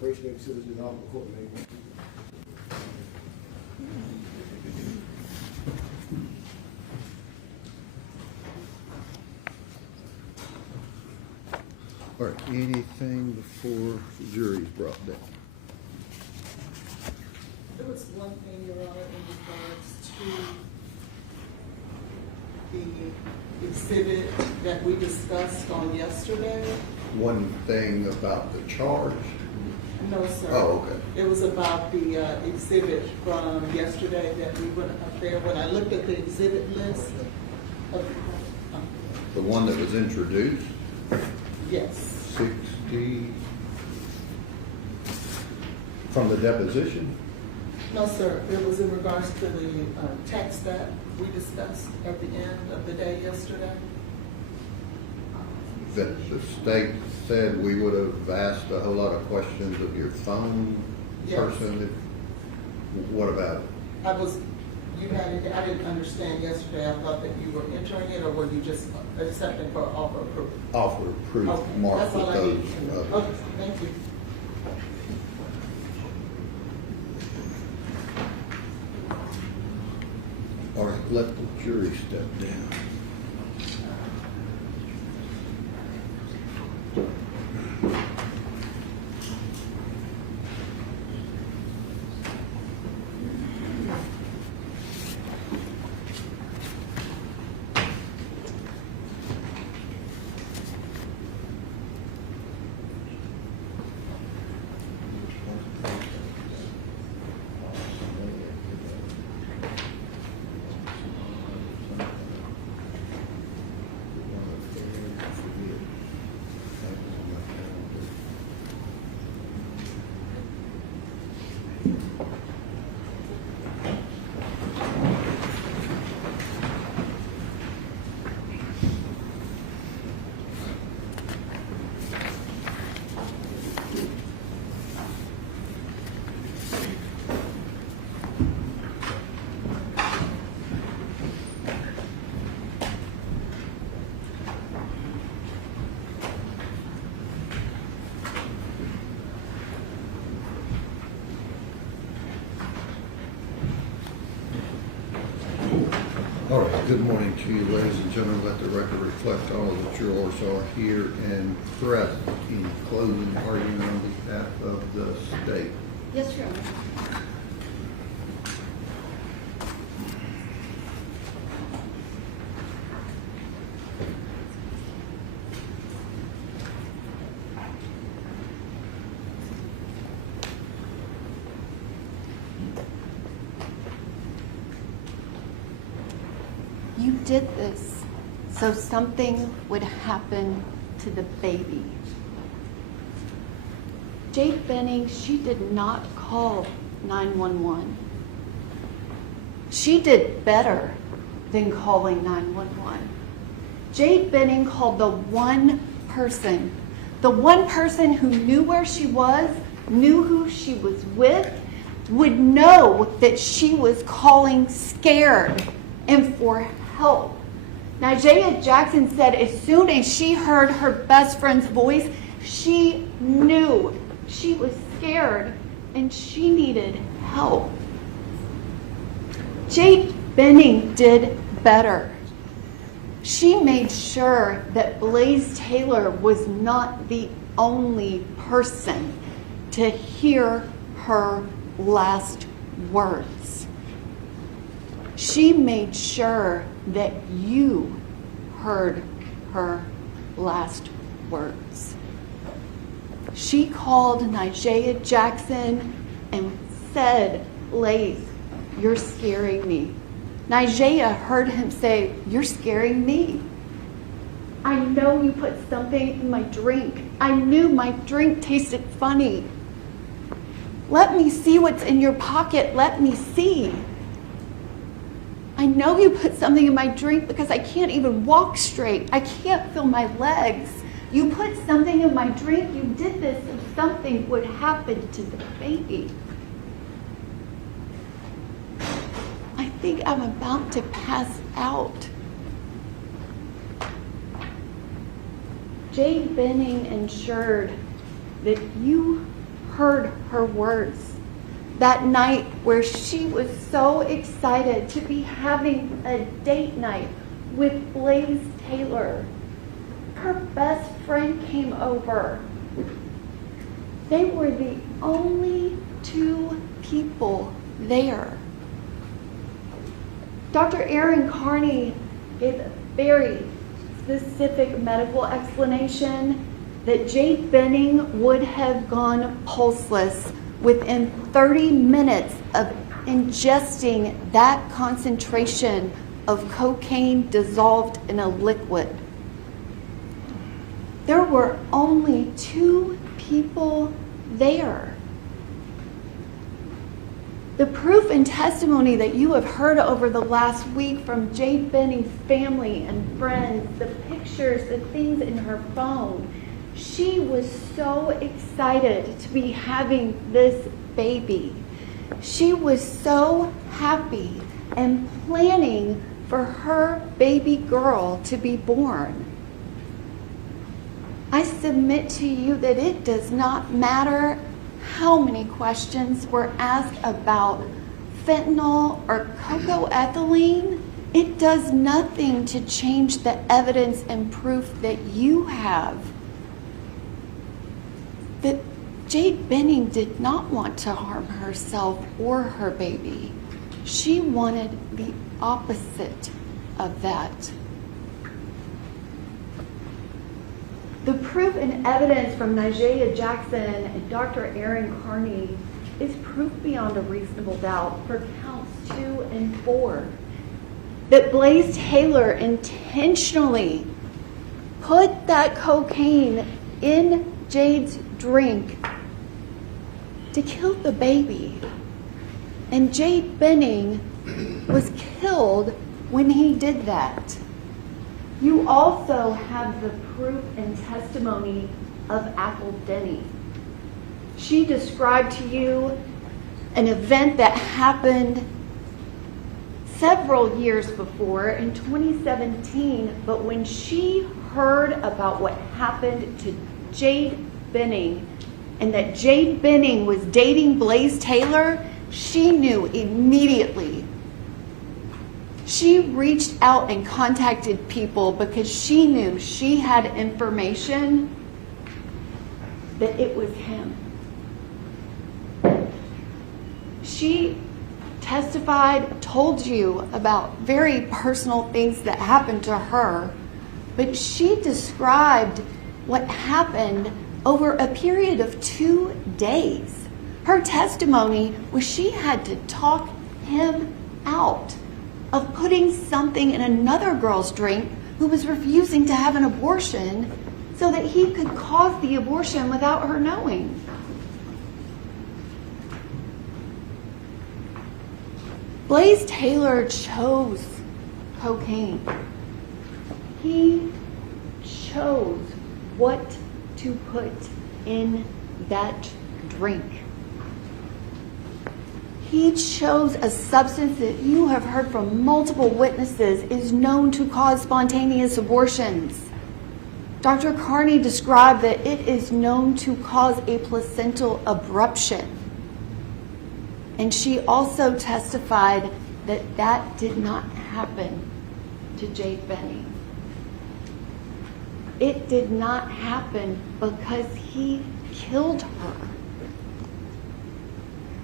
First name citizen on the court name. All right, anything before the jury's brought down? There was one thing, Your Honor, in regards to the exhibit that we discussed on yesterday. One thing about the charge? No, sir. Oh, okay. It was about the exhibit from yesterday that we went up there. When I looked at the exhibit list of, The one that was introduced? yes. 60 from the deposition? No, sir. It was in regards to the text that we discussed at the end of the day yesterday. That the state said we would have asked a whole lot of questions of your phone Yes. person. What about it? You had it, I didn't understand yesterday. I thought that you were entering it, or were you just accepting for offer of proof? Offer of proof Okay, marked that's all with I those. need to know. Okay, thank you. All right, let the jury step down. All right, good morning to you, ladies and gentlemen. Let the record reflect all of the jurors are here and present. Any closing argument on behalf of the state? Yes, Your Honor. You did this so something would happen to the baby. Jade Benning, she did not call 911. She did better than calling 911. Jade Benning called the one person who knew where she was, knew who she was with, would know that she was calling scared and for help. Najee Jackson said as soon as she heard her best friend's voice, she knew she was scared and she needed help. Jade Benning did better. She made sure that Blaise Taylor was not the only person to hear her last words. She made sure that you heard her last words. She called Najee Jackson and said, "Blaise, you're scaring me." Najee heard him say, "You're scaring me. I know you put something in my drink. I knew my drink tasted funny. Let me see what's in your pocket. Let me see. I know you put something in my drink because I can't even walk straight. I can't feel my legs. You put something in my drink. You did this so something would happen to the baby." I think I'm about to pass out. Jade Benning ensured that you heard her words. That night where she was so excited to be having a date night with Blaise Taylor. Her best friend came over. They were the only two people there. Dr. Aaron Carney gave a very specific medical explanation that Jade Benning would have gone pulseless within 30 minutes of ingesting that concentration of cocaine dissolved in a liquid. There were only two people there. The proof and testimony that you have heard over the last week from Jade Benning's family and friends, the pictures, the things in her phone, she was so excited to be having this baby. She was so happy and planning for her baby girl to be born. I submit to you that it does not matter how many questions were asked about fentanyl or cocoethylene. It does nothing to change the evidence and proof that you have that Jade Benning did not want to harm herself or her baby. She wanted the opposite of that. The proof and evidence from Nigella Jackson and Dr. Aaron Carney is proof beyond a reasonable doubt for counts 2 and 4 that Blaise Taylor intentionally put that cocaine in Jade's drink to kill the baby. And Jade Benning was killed when he did that. You also have the proof and testimony of Apple Denny. She described to you an event that happened several years before in 2017, but when she heard about what happened to Jade Benning and that Jade Benning was dating Blaise Taylor, she knew immediately. She reached out and contacted people because she knew she had information that it was him. She testified, told you about very personal things that happened to her, but she described what happened over a period of 2 days. Her testimony was she had to talk him out of putting something in another girl's drink who was refusing to have an abortion so that he could cause the abortion without her knowing. Blaise Taylor chose cocaine. He chose what to put in that drink. He chose a substance that you have heard from multiple witnesses is known to cause spontaneous abortions. Dr. Carney described that it is known to cause a placental abruption. And she also testified that that did not happen to Jade Benning. It did not happen because he killed her.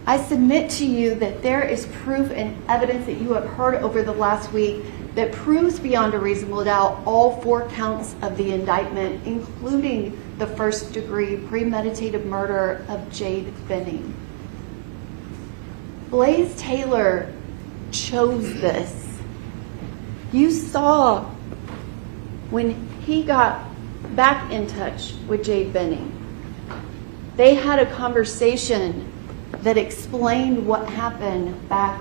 I submit to you that there is proof and evidence that you have heard over the last week that proves beyond a reasonable doubt all 4 counts of the indictment, including the first-degree premeditated murder of Jade Benning. Blaise Taylor chose this. You saw when he got back in touch with Jade Benning, they had a conversation that explained what happened back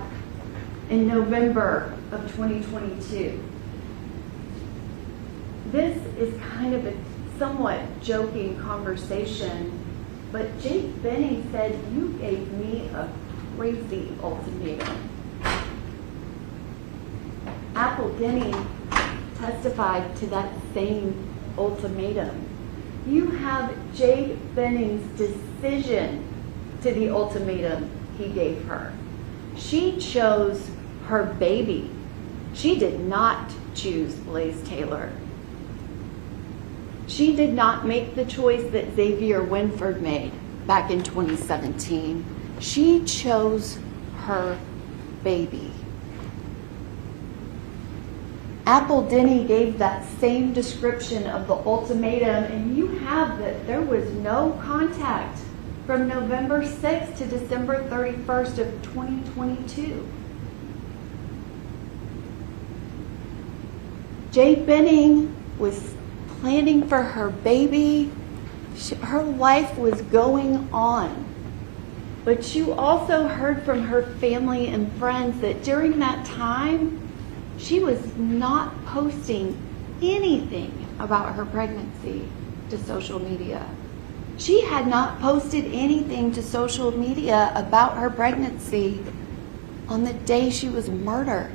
in November of 2022. This is kind of a somewhat joking conversation, but Jade Benning said, "You gave me a crazy ultimatum." Apple Denny testified to that same ultimatum. You have Jade Benning's decision to the ultimatum he gave her. She chose her baby. She did not choose Blaise Taylor. She did not make the choice that Xavier Winford made back in 2017. She chose her baby. Apple Denny gave that same description of the ultimatum, and you have that there was no contact from November 6th to December 31st of 2022. Jade Benning was planning for her baby. Her life was going on. But you also heard from her family and friends that during that time, she was not posting anything about her pregnancy to social media. She had not posted anything to social media about her pregnancy on the day she was murdered.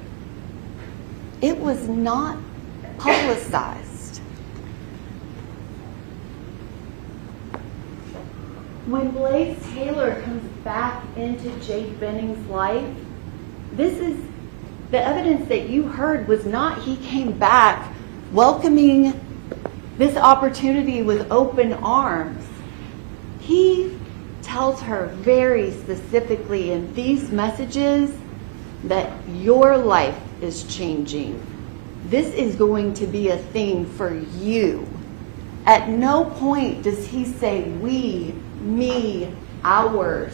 It was not publicized. When Blaise Taylor comes back into Jade Benning's life, this is the evidence that you heard was not he came back welcoming this opportunity with open arms. He tells her very specifically in these messages that your life is changing. This is going to be a thing for you. At no point does he say we, me, ours.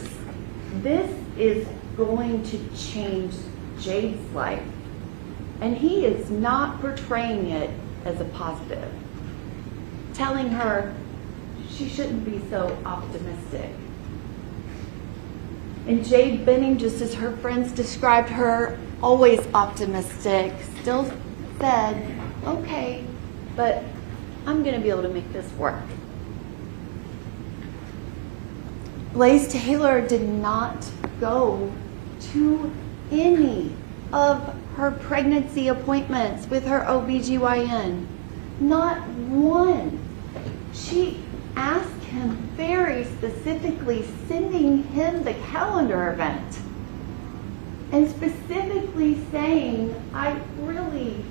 This is going to change Jade's life. And he is not portraying it as a positive, telling her she shouldn't be so optimistic. And Jade Benning, just as her friends described her, always optimistic, still said, okay, but I'm going to be able to make this work. Blaise Taylor did not go to any of her pregnancy appointments with her OBGYN. Not one. She asked him very specifically, sending him the calendar event and specifically saying, I really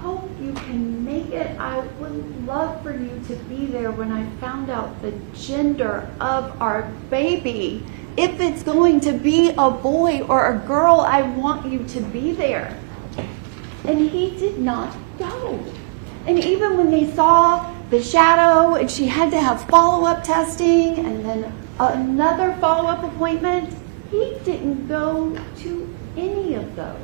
hope you can make it. I would love for you to be there when I found out the gender of our baby. If it's going to be a boy or a girl, I want you to be there. And he did not go. And even when they saw the shadow and she had to have follow-up testing and then another follow-up appointment, he didn't go to any of those.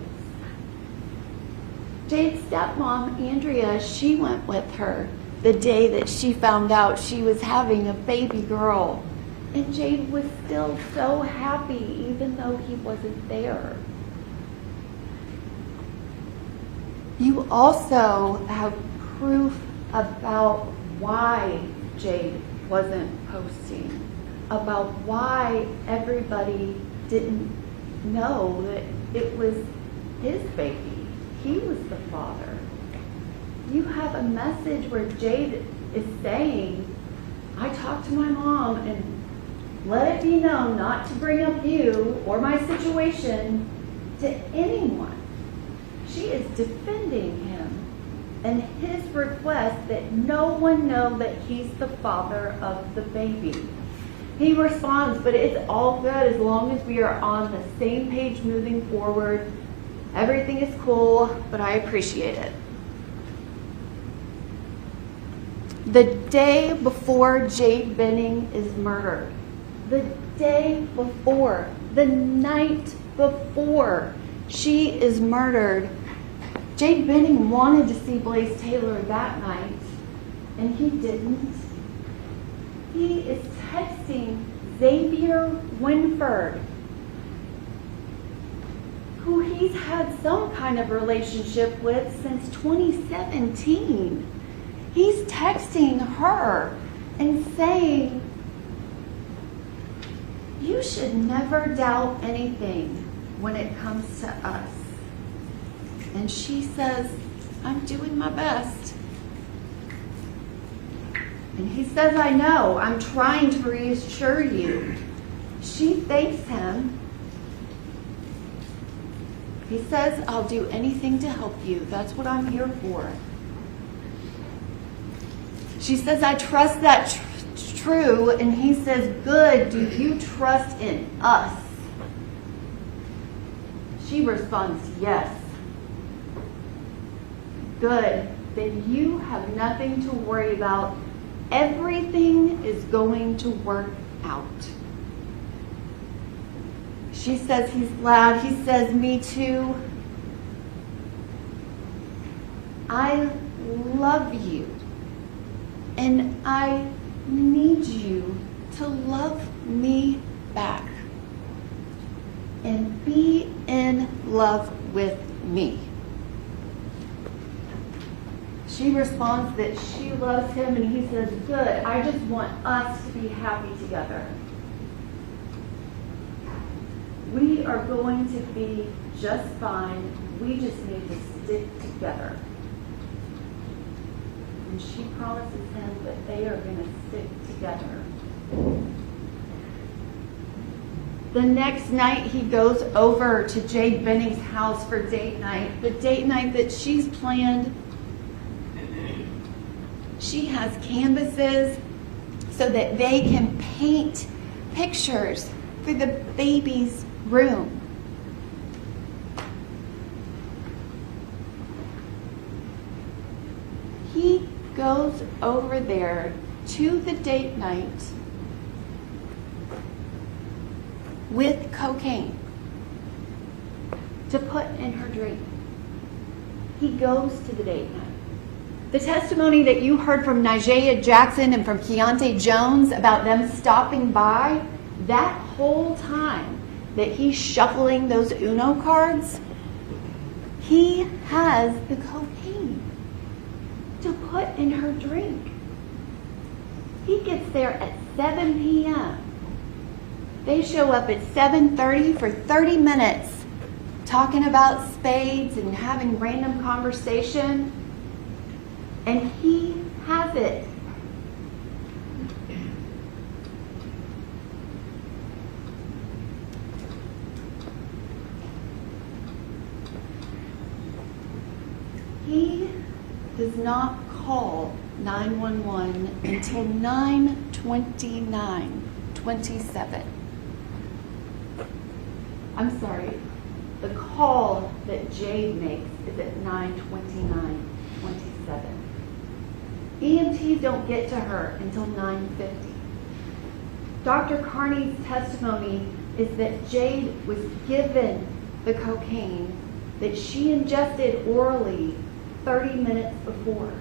Jade's stepmom, Andrea, she went with her the day that she found out she was having a baby girl. And Jade was still so happy even though he wasn't there. You also have proof about why Jade wasn't posting, about why everybody didn't know that it was his baby. He was the father. You have a message where Jade is saying, I talked to my mom and let it be known not to bring up you or my situation to anyone. She is defending him and his request that no one know that he's the father of the baby. He responds, but it's all good as long as we are on the same page moving forward. Everything is cool, but I appreciate it. The day before Jade Benning is murdered, the day before, the night before she is murdered, Jade Benning wanted to see Blaise Taylor that night, and he didn't. He is texting Xavier Winford, who he's had some kind of relationship with since 2017. He's texting her and saying, you should never doubt anything when it comes to us. And she says, I'm doing my best. And he says, I know, I'm trying to reassure you. She thanks him. He says, I'll do anything to help you. That's what I'm here for. She says, I trust that's true. And he says, good. Do you trust in us? She responds, yes. Good. Then you have nothing to worry about. Everything is going to work out. She says he's glad. He says, me too. I love you. And I need you to love me back. And be in love with me. She responds that she loves him, and he says, good, I just want us to be happy together. We are going to be just fine. We just need to stick together. And she promises him that they are going to stick together. The next night, he goes over to Jade Benning's house for date night. The date night that she's planned. She has canvases so that they can paint pictures for the baby's room. He goes over there to the date night with cocaine to put in her drink. He goes to the date night. The testimony that you heard from Nijaya Jackson and from Keontae Jones about them stopping by, that whole time that he's shuffling those Uno cards, he has the cocaine to put in her drink. He gets there at 7 p.m. They show up at 7:30 for 30 minutes talking about spades and having random conversation. And he has it. He does not call 911 until 9:29:27. I'm sorry. The call that Jade makes is at 9:29:27. EMTs don't get to her until 9:50. Dr. Carney's testimony is that Jade was given the cocaine that she ingested orally 30 minutes before.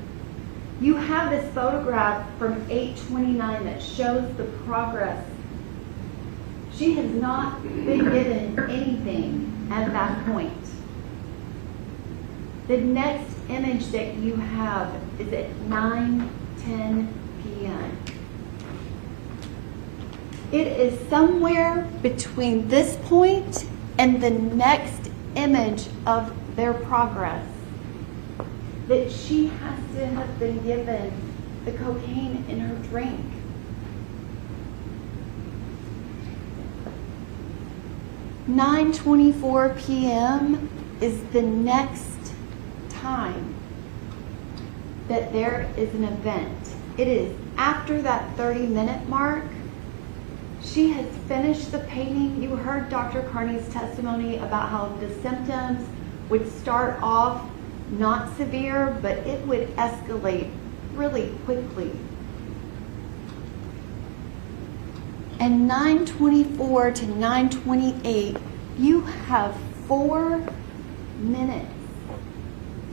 You have this photograph from 8/29 that shows the progress. She has not been given anything at that point. The next image that you have is at 9:10 p.m. It is somewhere between this point and the next image of their progress that she has to have been given the cocaine in her drink. (9:24 p.m. is the next time that there is an event. It is after that 30-minute mark. She has finished the painting. You heard Dr. Carney's testimony about how the symptoms would start off not severe, but it would escalate really quickly. And 9:24 to 9:28, you have 4 minutes.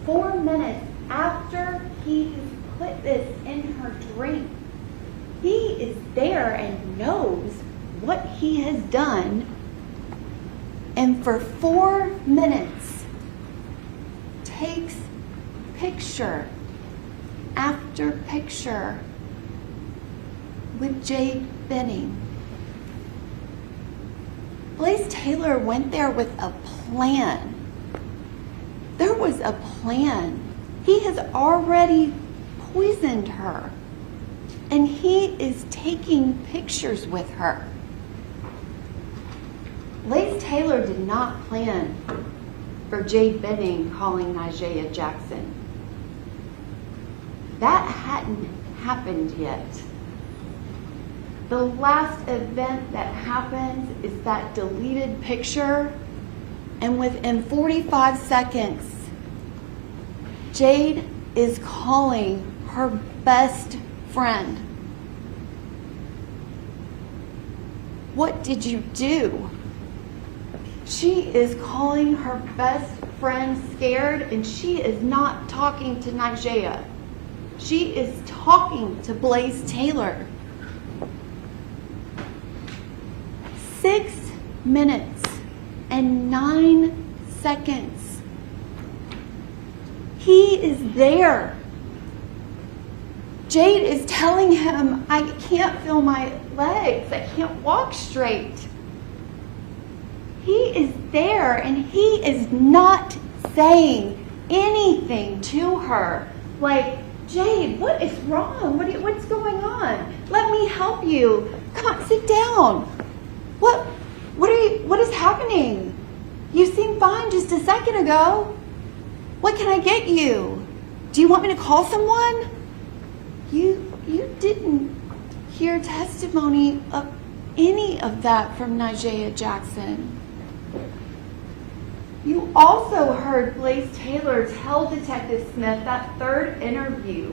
4 minutes after he has put this in her drink. He is there and knows what he has done. And for 4 minutes, takes picture after picture with Jade Benning. Blaise Taylor went there with a plan. There was a plan. He has already poisoned her. and he is taking pictures with her. Blaise Taylor did not plan for Jade Benning calling Nigella Jackson. That hadn't happened yet. The last event that happens is that deleted picture, and within 45 seconds, Jade is calling her best friend. What did you do? She is calling her best friend scared, and she is not talking to Nigella. She is talking to Blaise Taylor. 6 minutes and 9 seconds. He is there. Jade is telling him, I can't feel my legs. I can't walk straight. He is there, and he is not saying anything to her. Like, Jade, what is wrong? What's going on? Let me help you. Come on, sit down. What is happening? You seemed fine just a second ago. What can I get you? Do you want me to call someone? You didn't hear testimony of any of that from Nigella Jackson. You also heard Blaise Taylor tell Detective Smith that third interview.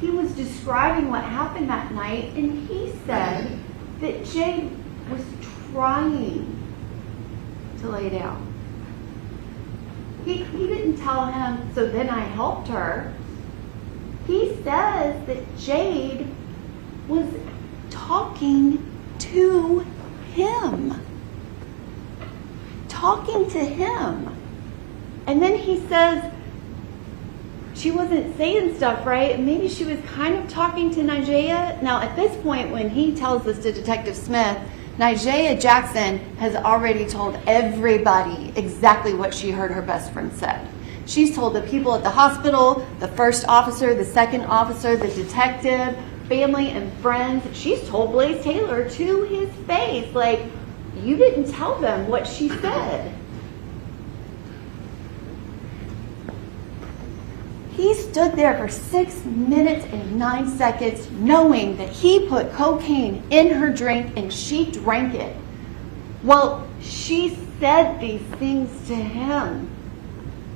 He was describing what happened that night, and he said that Jade was trying to lay down. He didn't tell him, so then I helped her. He says that Jade was talking to him. Talking to him. And then he says she wasn't saying stuff right. Maybe she was kind of talking to Nigella. Now, at this point, when he tells this to Detective Smith, Nigella Jackson has already told everybody exactly what she heard her best friend said. She's told the people at the hospital, the first officer, the second officer, the detective, family and friends. She's told Blaise Taylor to his face, like, you didn't tell them what she said. He stood there for 6 minutes and 9 seconds knowing that he put cocaine in her drink and she drank it. Well, she said these things to him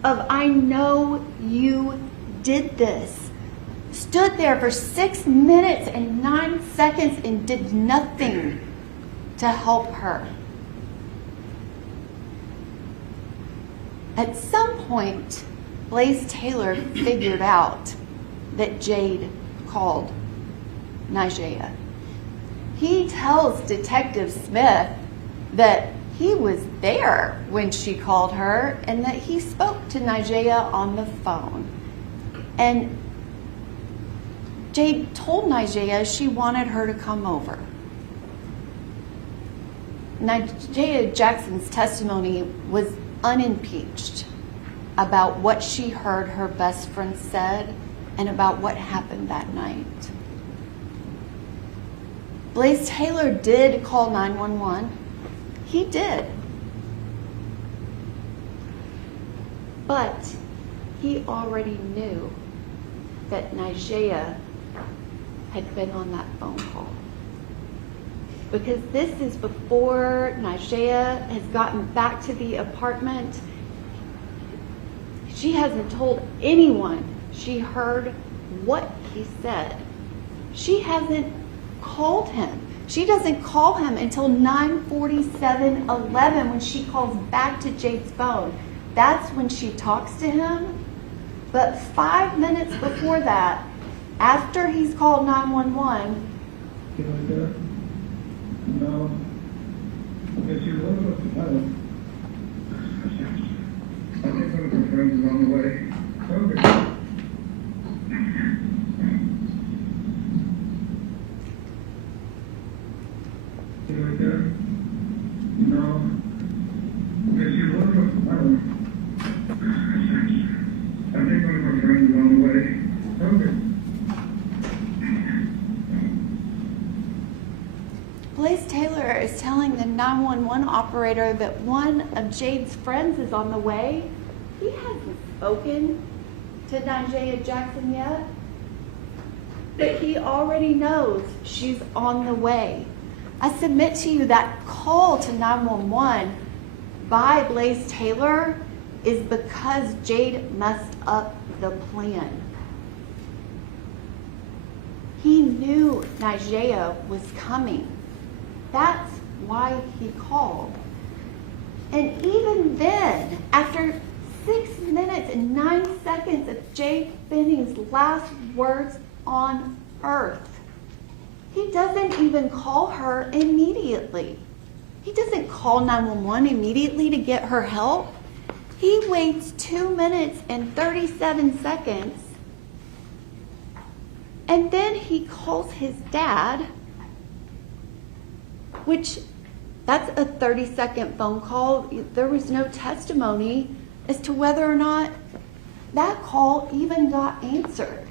of, I know you did this. Stood there for 6 minutes and 9 seconds and did nothing to help her. At some point, Blaise Taylor figured out that Jade called Nigella. He tells Detective Smith that he was there when she called her and that he spoke to Nigella on the phone. And Jade told Nigella she wanted her to come over. Nigella Jackson's testimony was unimpeached about what she heard her best friend said and about what happened that night. Blaise Taylor did call 911. He did. But he already knew that Nigella had been on that phone call. Because this is before Nigella has gotten back to the apartment. She hasn't told anyone she heard what he said. She hasn't called him. She doesn't call him until 9:47:11 when she calls back to Jade's phone. That's when she talks to him. But 5 minutes before that, after he's called 911, You know that? No. Yes, you will. I think one of our friends is on the way. Okay. You know that? No. Yes, you will. I think one of our friends is on the way. Okay. 911 operator that one of Jade's friends is on the way. He hasn't spoken to Nyjah Jackson yet, but he already knows she's on the way. I submit to you that call to 911 by Blaise Taylor is because Jade messed up the plan. He knew Nyjah was coming. That's why he called. And even then, after 6 minutes and 9 seconds of Jade Benning's last words on earth, he doesn't even call her immediately. He doesn't call 911 immediately to get her help. He waits 2 minutes and 37 seconds, and then he calls his dad, which that's a 30-second phone call. There was no testimony as to whether or not that call even got answered.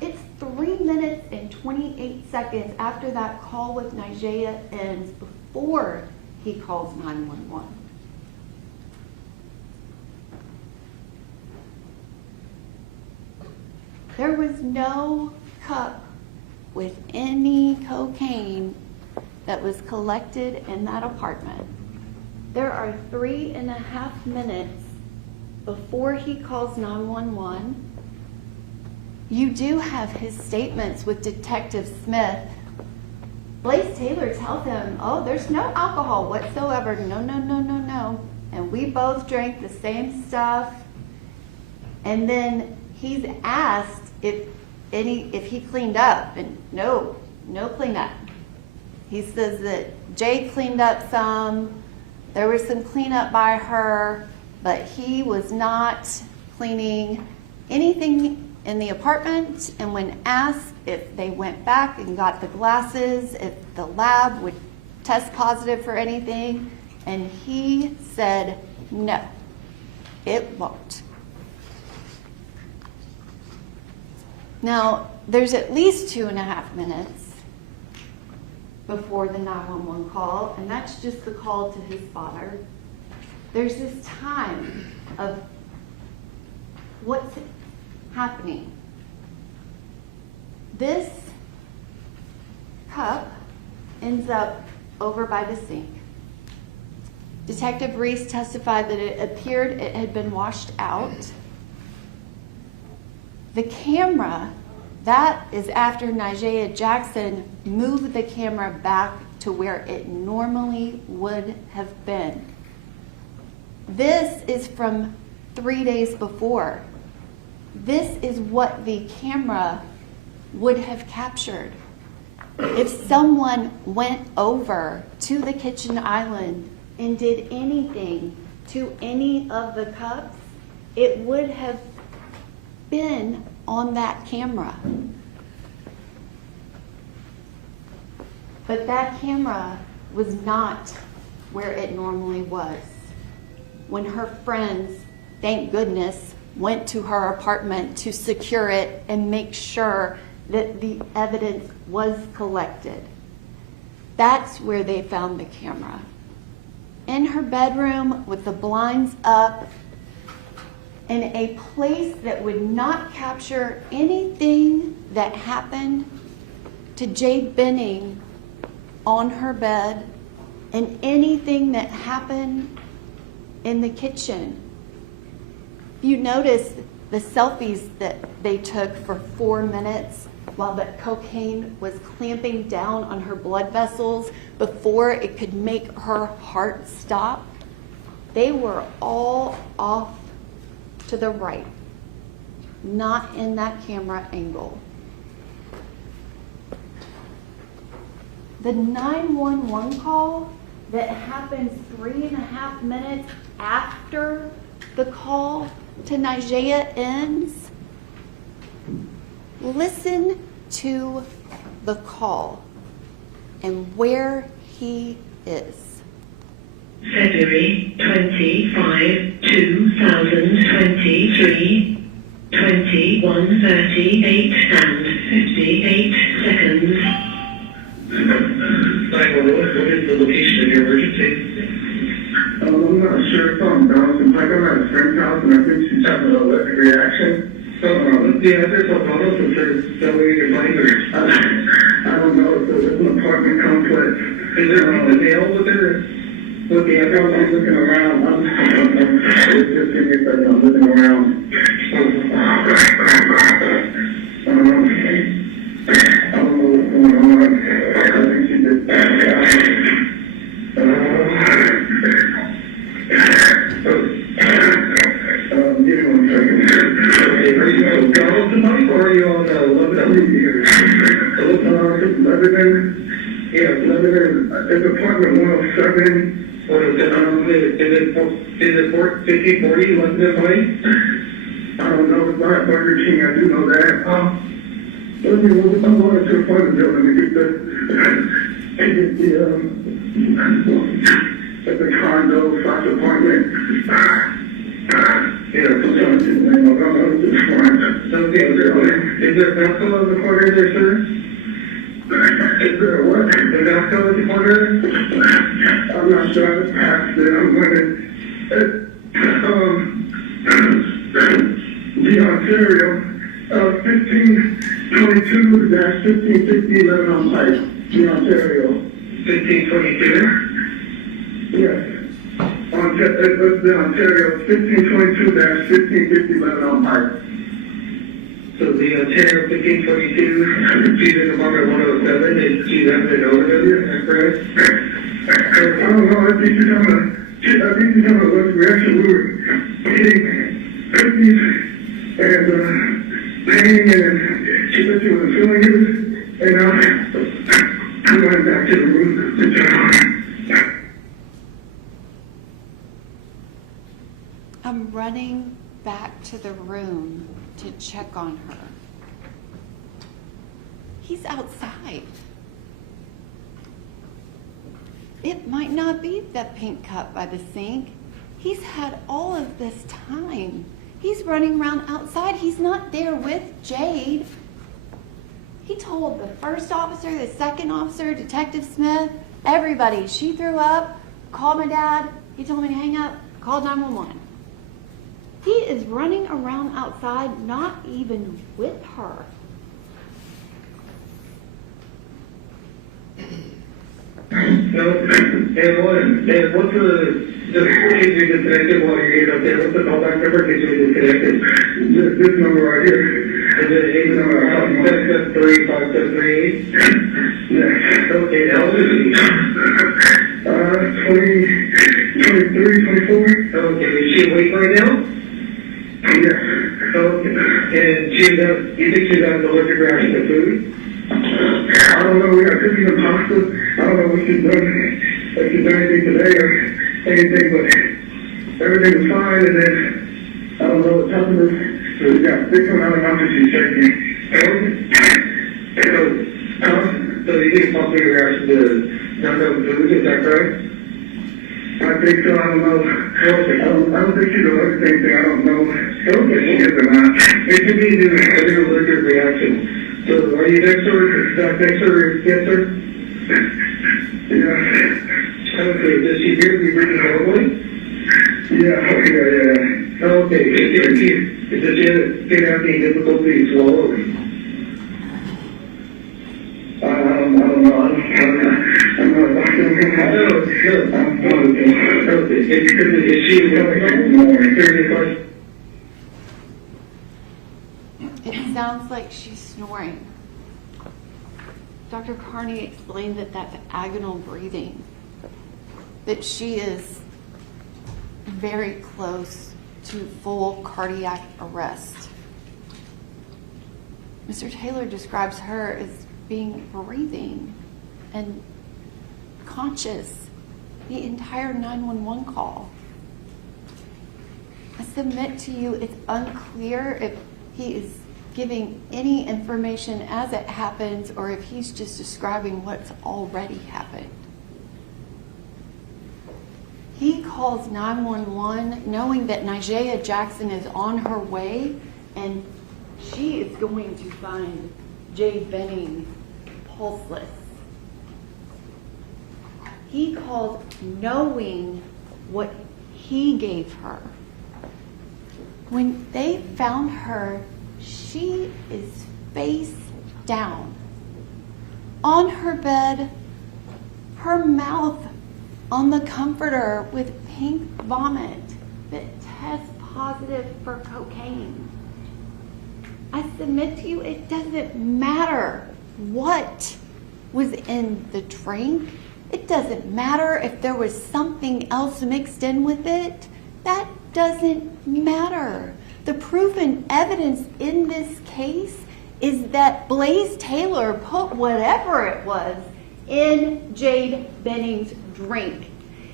It's 3 minutes and 28 seconds after that call with Nyjah ends before he calls 911. There was no cup with any cocaine that was collected in that apartment. There are 3.5 minutes before he calls 911. You do have his statements with Detective Smith. Blaise Taylor tells him, oh, there's no alcohol whatsoever. No, no, no, no, no. And we both drank the same stuff. And then he's asked if he cleaned up, and no cleanup. He says that Jade cleaned up some. There was some cleanup by her, but he was not cleaning anything in the apartment. And when asked if they went back and got the glasses, if the lab would test positive for anything, and he said no, it won't. Now, there's at least 2.5 minutes before the 911 call, and that's just the call to his father. There's this time of what's happening. This cup ends up over by the sink. Detective Reese testified that it appeared it had been washed out. The camera, that is after Nyjah Jackson moved the camera back to where it normally would have been. This is from 3 days before. This is what the camera would have captured. If someone went over to the kitchen island and did anything to any of the cups, it would have been on that camera. But that camera was not where it normally was. When her friends, thank goodness, went to her apartment to secure it and make sure that the evidence was collected, that's where they found the camera. In her bedroom with the blinds up, in a place that would not capture anything that happened to Jade Benning on her bed and anything that happened in the kitchen. You notice the selfies that they took for 4 minutes while the cocaine was clamping down on her blood vessels before it could make her heart stop. They were all off to the right, not in that camera angle. The 911 call that happens 3.5 minutes after the call to Nyjah ends, listen to the call and where he is. February 25, 2023, 21:38 and 58 seconds. 911, what is the location of your emergency? I'm not sure if I'm bouncing back. I'm at a friend's house and I think she's having an allergic reaction. So, what's the address of Donald if there's some way you can find her? I don't know. It's an apartment complex. Is there a mail with her? With the address? I'm looking around. Just give me a second. I'm looking around. I don't know what's going on. I think she just give me 1 second. Okay, are you on Donald tonight or are you on Lebanon here? Lebanon? Yeah, Lebanon. It's apartment 107. Is it 1540 Lebanon Way? I don't know. It's not at Burger King. I do know that. I'm going to a apartment building to get it's a condo slash apartment. Yeah, is there a bathroom on the corner there, sir? Is there what? The bathroom on the corner? I'm not sure. I just passed it. I'm going the Ontario, 1522-1560 Lebanon Pike, the Ontario. 1522? Yes. The Ontario, 1522-1550 Lebanon Pike. So the Ontario 1522, she's in apartment 107, and she's having an overdose, is that correct? I don't know, I think she's having a allergic reaction. We were eating cookies and pain, and she said she wasn't feeling it, and I went back to the room to check on her. I'm running back to the room to check on her. He's outside. It might not be that pink cup by the sink. He's had all of this time. He's running around outside. He's not there with Jade. He told the first officer, the second officer, Detective Smith, everybody. She threw up, called my dad. He told me to hang up, called 911. He is running around outside, not even with her. No, and what's the case you disconnected while you're getting up there? What's the callback number case you disconnected? This number right here. Is it 8 number 573 Yeah. Okay, now what is it? 23, 24. Okay, is she awake right now? Yes. Okay. And you think she's having an allergic reaction to food? I don't know. We got cookies and pasta. I don't know what she's done. If she's done anything today or anything, but everything was fine. And then I don't know what's happening. So we got 6 coming out of the mouth and she's shaking. So you think possibly a reaction to not knowing food? Is that correct? I think so. I don't know. I don't think she's allergic to anything. I don't know. Okay, she is or not. It could be an allergic reaction. So are you next door? Next door? Yes, sir? Yeah. Okay. Does she appear to be breathing normally? Yeah. Okay. Does she have any difficulty swallowing? I don't know. I'm not a doctor. Okay. Is she more? It sounds like she's snoring. Dr. Carney explained that that's agonal breathing, that she is very close to full cardiac arrest. Mr. Taylor describes her as being breathing and conscious the entire 911 call. I submit to you it's unclear if he is giving any information as it happens or if he's just describing what's already happened. He calls 911 knowing that Nijea Jackson is on her way and she is going to find Jade Benning pulseless. he called knowing what he gave her. When they found her, she is face down on her bed, her mouth on the comforter with pink vomit that tests positive for cocaine. I submit to you, it doesn't matter what was in the drink. It doesn't matter if there was something else mixed in with it. That doesn't matter. The proof and evidence in this case is that Blaise Taylor put whatever it was in Jade Benning's drink.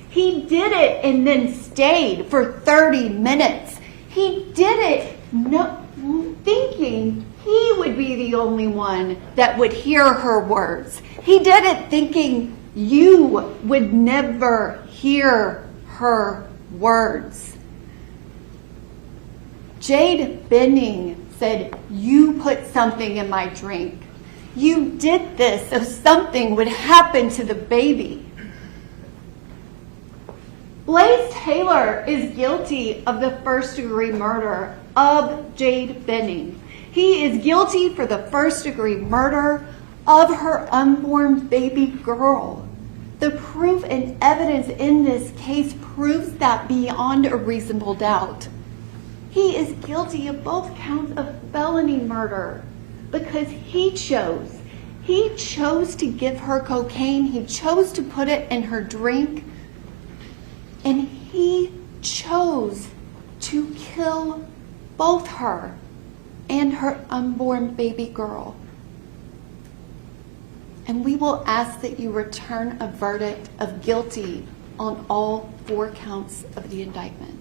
He did it and then stayed for 30 minutes. He did it thinking he would be the only one that would hear her words. He did it thinking you would never hear her words. Jade Benning said, "You put something in my drink. You did this so something would happen to the baby." Blaise Taylor is guilty of the first-degree murder of Jade Benning. He is guilty for the first-degree murder of her unborn baby girl. The proof and evidence in this case proves that beyond a reasonable doubt. He is guilty of both counts of felony murder because he chose to give her cocaine, he chose to put it in her drink, and he chose to kill both her and her unborn baby girl. And we will ask that you return a verdict of guilty on all 4 counts of the indictment.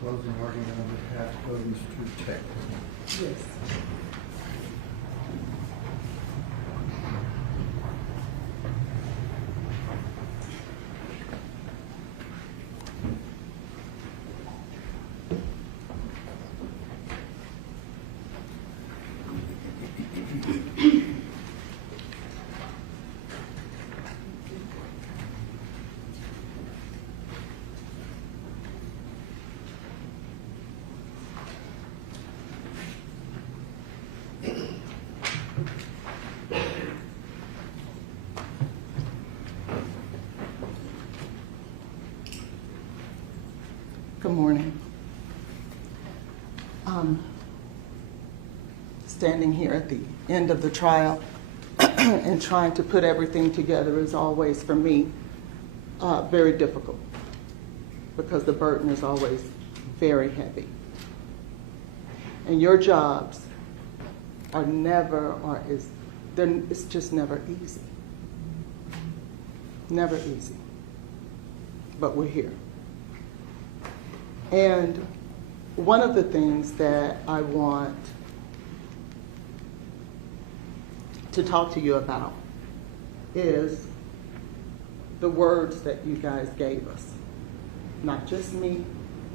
Closing argument on behalf of Mr. Taylor. Yes. Good morning. Standing here at the end of the trial and trying to put everything together is always, for me, very difficult because the burden is always very heavy. And your jobs are never, it's just never easy. Never easy. But we're here. And one of the things that I want to talk to you about is the words that you guys gave us. Not just me,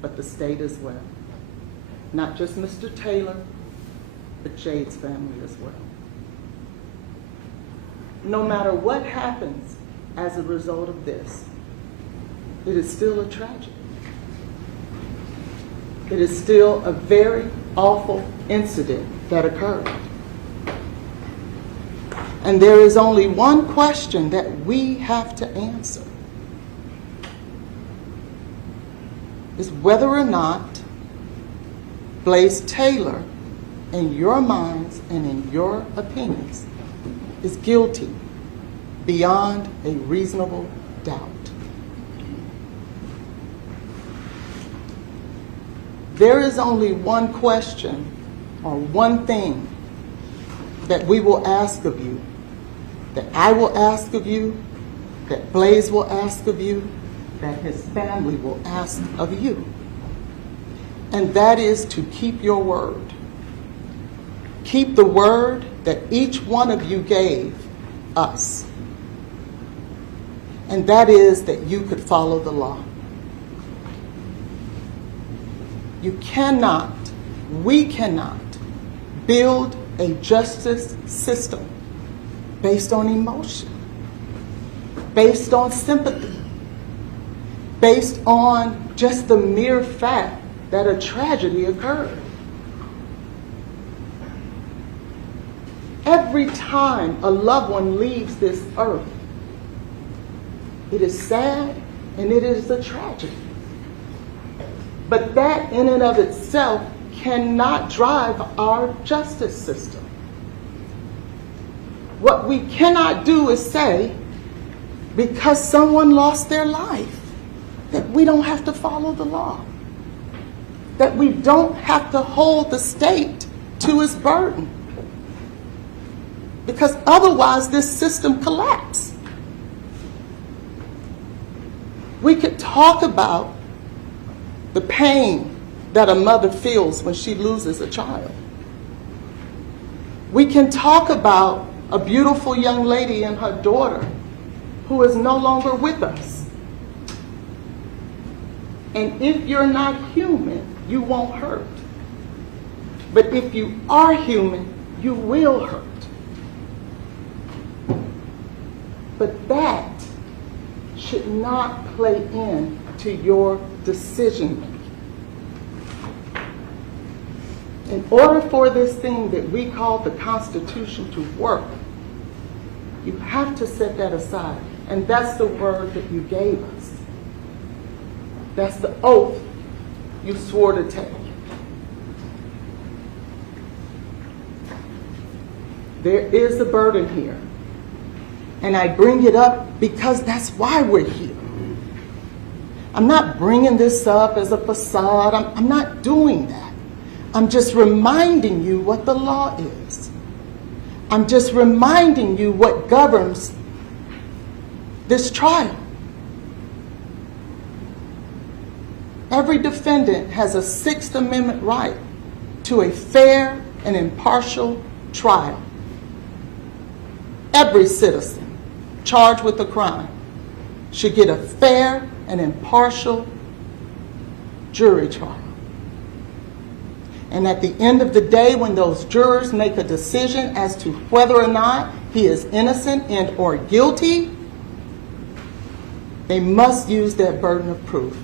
but the state as well. Not just Mr. Taylor, but Jade's family as well. No matter what happens as a result of this, it is still a tragedy. It is still a very awful incident that occurred. And there is only one question that we have to answer. Is whether or not Blaise Taylor, in your minds and in your opinions, is guilty beyond a reasonable doubt. There is only one question or one thing that we will ask of you, that I will ask of you, that Blaise will ask of you, that his family will ask of you. And that is to keep your word. Keep the word that each one of you gave us. And that is that you could follow the law. You cannot, we cannot build a justice system based on emotion, based on sympathy, based on just the mere fact that a tragedy occurred. Every time a loved one leaves this earth, it is sad and it is a tragedy. But that in and of itself cannot drive our justice system. What we cannot do is say, because someone lost their life, that we don't have to follow the law, that we don't have to hold the state to its burden, because otherwise this system collapses. We could talk about the pain that a mother feels when she loses a child. We can talk about a beautiful young lady and her daughter who is no longer with us. And if you're not human, you won't hurt. But if you are human, you will hurt. But that should not play into your decision making. In order for this thing that we call the Constitution to work, you have to set that aside. And that's the word that you gave us. That's the oath you swore to take. There is a burden here. And I bring it up because that's why we're here. I'm not bringing this up as a facade. I'm not doing that. I'm just reminding you what the law is. I'm just reminding you what governs this trial. Every defendant has a Sixth Amendment right to a fair and impartial trial. Every citizen charged with a crime should get a fair and impartial jury trial. And at the end of the day, when those jurors make a decision as to whether or not he is innocent and or guilty, they must use that burden of proof.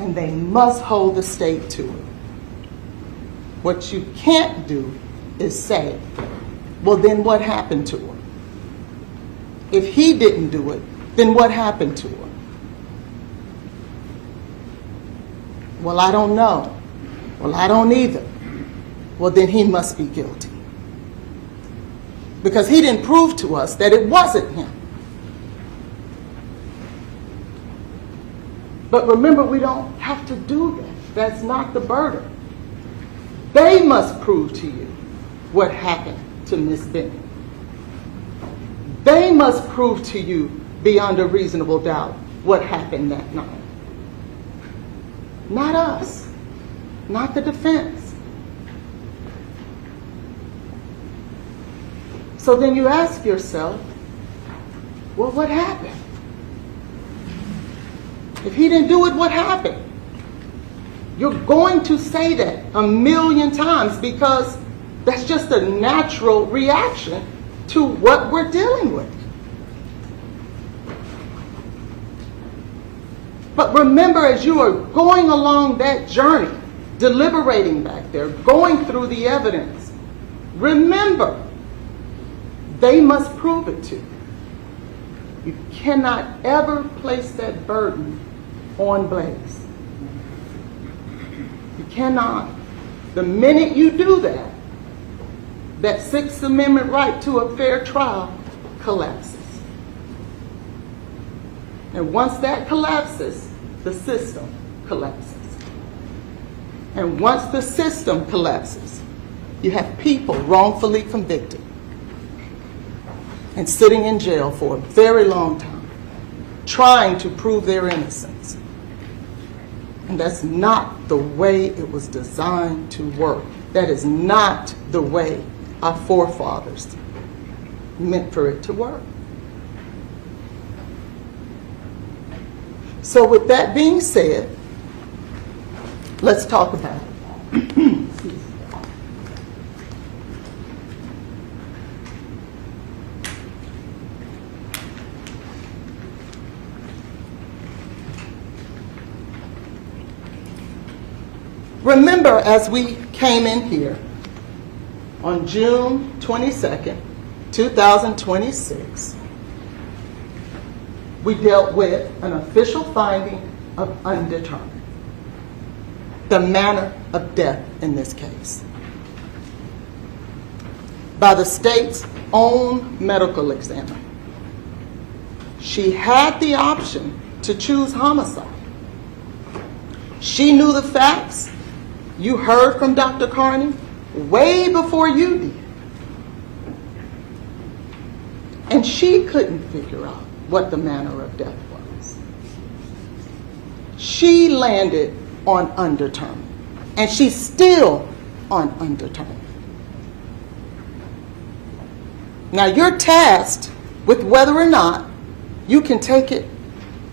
And they must hold the state to it. What you can't do is say, well, then what happened to her? If he didn't do it, then what happened to her? Well, I don't know. Well, I don't either. Well, then he must be guilty. Because he didn't prove to us that it wasn't him. But remember, we don't have to do that. That's not the burden. They must prove to you what happened to Miss Benning. They must prove to you beyond a reasonable doubt what happened that night. Not us, not the defense. So then you ask yourself, well, what happened? If he didn't do it, what happened? You're going to say that a million times because that's just a natural reaction to what we're dealing with. But remember, as you are going along that journey, deliberating back there, going through the evidence, remember, they must prove it to you. You cannot ever place that burden on Blaise. You cannot. The minute you do that, that Sixth Amendment right to a fair trial collapses. And once that collapses, the system collapses. And once the system collapses, you have people wrongfully convicted and sitting in jail for a very long time, trying to prove their innocence. And that's not the way it was designed to work. That is not the way our forefathers meant for it to work. So with that being said, let's talk about it. Remember, as we came in here on June 22nd, 2026, we dealt with an official finding of undetermined, the manner of death in this case, by the state's own medical examiner. She had the option to choose homicide. She knew the facts. You heard from Dr. Carney way before you did. And she couldn't figure out what the manner of death was. She landed on undetermined, and she's still on undetermined. Now you're tasked with whether or not you can take it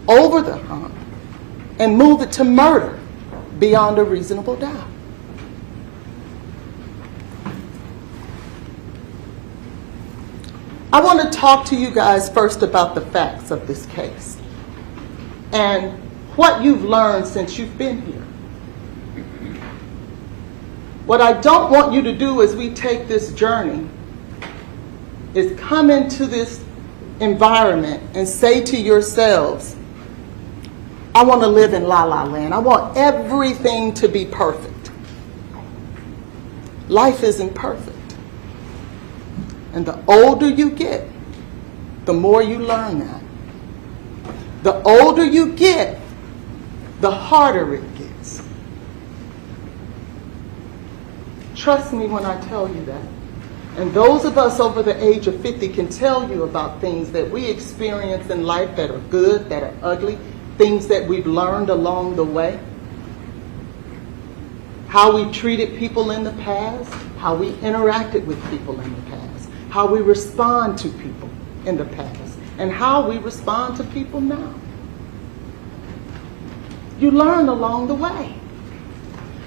over the hump and move it to murder beyond a reasonable doubt. I want to talk to you guys first about the facts of this case and what you've learned since you've been here. What I don't want you to do as we take this journey is come into this environment and say to yourselves, I want to live in La La Land. I want everything to be perfect. Life isn't perfect. And the older you get, the more you learn that. The older you get, the harder it gets. Trust me when I tell you that. And those of us over the age of 50 can tell you about things that we experience in life that are good, that are ugly, things that we've learned along the way. How we treated people in the past, how we interacted with people in the past, how we respond to people in the past, and how we respond to people now. You learn along the way.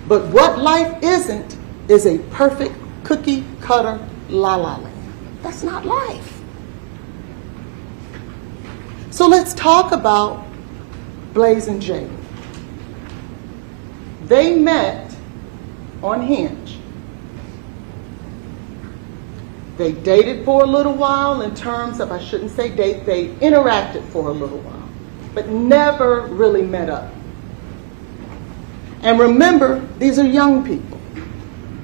But what life isn't is a perfect cookie cutter La La Land. That's not life. So let's talk about Blaise and Jade. They met on Hinge. They dated for a little while in terms of, I shouldn't say date, they interacted for a little while, but never really met up. And remember, these are young people.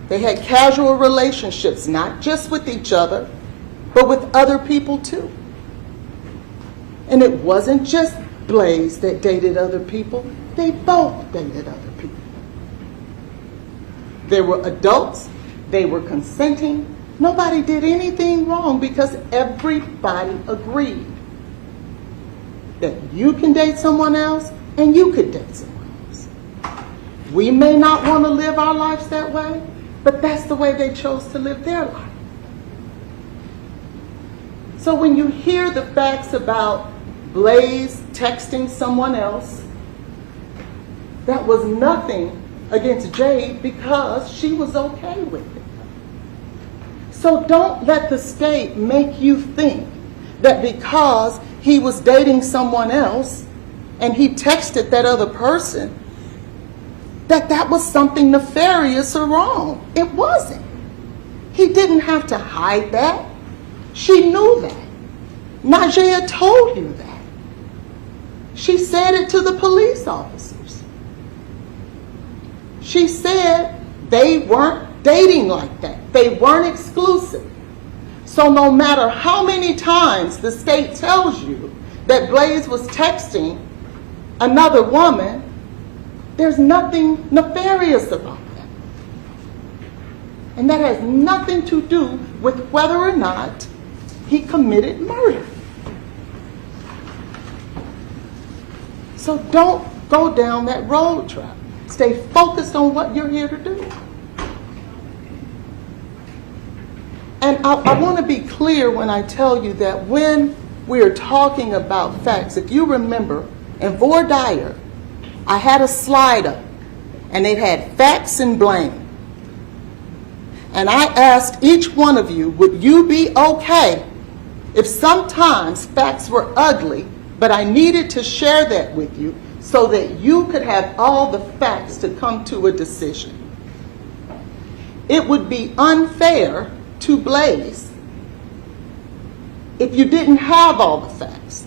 They had casual relationships, not just with each other, but with other people too. And it wasn't just Blaise that dated other people, they both dated other people. They were adults, they were consenting, nobody did anything wrong because everybody agreed that you can date someone else and you could date someone else. We may not want to live our lives that way, but that's the way they chose to live their life. So when you hear the facts about Blaise texting someone else, that was nothing against Jade because she was okay with it. So don't let the state make you think that because he was dating someone else and he texted that other person, that was something nefarious or wrong. It wasn't. He didn't have to hide that. She knew that. Najee told you that. She said it to the police officers. She said they weren't dating like that. They weren't exclusive. So no matter how many times the state tells you that Blaise was texting another woman, there's nothing nefarious about that. And that has nothing to do with whether or not he committed murder. So don't go down that road trap. Stay focused on what you're here to do. And I want to be clear when I tell you that when we are talking about facts, if you remember, in voir dire, I had a slide up, and it had facts and blame. And I asked each one of you, would you be okay if sometimes facts were ugly, but I needed to share that with you so that you could have all the facts to come to a decision. It would be unfair to Blaise if you didn't have all the facts.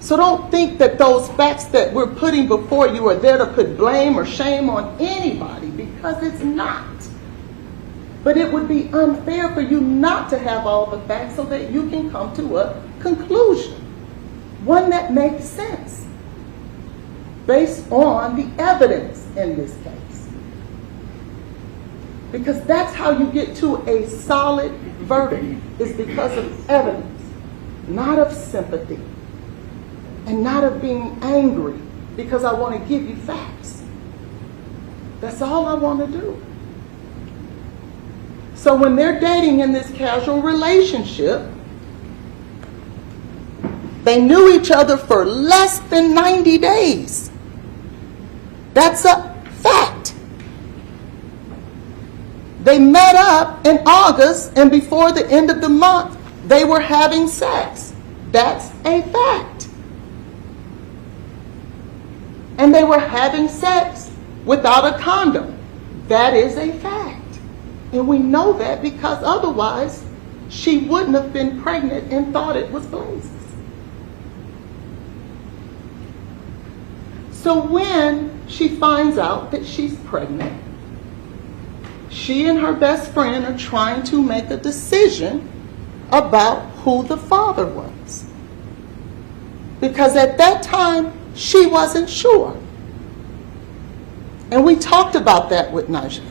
So don't think that those facts that we're putting before you are there to put blame or shame on anybody, because it's not. But it would be unfair for you not to have all the facts so that you can come to a conclusion, one that makes sense based on the evidence in this case. Because that's how you get to a solid verdict, is because of evidence, not of sympathy, and not of being angry because I want to give you facts. That's all I want to do. So when they're dating in this casual relationship, they knew each other for less than 90 days. That's a fact. They met up in August, and before the end of the month, they were having sex. That's a fact. And they were having sex without a condom. That is a fact. And we know that because otherwise she wouldn't have been pregnant and thought it was Blaise's. So when she finds out that she's pregnant, she and her best friend are trying to make a decision about who the father was. Because at that time, she wasn't sure. And we talked about that with Nashville.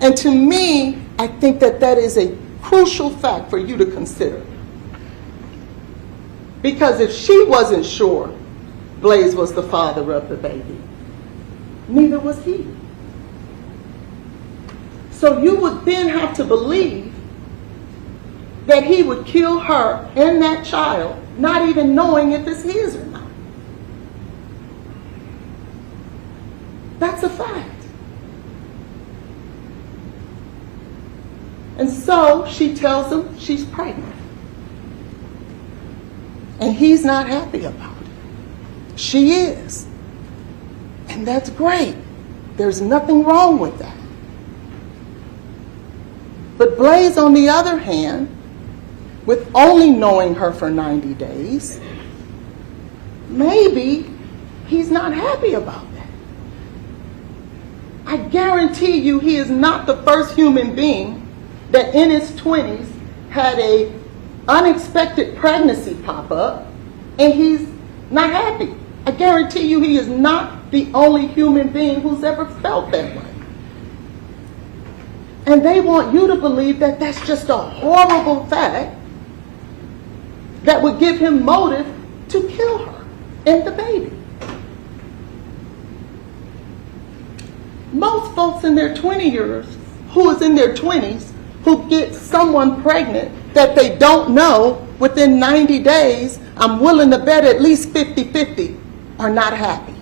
And to me, I think that that is a crucial fact for you to consider. Because if she wasn't sure Blaise was the father of the baby, neither was he. So you would then have to believe that he would kill her and that child, not even knowing if it's his or not. That's a fact. And so she tells him she's pregnant. And he's not happy about it. She is. And that's great. There's nothing wrong with that. But Blaise, on the other hand, with only knowing her for 90 days, maybe he's not happy about that. I guarantee you he is not the first human being that in his 20s had a unexpected pregnancy pop up and he's not happy. I guarantee you he is not the only human being who's ever felt that way. And they want you to believe that that's just a horrible fact that would give him motive to kill her and the baby. Most folks in their 20 years, who is in their 20s, who get someone pregnant that they don't know within 90 days, I'm willing to bet at least 50-50, are not happy.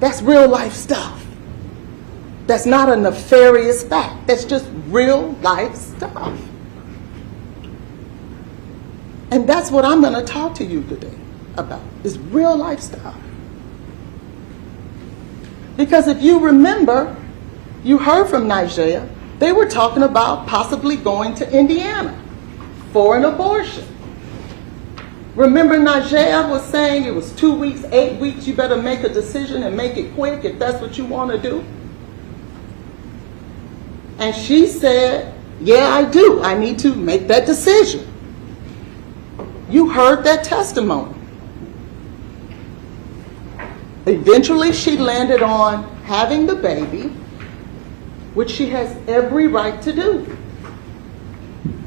That's real life stuff. That's not a nefarious fact. That's just real life stuff. And that's what I'm going to talk to you today about, is real life stuff. Because if you remember, you heard from Nigeria, they were talking about possibly going to Indiana for an abortion. Remember, Nigeria was saying it was 2 weeks, 8 weeks, you better make a decision and make it quick if that's what you want to do. And she said, yeah, I do. I need to make that decision. You heard that testimony. Eventually, she landed on having the baby, which she has every right to do.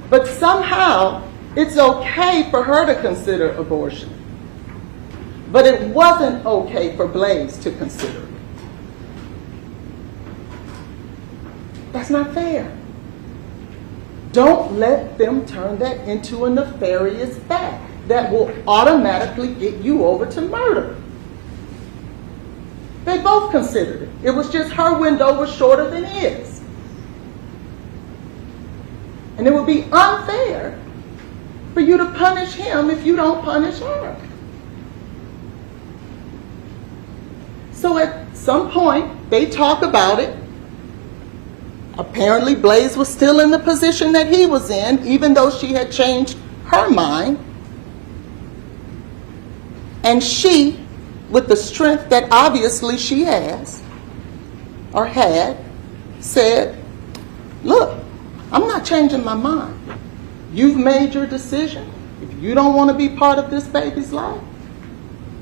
But somehow, it's okay for her to consider abortion. But it wasn't okay for Blaise to consider it. That's not fair. Don't let them turn that into a nefarious fact that will automatically get you over to murder. They both considered it. It was just her window was shorter than his. And it would be unfair for you to punish him if you don't punish her. So at some point, they talk about it. Apparently, Blaise was still in the position that he was in, even though she had changed her mind. And she, with the strength that obviously she has, or had, said, look, I'm not changing my mind. You've made your decision. If you don't want to be part of this baby's life,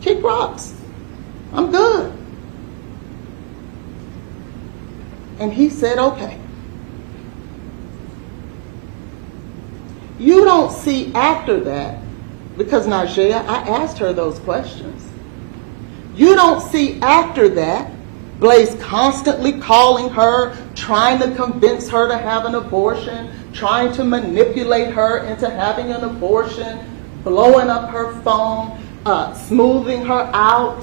kick rocks. I'm good. And he said, okay. You don't see after that, because Najee, I asked her those questions. You don't see after that Blaise constantly calling her, trying to convince her to have an abortion, trying to manipulate her into having an abortion, blowing up her phone, smoothing her out.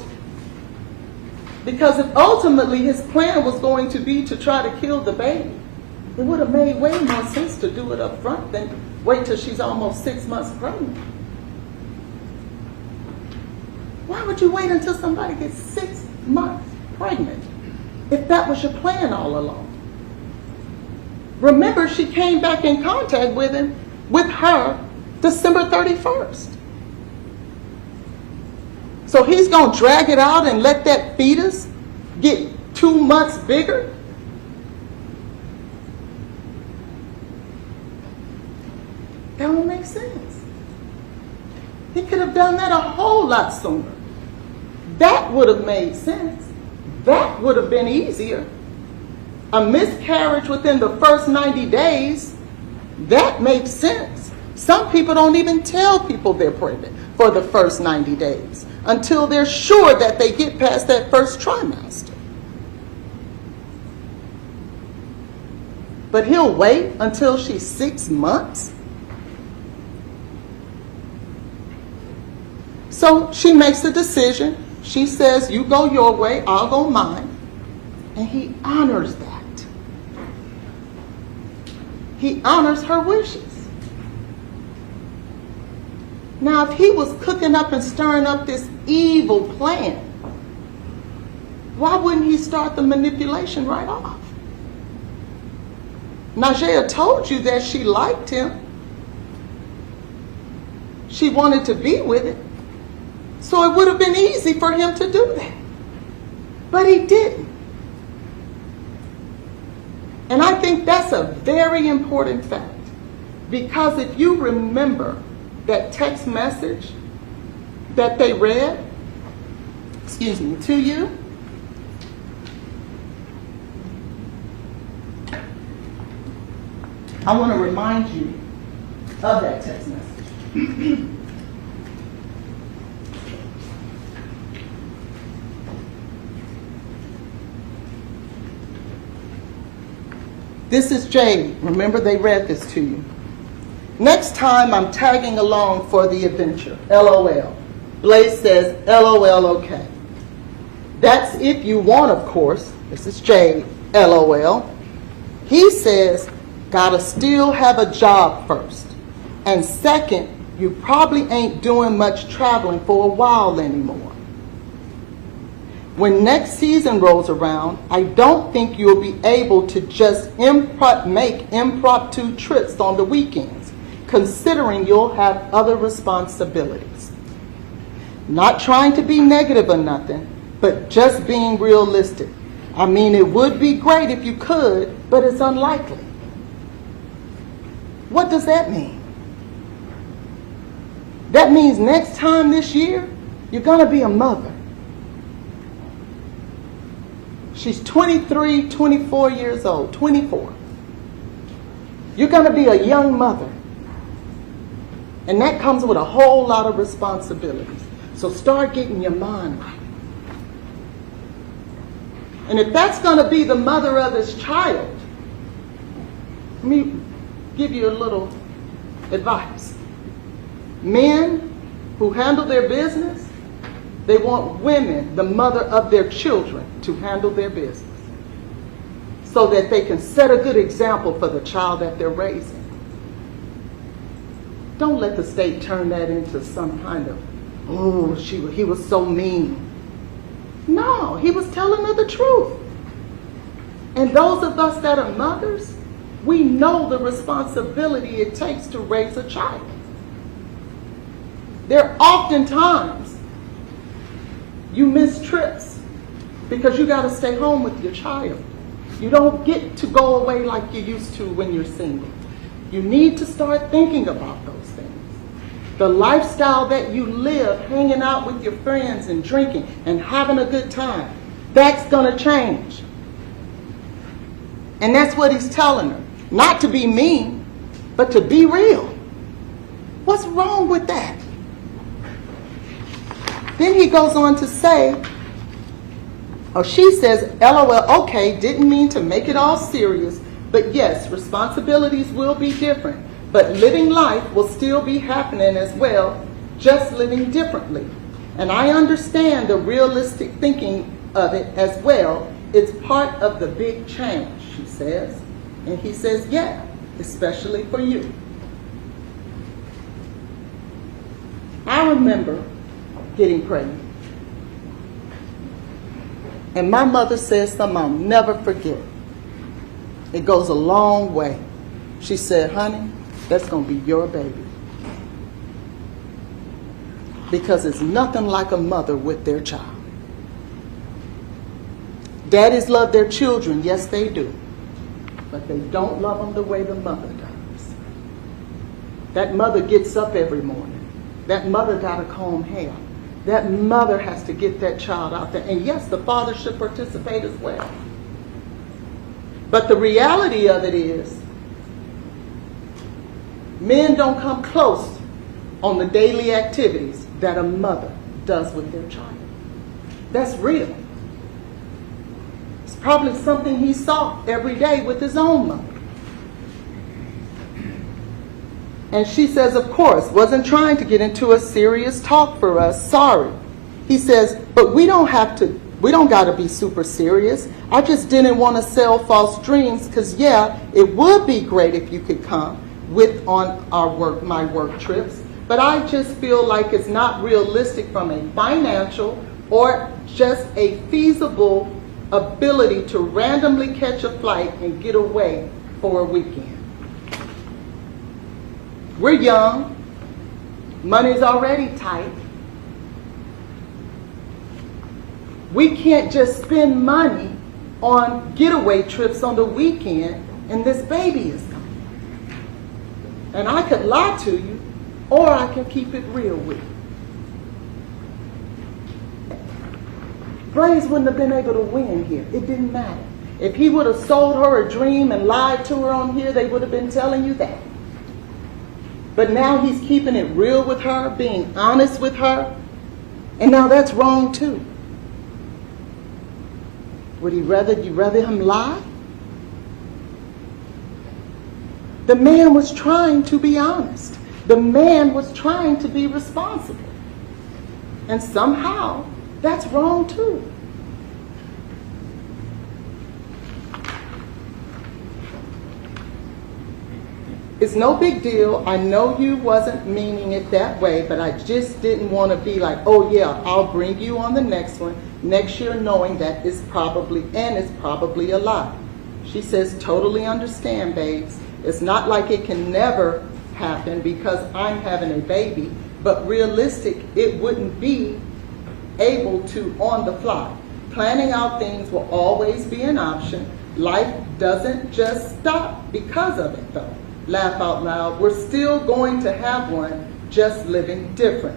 Because if ultimately his plan was going to be to try to kill the baby, it would have made way more sense to do it up front than wait till she's almost 6 months pregnant. Why would you wait until somebody gets 6 months pregnant if that was your plan all along? Remember, she came back in contact with her, December 31st. So he's going to drag it out and let that fetus get 2 months bigger? That don't make sense. He could have done that a whole lot sooner. That would have made sense. That would have been easier. A miscarriage within the first 90 days, that makes sense. Some people don't even tell people they're pregnant for the first 90 days until they're sure that they get past that first trimester. But he'll wait until she's 6 months? So she makes a decision. She says, you go your way, I'll go mine. And he honors that. He honors her wishes. Now, if he was cooking up and stirring up this evil plan, why wouldn't he start the manipulation right off? Najee told you that she liked him. She wanted to be with him. So it would have been easy for him to do that. But he didn't. And I think that's a very important fact. Because if you remember that text message that they read, to you, I want to remind you of that text message. This is Jade. Remember, they read this to you. Next time I'm tagging along for the adventure. LOL. Blaise says, LOL, okay. That's if you want, of course. This is Jade. LOL. He says, gotta still have a job first. And second, you probably ain't doing much traveling for a while anymore. When next season rolls around, I don't think you'll be able to just make impromptu trips on the weekends, considering you'll have other responsibilities. Not trying to be negative or nothing, but just being realistic. I mean, it would be great if you could, but it's unlikely. What does that mean? That means next time this year, you're going to be a mother. She's 23, 24 years old, 24. You're going to be a young mother. And that comes with a whole lot of responsibilities. So start getting your mind right. And if that's going to be the mother of this child, let me give you a little advice. Men who handle their business, they want women, the mother of their children, to handle their business so that they can set a good example for the child that they're raising. Don't let the state turn that into some kind of, oh, he was so mean. No, he was telling her the truth. And those of us that are mothers, we know the responsibility it takes to raise a child. There are often times you miss trips because you got to stay home with your child. You don't get to go away like you used to when you're single. You need to start thinking about those things. The lifestyle that you live, hanging out with your friends and drinking and having a good time, that's going to change. And that's what he's telling her. Not to be mean, but to be real. What's wrong with that? Then he goes on to say, or she says, LOL, okay, didn't mean to make it all serious, but yes, responsibilities will be different, but living life will still be happening as well, just living differently. And I understand the realistic thinking of it as well. It's part of the big change, she says. And he says, yeah, especially for you. I remember getting pregnant. And my mother says something I'll never forget. It goes a long way. She said, honey, that's going to be your baby. Because it's nothing like a mother with their child. Daddies love their children, yes they do. But they don't love them the way the mother does. That mother gets up every morning. That mother got to comb hair. That mother has to get that child out there. And yes, the father should participate as well. But the reality of it is, men don't come close on the daily activities that a mother does with their child. That's real. It's probably something he saw every day with his own mother. And she says, of course, wasn't trying to get into a serious talk for us, sorry. He says, but we don't got to be super serious. I just didn't want to sell false dreams because, yeah, it would be great if you could come on my work trips. But I just feel like it's not realistic from a financial or just a feasible ability to randomly catch a flight and get away for a weekend. We're young. Money's already tight. We can't just spend money on getaway trips on the weekend and this baby is coming. And I could lie to you, or I can keep it real with you. Blaise wouldn't have been able to win here. It didn't matter. If he would have sold her a dream and lied to her on here, they would have been telling you that. But now he's keeping it real with her, being honest with her, and now that's wrong too. Would you rather him lie? The man was trying to be honest. The man was trying to be responsible. And somehow, that's wrong too. It's no big deal. I know you wasn't meaning it that way, but I just didn't want to be like, oh yeah, I'll bring you on the next one, next year knowing that it's probably a lie. She says, totally understand, babes. It's not like it can never happen because I'm having a baby, but realistic, it wouldn't be able to on the fly. Planning out things will always be an option. Life doesn't just stop because of it though. Laugh out loud. We're still going to have one, just living different.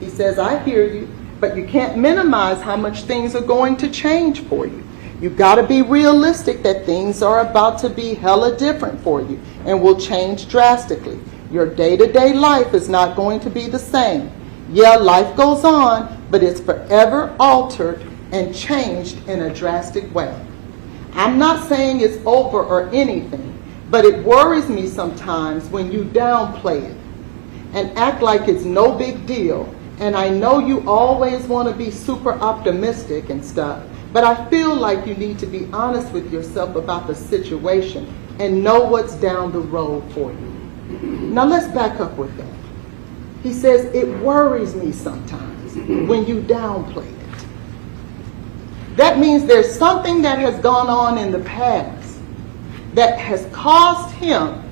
He says, I hear you, but you can't minimize how much things are going to change for you. You've got to be realistic that things are about to be hella different for you and will change drastically. Your day-to-day life is not going to be the same. Yeah, life goes on, but it's forever altered and changed in a drastic way. I'm not saying it's over or anything, but it worries me sometimes when you downplay it and act like it's no big deal. And I know you always want to be super optimistic and stuff, but I feel like you need to be honest with yourself about the situation and know what's down the road for you. Now let's back up with that. He says, it worries me sometimes when you downplay it. That means there's something that has gone on in the past that has caused him,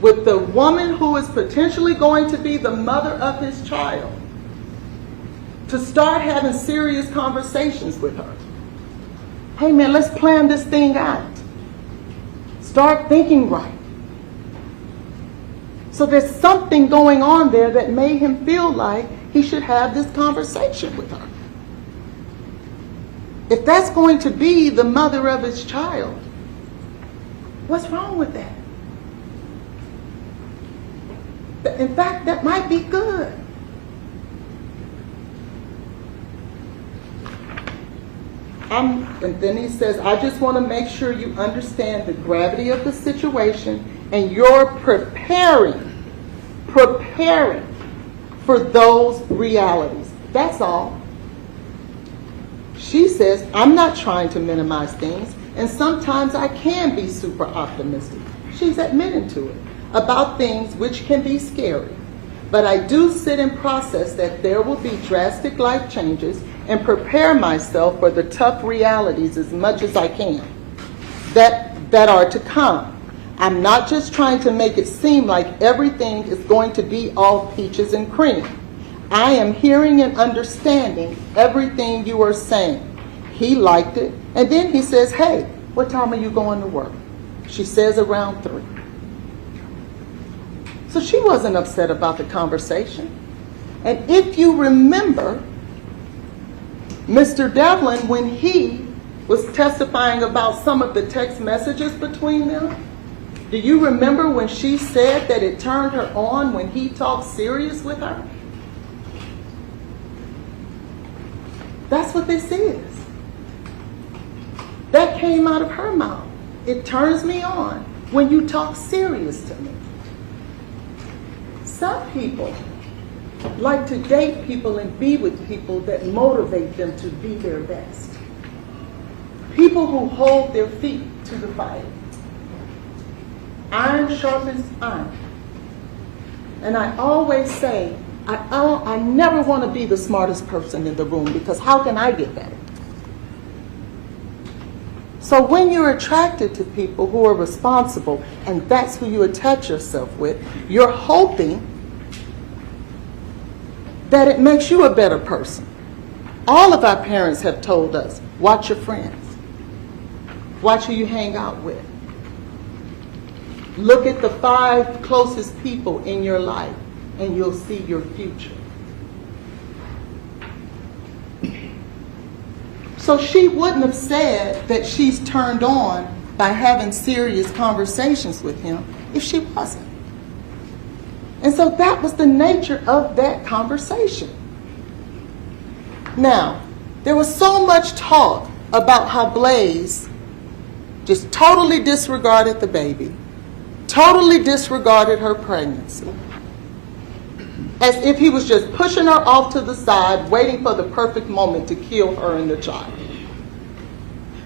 with the woman who is potentially going to be the mother of his child, to start having serious conversations with her. Hey man, let's plan this thing out. Start thinking right. So there's something going on there that made him feel like he should have this conversation with her. If that's going to be the mother of his child, what's wrong with that? In fact, that might be good. And then he says, I just want to make sure you understand the gravity of the situation and you're preparing for those realities. That's all. She says, I'm not trying to minimize things, and sometimes I can be super optimistic. She's admitting to it about things which can be scary. But I do sit and process that there will be drastic life changes and prepare myself for the tough realities as much as I can that are to come. I'm not just trying to make it seem like everything is going to be all peaches and cream. I am hearing and understanding everything you are saying. He liked it. And then he says, hey, what time are you going to work? She says around 3. So she wasn't upset about the conversation. And if you remember, Mr. Devlin, when he was testifying about some of the text messages between them, do you remember when she said that it turned her on when he talked serious with her? That's what this is. That came out of her mouth. It turns me on when you talk serious to me. Some people like to date people and be with people that motivate them to be their best. People who hold their feet to the fire. Iron sharpens iron. And I always say, I never want to be the smartest person in the room, because how can I get better? So when you're attracted to people who are responsible, and that's who you attach yourself with, you're hoping that it makes you a better person. All of our parents have told us, watch your friends. Watch who you hang out with. Look at the 5 closest people in your life, and you'll see your future. So she wouldn't have said that she's turned on by having serious conversations with him if she wasn't. And so that was the nature of that conversation. Now, there was so much talk about how Blaise just totally disregarded the baby, totally disregarded her pregnancy, as if he was just pushing her off to the side, waiting for the perfect moment to kill her and the child.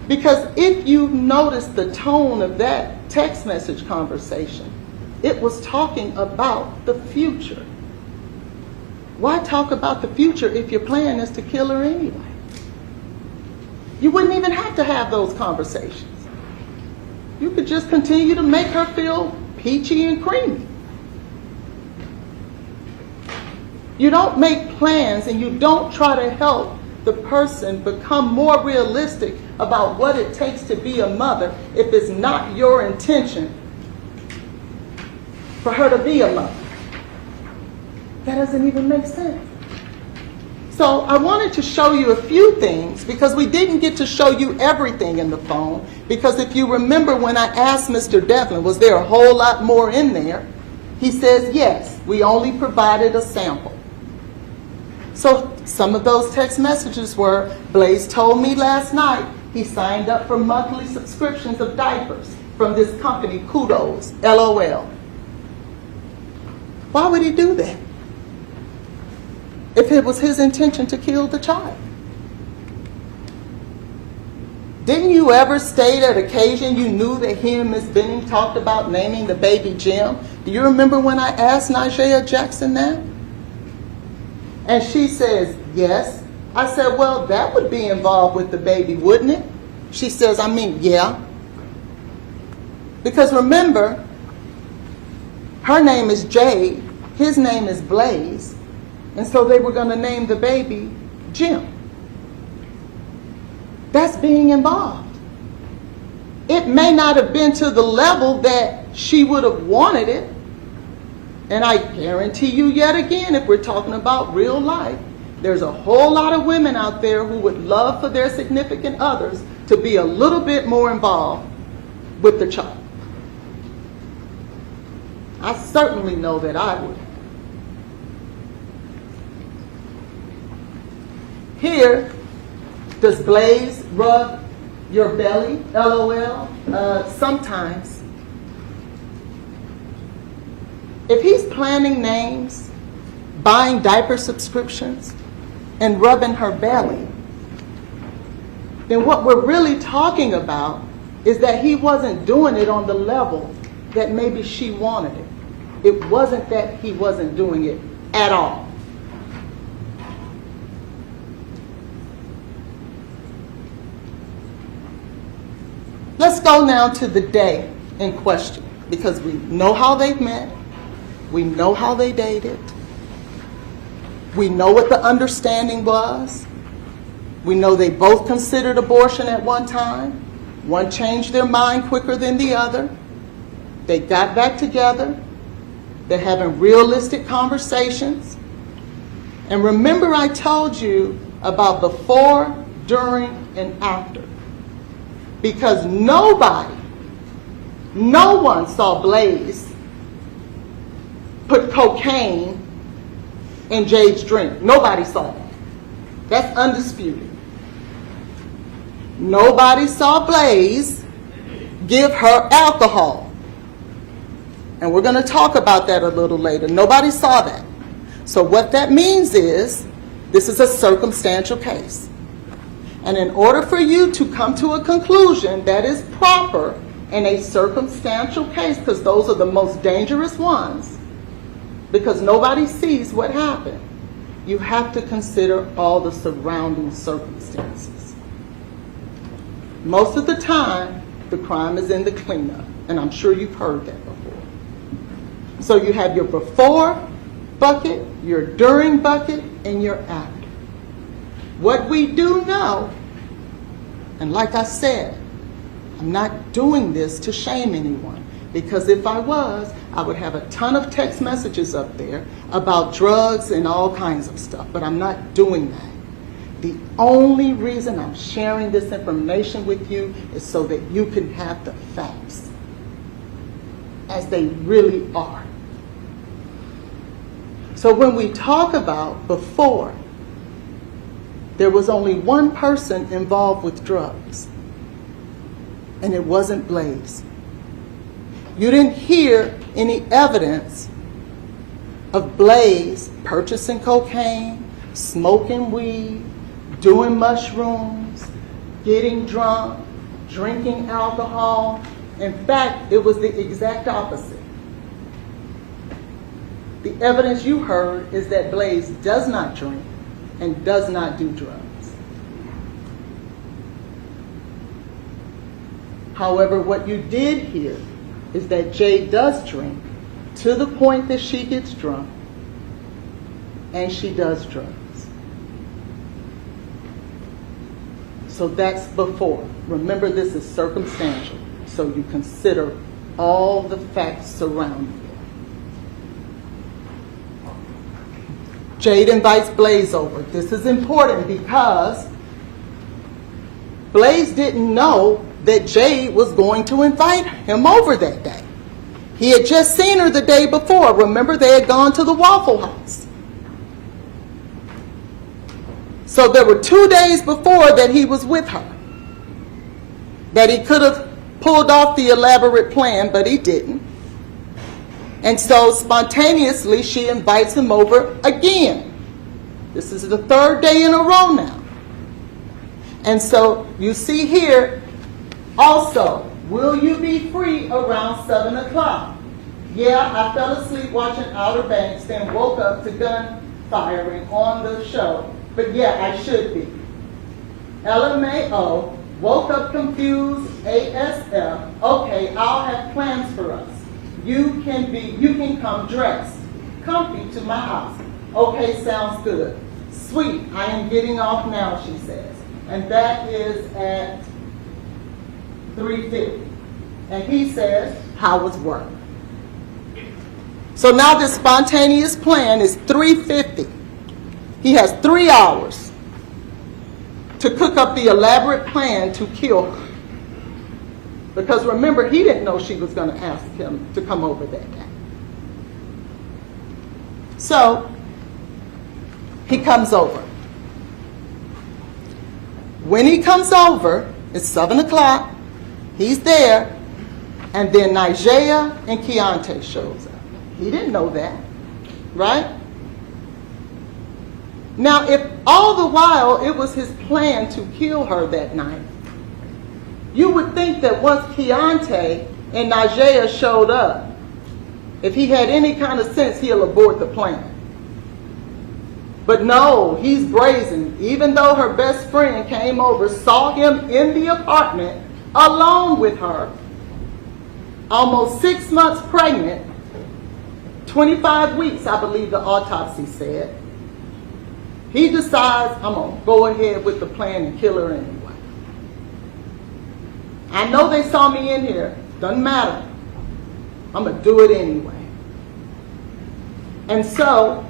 Because if you notice the tone of that text message conversation, it was talking about the future. Why talk about the future if your plan is to kill her anyway? You wouldn't even have to have those conversations. You could just continue to make her feel peachy and creamy. You don't make plans and you don't try to help the person become more realistic about what it takes to be a mother if it's not your intention for her to be a mother. That doesn't even make sense. So I wanted to show you a few things, because we didn't get to show you everything in the phone, because if you remember when I asked Mr. Devlin, was there a whole lot more in there? He says, yes, we only provided a sample. So some of those text messages were, Blaise told me last night he signed up for monthly subscriptions of diapers from this company, Kudos, LOL. Why would he do that if it was his intention to kill the child? Didn't you you ever state at occasion you knew that he and Ms. Benning talked about naming the baby Jim? Do you remember when I asked Nigel Jackson that? And she says, yes. I said, well, that would be involved with the baby, wouldn't it? She says, yeah. Because remember, her name is Jade, his name is Blaise, and so they were going to name the baby Jim. That's being involved. It may not have been to the level that she would have wanted it, and I guarantee you yet again, if we're talking about real life, there's a whole lot of women out there who would love for their significant others to be a little bit more involved with the child. I certainly know that I would. Here, does Blaise rub your belly? LOL. Sometimes. If he's planning names, buying diaper subscriptions, and rubbing her belly, then what we're really talking about is that he wasn't doing it on the level that maybe she wanted it. It wasn't that he wasn't doing it at all. Let's go now to the day in question, because we know how they've met, we know how they dated, we know what the understanding was, we know they both considered abortion at one time, one changed their mind quicker than the other, they got back together, they're having realistic conversations, and remember I told you about before, during, and after. Because no one saw Blaise put cocaine in Jade's drink. Nobody saw that. That's undisputed. Nobody saw Blaise give her alcohol. And we're going to talk about that a little later. Nobody saw that. So what that means is, this is a circumstantial case. And in order for you to come to a conclusion that is proper in a circumstantial case, because those are the most dangerous ones, because nobody sees what happened, you have to consider all the surrounding circumstances. Most of the time, the crime is in the cleanup, and I'm sure you've heard that before. So you have your before bucket, your during bucket, and your after. What we do know, and like I said, I'm not doing this to shame anyone, because if I was, I would have a ton of text messages up there about drugs and all kinds of stuff, but I'm not doing that. The only reason I'm sharing this information with you is so that you can have the facts as they really are. So when we talk about before, there was only one person involved with drugs, and it wasn't Blaise. You didn't hear any evidence of Blaise purchasing cocaine, smoking weed, doing mushrooms, getting drunk, drinking alcohol. In fact, it was the exact opposite. The evidence you heard is that Blaise does not drink and does not do drugs. However, what you did hear is that Jade does drink to the point that she gets drunk, and she does drugs. So that's before. Remember, this is circumstantial, so you consider all the facts surrounding it. Jade invites Blaise over. This is important because Blaise didn't know that Jade was going to invite him over that day. He had just seen her the day before. Remember, they had gone to the Waffle House. So there were 2 days before that he was with her, that he could have pulled off the elaborate plan, but he didn't. And so spontaneously, she invites him over again. This is the third day in a row now. And so you see here, Also, will you be free around 7 o'clock? Yeah, I fell asleep watching Outer Banks, then woke up to gun firing on the show. But yeah, I should be. LMAO, woke up confused, ASF. Okay, I'll have plans for us. You can come dressed, comfy to my house. Okay, sounds good. Sweet, I am getting off now, she says. And that is at 3:50. And he says, how was work? So now this spontaneous plan is 3:50. He has 3 hours to cook up the elaborate plan to kill her. Because remember, he didn't know she was going to ask him to come over that day. So he comes over. When he comes over, it's 7 o'clock, he's there, and then Nigea and Keontae shows up. He didn't know that, right? Now, if all the while it was his plan to kill her that night, you would think that once Keontae and Nigea showed up, if he had any kind of sense, he'll abort the plan. But no, he's brazen. Even though her best friend came over, saw him in the apartment alone with her, almost 6 months pregnant, 25 weeks, I believe the autopsy said. He decides, I'm going to go ahead with the plan and kill her anyway. I know they saw me in here. Doesn't matter. I'm going to do it anyway. And so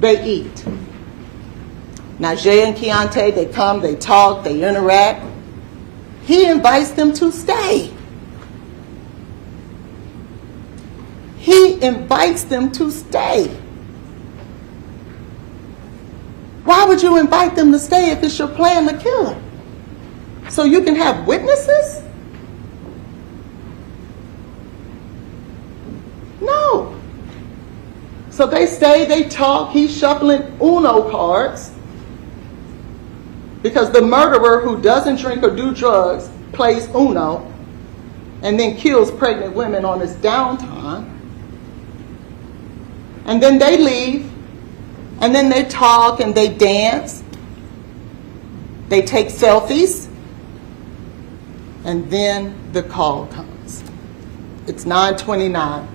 they eat. Nigea and Keontae, they come, they talk, they interact. He invites them to stay. He invites them to stay. Why would you invite them to stay if it's your plan to kill her? So you can have witnesses? No. So they stay, they talk, he's shuffling Uno cards because the murderer who doesn't drink or do drugs plays Uno and then kills pregnant women on his downtime. And then they leave, and then they talk and they dance. They take selfies, and then the call comes. It's 9:29.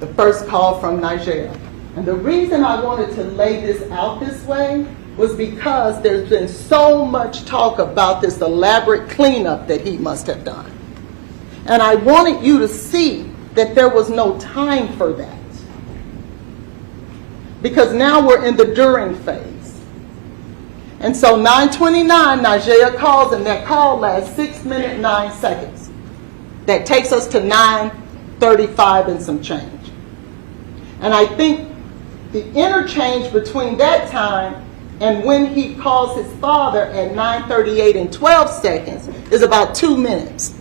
The first call from Nigea. And the reason I wanted to lay this out this way was because there's been so much talk about this elaborate cleanup that he must have done. And I wanted you to see that there was no time for that. Because now we're in the during phase. And so 9:29, Nigea calls, and that call lasts 6 minutes, 9 seconds. That takes us to 9:35 and some change. And I think the interchange between that time and when he calls his father at 9:38 and 12 seconds is about 2 minutes.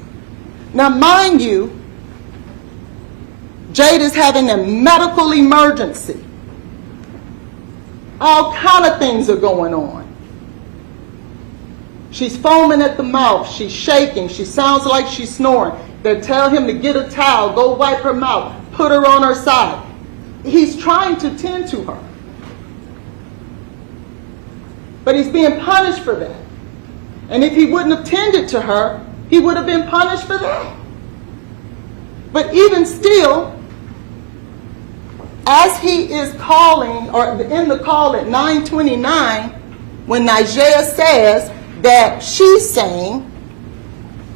Now, mind you, Jade is having a medical emergency. All kind of things are going on. She's foaming at the mouth. She's shaking. She sounds like she's snoring. They tell him to get a towel, go wipe her mouth, put her on her side. He's trying to tend to her. But he's being punished for that. And if he wouldn't have tended to her, he would have been punished for that. But even still, as he is calling, or in the call at 9:29, when Nigea says that she's saying,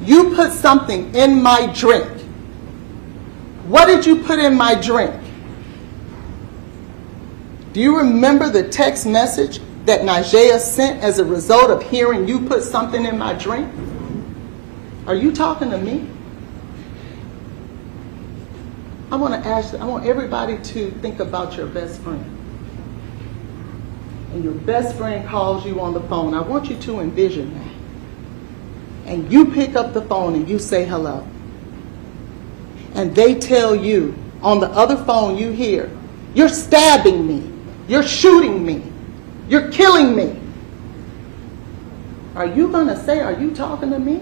you put something in my drink. What did you put in my drink? Do you remember the text message that Nigea sent as a result of hearing you put something in my drink? Are you talking to me? I want everybody to think about your best friend. And your best friend calls you on the phone. I want you to envision that. And you pick up the phone and you say hello. And they tell you, on the other phone you hear, you're stabbing me. You're shooting me. You're killing me. Are you going to say, are you talking to me?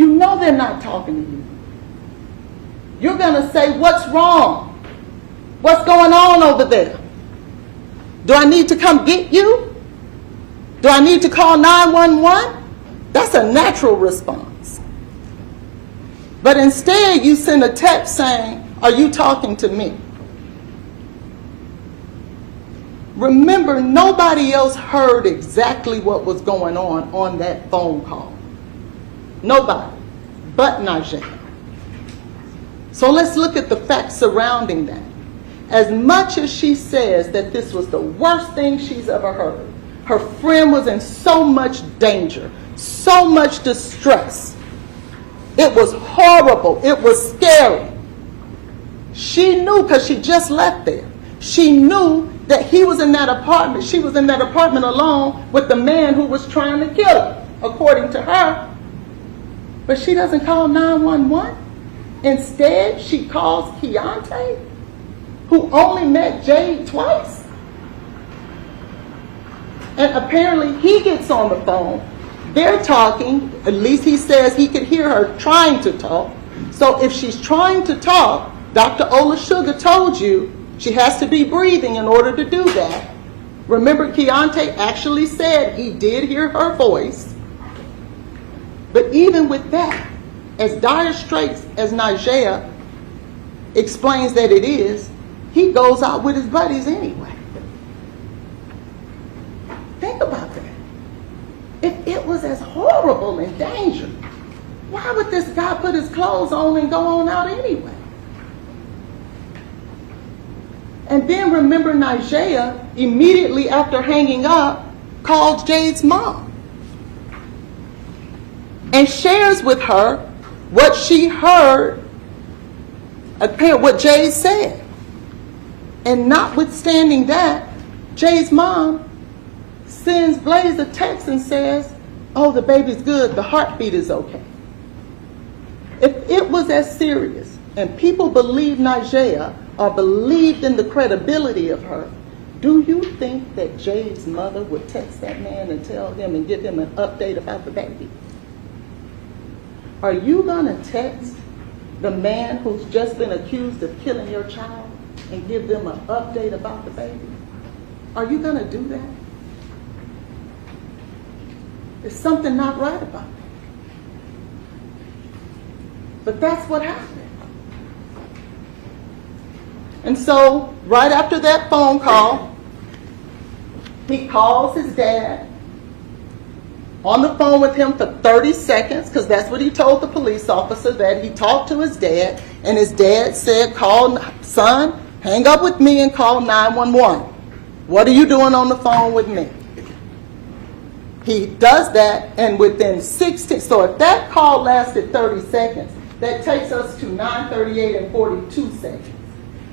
You know they're not talking to you. You're going to say, what's wrong? What's going on over there? Do I need to come get you? Do I need to call 911? That's a natural response. But instead, you send a text saying, are you talking to me? Remember, nobody else heard exactly what was going on that phone call. Nobody, but Najee. So let's look at the facts surrounding that. As much as she says that this was the worst thing she's ever heard, her friend was in so much danger, so much distress. It was horrible. It was scary. She knew, because she just left there, she knew that he was in that apartment. She was in that apartment alone with the man who was trying to kill her, according to her. But she doesn't call 911. Instead, she calls Keontae, who only met Jade twice. And apparently he gets on the phone. They're talking. At least he says he could hear her trying to talk. So if she's trying to talk, Dr. Ola Sugar told you she has to be breathing in order to do that. Remember, Keontae actually said he did hear her voice. But even with that, as dire straits as Najee explains that it is, he goes out with his buddies anyway. Think about that. If it was as horrible and dangerous, why would this guy put his clothes on and go on out anyway? And then remember, Najee, immediately after hanging up, called Jade's mom and shares with her what she heard, what Jade said. And notwithstanding that, Jade's mom sends Blaise a text and says, oh, the baby's good, the heartbeat is okay. If it was as serious and people believed Najee or believed in the credibility of her, do you think that Jade's mother would text that man and tell him and give him an update about the baby? Are you going to text the man who's just been accused of killing your child and give them an update about the baby? Are you going to do that? There's something not right about it. But that's what happened. And so, right after that phone call, he calls his dad on the phone with him for 30 seconds, because that's what he told the police officer, that he talked to his dad, and his dad said, son, hang up with me and call 911. What are you doing on the phone with me? He does that, and within 16, so if that call lasted 30 seconds, that takes us to 9:38 and 42 seconds.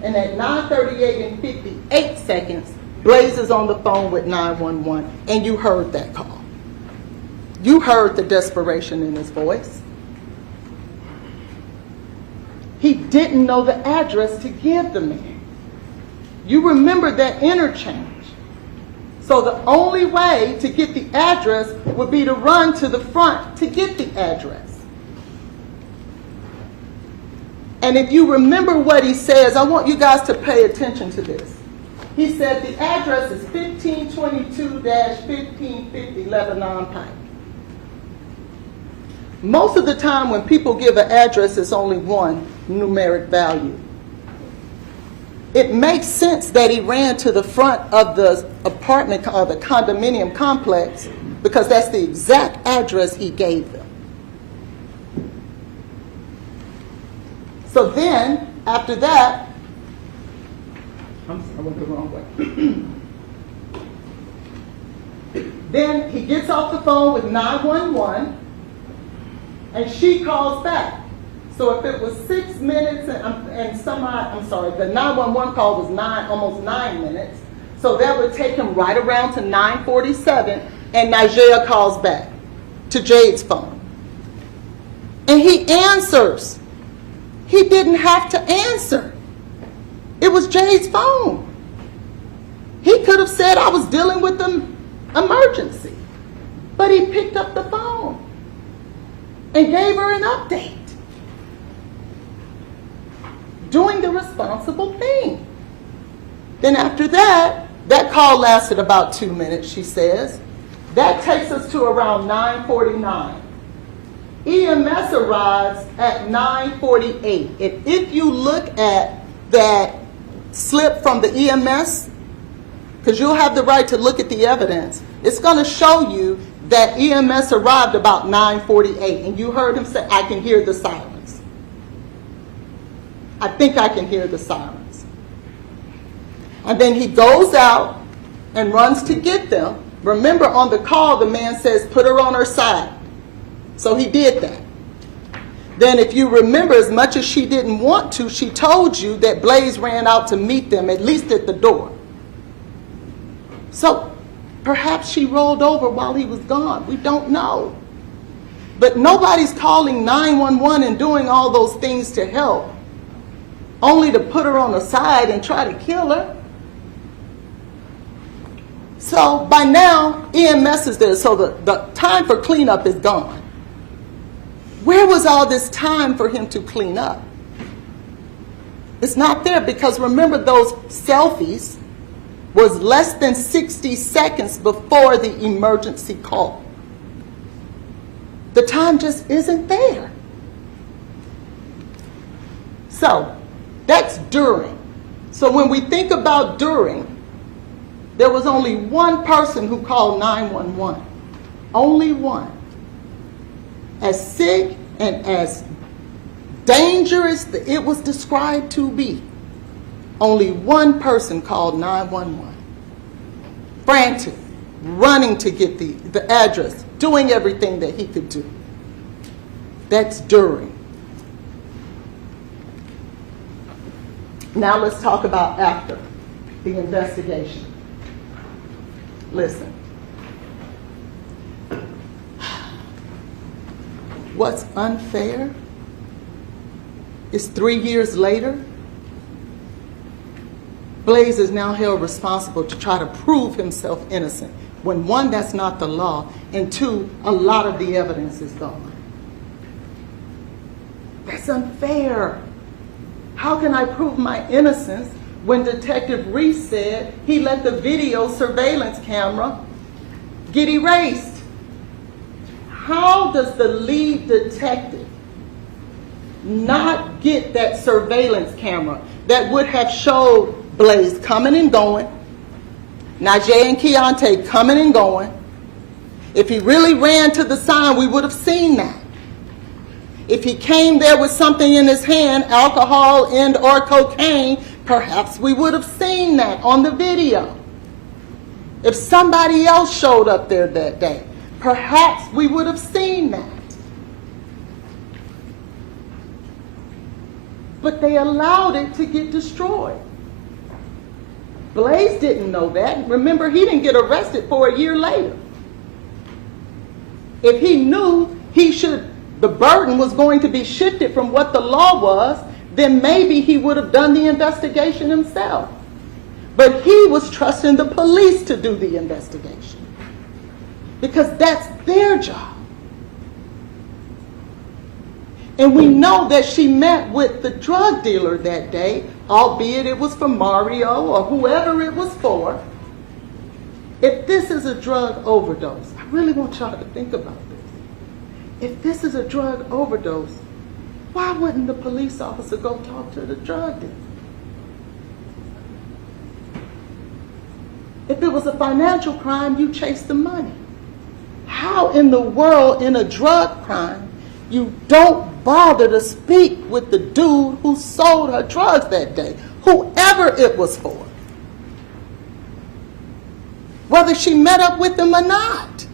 And at 9:38 and 58 seconds, Blaise is on the phone with 911, and you heard that call. You heard the desperation in his voice. He didn't know the address to give the man. You remember that interchange. So the only way to get the address would be to run to the front to get the address. And if you remember what he says, I want you guys to pay attention to this. He said the address is 1522-1550 Lebanon Pike. Most of the time when people give an address, it's only one numeric value. It makes sense that he ran to the front of the apartment or the condominium complex, because that's the exact address he gave them. So then, after that, I went the wrong way. Then he gets off the phone with 911, and she calls back. So if it was 6 minutes and some, I'm sorry, the 911 call was almost 9 minutes. So that would take him right around to 9:47, and Najee calls back to Jade's phone. And he answers. He didn't have to answer. It was Jade's phone. He could have said, I was dealing with an emergency. But he picked up the phone. and gave her an update. Doing the responsible thing. Then after that call lasted about 2 minutes, she says. That takes us to around 9:49. EMS arrives at 9:48. And if you look at that slip from the EMS, because you'll have the right to look at the evidence, it's going to show you that EMS arrived about 9:48. And you heard him say, I can hear the sirens. I think I can hear the sirens. And then he goes out and runs to get them. Remember, on the call, the man says, put her on her side. So he did that. Then if you remember, as much as she didn't want to, she told you that Blaise ran out to meet them, at least at the door. So perhaps she rolled over while he was gone. We don't know. But nobody's calling 911 and doing all those things to help, only to put her on the side and try to kill her. So by now, EMS is there, so the time for cleanup is gone. Where was all this time for him to clean up? It's not there, because remember, those selfies was less than 60 seconds before the emergency call. The time just isn't there. So that's during. So when we think about during, there was only one person who called 911. Only one. As sick and as dangerous as it was described to be, only one person called 911. Frantic, running to get the address, doing everything that he could do. That's during. Now let's talk about after the investigation. Listen. What's unfair is 3 years later, Blaise is now held responsible to try to prove himself innocent, when one, that's not the law, and two, a lot of the evidence is gone. That's unfair. How can I prove my innocence when Detective Reese said he let the video surveillance camera get erased? How does the lead detective not get that surveillance camera that would have showed Blaise coming and going, Najee and Keontae coming and going? If he really ran to the sign, we would have seen that. If he came there with something in his hand, alcohol and or cocaine, perhaps we would have seen that on the video. If somebody else showed up there that day, perhaps we would have seen that. But they allowed it to get destroyed. Blaise didn't know that. Remember, he didn't get arrested for a year later. If he knew the burden was going to be shifted from what the law was, then maybe he would have done the investigation himself. But he was trusting the police to do the investigation, because that's their job. And we know that she met with the drug dealer that day, albeit it was for Mario or whoever it was for. If this is a drug overdose, I really want y'all to think about this. If this is a drug overdose, why wouldn't the police officer go talk to the drug dealer? If it was a financial crime, you chase the money. How in the world, in a drug crime, you don't bother to speak with the dude who sold her drugs that day, whoever it was for, whether she met up with him or not?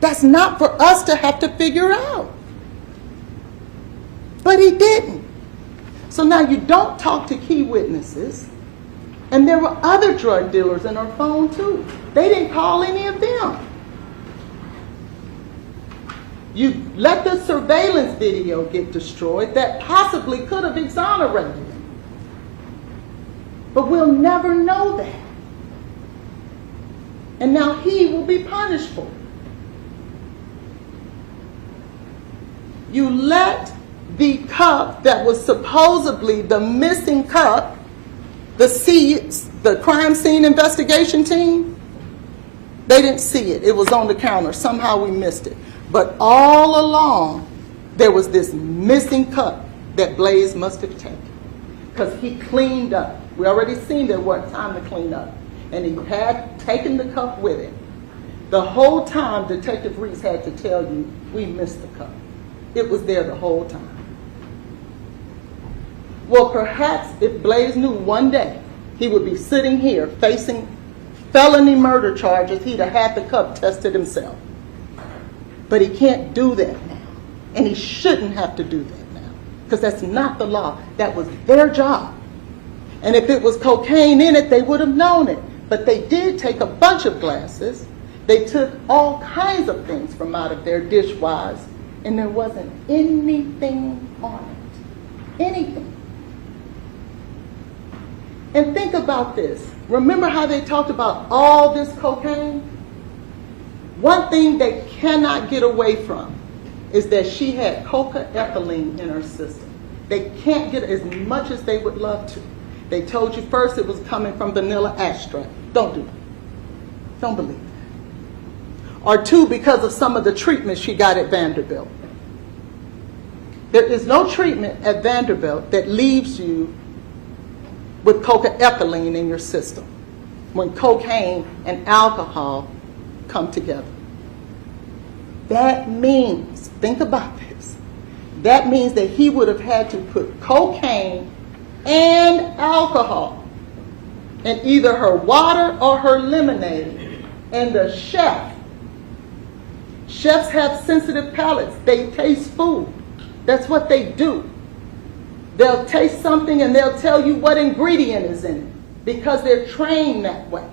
That's not for us to have to figure out. But he didn't. So now you don't talk to key witnesses. And there were other drug dealers in her phone too. They didn't call any of them. You let the surveillance video get destroyed that possibly could have exonerated him. But we'll never know that. And now he will be punished for it. You let the cup that was supposedly the missing cup, the crime scene investigation team, they didn't see it. It was on the counter. Somehow we missed it. But all along, there was this missing cup that Blaise must have taken, because he cleaned up. We already seen there wasn't time to clean up. And he had taken the cup with him. The whole time, Detective Reese had to tell you, we missed the cup. It was there the whole time. Well, perhaps if Blaise knew one day he would be sitting here facing felony murder charges, he'd have had the cup tested himself. But he can't do that now. And he shouldn't have to do that now, because that's not the law. That was their job. And if it was cocaine in it, they would have known it. But they did take a bunch of glasses. They took all kinds of things from out of their dishwise, and there wasn't anything on it. Anything. And think about this. Remember how they talked about all this cocaine? One thing they cannot get away from is that she had cocaethylene in her system. They can't get as much as they would love to. They told you first it was coming from vanilla extract. Don't do that. Don't believe that. Or two, because of some of the treatment she got at Vanderbilt. There is no treatment at Vanderbilt that leaves you with cocaethylene in your system when cocaine and alcohol come together. That means, think about this, that means that he would have had to put cocaine and alcohol in either her water or her lemonade. And the chefs have sensitive palates. They taste food. That's what they do. They'll taste something and they'll tell you what ingredient is in it because they're trained that way.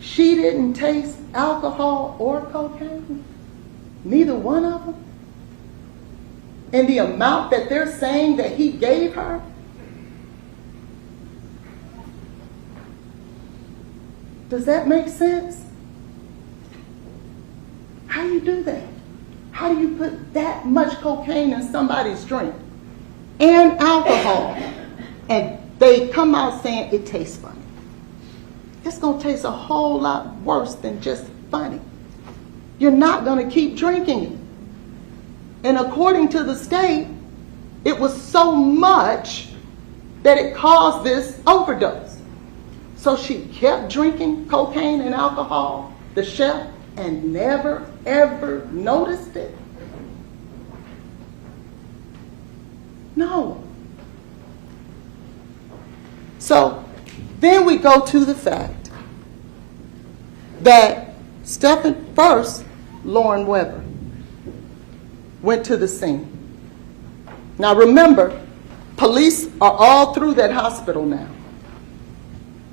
She didn't taste alcohol or cocaine. Neither one of them. And the amount that they're saying that he gave her. Does that make sense? How do you do that? How do you put that much cocaine in somebody's drink and alcohol, and they come out saying it tastes funny? It's going to taste a whole lot worse than just funny. You're not going to keep drinking it. And according to the state, it was so much that it caused this overdose. So she kept drinking cocaine and alcohol, the chef, and never, ever noticed it? No. So then we go to the fact that Lauren Weber went to the scene. Now remember, police are all through that hospital now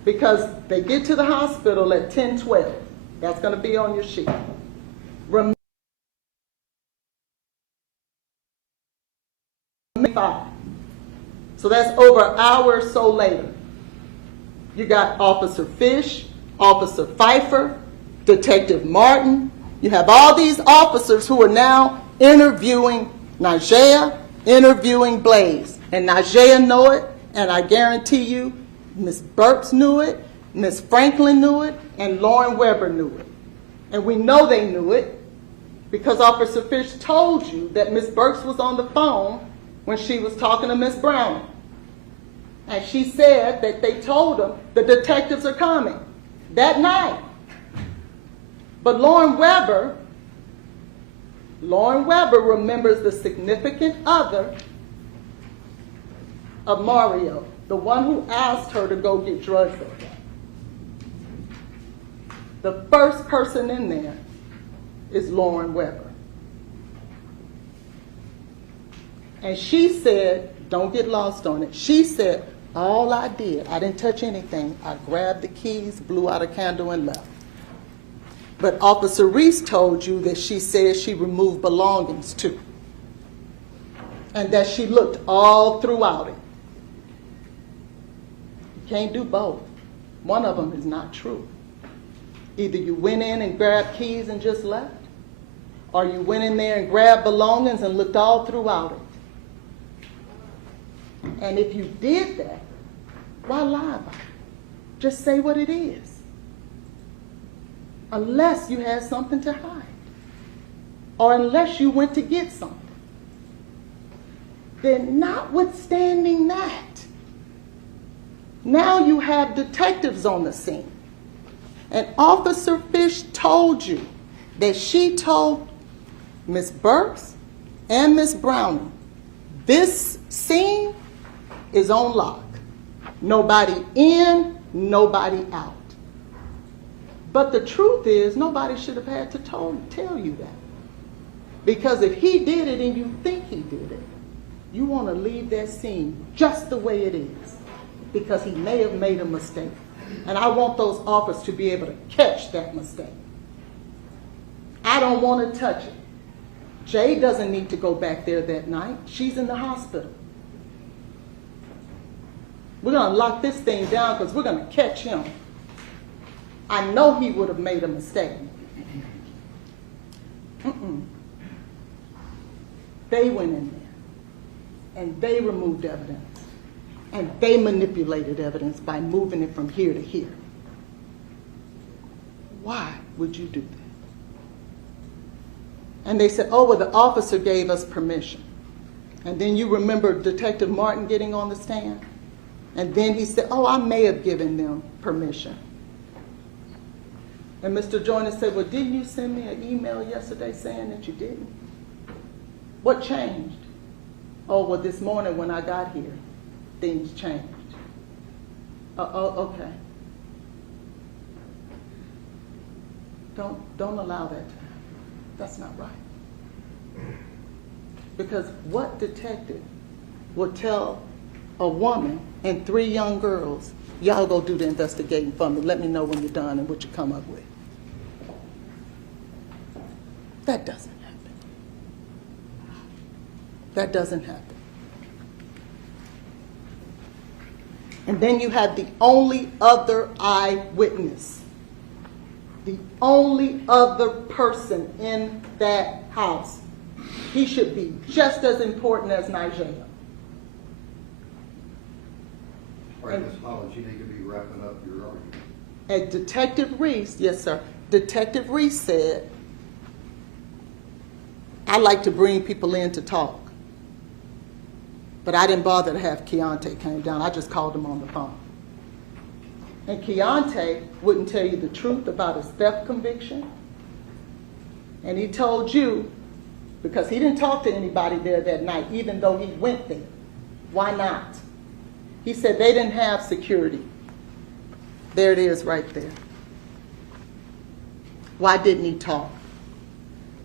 because they get to the hospital at 10:12. That's going to be on your sheet. Remember, 5. So that's over an hour or so later. You got Officer Fish, Officer Pfeiffer, Detective Martin. You have all these officers who are now interviewing Najee, interviewing Blaise. And Najee knew it, and I guarantee you, Ms. Burks knew it, Ms. Franklin knew it, and Lauren Weber knew it. And we know they knew it because Officer Fish told you that Ms. Burks was on the phone when she was talking to Ms. Brown. And she said that they told them the detectives are coming that night. But Lauren Weber remembers the significant other of Mario, the one who asked her to go get drugs that day. The first person in there is Lauren Weber. And she said, don't get lost on it, she said, all I did, I didn't touch anything. I grabbed the keys, blew out a candle, and left. But Officer Reese told you that she said she removed belongings too. And that she looked all throughout it. You can't do both. One of them is not true. Either you went in and grabbed keys and just left, or you went in there and grabbed belongings and looked all throughout it. And if you did that, why lie about it? Just say what it is. Unless you had something to hide, or unless you went to get something. Then notwithstanding that, now you have detectives on the scene. And Officer Fish told you that she told Ms. Burks and Ms. Browning, this scene is on lock. Nobody in, nobody out. But the truth is, nobody should have had to tell you that. Because if he did it and you think he did it, you want to leave that scene just the way it is. Because he may have made a mistake. And I want those officers to be able to catch that mistake. I don't want to touch it. Jade doesn't need to go back there that night. She's in the hospital. We're going to lock this thing down because we're going to catch him. I know he would have made a mistake. They went in there and they removed evidence. And they manipulated evidence by moving it from here to here. Why would you do that? And they said, oh, well, the officer gave us permission. And then you remember Detective Martin getting on the stand? And then he said, oh, I may have given them permission. And Mr. Joyner said, well, didn't you send me an email yesterday saying that you didn't? What changed? Oh, well, this morning when I got here, things changed. Okay. Don't allow that to happen. That's not right. Because what detective would tell a woman and 3 young girls, y'all go do the investigating for me, let me know when you're done and what you come up with? That doesn't happen. That doesn't happen. And then you have the only other eyewitness, the only other person in that house. He should be just as important as Nigel. All right, Ms. Hollins, you need to be wrapping up your argument. And Detective Reese, yes, sir. Detective Reese said, I like to bring people in to talk. But I didn't bother to have Keontae came down. I just called him on the phone. And Keontae wouldn't tell you the truth about his theft conviction. And he told you, because he didn't talk to anybody there that night, even though he went there. Why not? He said they didn't have security. There it is right there. Why didn't he talk?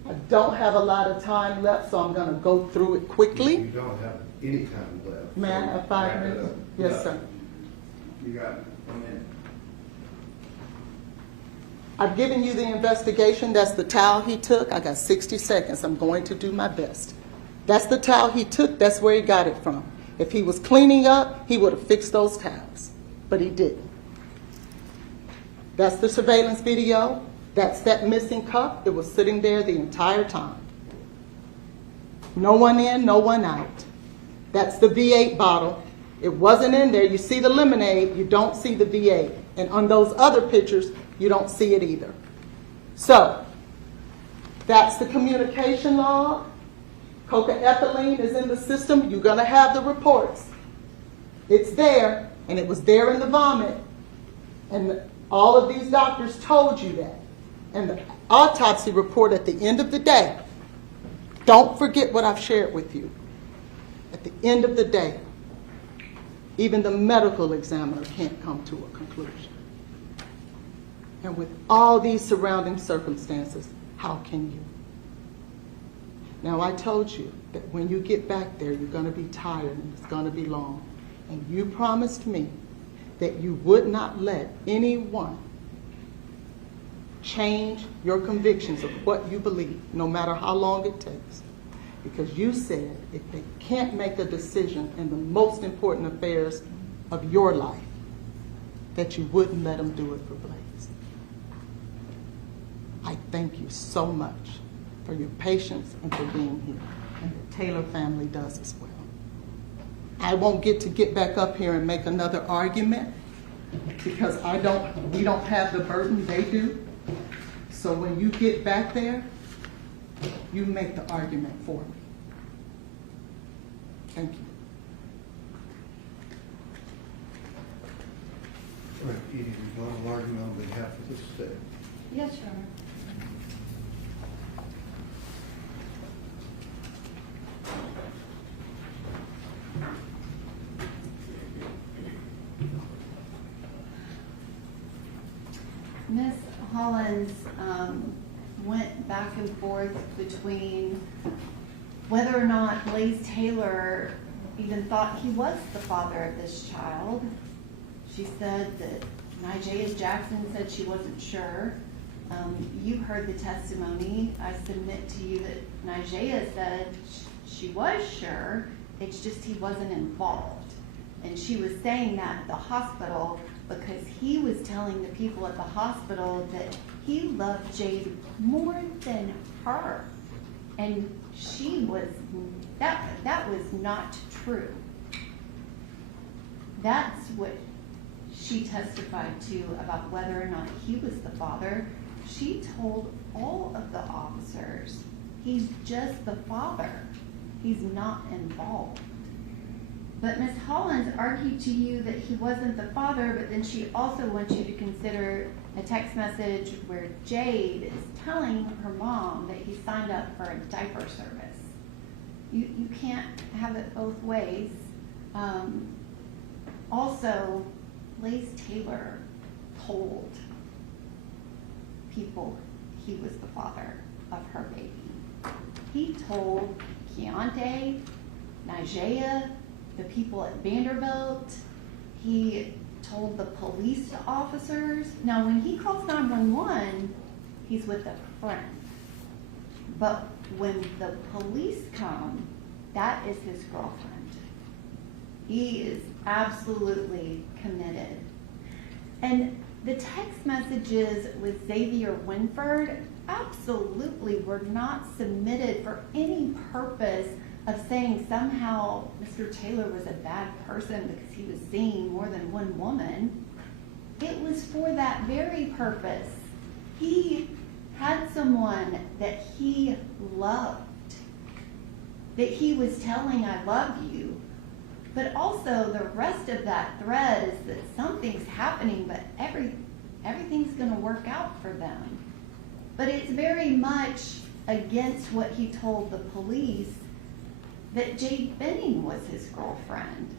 I don't have a lot of time left, so I'm going to go through it quickly. You don't have any time left. May I have 5 minutes? Yes, sir. You got 1 minute. I've given you the investigation. That's the towel he took. I got 60 seconds. I'm going to do my best. That's the towel he took. That's where he got it from. If he was cleaning up, he would have fixed those towels. But he didn't. That's the surveillance video. That's that missing cup. It was sitting there the entire time. No one in, no one out. That's the V8 bottle. It wasn't in there. You see the lemonade, you don't see the V8. And on those other pictures, you don't see it either. So, that's the communication log. Cocaethylene is in the system. You're going to have the reports. It's there, and it was there in the vomit. And all of these doctors told you that. And the autopsy report at the end of the day, don't forget what I've shared with you. At the end of the day, even the medical examiner can't come to a conclusion. And with all these surrounding circumstances, how can you? Now, I told you that when you get back there, you're going to be tired and it's going to be long. And you promised me that you would not let anyone change your convictions of what you believe, no matter how long it takes. Because you said if they can't make a decision in the most important affairs of your life, that you wouldn't let them do it for Blaise. I thank you so much for your patience, and for being here. And the Taylor family does as well. I won't get back up here and make another argument because we don't have the burden, they do. So when you get back there, you make the argument for me. Thank you. All right, any rebuttal argument on behalf of the state? Yes, Your Honor. Ms. Hollins went back and forth between whether or not Blaise Taylor even thought he was the father of this child. She said that Jade Jackson said she wasn't sure. You heard the testimony. I submit to you that Nigea said she was sure, it's just he wasn't involved. And she was saying that at the hospital because he was telling the people at the hospital that he loved Jade more than her. And she was, that was not true. That's what she testified to about whether or not he was the father. She told all of the officers, he's just the father. He's not involved. But Ms. Hollins argued to you that he wasn't the father, but then she also wants you to consider a text message where Jade is telling her mom that he signed up for a diaper service. You can't have it both ways. Also, Blaise Taylor told people he was the father of her baby. He told Keontae, Nigea, the people at Vanderbilt. He told the police officers. Now, when he calls 911, he's with a friend. But when the police come, that is his girlfriend. He is absolutely committed. And the text messages with Xavier Winford absolutely were not submitted for any purpose of saying somehow Mr. Taylor was a bad person because he was seeing more than one woman. It was for that very purpose. He had someone that he loved, that he was telling, I love you. But also the rest of that thread is that something's happening, but everything's going to work out for them. But it's very much against what he told the police that Jade Benning was his girlfriend.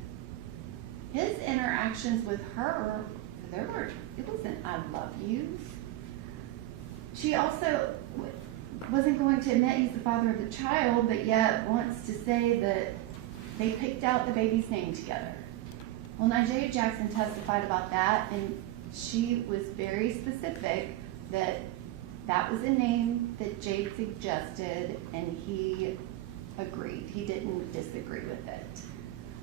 His interactions with her, it wasn't I love yous. She also wasn't going to admit he's the father of the child, but yet wants to say that they picked out the baby's name together. Well, Nigea Jackson testified about that, and she was very specific that that was a name that Jade suggested, and he agreed. He didn't disagree with it.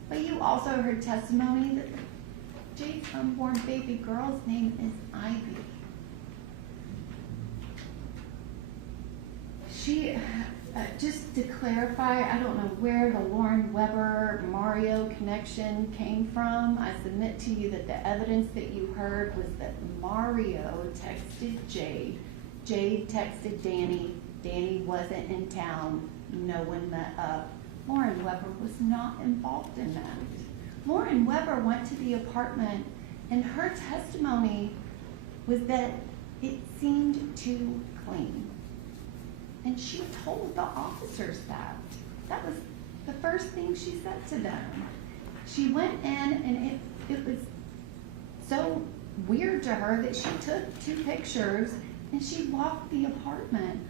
But you also heard testimony that Jade's unborn baby girl's name is Ivy. She, just to clarify, I don't know where the Lauren Weber Mario connection came from. I submit to you that the evidence that you heard was that Mario texted Jade. Jade texted Danny. Danny wasn't in town. No one met up. Lauren Weber was not involved in that. Lauren Weber went to the apartment, and her testimony was that it seemed too clean. And she told the officers that. That was the first thing she said to them. She went in, and it was so weird to her that she took 2 pictures and she walked the apartment.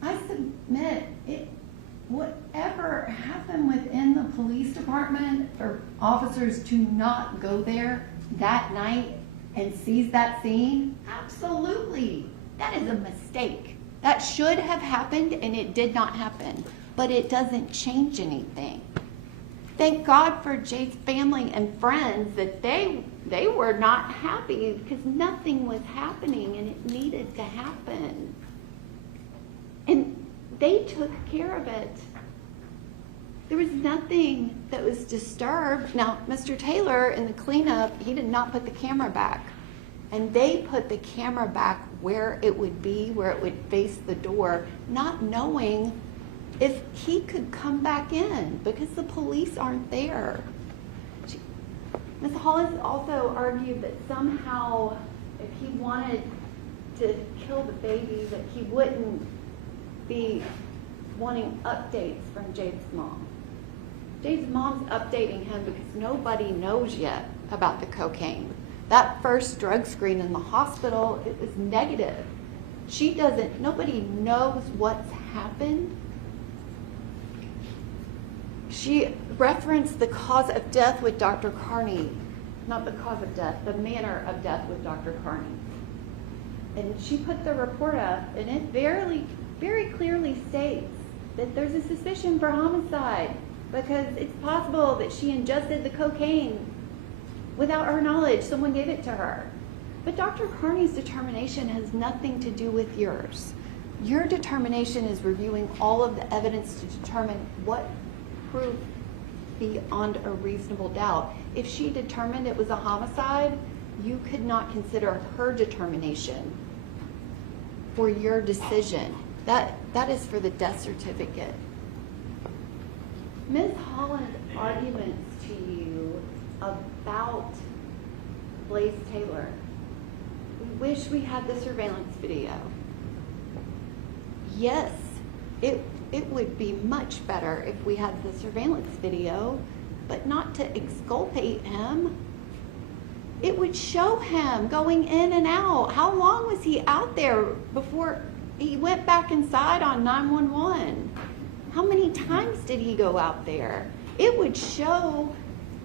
I submit whatever happened within the police department for officers to not go there that night and seize that scene, absolutely, that is a mistake. That should have happened, and it did not happen, but it doesn't change anything. Thank God for Jade's family and friends that they were not happy because nothing was happening and it needed to happen. And They took care of it. There was nothing that was disturbed. Now, Mr. Taylor in the cleanup, he did not put the camera back. And they put the camera back where it would be, where it would face the door, not knowing if he could come back in because the police aren't there. Ms. Hollins also argued that somehow if he wanted to kill the baby, that he wouldn't be wanting updates from Jade's mom. Jade's mom's updating him because nobody knows yet about the cocaine. That first drug screen in the hospital, it was negative. Nobody knows what's happened. She referenced the cause of death with Dr. Carney. Not the cause of death, the manner of death with Dr. Carney. And she put the report up, and it very, very clearly states that there's a suspicion for homicide because it's possible that she ingested the cocaine without her knowledge. Someone gave it to her. But Dr. Carney's determination has nothing to do with yours. Your determination is reviewing all of the evidence to determine what proof beyond a reasonable doubt. If she determined it was a homicide, you could not consider her determination for your decision. That is for the death certificate. Ms. Holland's arguments to you about Blaise Taylor. We wish we had the surveillance video. Yes, it would be much better if we had the surveillance video, but not to exculpate him. It would show him going in and out. How long was he out there before he went back inside on 911? How many times did he go out there? It would show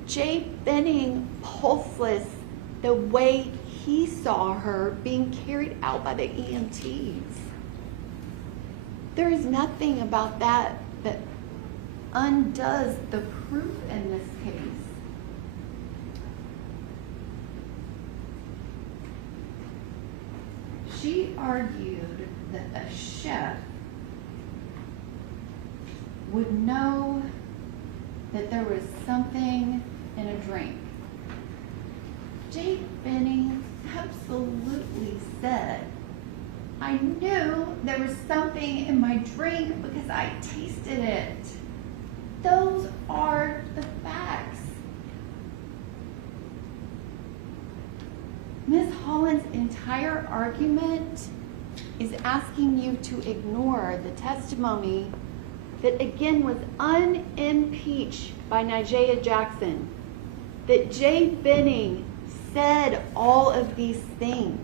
Jade Benning pulseless the way he saw her being carried out by the EMTs. There is nothing about that that undoes the proof in this case. She argued that a chef would know that there was something in a drink. Jade Benning absolutely said, I knew there was something in my drink because I tasted it. Those are the facts. Ms. Holland's entire argument is asking you to ignore the testimony that again was unimpeached by Nijaya Jackson, that Jade Benning said all of these things.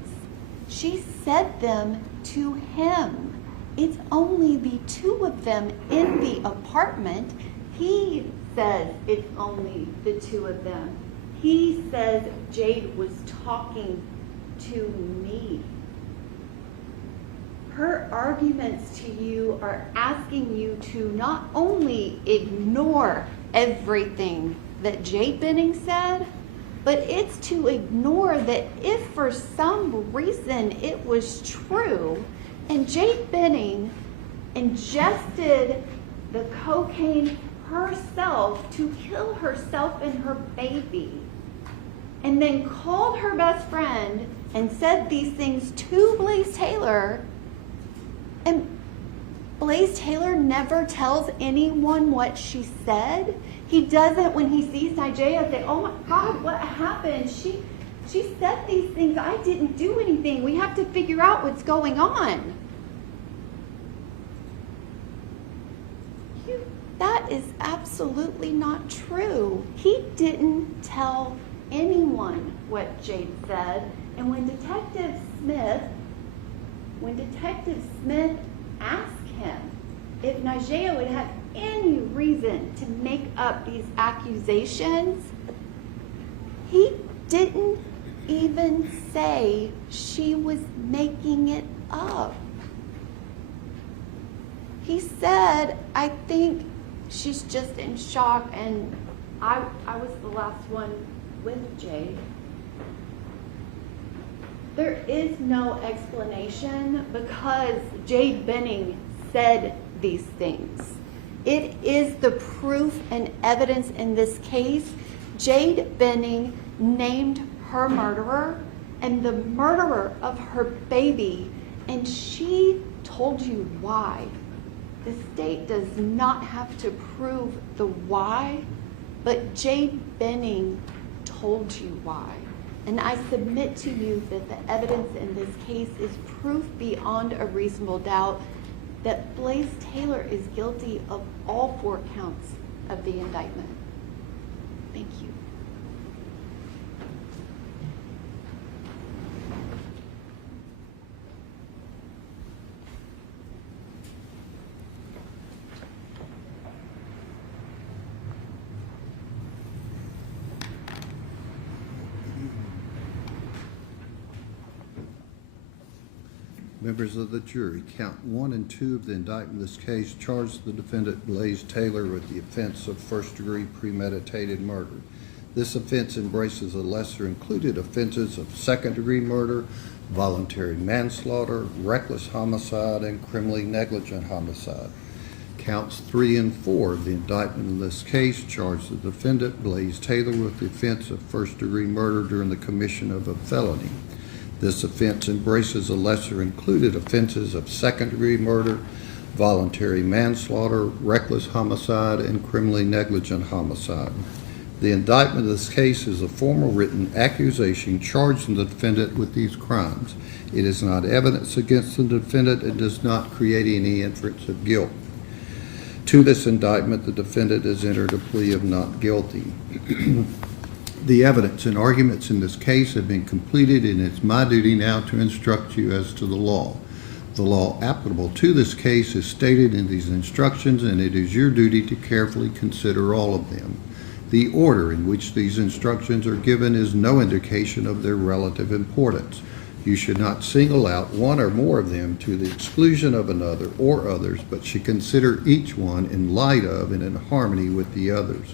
She said them to him. It's only the two of them in the apartment. He says it's only the two of them. He says Jade was talking to me. Her arguments to you are asking you to not only ignore everything that Jade Benning said, but it's to ignore that if for some reason it was true and Jade Benning ingested the cocaine herself to kill herself and her baby, and then called her best friend and said these things to Blaise Taylor, and Blaise Taylor never tells anyone what she said. He doesn't, when he sees Nijaya, say, oh my God, what happened? She said these things. I didn't do anything. We have to figure out what's going on. That is absolutely not true. He didn't tell anyone what Jade said. And when Detective Smith asked him if Nijaya would have any reason to make up these accusations, he didn't even say she was making it up. He said, I think she's just in shock, and I was the last one with Jade. There is no explanation because Jade Benning said these things. It is the proof and evidence in this case. Jade Benning named her murderer and the murderer of her baby, and she told you why. The state does not have to prove the why, but Jade Benning told you why. And I submit to you that the evidence in this case is proof beyond a reasonable doubt that Blaise Taylor is guilty of all 4 counts of the indictment. Thank you. Members of the jury, count 1 and 2 of the indictment in this case charge the defendant Blaise Taylor with the offense of first-degree premeditated murder. This offense embraces the lesser included offenses of second-degree murder, voluntary manslaughter, reckless homicide, and criminally negligent homicide. Counts 3 and 4 of the indictment in this case charge the defendant Blaise Taylor with the offense of first-degree murder during the commission of a felony. This offense embraces the lesser included offenses of second-degree murder, voluntary manslaughter, reckless homicide, and criminally negligent homicide. The indictment of this case is a formal written accusation charging the defendant with these crimes. It is not evidence against the defendant and does not create any inference of guilt. To this indictment, the defendant has entered a plea of not guilty. The evidence and arguments in this case have been completed, and it's my duty now to instruct you as to the law. The law applicable to this case is stated in these instructions, and it is your duty to carefully consider all of them. The order in which these instructions are given is no indication of their relative importance. You should not single out one or more of them to the exclusion of another or others, but should consider each one in light of and in harmony with the others.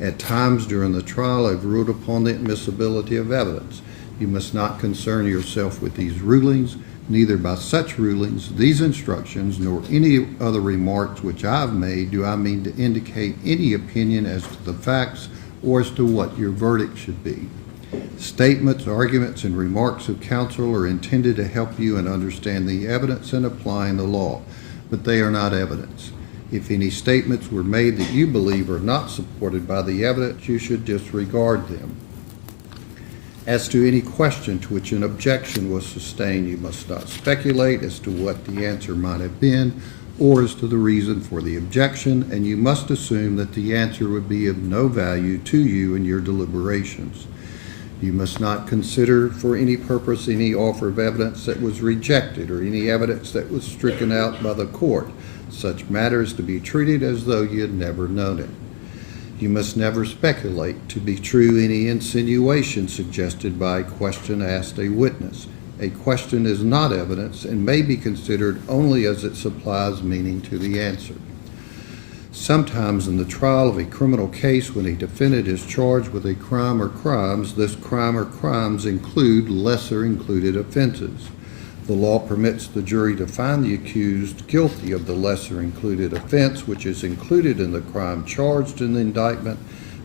At times during the trial, I've ruled upon the admissibility of evidence. You must not concern yourself with these rulings, neither by such rulings, these instructions, nor any other remarks which I have made do I mean to indicate any opinion as to the facts or as to what your verdict should be. Statements, arguments, and remarks of counsel are intended to help you in understanding the evidence and applying the law, but they are not evidence. If any statements were made that you believe are not supported by the evidence, you should disregard them. As to any question to which an objection was sustained, you must not speculate as to what the answer might have been or as to the reason for the objection, and you must assume that the answer would be of no value to you in your deliberations. You must not consider for any purpose any offer of evidence that was rejected or any evidence that was stricken out by the court. Such matters to be treated as though you had never known it. You must never speculate to be true any insinuation suggested by a question asked a witness. A question is not evidence and may be considered only as it supplies meaning to the answer. Sometimes in the trial of a criminal case, when a defendant is charged with a crime or crimes, this crime or crimes include lesser included offenses. The law permits the jury to find the accused guilty of the lesser included offense, which is included in the crime charged in the indictment,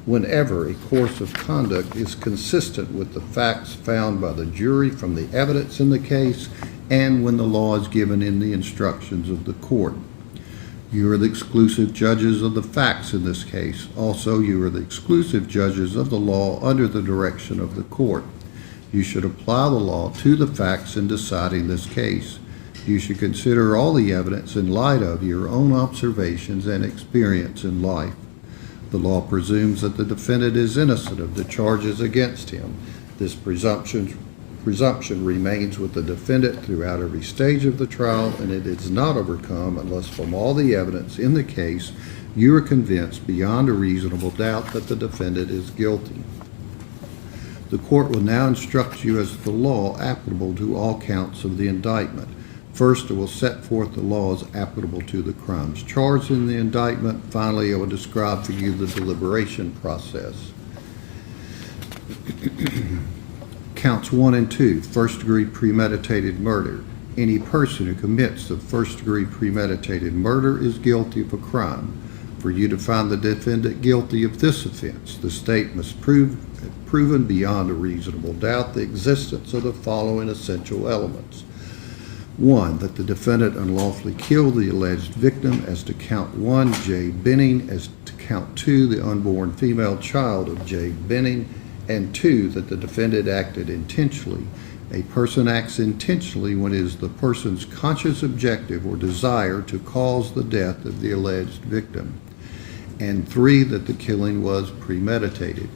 whenever a course of conduct is consistent with the facts found by the jury from the evidence in the case and when the law is given in the instructions of the court. You are the exclusive judges of the facts in this case. Also, you are the exclusive judges of the law under the direction of the court. You should apply the law to the facts in deciding this case. You should consider all the evidence in light of your own observations and experience in life. The law presumes that the defendant is innocent of the charges against him. This presumption remains with the defendant throughout every stage of the trial, and it is not overcome unless from all the evidence in the case you are convinced beyond a reasonable doubt that the defendant is guilty. The court will now instruct you as to the law applicable to all counts of the indictment. First, it will set forth the laws applicable to the crimes charged in the indictment. Finally, it will describe for you the deliberation process. Counts 1 and 2, first-degree premeditated murder. Any person who commits the first-degree premeditated murder is guilty of a crime. For you to find the defendant guilty of this offense, the state must proven beyond a reasonable doubt the existence of the following essential elements. 1, that the defendant unlawfully killed the alleged victim as to count 1, Jade Benning, as to count 2, the unborn female child of Jade Benning, and 2, that the defendant acted intentionally. A person acts intentionally when it is the person's conscious objective or desire to cause the death of the alleged victim. And 3, that the killing was premeditated.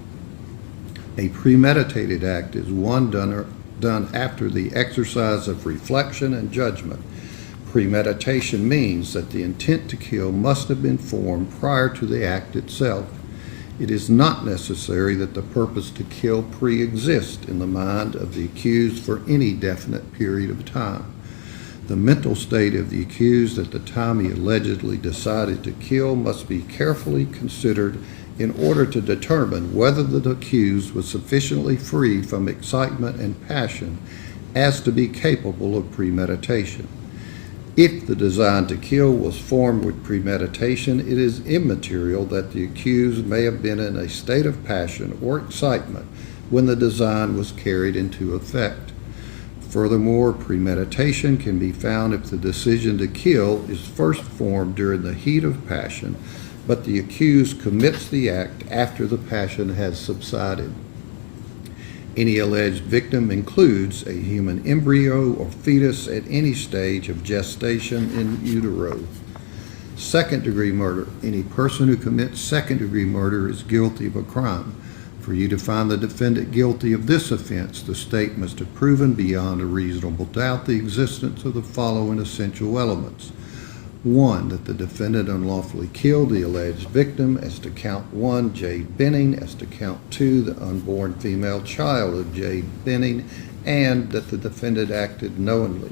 A premeditated act is one done after the exercise of reflection and judgment. Premeditation means that the intent to kill must have been formed prior to the act itself. It is not necessary that the purpose to kill pre-exist in the mind of the accused for any definite period of time. The mental state of the accused at the time he allegedly decided to kill must be carefully considered in order to determine whether the accused was sufficiently free from excitement and passion as to be capable of premeditation. If the design to kill was formed with premeditation, it is immaterial that the accused may have been in a state of passion or excitement when the design was carried into effect. Furthermore, premeditation can be found if the decision to kill is first formed during the heat of passion, but the accused commits the act after the passion has subsided. Any alleged victim includes a human embryo or fetus at any stage of gestation in utero. Second-degree murder. Any person who commits second-degree murder is guilty of a crime. For you to find the defendant guilty of this offense, the state must have proven beyond a reasonable doubt the existence of the following essential elements. 1, that the defendant unlawfully killed the alleged victim as to count 1, Jade Benning, as to count 2, the unborn female child of Jade Benning, and that the defendant acted knowingly.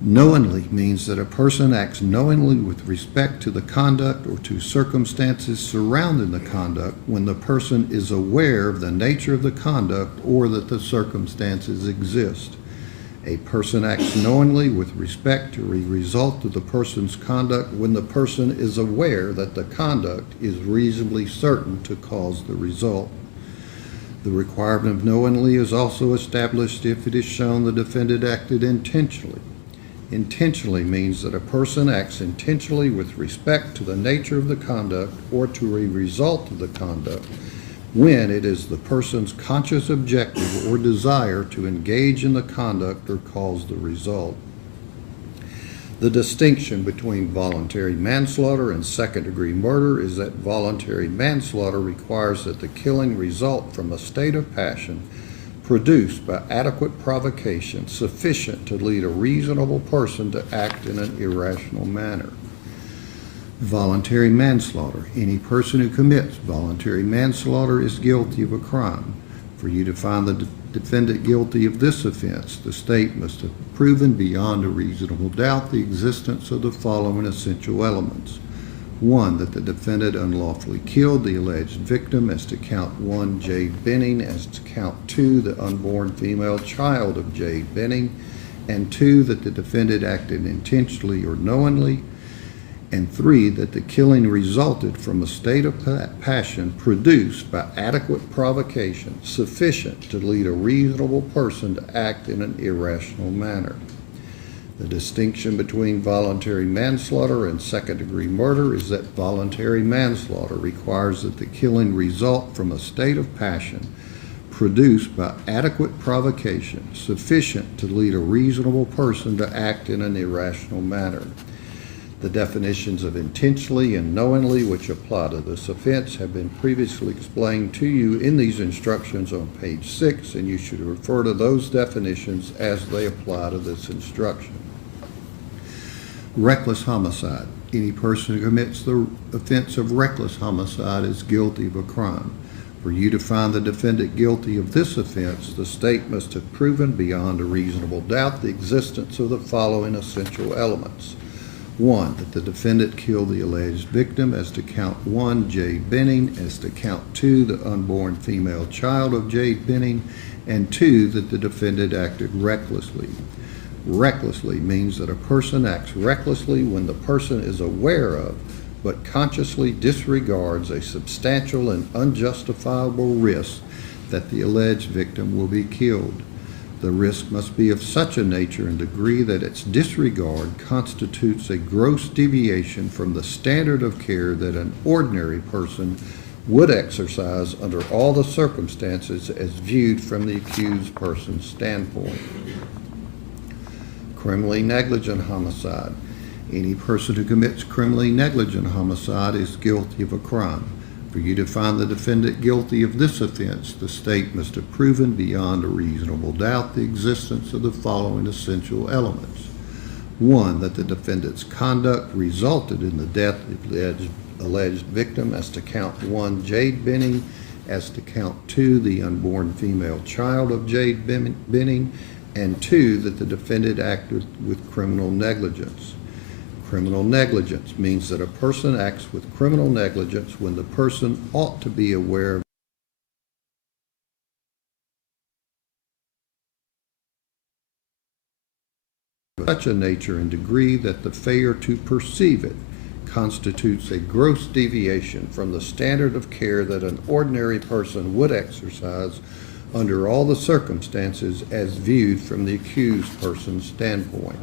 Knowingly means that a person acts knowingly with respect to the conduct or to circumstances surrounding the conduct when the person is aware of the nature of the conduct or that the circumstances exist. A person acts knowingly with respect to the result of the person's conduct when the person is aware that the conduct is reasonably certain to cause the result. The requirement of knowingly is also established if it is shown the defendant acted intentionally. Intentionally means that a person acts intentionally with respect to the nature of the conduct or to a result of the conduct when it is the person's conscious objective or desire to engage in the conduct or cause the result. The distinction between voluntary manslaughter and second-degree murder is that voluntary manslaughter requires that the killing result from a state of passion produced by adequate provocation sufficient to lead a reasonable person to act in an irrational manner. Voluntary manslaughter. Any person who commits voluntary manslaughter is guilty of a crime. For you to find the defendant guilty of this offense, the state must have proven beyond a reasonable doubt the existence of the following essential elements. 1, that the defendant unlawfully killed the alleged victim as to count 1, Jade Benning, as to count 2, the unborn female child of Jade Benning, and 2, that the defendant acted intentionally or knowingly, and 3, that the killing resulted from a state of passion produced by adequate provocation sufficient to lead a reasonable person to act in an irrational manner. The distinction between voluntary manslaughter and second-degree murder is that voluntary manslaughter requires that the killing result from a state of passion produced by adequate provocation sufficient to lead a reasonable person to act in an irrational manner. The definitions of intentionally and knowingly which apply to this offense have been previously explained to you in these instructions on page 6, and you should refer to those definitions as they apply to this instruction. Reckless homicide. Any person who commits the offense of reckless homicide is guilty of a crime. For you to find the defendant guilty of this offense, the state must have proven beyond a reasonable doubt the existence of the following essential elements. 1, that the defendant killed the alleged victim as to count 1, Jade Benning, as to count 2, the unborn female child of Jade Benning, and 2, that the defendant acted recklessly. Recklessly means that a person acts recklessly when the person is aware of but consciously disregards a substantial and unjustifiable risk that the alleged victim will be killed. The risk must be of such a nature and degree that its disregard constitutes a gross deviation from the standard of care that an ordinary person would exercise under all the circumstances as viewed from the accused person's standpoint. Criminally negligent homicide. Any person who commits criminally negligent homicide is guilty of a crime. For you to find the defendant guilty of this offense, the state must have proven beyond a reasonable doubt the existence of the following essential elements. 1, that the defendant's conduct resulted in the death of the alleged victim, as to count 1, Jade Benning, as to count 2, the unborn female child of Jade Benning, and 2, that the defendant acted with criminal negligence. Criminal negligence means that a person acts with criminal negligence when the person ought to be aware of such a nature and degree that the failure to perceive it constitutes a gross deviation from the standard of care that an ordinary person would exercise under all the circumstances as viewed from the accused person's standpoint.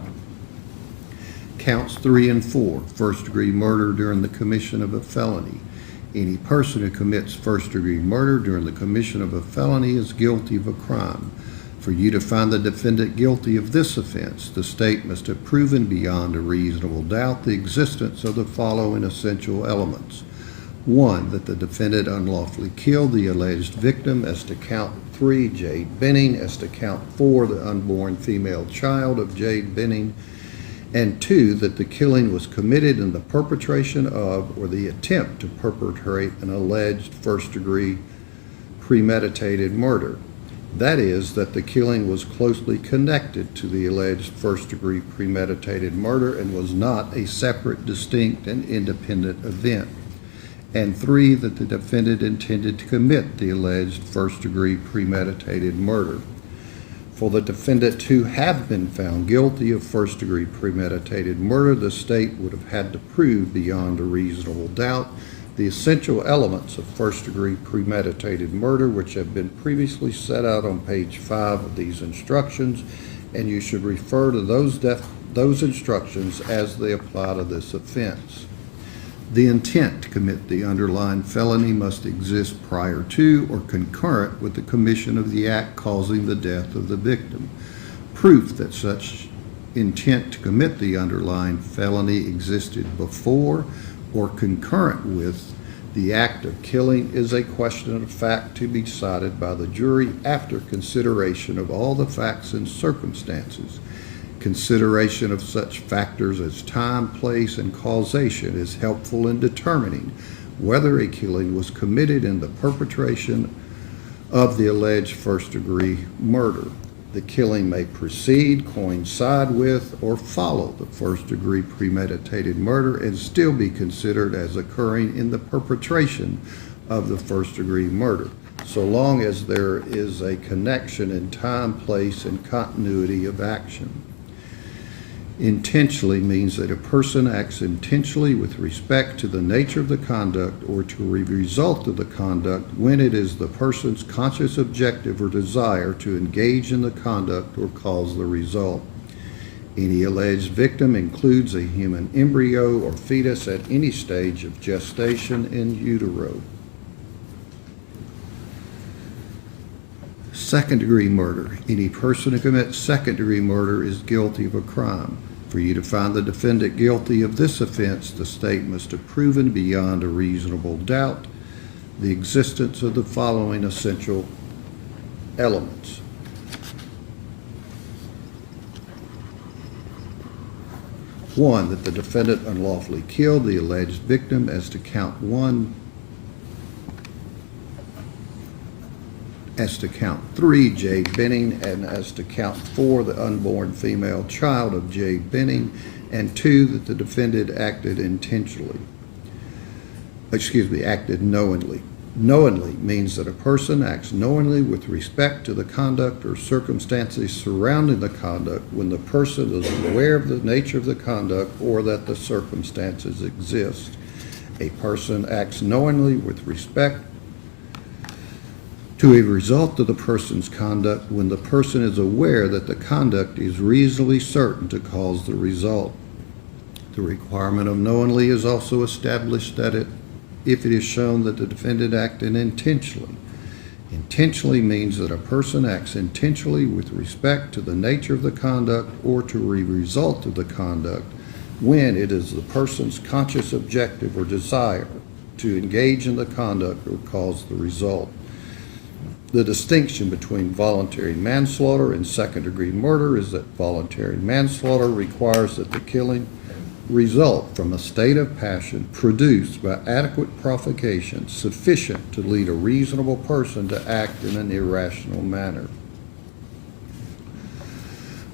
Counts 3 and 4, first-degree murder during the commission of a felony. Any person who commits first-degree murder during the commission of a felony is guilty of a crime. For you to find the defendant guilty of this offense, the state must have proven beyond a reasonable doubt the existence of the following essential elements. 1, that the defendant unlawfully killed the alleged victim, as to count 3, Jade Benning, as to count 4, the unborn female child of Jade Benning, and 2, that the killing was committed in the perpetration of or the attempt to perpetrate an alleged first-degree premeditated murder. That is, that the killing was closely connected to the alleged first-degree premeditated murder and was not a separate, distinct, and independent event. And 3, that the defendant intended to commit the alleged first-degree premeditated murder. For the defendant to have been found guilty of first-degree premeditated murder, the state would have had to prove beyond a reasonable doubt the essential elements of first-degree premeditated murder, which have been previously set out on page 5 of these instructions, and you should refer to those instructions as they apply to this offense. The intent to commit the underlying felony must exist prior to or concurrent with the commission of the act causing the death of the victim. Proof that such intent to commit the underlying felony existed before or concurrent with the act of killing is a question of fact to be decided by the jury after consideration of all the facts and circumstances. Consideration of such factors as time, place, and causation is helpful in determining whether a killing was committed in the perpetration of the alleged first-degree murder. The killing may precede, coincide with, or follow the first-degree premeditated murder and still be considered as occurring in the perpetration of the first-degree murder, so long as there is a connection in time, place, and continuity of action. Intentionally means that a person acts intentionally with respect to the nature of the conduct or to a result of the conduct when it is the person's conscious objective or desire to engage in the conduct or cause the result. Any alleged victim includes a human embryo or fetus at any stage of gestation in utero. Second-degree murder. Any person who commits second-degree murder is guilty of a crime. For you to find the defendant guilty of this offense, the state must have proven beyond a reasonable doubt the existence of the following essential elements. 1, that the defendant unlawfully killed the alleged victim, as to count 1, as to count 3, Jade Benning, and as to count 4, the unborn female child of Jade Benning, and 2, that the defendant acted knowingly. Knowingly means that a person acts knowingly with respect to the conduct or circumstances surrounding the conduct when the person is aware of the nature of the conduct or that the circumstances exist. A person acts knowingly with respect to a result of the person's conduct when the person is aware that the conduct is reasonably certain to cause the result. The requirement of knowingly is also established that if it is shown that the defendant acted intentionally. Intentionally means that a person acts intentionally with respect to the nature of the conduct or to a result of the conduct when it is the person's conscious objective or desire to engage in the conduct or cause the result. The distinction between voluntary manslaughter and second-degree murder is that voluntary manslaughter requires that the killing result from a state of passion produced by adequate provocation sufficient to lead a reasonable person to act in an irrational manner.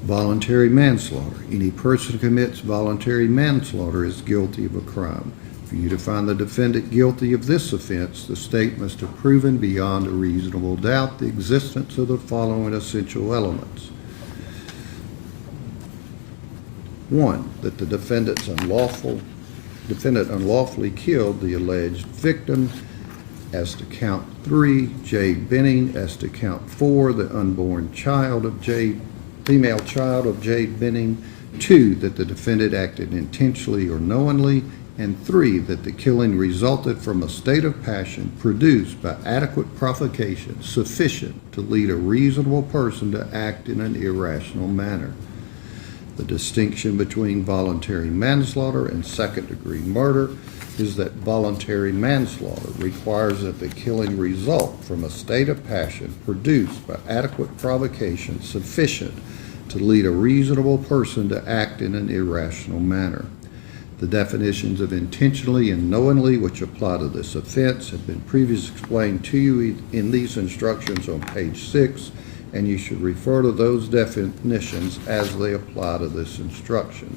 Voluntary manslaughter. Any person who commits voluntary manslaughter is guilty of a crime. For you to find the defendant guilty of this offense, the state must have proven beyond a reasonable doubt the existence of the following essential elements. 1, that the defendant unlawfully killed the alleged victim, as to count 3, Jade Benning, as to count 4, the unborn female child of Jade Benning, 2, that the defendant acted intentionally or knowingly, and 3, that the killing resulted from a state of passion produced by adequate provocation sufficient to lead a reasonable person to act in an irrational manner. The distinction between voluntary manslaughter and second-degree murder is that voluntary manslaughter requires that the killing result from a state of passion produced by adequate provocation sufficient to lead a reasonable person to act in an irrational manner. The definitions of intentionally and knowingly which apply to this offense have been previously explained to you in these instructions on page 6, and you should refer to those definitions as they apply to this instruction.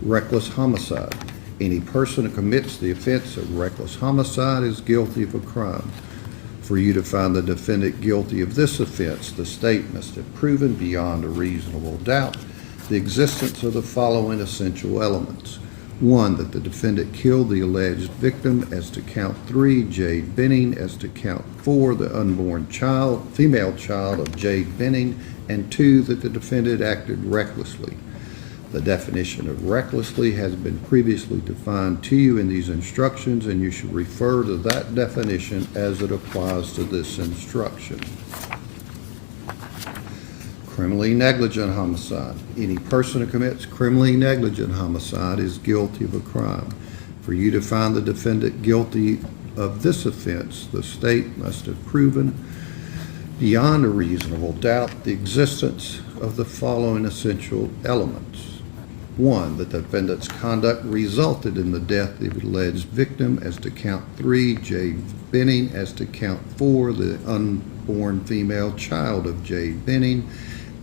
Reckless homicide. Any person who commits the offense of reckless homicide is guilty of a crime. For you to find the defendant guilty of this offense, the state must have proven beyond a reasonable doubt the existence of the following essential elements. 1, that the defendant killed the alleged victim, as to count 3, Jade Benning, as to count 4, the unborn female child of Jade Benning, and 2, that the defendant acted recklessly. The definition of recklessly has been previously defined to you in these instructions, and you should refer to that definition as it applies to this instruction. Criminally negligent homicide. Any person who commits criminally negligent homicide is guilty of a crime. For you to find the defendant guilty of this offense, the state must have proven beyond a reasonable doubt the existence of the following essential elements. 1, that the defendant's conduct resulted in the death of the alleged victim, as to count 3, Jade Benning, as to count 4, the unborn female child of Jade Benning,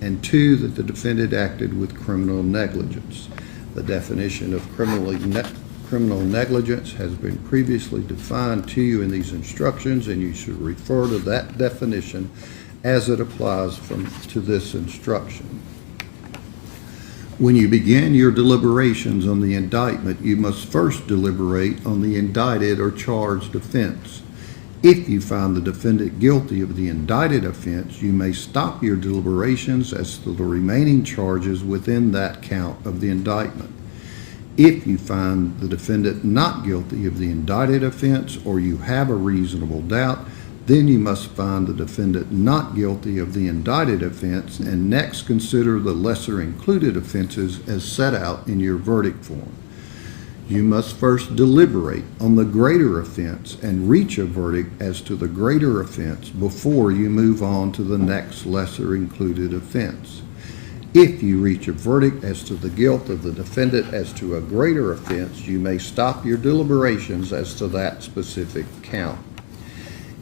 and 2, that the defendant acted with criminal negligence. The definition of criminal negligence has been previously defined to you in these instructions, and you should refer to that definition as it applies to this instruction. When you begin your deliberations on the indictment, you must first deliberate on the indicted or charged offense. If you find the defendant guilty of the indicted offense, you may stop your deliberations as to the remaining charges within that count of the indictment. If you find the defendant not guilty of the indicted offense, or you have a reasonable doubt, then you must find the defendant not guilty of the indicted offense and next consider the lesser included offenses as set out in your verdict form. You must first deliberate on the greater offense and reach a verdict as to the greater offense before you move on to the next lesser included offense. If you reach a verdict as to the guilt of the defendant as to a greater offense, you may stop your deliberations as to that specific count.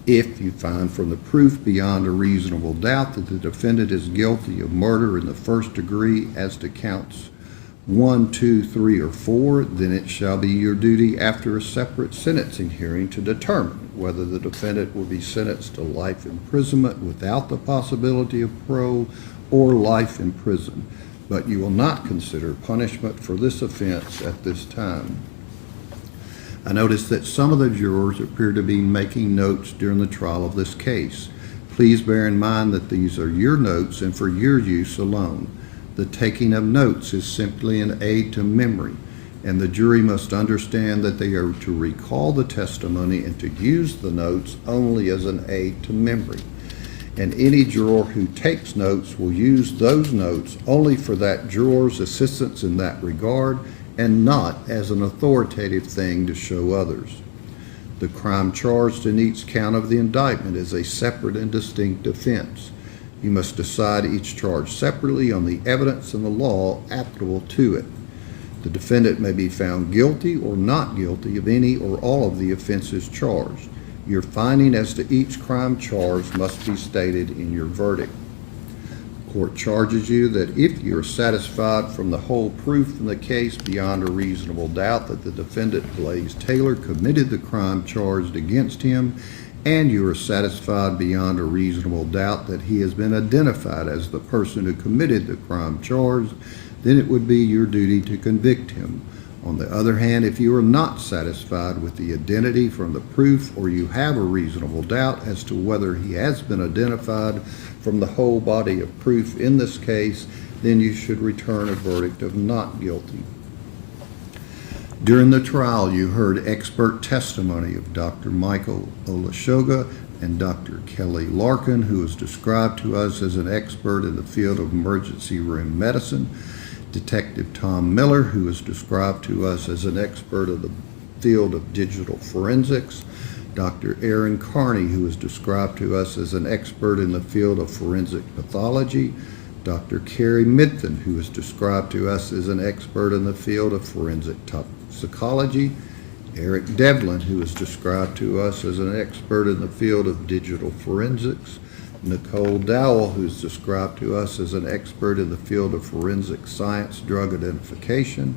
If you find from the proof beyond a reasonable doubt that the defendant is guilty of murder in the first degree as to counts 1, 2, 3, or 4, then it shall be your duty after a separate sentencing hearing to determine whether the defendant will be sentenced to life imprisonment without the possibility of parole or life in prison, but you will not consider punishment for this offense at this time. I noticed that some of the jurors appear to be making notes during the trial of this case. Please bear in mind that these are your notes and for your use alone. The taking of notes is simply an aid to memory, and the jury must understand that they are to recall the testimony and to use the notes only as an aid to memory. And any juror who takes notes will use those notes only for that juror's assistance in that regard and not as an authoritative thing to show others. The crime charged in each count of the indictment is a separate and distinct offense. You must decide each charge separately on the evidence and the law applicable to it. The defendant may be found guilty or not guilty of any or all of the offenses charged. Your finding as to each crime charged must be stated in your verdict. The court charges you that if you are satisfied from the whole proof in the case beyond a reasonable doubt that the defendant, Blaise Taylor, committed the crime charged against him, and you are satisfied beyond a reasonable doubt that he has been identified as the person who committed the crime charged, then it would be your duty to convict him. On the other hand, if you are not satisfied with the identity from the proof, or you have a reasonable doubt as to whether he has been identified from the whole body of proof in this case, then you should return a verdict of not guilty. During the trial, you heard expert testimony of Dr. Michael Olashoga and Dr. Kelly Larkin, who was described to us as an expert in the field of emergency room medicine, Detective Tom Miller, who was described to us as an expert in the field of digital forensics, Dr. Aaron Carney, who was described to us as an expert in the field of forensic pathology, Dr. Carrie Midthen, who was described to us as an expert in the field of forensic toxicology, Eric Devlin, who was described to us as an expert in the field of digital forensics, Nicole Dowell, who is described to us as an expert in the field of forensic science drug identification,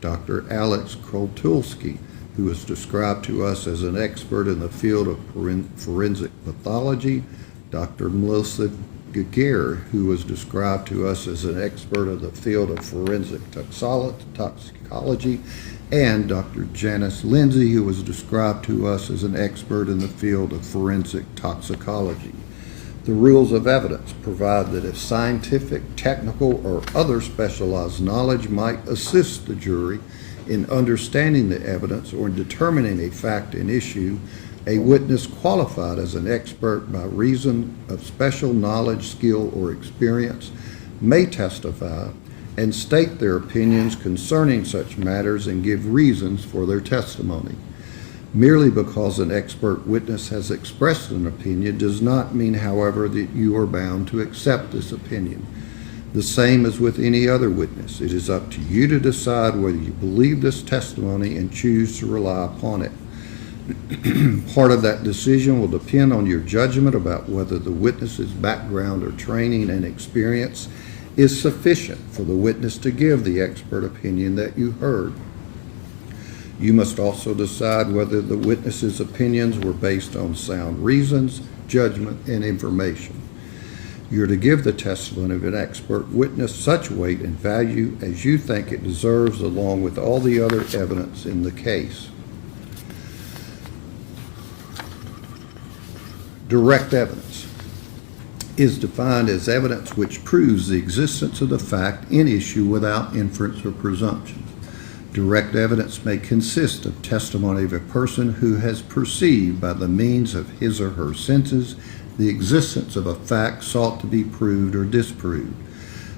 Dr. Alex Kroltulski, who is described to us as an expert in the field of forensic pathology, Dr. Melissa Giguere, who was described to us as an expert in the field of forensic toxicology, and Dr. Janice Lindsay, who was described to us as an expert in the field of forensic toxicology. The rules of evidence provide that if scientific, technical, or other specialized knowledge might assist the jury in understanding the evidence or in determining a fact and issue, a witness qualified as an expert by reason of special knowledge, skill, or experience may testify and state their opinions concerning such matters and give reasons for their testimony. Merely because an expert witness has expressed an opinion does not mean, however, that you are bound to accept this opinion. The same as with any other witness. It is up to you to decide whether you believe this testimony and choose to rely upon it. Part of that decision will depend on your judgment about whether the witness's background or training and experience is sufficient for the witness to give the expert opinion that you heard. You must also decide whether the witness's opinions were based on sound reasons, judgment, and information. You're to give the testimony of an expert witness such weight and value as you think it deserves, along with all the other evidence in the case. Direct evidence is defined as evidence which proves the existence of the fact in issue without inference or presumption. Direct evidence may consist of testimony of a person who has perceived by the means of his or her senses the existence of a fact sought to be proved or disproved.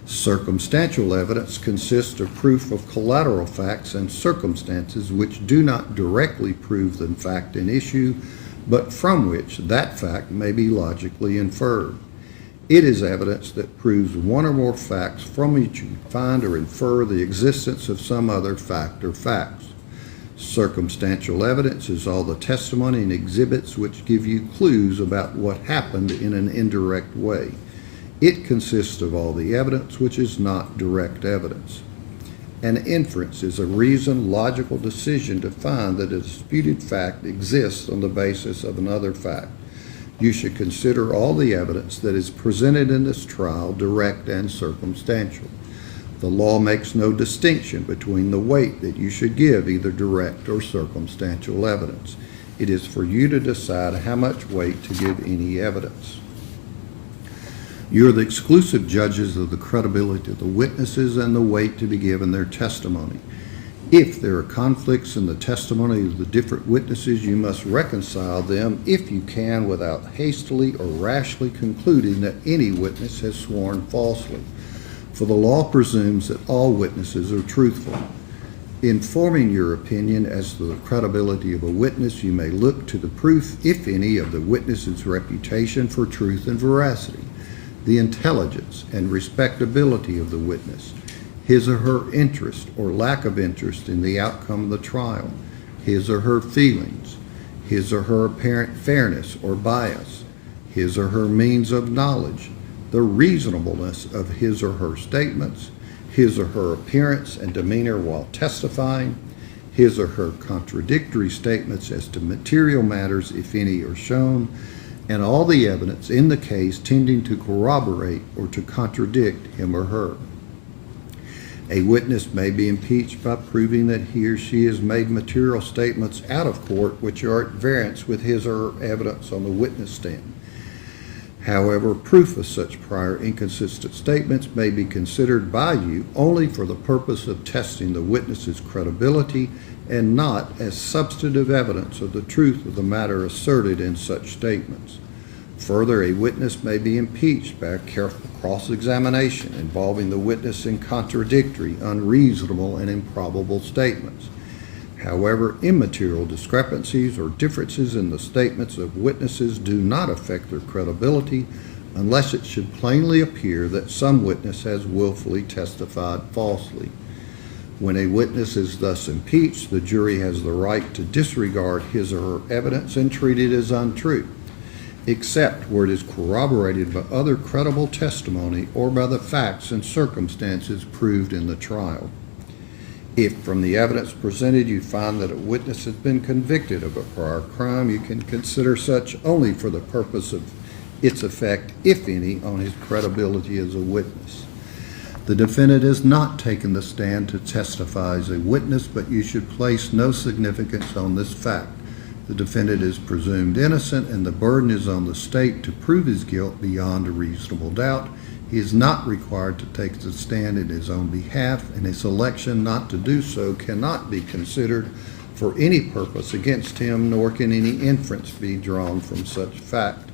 Circumstantial evidence consists of proof of collateral facts and circumstances which do not directly prove the fact in issue, but from which that fact may be logically inferred. It is evidence that proves one or more facts from which you find or infer the existence of some other fact or facts. Circumstantial evidence is all the testimony and exhibits which give you clues about what happened in an indirect way. It consists of all the evidence which is not direct evidence. An inference is a reasoned, logical decision to find that a disputed fact exists on the basis of another fact. You should consider all the evidence that is presented in this trial direct and circumstantial. The law makes no distinction between the weight that you should give either direct or circumstantial evidence. It is for you to decide how much weight to give any evidence. You are the exclusive judges of the credibility of the witnesses and the weight to be given their testimony. If there are conflicts in the testimony of the different witnesses, you must reconcile them if you can without hastily or rashly concluding that any witness has sworn falsely. For the law presumes that all witnesses are truthful. In forming your opinion as to the credibility of a witness, you may look to the proof, if any, of the witness's reputation for truth and veracity, the intelligence and respectability of the witness, his or her interest or lack of interest in the outcome of the trial, his or her feelings, his or her apparent fairness or bias, his or her means of knowledge, the reasonableness of his or her statements, his or her appearance and demeanor while testifying, his or her contradictory statements as to material matters, if any, are shown, and all the evidence in the case tending to corroborate or to contradict him or her. A witness may be impeached by proving that he or she has made material statements out of court which are at variance with his or her evidence on the witness stand. However, proof of such prior inconsistent statements may be considered by you only for the purpose of testing the witness's credibility and not as substantive evidence of the truth of the matter asserted in such statements. Further, a witness may be impeached by a careful cross-examination involving the witness in contradictory, unreasonable, and improbable statements. However, immaterial discrepancies or differences in the statements of witnesses do not affect their credibility unless it should plainly appear that some witness has willfully testified falsely. When a witness is thus impeached, the jury has the right to disregard his or her evidence and treat it as untrue, except where it is corroborated by other credible testimony or by the facts and circumstances proved in the trial. If from the evidence presented you find that a witness has been convicted of a prior crime, you can consider such only for the purpose of its effect, if any, on his credibility as a witness. The defendant has not taken the stand to testify as a witness, but you should place no significance on this fact. The defendant is presumed innocent, and the burden is on the state to prove his guilt beyond a reasonable doubt. He is not required to take the stand in his own behalf, and his election not to do so cannot be considered for any purpose against him, nor can any inference be drawn from such fact.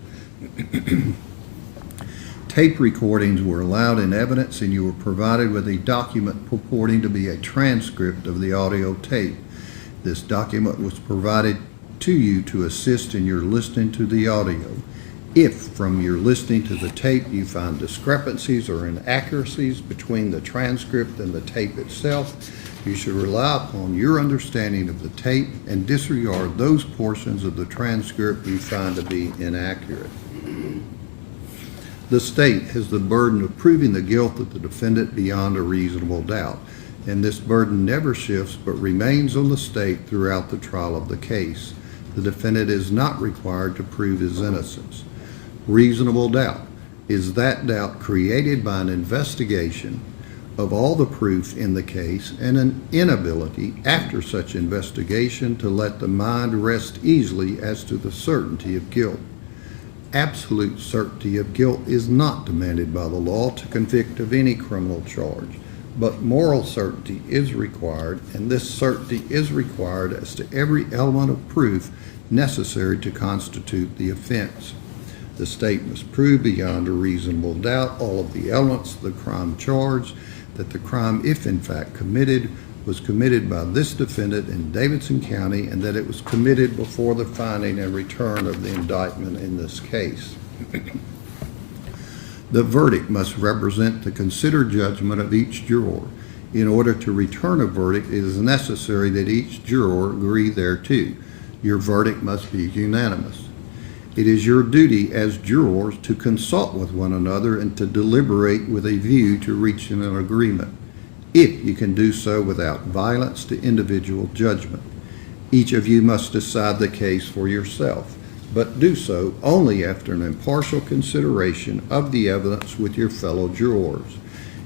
Tape recordings were allowed in evidence, and you were provided with a document purporting to be a transcript of the audio tape. This document was provided to you to assist in your listening to the audio. If from your listening to the tape you find discrepancies or inaccuracies between the transcript and the tape itself, you should rely upon your understanding of the tape and disregard those portions of the transcript you find to be inaccurate. The state has the burden of proving the guilt of the defendant beyond a reasonable doubt, and this burden never shifts but remains on the state throughout the trial of the case. The defendant is not required to prove his innocence. Reasonable doubt is that doubt created by an investigation of all the proof in the case and an inability after such investigation to let the mind rest easily as to the certainty of guilt. Absolute certainty of guilt is not demanded by the law to convict of any criminal charge, but moral certainty is required, and this certainty is required as to every element of proof necessary to constitute the offense. The state must prove beyond a reasonable doubt all of the elements of the crime charged, that the crime, if in fact committed, was committed by this defendant in Davidson County, and that it was committed before the finding and return of the indictment in this case. The verdict must represent the considered judgment of each juror. In order to return a verdict, it is necessary that each juror agree thereto. Your verdict must be unanimous. It is your duty as jurors to consult with one another and to deliberate with a view to reaching an agreement. if you can do so without violence to individual judgment. Each of you must decide the case for yourself, but do so only after an impartial consideration of the evidence with your fellow jurors.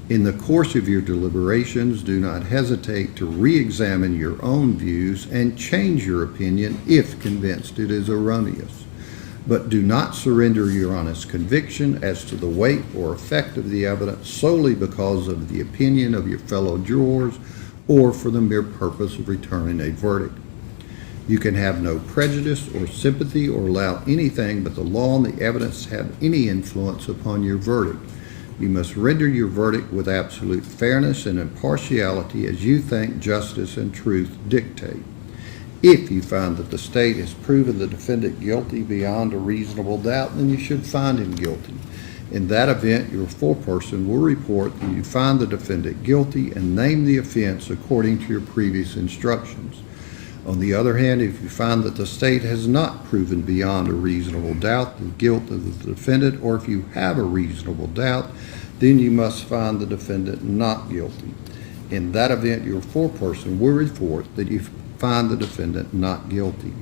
In the course of your deliberations, do not hesitate to re-examine your own views and change your opinion if convinced it is erroneous. But do not surrender your honest conviction as to the weight or effect of the evidence solely because of the opinion of your fellow jurors or for the mere purpose of returning a verdict. You can have no prejudice or sympathy or allow anything but the law and the evidence to have any influence upon your verdict. You must render your verdict with absolute fairness and impartiality as you think justice and truth dictate. If you find that the state has proven the defendant guilty beyond a reasonable doubt, then you should find him guilty. In that event, your foreperson will report that you find the defendant guilty and name the offense according to your previous instructions. On the other hand, if you find that the state has not proven beyond a reasonable doubt the guilt of the defendant, or if you have a reasonable doubt, then you must find the defendant not guilty. In that event, your foreperson will report that you find the defendant not guilty.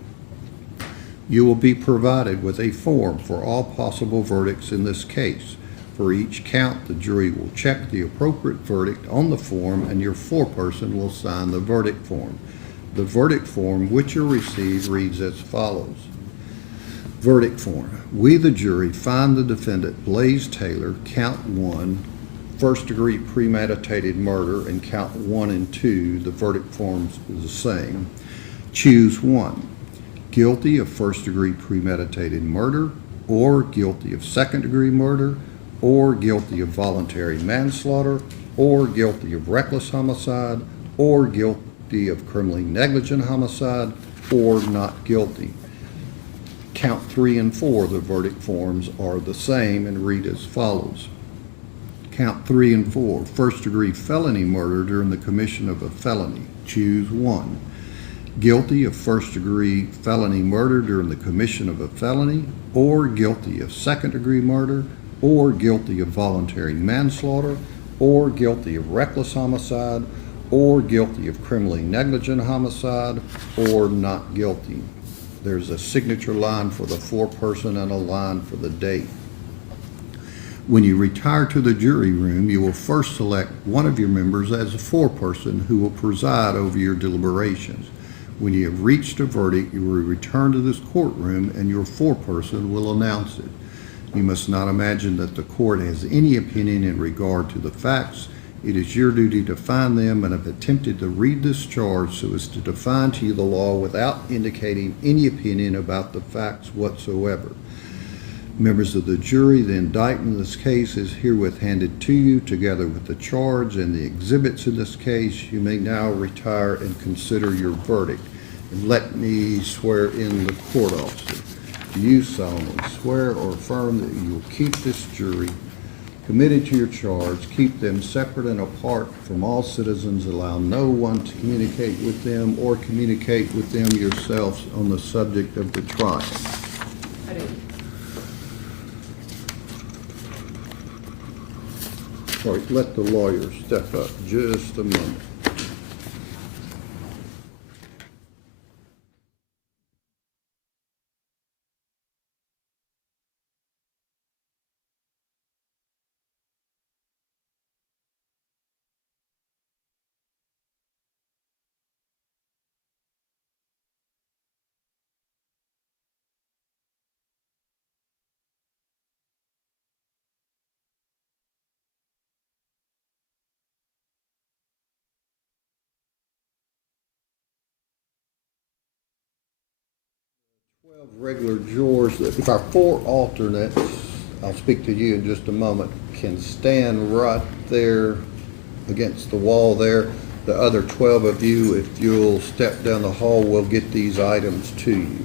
You will be provided with a form for all possible verdicts in this case. For each count, the jury will check the appropriate verdict on the form, and your foreperson will sign the verdict form. The verdict form which you receive reads as follows. Verdict form. We, the jury, find the defendant Blaise Taylor, count 1, first-degree premeditated murder, and count 1 and 2, the verdict forms is the same. Choose 1. Guilty of first-degree premeditated murder, or guilty of second-degree murder, or guilty of voluntary manslaughter, or guilty of reckless homicide, or guilty of criminally negligent homicide, or not guilty. Count 3 and 4, the verdict forms are the same and read as follows. Count 3 and 4, first-degree felony murder during the commission of a felony. Choose 1. Guilty of first-degree felony murder during the commission of a felony, or guilty of second-degree murder, or guilty of voluntary manslaughter, or guilty of reckless homicide, or guilty of criminally negligent homicide, or not guilty. There's a signature line for the foreperson and a line for the date. When you retire to the jury room, you will first select one of your members as a foreperson who will preside over your deliberations. When you have reached a verdict, you will return to this courtroom and your foreperson will announce it. You must not imagine that the court has any opinion in regard to the facts. It is your duty to find them, and have attempted to read this charge so as to define to you the law without indicating any opinion about the facts whatsoever. Members of the jury, the indictment in this case is herewith handed to you together with the charge and the exhibits in this case. You may now retire and consider your verdict. And let me swear in the court officer. Do you solemnly swear or affirm that you will keep this jury committed to your charge, keep them separate and apart from all citizens, allow no one to communicate with them or communicate with them yourselves on the subject of the trial? I do. Sorry, let the lawyer step up just a moment. Regular jurors, if our 4 alternates, I'll speak to you in just a moment, can stand right there against the wall there. The other 12 of you, if you'll step down the hall, we'll get these items to you.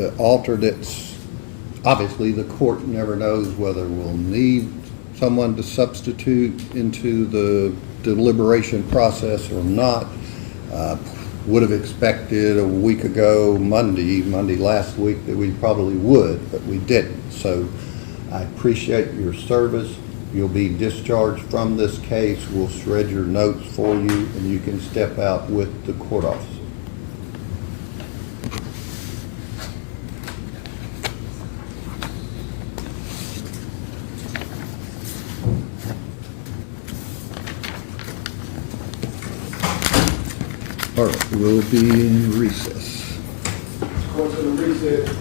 the alternates, obviously, the court never knows whether we'll need someone to substitute into the deliberation process or not. Would have expected a week ago, Monday last week, that we probably would, but we didn't. So I appreciate your service. You'll be discharged from this case. We'll shred your notes for you, and you can step out with the court officer. All right, we'll be in recess. Court to the recess.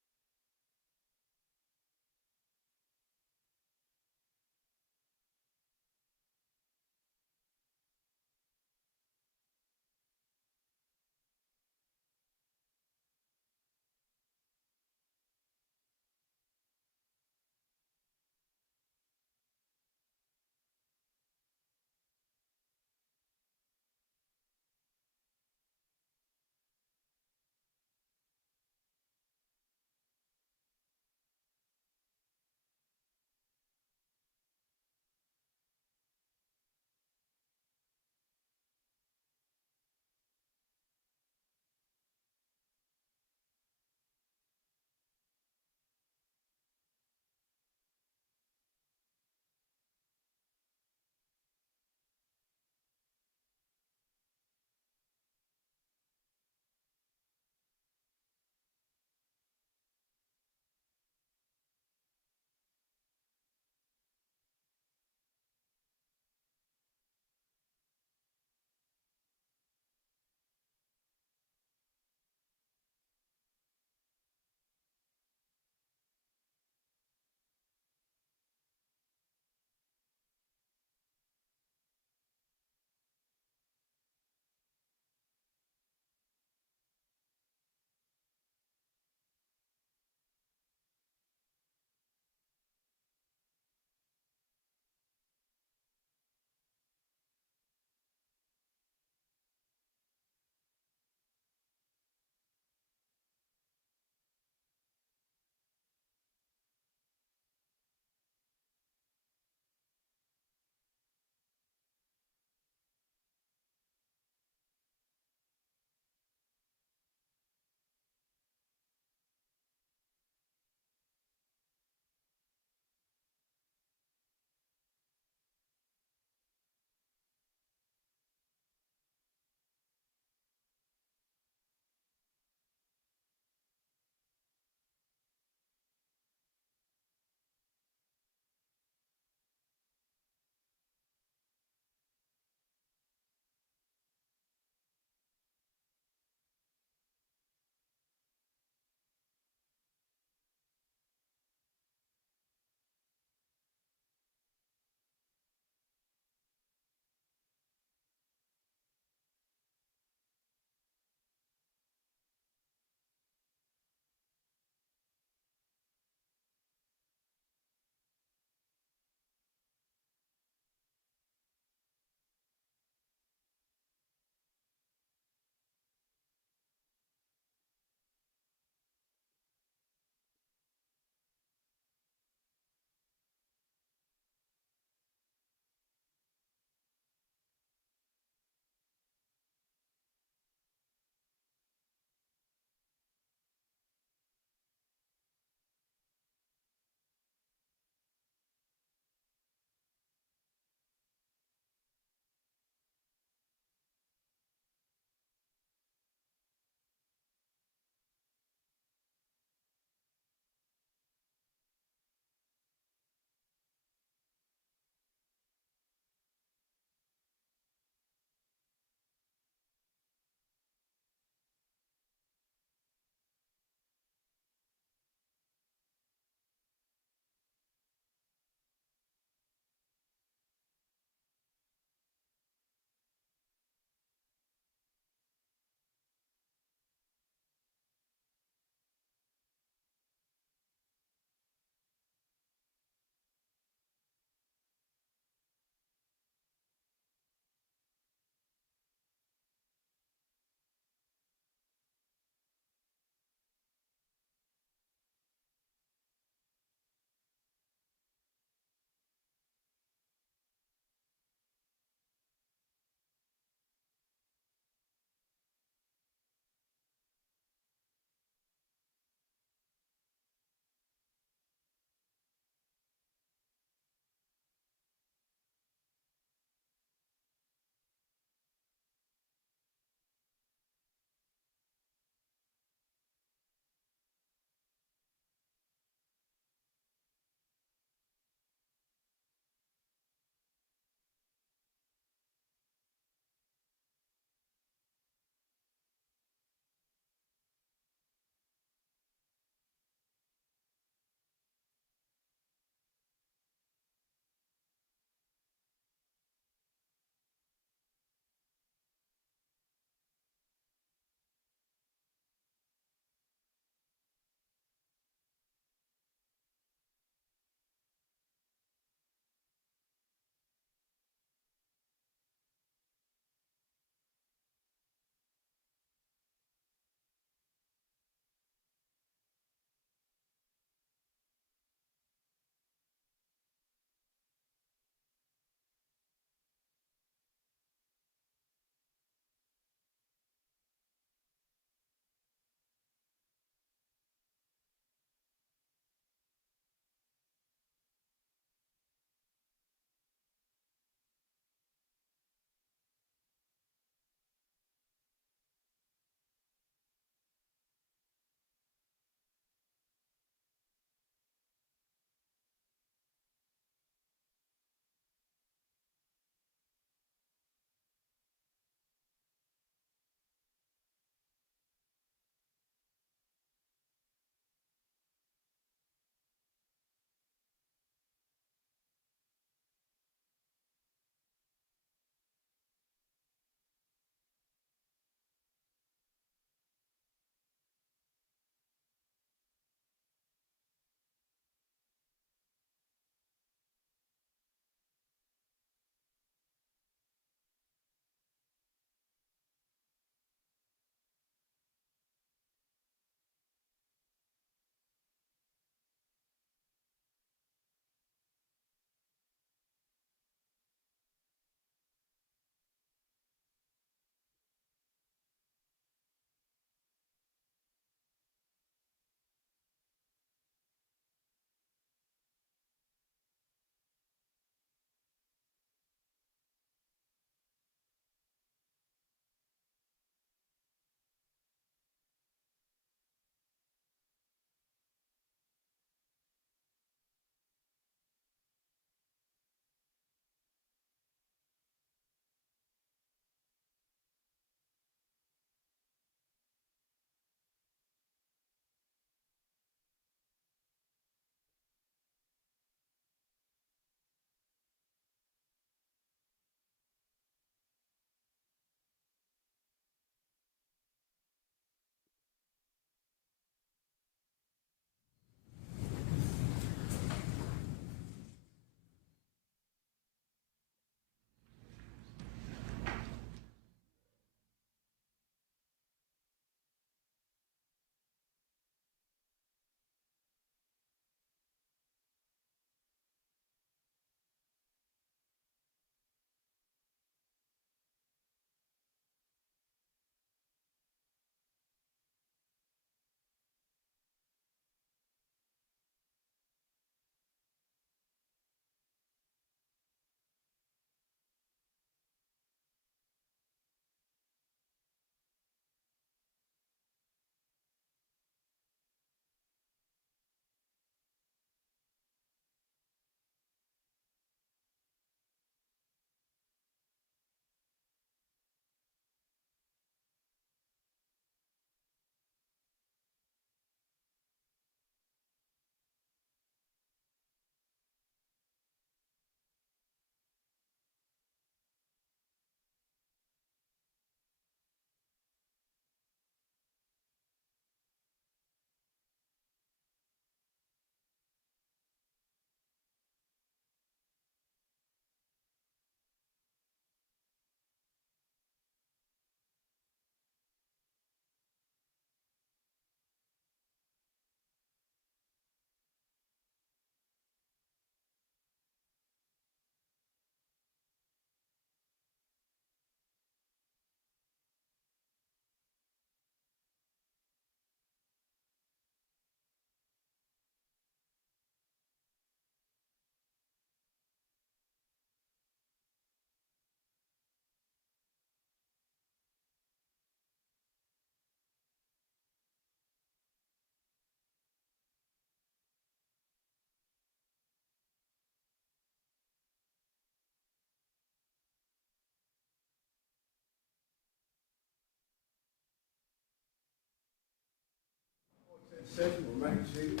Session will remain seated.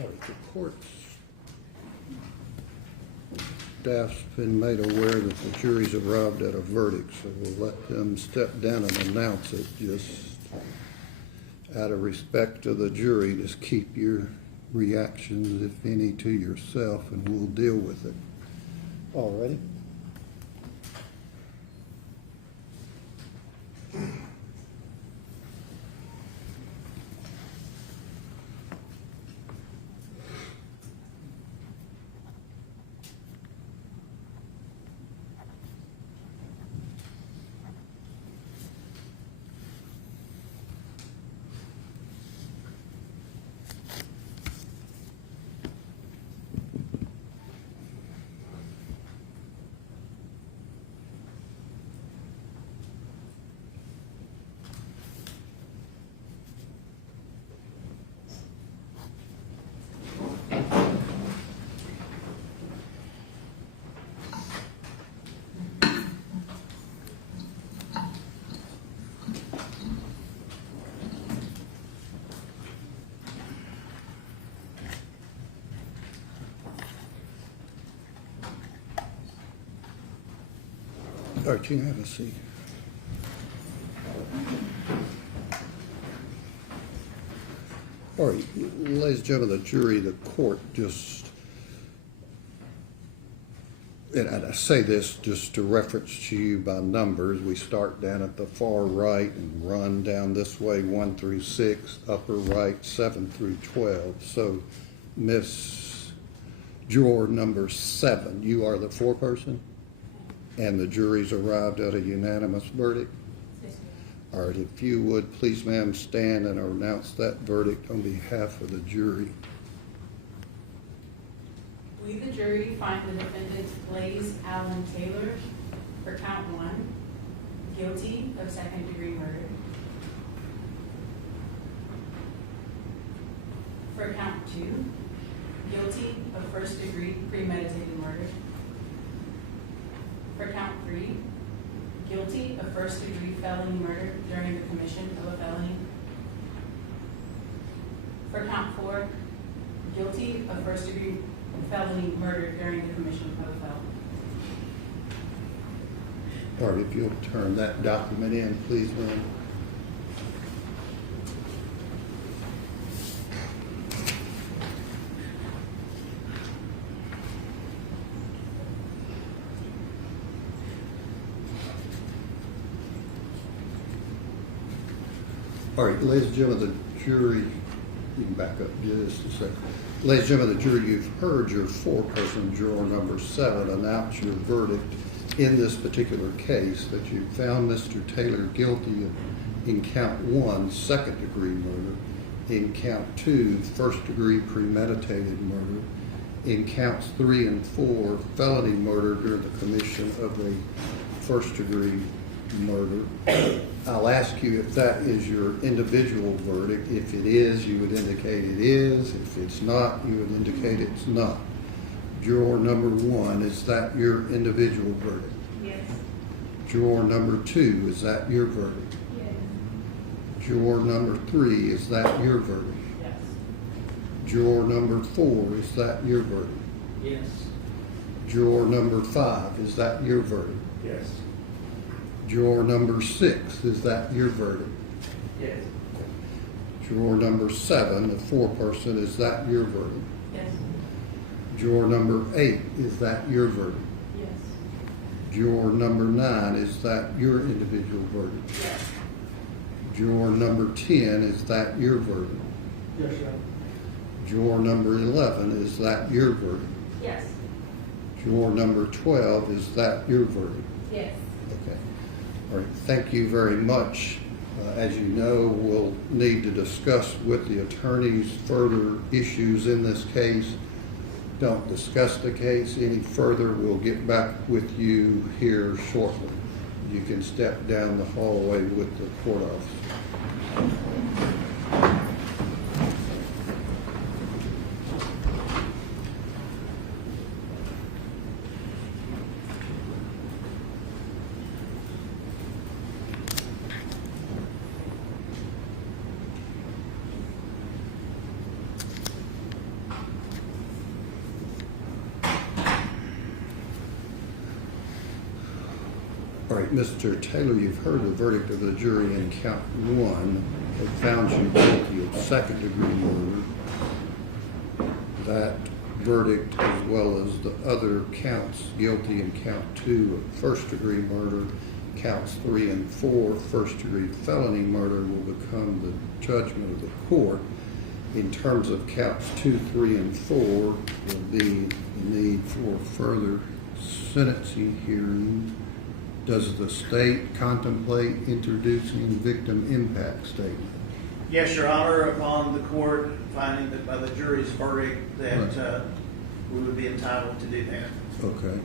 All right, the court's staff's been made aware that the jury's arrived at a verdict, so we'll let them step down and announce it. Just out of respect to the jury, just keep your reactions, if any, to yourself, and we'll deal with it. All righty? All right, you can have a seat. All right, ladies and gentlemen of the jury, the court just, and I say this just to reference to you by numbers. We start down at the far right and run down this way, 1 through 6, upper right, 7 through 12. So, Miss Juror number 7, you are the foreperson? And the jury's arrived at a unanimous verdict? All right, if you would, please, ma'am, stand and announce that verdict on behalf of the jury. We, the jury, find the defendant Blaise Allen Taylor for count 1, guilty of second-degree murder. For count 2, guilty of first-degree premeditated murder. For count 3, guilty of first-degree felony murder during the commission of a felony. For count 4, guilty of first-degree felony murder during the commission of a felony. All right, if you'll turn that document in, please, ma'am. All right, ladies and gentlemen of the jury, you can back up just a second. Ladies and gentlemen of the jury, you've heard your foreperson, juror number 7, announce your verdict in this particular case, that you found Mr. Taylor guilty in count 1, second-degree murder, in count 2, first-degree premeditated murder, in counts 3 and 4, felony murder during the commission of a first-degree murder. I'll ask you if that is your individual verdict. If it is, you would indicate it is. If it's not, you would indicate it's not. Juror number 1, is that your individual verdict? Yes. Juror number 2, is that your verdict? Yes. Juror number 3, is that your verdict? Yes. Juror number 4, is that your verdict? Yes. Juror number 5, is that your verdict? Yes. Juror number 6, is that your verdict? Yes. Juror number 7, the foreperson, is that your verdict? Yes. Juror number 8, is that your verdict? Yes. Juror number 9, is that your individual verdict? Yes. Juror number 10, is that your verdict? Yes, sir. Juror number 11, is that your verdict? Yes. Juror number 12, is that your verdict? Yes. Okay. All right, thank you very much. As you know, we'll need to discuss with the attorneys further issues in this case. Don't discuss the case any further. We'll get back with you here shortly. You can step down the hallway with the court officer. All right, Mr. Taylor, you've heard the verdict of the jury in count one. They found you guilty of second-degree murder. That verdict, as well as the other counts, guilty in count two of first-degree murder, counts 3 and 4, first-degree felony murder, will become the judgment of the court. In terms of counts 2, 3, and 4, will be the need for further sentencing hearing. Does the state contemplate introducing victim impact statement? Yes, Your Honor, upon the court finding that by the jury's verdict that we would be entitled to do that. Okay.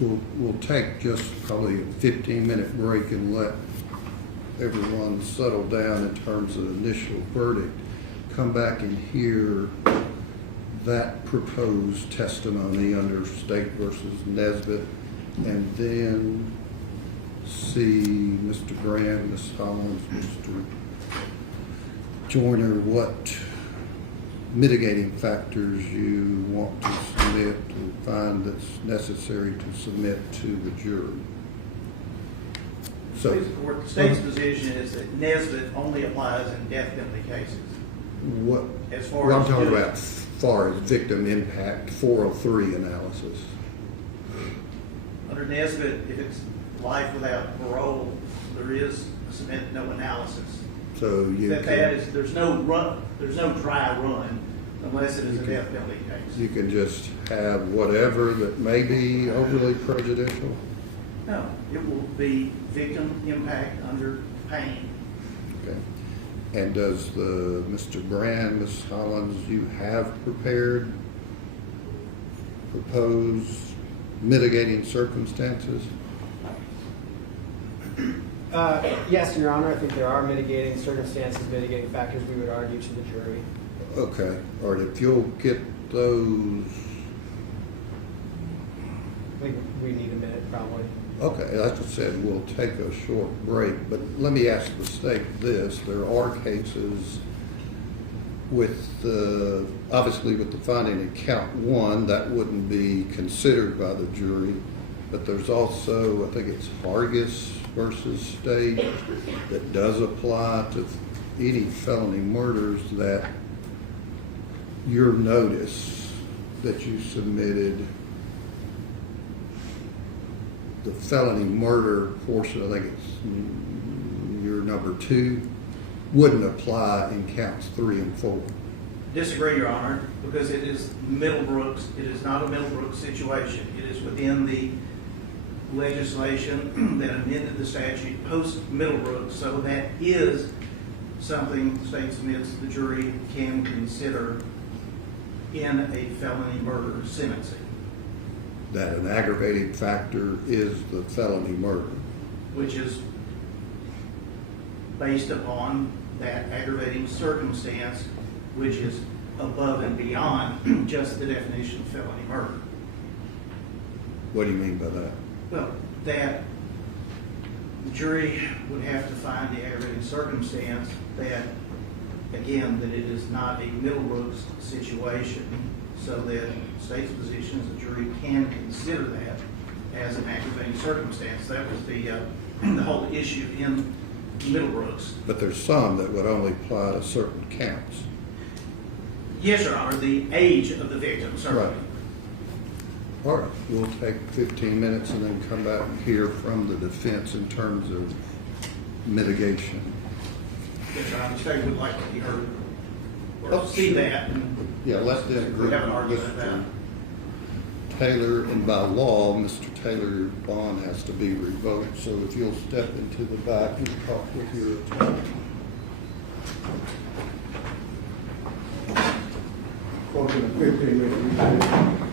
We'll take just probably a 15-minute break and let everyone settle down in terms of the initial verdict. Come back and hear that proposed testimony under State versus Nesbitt, and then see Mr. Grant, Ms. Hollins, Mr. Joyner, what mitigating factors you want to submit and find that's necessary to submit to the jury. So, The state's position is that Nesbitt only applies in death penalty cases. what As far I'm as talking doing- about as far as victim impact 403 analysis. Under Nesbitt, if it's life without parole, there is no analysis. So you That can, is, there's no dry run unless it is a death penalty case. you can just have whatever that may be overly prejudicial. No, it will be victim impact under pain. Okay. And does Mr. Brand, Ms. Hollins, you have prepared proposed mitigating circumstances? Yes, Your Honor, I think there are mitigating circumstances, mitigating factors we would argue to the jury. Okay, all right, if you'll get those, I think we need a minute probably. okay, like I said, we'll take a short break, but let me ask the state this. There are cases with, obviously with the finding in count one, that wouldn't be considered by the jury, but there's also, I think it's Hargis versus State, that does apply to any felony murders, that your notice that you submitted, the felony murder portion, I think it's your number 2, wouldn't apply in counts 3 and 4. Disagree, Your Honor, because it is Middlebrooks. It is not a Middlebrooks situation. It is within the legislation that amended the statute post-Middlebrooks, so that is something the state submits the jury can consider in a felony murder sentencing, That an aggravating factor is the felony murder. which is based upon that aggravating circumstance, which is above and beyond just the definition of felony murder. What do you mean by that? Well, that the jury would have to find the aggravating circumstance that, again, that it is not a Middlebrooks situation, so that state's position is the jury can consider that as an aggravating circumstance. That was the whole issue in Middlebrooks. But there's some that would only apply to certain counts. Yes, Your Honor, the age of the victim, certainly. Right. All right, we'll take 15 minutes and then come back and hear from the defense in terms of mitigation. Yes, Your Honor, the state would like to be heard or Oh, see sure. that. Yeah, let's then We have an argument Mr. about. Taylor, and by law, Mr. Taylor's bond has to be revoked, so if you'll step into the back and talk with your attorney. Closing at 15 minutes.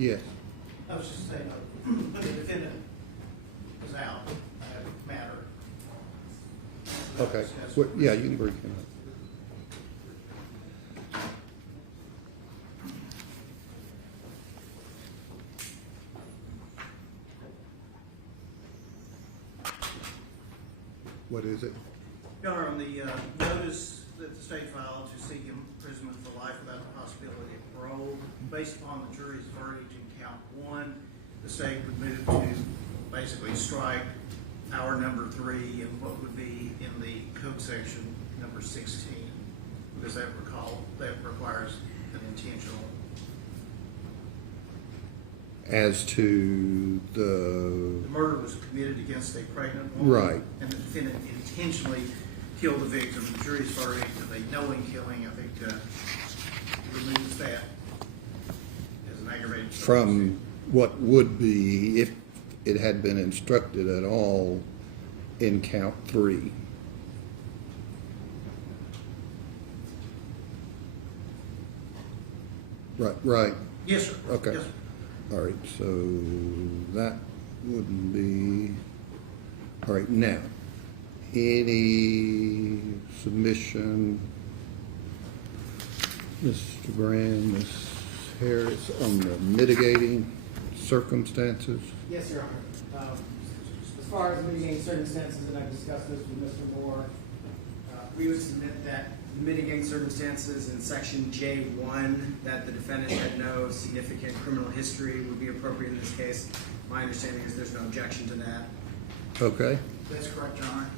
Yes. I was just saying, the defendant was out, that matter. Okay. Well, yeah, you can bring him up. What is it? Your Honor, on the notice that the state filed to seek imprisonment for life without the possibility of parole, based upon the jury's verdict in count 1, the state would move to basically strike our number 3 and what would be in the code section number 16, because that requires an intentional. As to The the, murder was committed against a pregnant woman. Right. And the defendant intentionally killed the victim. The jury's verdict of a knowing killing, I think, removes that as an aggravated. from what would be, if it had been instructed at all, in count 3. Right. Yes, sir. Okay. Yes, sir. All right, so that wouldn't be, all right, now, any submission, Mr. Brand, Ms. Harris, on the mitigating circumstances? Yes, Your Honor. As far as mitigating circumstances, and I've discussed this with Mr. Moore, we would submit that mitigating circumstances in section J1, that the defendant had no significant criminal history, would be appropriate in this case. My understanding is there's no objection to that. Okay, That's correct, Your Honor.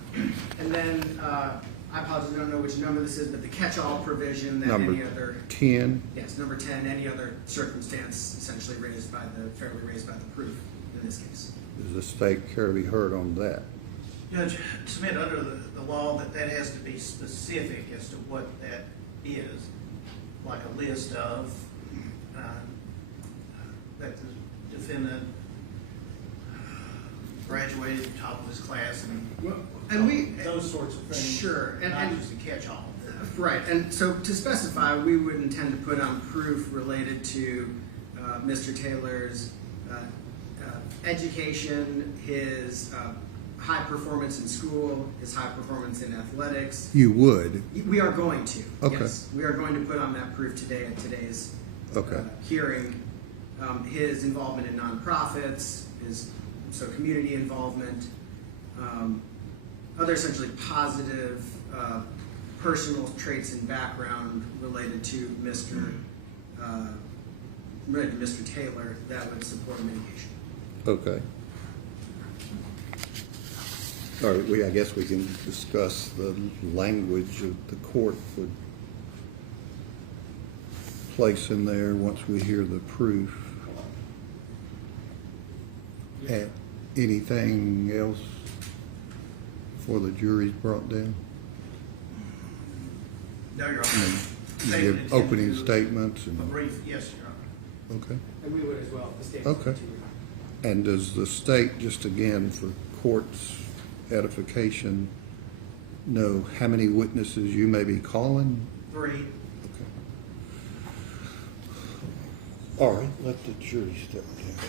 And then, I apologize, I don't know which number this is, but the catch-all provision that number any other, 10, yes, number 10, any other circumstance essentially fairly raised by the proof in this case. does the state care to be heard on that? Judge, submit under the law that has to be specific as to what that is, like a list of that the defendant graduated at the top of his class And we, those sorts of things. Sure, Not just a catch-all. right, and so to specify, we would intend to put on proof related to Mr. Taylor's education, his high performance in school, his high performance in athletics. You would? We are going to. Okay. Yes, we are going to put on that proof today at today's Okay. hearing. His involvement in nonprofits, so community involvement, other essentially positive personal traits and background related to Mr. Taylor that would support mitigation. Okay. All right, I guess we can discuss the language of the court would place in there once we hear the proof. Anything else before the jury's brought down? No, Your I Honor. mean, you Statement give opening intended to- statements A and, brief, yes, Your Honor. okay. And we would as well, the state. Okay. And does the state, just again for court's edification, know how many witnesses you may be calling? 3. Okay. All right, let the jury step down.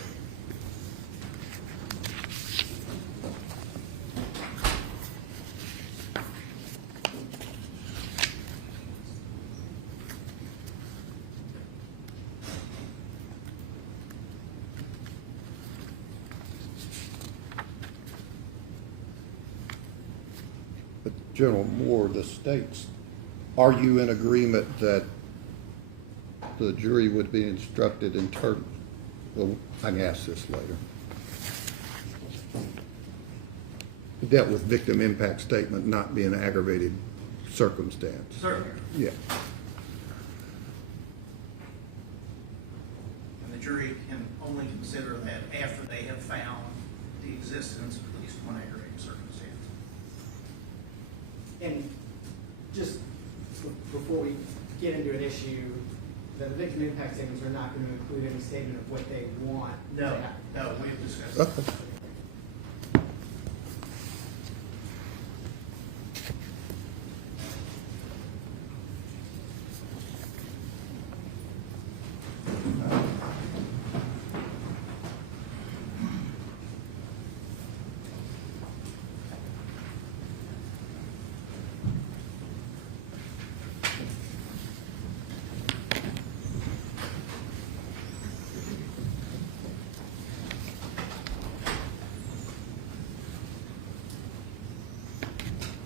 But General Moore, the states, are you in agreement that the jury would be instructed in terms, well, I can ask this later. It dealt with victim impact statement not being an aggravated circumstance. Certainly. Yeah. And the jury can only consider that after they have found the existence of at least one aggravating circumstance. And just before we get into an issue, the victim impact statements are not going to include any statement of what they want to No, happen. no, we've discussed that. Okay.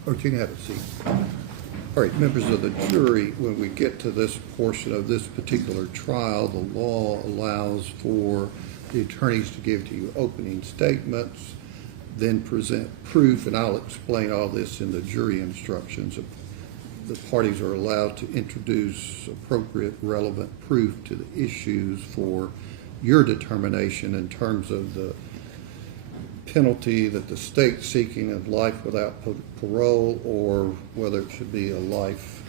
Or you can have a seat. All right, members of the jury, when we get to this portion of this particular trial, the law allows for the attorneys to give to you opening statements, then present proof, and I'll explain all this in the jury instructions. The parties are allowed to introduce appropriate, relevant proof to the issues for your determination in terms of the penalty that the state's seeking of life without parole, or whether it should be a life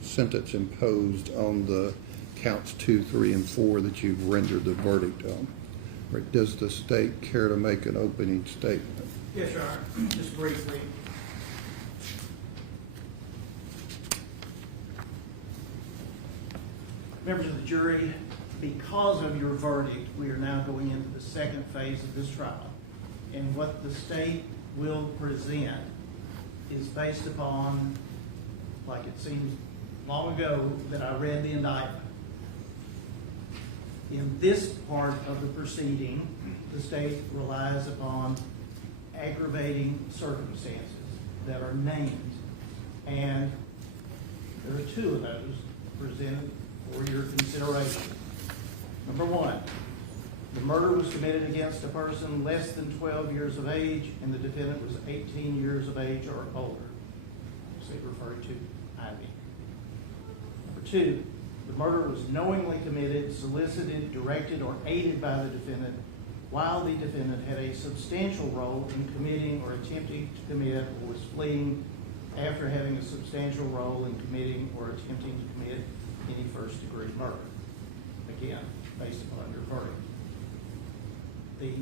sentence imposed on the counts 2, 3, and 4 that you've rendered the verdict on. Right. Does the state care to make an opening statement? Yes, Your Honor. Just briefly. Members of the jury, because of your verdict, we are now going into the second phase of this trial. And what the state will present is based upon, like it seems long ago that I read the indictment. In this part of the proceeding, the state relies upon aggravating circumstances that are named. And there are 2 of those presented for your consideration. Number 1, the murder was committed against a person less than 12 years of age, and the defendant was 18 years of age or older. So referring to Ivy. Number 2, the murder was knowingly committed, solicited, directed, or aided by the defendant while the defendant had a substantial role in committing or attempting to commit, or was fleeing after having a substantial role in committing or attempting to commit any first-degree murder. Again, based upon your verdict. The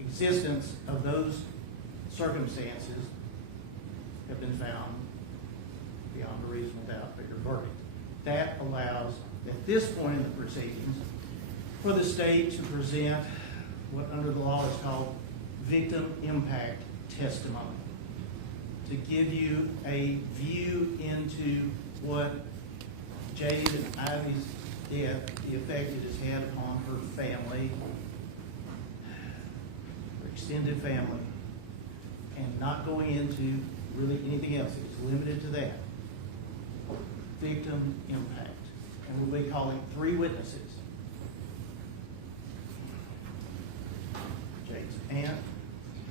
existence of those circumstances have been found beyond a reasonable doubt by your verdict. That allows, at this point in the proceedings, for the state to present what under the law is called victim impact testimony, to give you a view into what Jade and Ivy's death, the effect it has had upon her family, her extended family, and not going into really anything else. It's limited to that. Victim impact. And we'll be calling 3 witnesses. Jade's aunt,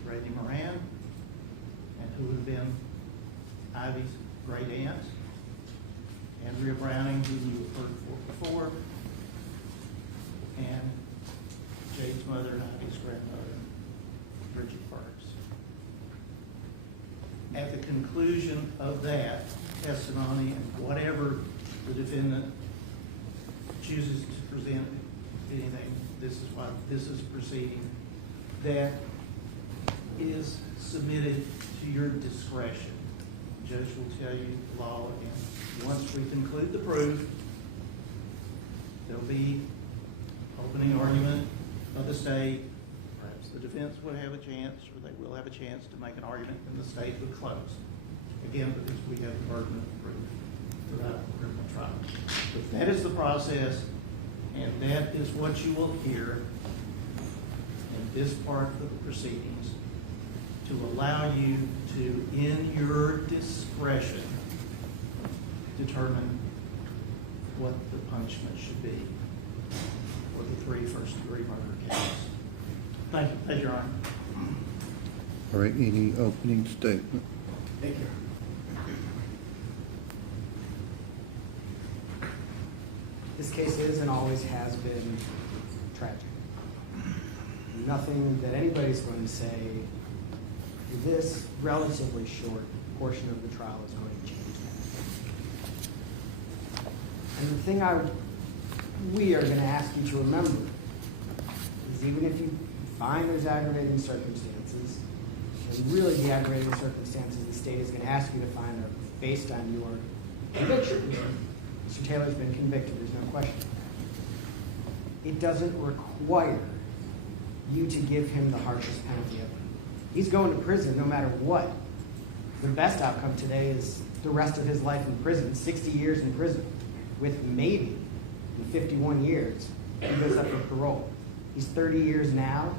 Brady Moran, and who would have been Ivy's great aunt, Andrea Browning, who you have heard for before, and Jade's mother and Ivy's grandmother, Bridget Parks. At the conclusion of that testimony, and whatever the defendant chooses to present, anything, this is why this is proceeding, that is submitted to your discretion. The judge will tell you the law, and once we conclude the proof, there'll be opening argument of the state. Perhaps the defense would have a chance, or they will have a chance to make an argument, and the state would close. Again, because we have the burden of proof throughout the criminal trial. But that is the process, and that is what you will hear in this part of the proceedings, to allow you to, in your discretion, determine what the punishment should be for the 3 first-degree murder cases. Thank you. Thank you, Your Honor. All right, any opening statement? Thank you. This case is and always has been tragic. Nothing that anybody's going to say in this relatively short portion of the trial is going to change that. And the thing we are going to ask you to remember is, even if you find there's aggravating circumstances, and really the aggravating circumstances the state is going to ask you to find are based on your conviction. Mr. Taylor's been convicted, there's no question. It doesn't require you to give him the harshest penalty ever. He's going to prison no matter what. The best outcome today is the rest of his life in prison, 60 years in prison, with maybe in 51 years he goes up for parole. He's 30 years now.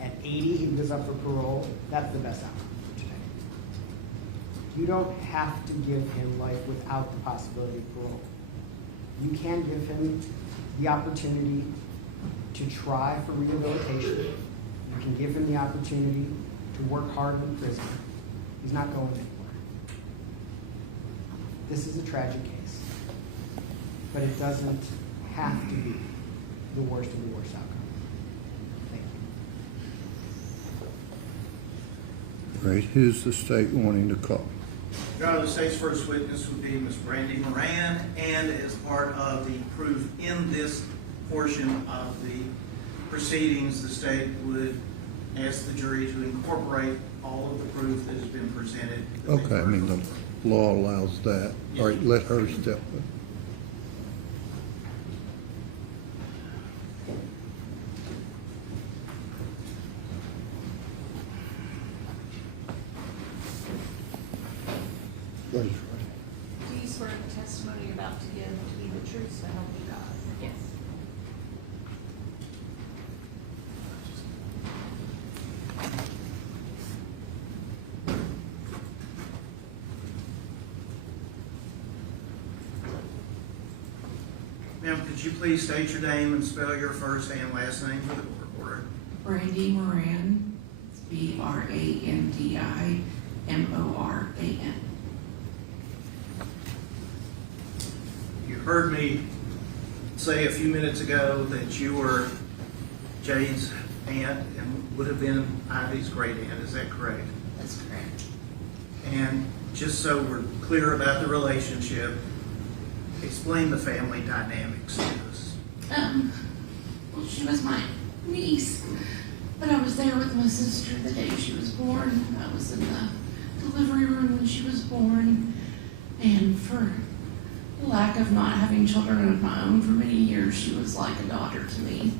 At 80 he goes up for parole. That's the best outcome for today. You don't have to give him life without the possibility of parole. You can give him the opportunity to try for rehabilitation. You can give him the opportunity to work hard in prison. He's not going anywhere. This is a tragic case, but it doesn't have to be the worst of the worst outcome. Thank you. Right, who's the state wanting to call? Your Honor, the state's first witness would be Ms. Brandy Moran, and as part of the proof in this portion of the proceedings, the state would ask the jury to incorporate all of the proof that has been presented. Okay, I mean, the law allows that. All right, let her step up. Raise your right hand. Do you swear the testimony you're about to give to be the truth, so help you God? Yes. Ma'am, could you please state your name and spell your first and last name for the court order? Brandy Moran, it's BRANDIMORAN. You heard me say a few minutes ago that you were Jade's aunt and would have been Ivy's great aunt. Is that correct? That's correct. And just so we're clear about the relationship, explain the family dynamics to us. Well, she was my niece, but I was there with my sister the day she was born. I was in the delivery room when she was born, and for lack of not having children of my own for many years, she was like a daughter to me.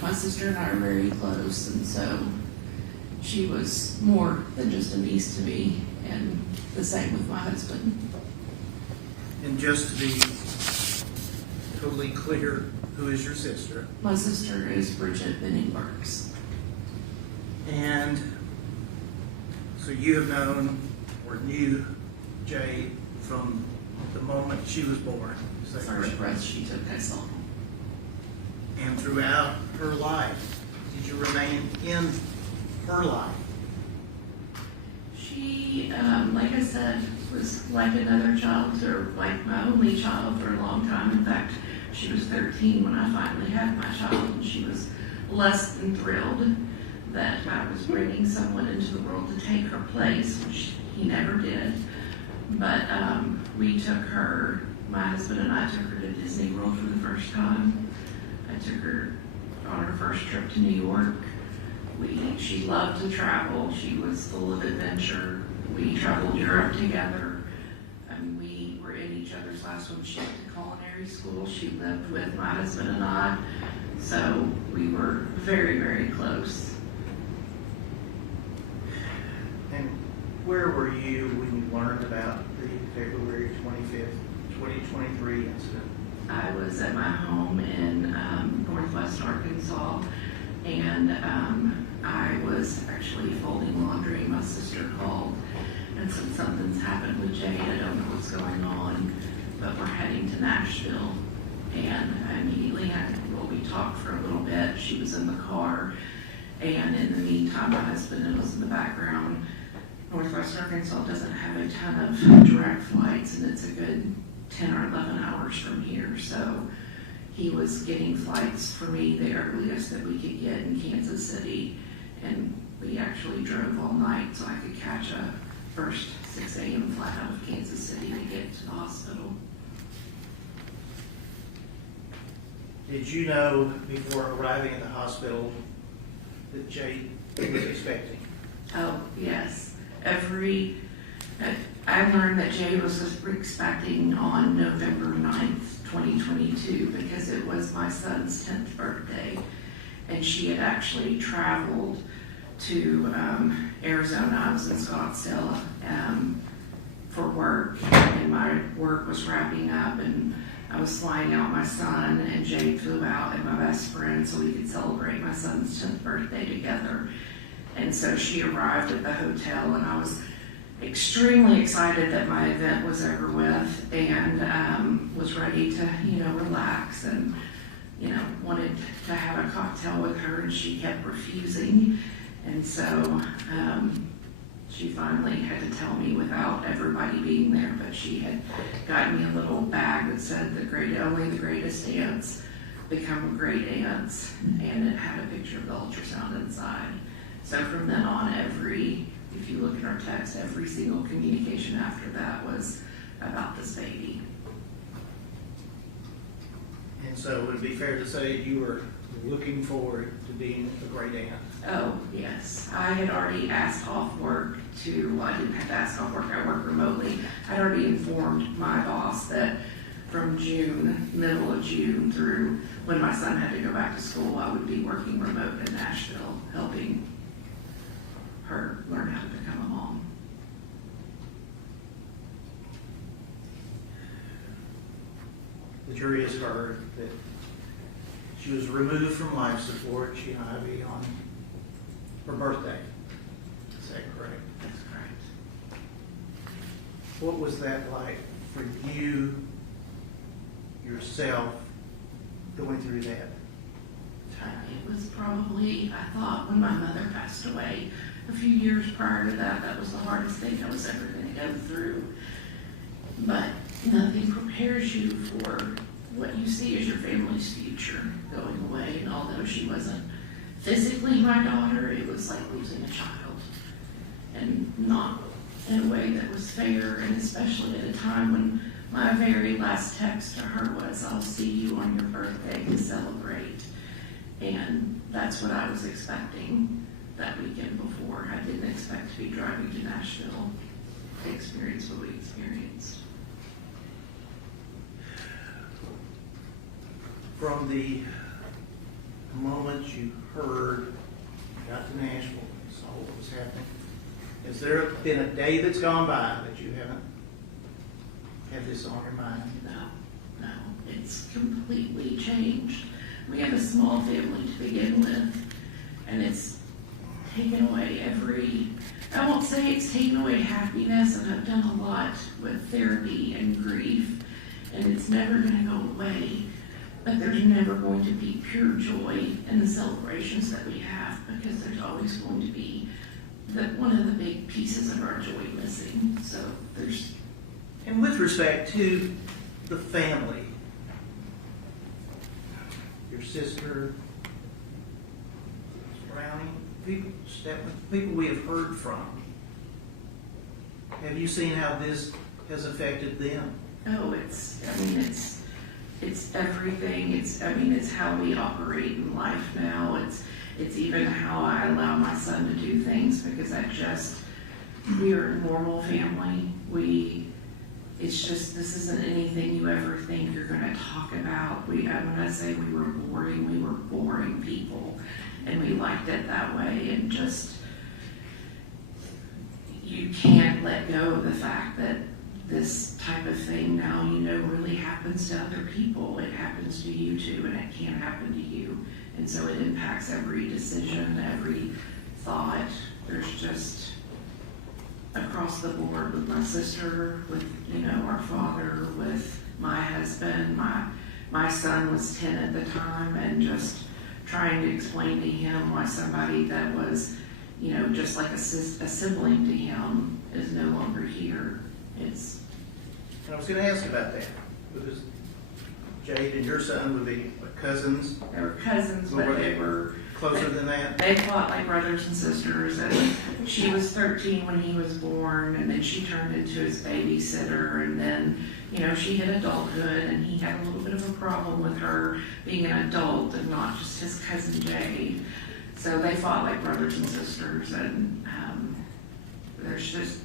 My sister and I are very close, and so she was more than just a niece to me, and the same with my husband. And just to be totally clear, who is your sister? My sister is Jade Benning Burks. And so you have known or knew Jade from the moment she was born. Is The that first correct? breath she took, I saw. And throughout her life, did you remain in her life? She, like I said, was like another child, or like my only child for a long time. In fact, she was 13 when I finally had my child, and she was less than thrilled that I was bringing someone into the world to take her place, which he never did. But we took her, my husband and I took her to Disney World for the first time. I took her on her first trip to New York. She loved to travel. She was full of adventure. We traveled Europe together. We were in each other's lives when she went to culinary school. She lived with my husband and I. So we were very, very close. And where were you when you learned about the February 25th, 2023 incident? I was at my home in Northwest Arkansas, and I was actually folding laundry. My sister called and said something's happened with Jade. I don't know what's going on, but we're heading to Nashville. And I immediately we talked for a little bit. She was in the car, and in the meantime, my husband was in the background. Northwest Arkansas doesn't have a ton of direct flights, and it's a good 10 or 11 hours from here. So he was getting flights for me, the earliest that we could get in Kansas City. And we actually drove all night so I could catch a first 6 a.m. flight out of Kansas City to get to the hospital. Did you know before arriving at the hospital that Jade was expecting? Oh, yes. I learned that Jade was expecting on November 9th, 2022, because it was my son's 10th birthday. And she had actually traveled to Arizona. I was in Scottsdale for work, and my work was wrapping up, and I was flying out my son, and Jade flew out, and my best friend, so we could celebrate my son's 10th birthday together. And so she arrived at the hotel, and I was extremely excited that my event was over with and was ready to, relax and, wanted to have a cocktail with her, and she kept refusing. And so she finally had to tell me without everybody being there, but she had gotten me a little bag that said only the greatest aunts become great aunts, and it had a picture of the ultrasound inside. So from then on, if you look at our text, every single communication after that was about this baby. And so would it be fair to say you were looking forward to being a great aunt? Oh, yes. I had already asked off work I didn't have to ask off work, I work remotely. I'd already informed my boss that from middle of June through when my son had to go back to school, I would be working remote in Nashville, helping her learn how to become a mom. The jury has heard that she was removed from life support, she and Ivy, on her birthday. Is that correct? That's correct. What was that like for you, yourself, going through that time? It was probably, I thought, when my mother passed away a few years prior to that, that was the hardest thing I was ever going to go through. But nothing prepares you for what you see as your family's future going away. And although she wasn't physically my daughter, it was like losing a child. And not in a way that was fair, and especially at a time when my very last text to her was, "I'll see you on your birthday to celebrate." And that's what I was expecting that weekend before. I didn't expect to be driving to Nashville to experience what we experienced. From the moment you heard, you got to Nashville, you saw what was happening, has there been a day that's gone by that you haven't had this on your mind? No, it's completely changed. We have a small family to begin with, and it's taken away I won't say it's taken away happiness, and I've done a lot with therapy and grief, and it's never going to go away. But there's never going to be pure joy in the celebrations that we have, because there's always going to be one of the big pieces of our joy missing. So there's... And with respect to the family, your sister, surrounding people we have heard from, have you seen how this has affected them? Oh, it's everything. It's how we operate in life now. It's even how I allow my son to do things, because we are a normal family. This isn't anything you ever think you're going to talk about. When I say we were boring people, and we liked it that way, and you can't let go of the fact that this type of thing now, really happens to other people. It happens to you too, and it can happen to you. And so it impacts every decision, every thought. There's just across the board with my sister, with, our father, with my husband. My son was 10 at the time, and just trying to explain to him why somebody that was, just like a sibling to him is no longer here. And I was going to ask about that, because Jade and your son would be cousins. They were cousins, but they were closer than that. They fought like brothers and sisters, and she was 13 when he was born, and then she turned into his babysitter, and then, she hit adulthood, and he had a little bit of a problem with her being an adult and not just his cousin Jade. So they fought like brothers and sisters, and there's just,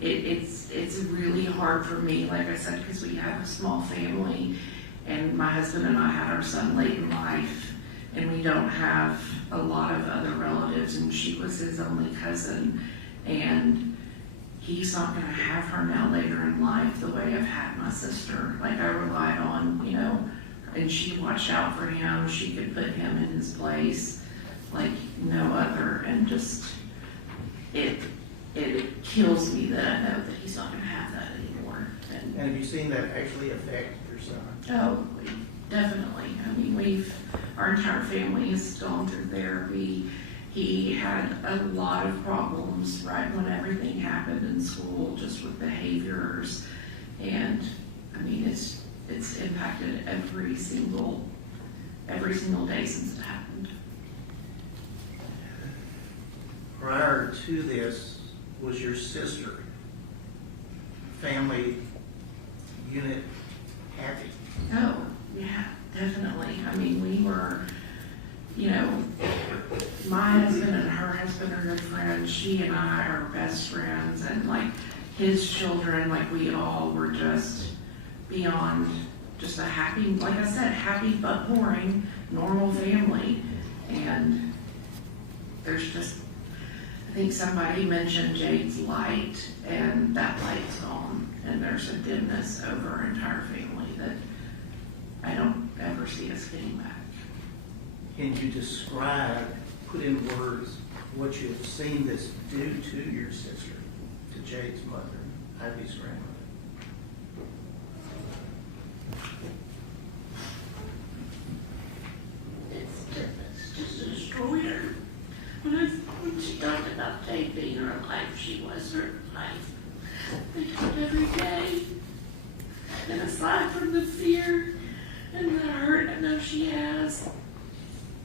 it's really hard for me, like I said, because we have a small family, and my husband and I had our son late in life, and we don't have a lot of other relatives, and she was his only cousin, and he's not going to have her now later in life the way I've had my sister. Like, I relied on, and she watched out for him. She could put him in his place like no other, and just it kills me that I know that he's not going to have that anymore. And have you seen that actually affect your son? Oh, definitely. I mean, our entire family has gone through therapy. He had a lot of problems right when everything happened in school, just with behaviors. And I mean, it's impacted every single day since it happened. Prior to this, was your sister, family unit happy? Oh, yeah, definitely. I mean, we were, you know, my husband and her husband are good friends. She and I are best friends, and like his children, like we all were just beyond just a happy, like I said, happy but boring, normal family. And there's just, I think somebody mentioned Jade's light, and that light's gone, and there's a dimness over our entire family that I don't ever see us getting back. Can you describe, put in words, what you have seen this do to your sister, to Jade's mother, Ivy's grandmother? It's just destroyed her. When she talked about Jade being her life, she was her life. They talked every day. And aside from the fear and the hurt I know she has,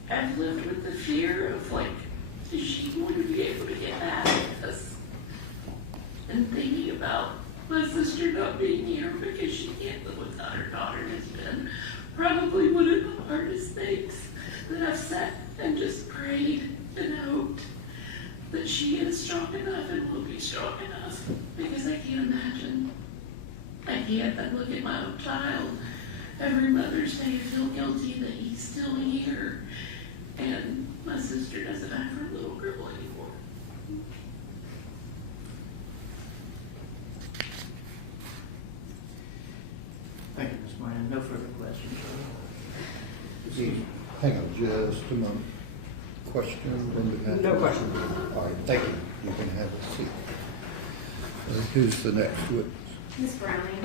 I've lived with the fear of like, is she going to be able to get back at us? And thinking about my sister not being here because she can't live without her daughter has been probably one of the hardest things that I've sat and just prayed and hoped that she is strong enough and will be strong enough, because I can't imagine. I can't look at my own child every Mother's Day and feel guilty that he's still here, and my sister doesn't have her little girl anymore. Thank you, Ms. Moran. No further questions. Hang on just a moment. Question from the No question. All right, thank you. You can have a seat. Who's the next witness? Ms. Browning.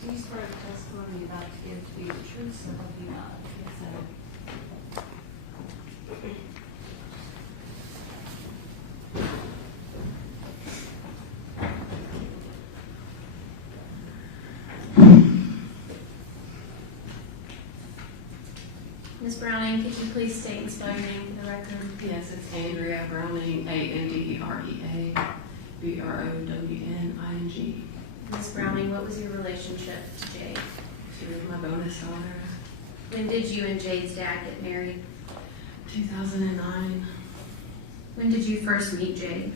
Do you swear the testimony you're about to give to be the truth, or do you not? Yes, I do. Ms. Browning, could you please state and spell your name for the record? Yes, it's Andrea Browning, Anderea, Browning. Ms. Browning, what was your relationship to Jade? She was my bonus daughter. When did you and Jade's dad get married? 2009. When did you first meet Jade?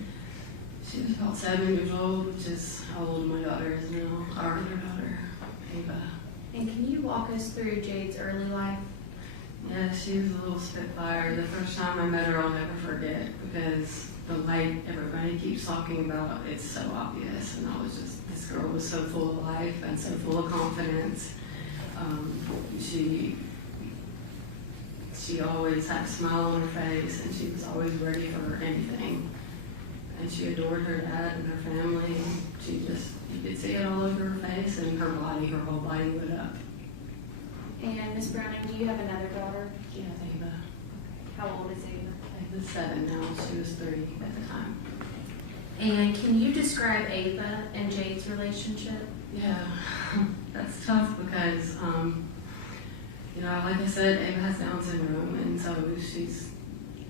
She was about 7 years old, which is how old my daughter is now, our other daughter, Ava. And can you walk us through Jade's early life? Yeah, she was a little spitfire. The first time I met her, I'll never forget, because the light everybody keeps talking about, it's so obvious. And I was just, this girl was so full of life and so full of confidence. She always had a smile on her face, and she was always ready for anything. And she adored her dad and her family. She just, you could see it all over her face, and her body, her whole body lit up. And Ms. Browning, do you have another daughter? Yeah, Ava. How old is Ava? Ava's 7 now. She was 3 at the time. And can you describe Ava and Jade's relationship? Yeah, that's tough because, you know, like I said, Ava has Down syndrome, and so she's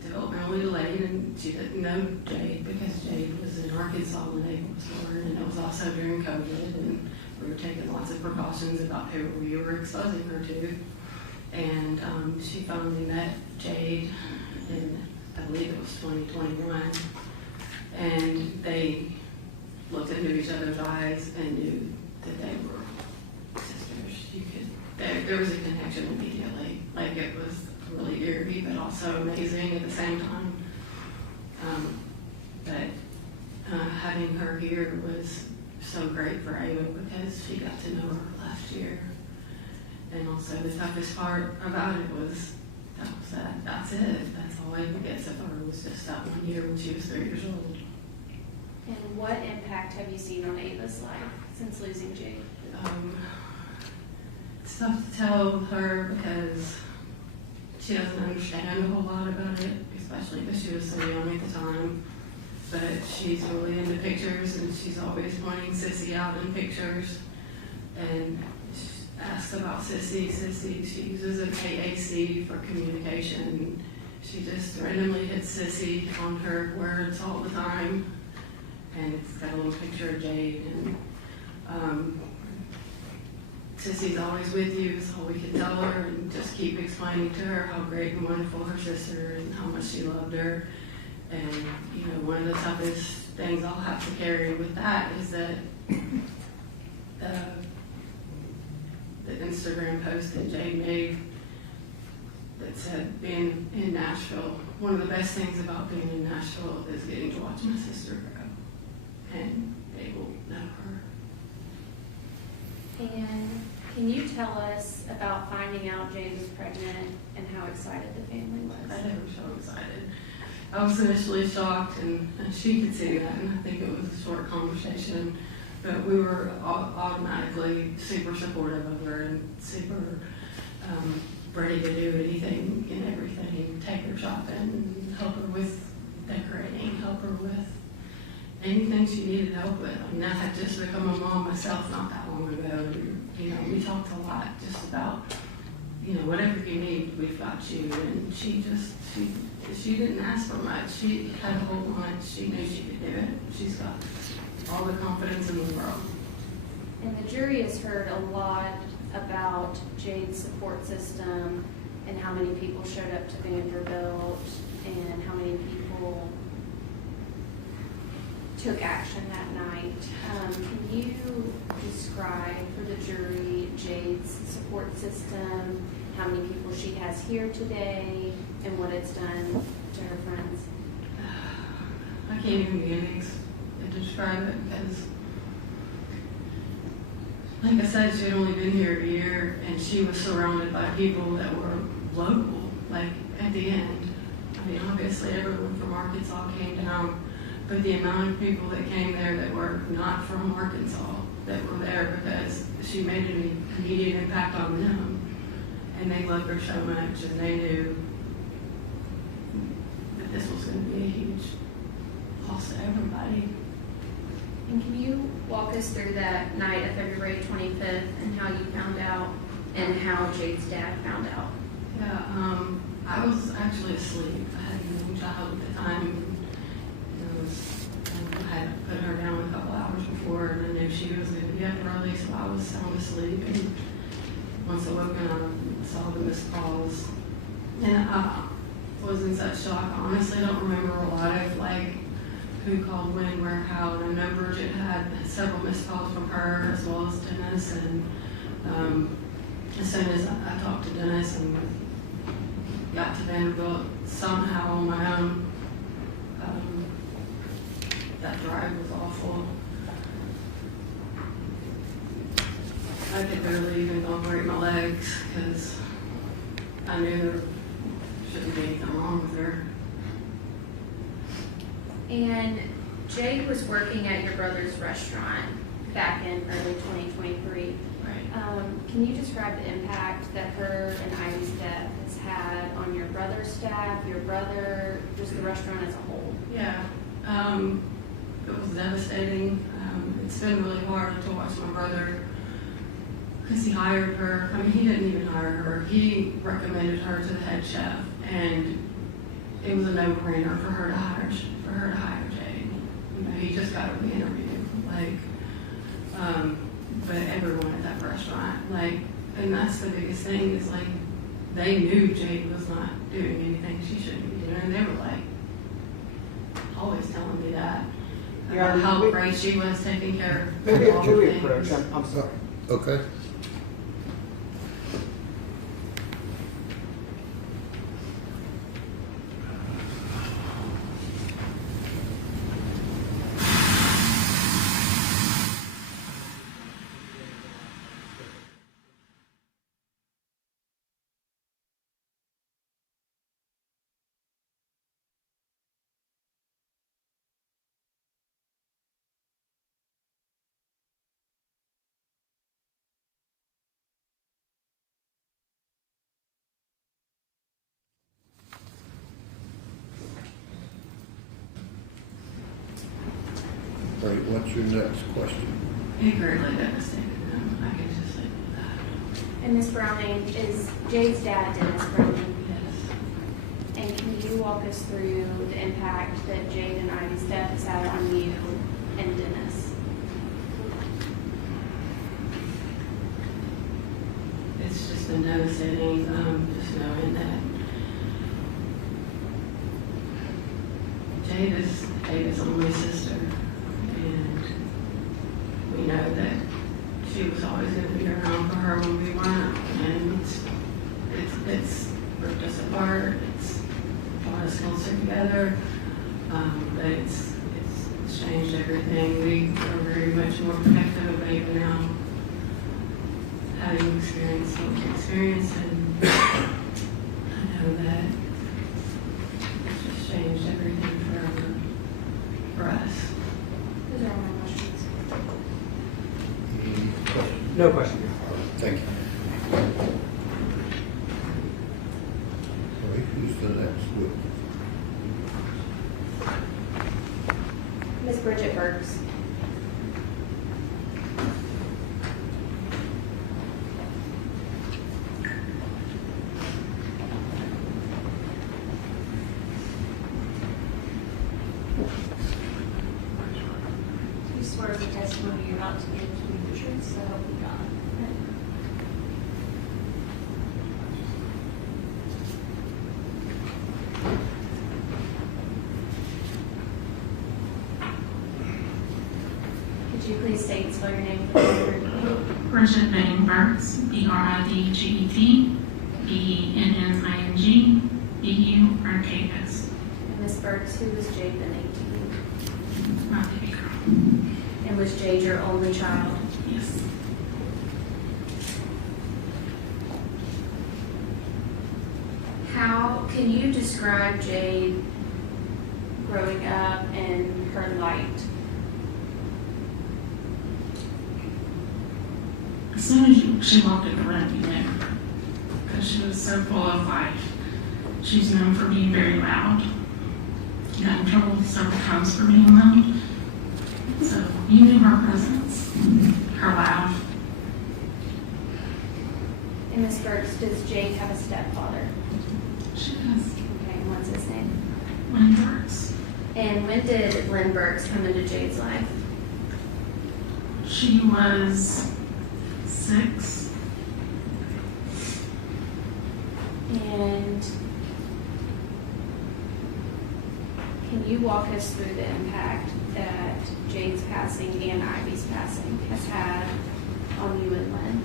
developmentally delayed, and she didn't know Jade because Jade was in Arkansas when Ava was born, and it was also during COVID, and we were taking lots of precautions about who we were exposing her to. And she finally met Jade in, I believe it was 2021, and they looked into each other's eyes and knew that they were sisters. There was a connection immediately. Like, it was really eerie, but also amazing at the same time. But having her here was so great for Ava because she got to know her last year. And also the toughest part about it was that's it. That's all Ava gets of her was just that 1 year when she was 3 years old. And what impact have you seen on Ava's life since losing Jade? It's tough to tell her because she doesn't understand a whole lot about it, especially because she was so young at the time. But she's really into pictures, and she's always pointing Sissy out in pictures. And she asks about Sissy. She uses an AAC for communication. She just randomly hits Sissy on her words all the time. And it's got a little picture of Jade. And Sissy's always with you, is all we can tell her, and just keep explaining to her how great and wonderful her sister and how much she loved her. And, you know, one of the toughest things I'll have to carry with that is that the Instagram post that Jade made that said, being in Nashville, one of the best things about being in Nashville is getting to watch my sister grow. And they will know her. And can you tell us about finding out Jade was pregnant and how excited the family was? They were so excited. I was initially shocked, and she could see that, and I think it was a short conversation, but we were automatically super supportive of her and super ready to do anything and everything, take her shopping, help her with decorating, help her with anything she needed help with. I mean, I had just become a mom myself not that long ago. You know, we talked a lot just about, you know, whatever you need, we've got you. And she didn't ask for much. She had a whole bunch. She knew she could do it. She's got all the confidence in the world. And the jury has heard a lot about Jade's support system and how many people showed up to Vanderbilt and how many people took action that night. Can you describe for the jury Jade's support system, how many people she has here today, and what it's done to her friends? I can't even begin to describe it because, like I said, she had only been here a year, and she was surrounded by people that were local, like at the end. I mean, obviously everyone from Arkansas came down, but the amount of people that came there that were not from Arkansas, that were there because she made an immediate impact on them, and they loved her so much, and they knew that this was going to be a huge loss to everybody. And can you walk us through that night of February 25th and how you found out and how Jade's dad found out? Yeah, I was actually asleep. I had a young child at the time. I had put her down a couple hours before, and I knew she was going to be up early, so I was sound asleep. And once I woke up, I saw the missed calls, and I was in such shock. I honestly don't remember a lot of like who called when, where, how. And I know Bridget had several missed calls from her as well as Dennis. And as soon as I talked to Dennis and got to Vanderbilt somehow on my own. That drive was awful. I could barely even operate my legs because I knew there shouldn't be anything wrong with her. And Jade was working at your brother's restaurant back in early 2023. Right. Can you describe the impact that her and Ivy's death has had on your brother's staff, your brother, just the restaurant as a whole? Yeah. It was devastating. It's been really hard to watch my brother because he hired her. I mean, he didn't even hire her. He recommended her to the head chef, and it was a no-brainer for her to hire Jade. You know, he just got her the interview. But everyone at that restaurant, and that's the biggest thing is they knew Jade was not doing anything she shouldn't be doing. And they were always telling me that. Yeah, how great she was taking care of Maybe all a the jury things. approach. I'm sorry. Okay. what's your next question? It greatly devastated him. I could just say that. And Ms. Browning, is Jade's dad Dennis Browning? Yes. And can you walk us through the impact that Jade and Ivy's death has had on you and Dennis? It's just been devastating, just knowing that Jade is only sister, and we know that she was always going to be around for her when we weren't, and it's ripped us apart, it's brought us closer together, but it's changed everything. We are very much more protective of Baby now, having experienced what we experienced, and I know that it's just changed everything forever for us. Those are all my questions. Any questions? No question. All right, thank you. All right, who's the next witness? Ms. Bridget Burks. You swear the testimony you're about to give to be the truth, so help you God. Could you please state and spell your name for the record? Bridget Benning Burks, BRIDGET, BENNING, BURKS. And Ms. Burks, who was Jade Benning to you? My baby girl. And was Jade your only child? Yes. How can you describe Jade growing up and her light? As soon as she walked in the room, you knew, because she was so full of life. She's known for being very loud. Got in trouble several times for being loud. So you knew her presence, her laugh. And Ms. Burks, does Jade have a stepfather? She does. Okay, and what's his name? When Burks. And when did Lynn Burks come into Jade's life? She was 6. And can you walk us through the impact that Jade's passing and Ivy's passing has had on you and Lynn?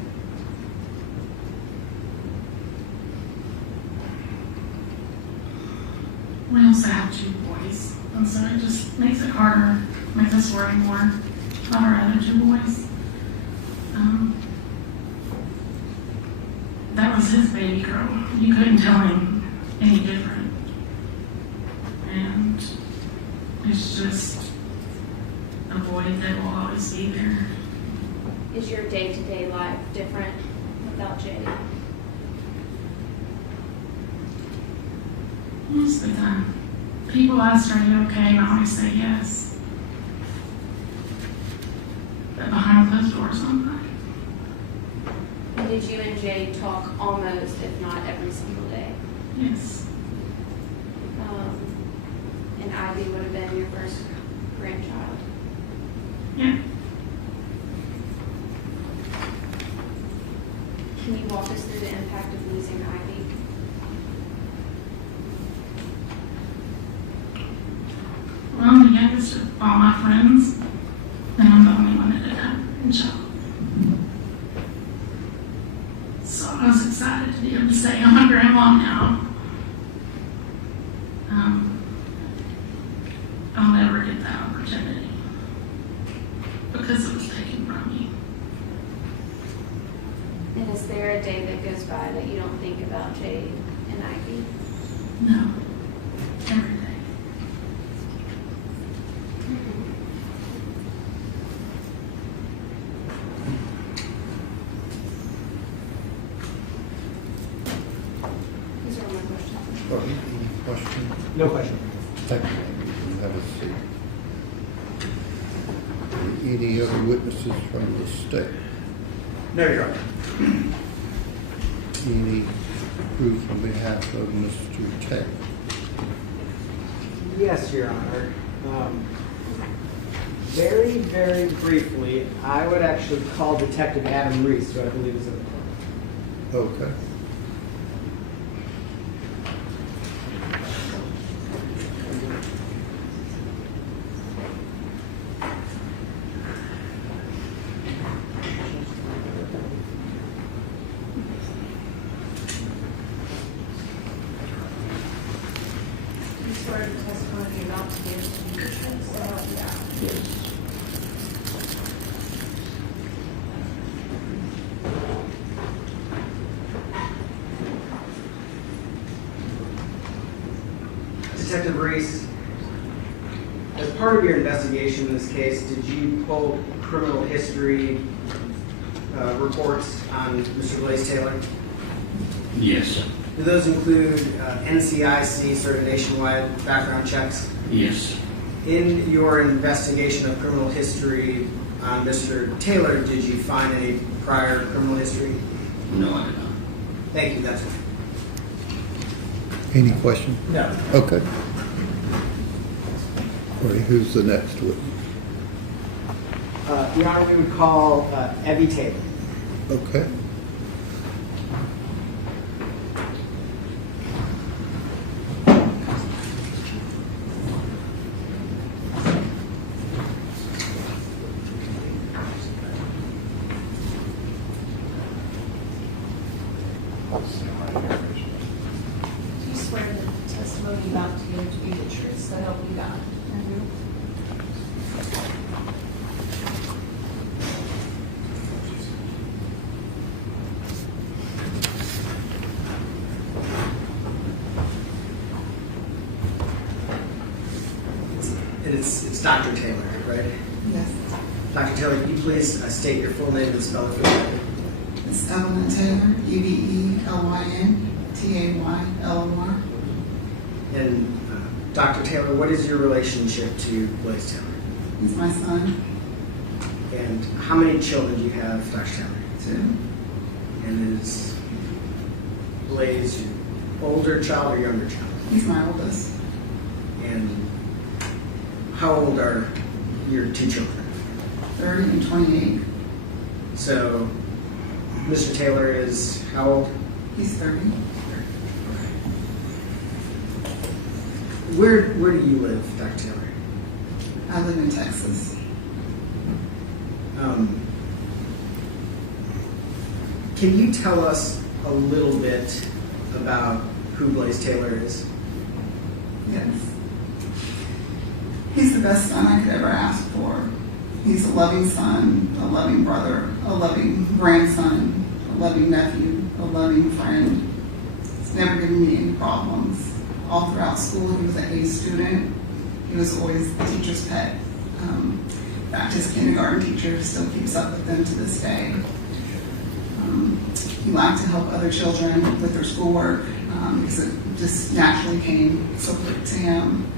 We also have 2 boys, and so it just makes it harder, makes us worry more about our other 2 boys. That was his baby girl. You couldn't tell him any different. And it's just a void that will always be there. Is your day-to-day life different without Jade? Most of the time. People ask, are you okay? And I always say yes. But behind closed doors, I'm not. And did you and Jade talk almost, if not every single day? Yes. And Ivy would have been your first grandchild? Yeah. Can you walk us through the impact of losing Ivy? Well, I'm the youngest of all my friends, and I'm the only one that didn't have a grandchild. So I was excited to be able to say I'm a grandma now. I'll never get that opportunity because it was taken from me. And is there a day that goes by that you don't think about Jade and Ivy? No, every day. These are all my questions. All right, any questions? No question. Thank you. You can have a seat. Any other witnesses from the state? No, Your Honor. Any proof on behalf of Mr. Taylor? Yes, Your Honor. Very, very briefly, I would actually call Detective Adam Reese, who I believe is in the court. Okay. You swear the testimony you're about to give to be the truth, so help you God. Yes. Detective Reese, as part of your investigation in this case, did you pull criminal history reports on Mr. Blaise Taylor? Yes. Do those include NCIC sort of nationwide background checks? Yes. In your investigation of criminal history on Mr. Taylor, did you find any prior criminal history? No, I did not. Thank you, that's all. Any questions? No. Okay. All right, who's the next witness? Your Honor, we would call Evie Taylor. Okay. Do you swear that the testimony you're about to give to be the truth, so help you God? It's Dr. Taylor, right? Yes, Dr. Taylor, can you please state your full name and spell it for me? it's Evelyn Taylor, EVELYN, TAYLOR. And Dr. Taylor, what is your relationship to Blaise Taylor? He's my son, And how many children do you have, Dr. Taylor? 2. And is Blaise your older child or younger child? He's my oldest. And how old are your 2 children? 30 and 28. So, Mr. Taylor is how old? He's 30. Where do you live, Dr. Taylor? I live in Texas. Can you tell us a little bit about who Blaise Taylor is? Yes. He's the best son I could ever ask for. He's a loving son, a loving brother, a loving grandson, a loving nephew, a loving friend. He's never given me any problems. All throughout school, he was an A student. He was always the teacher's pet. In fact, his kindergarten teacher still keeps up with them to this day. He liked to help other children with their schoolwork because it just naturally came so quick to him.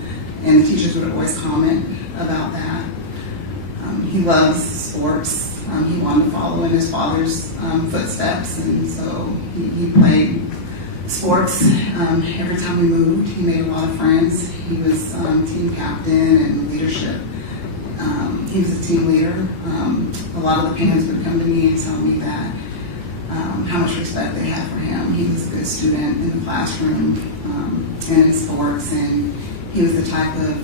And the teachers would always comment about that. He loves sports. He wanted to follow in his father's footsteps, and so he played sports. Every time we moved, he made a lot of friends. He was team captain and leadership. He was a team leader. A lot of the parents would come to me and tell me that how much respect they had for him. He was a good student in the classroom and in sports, and he was the type of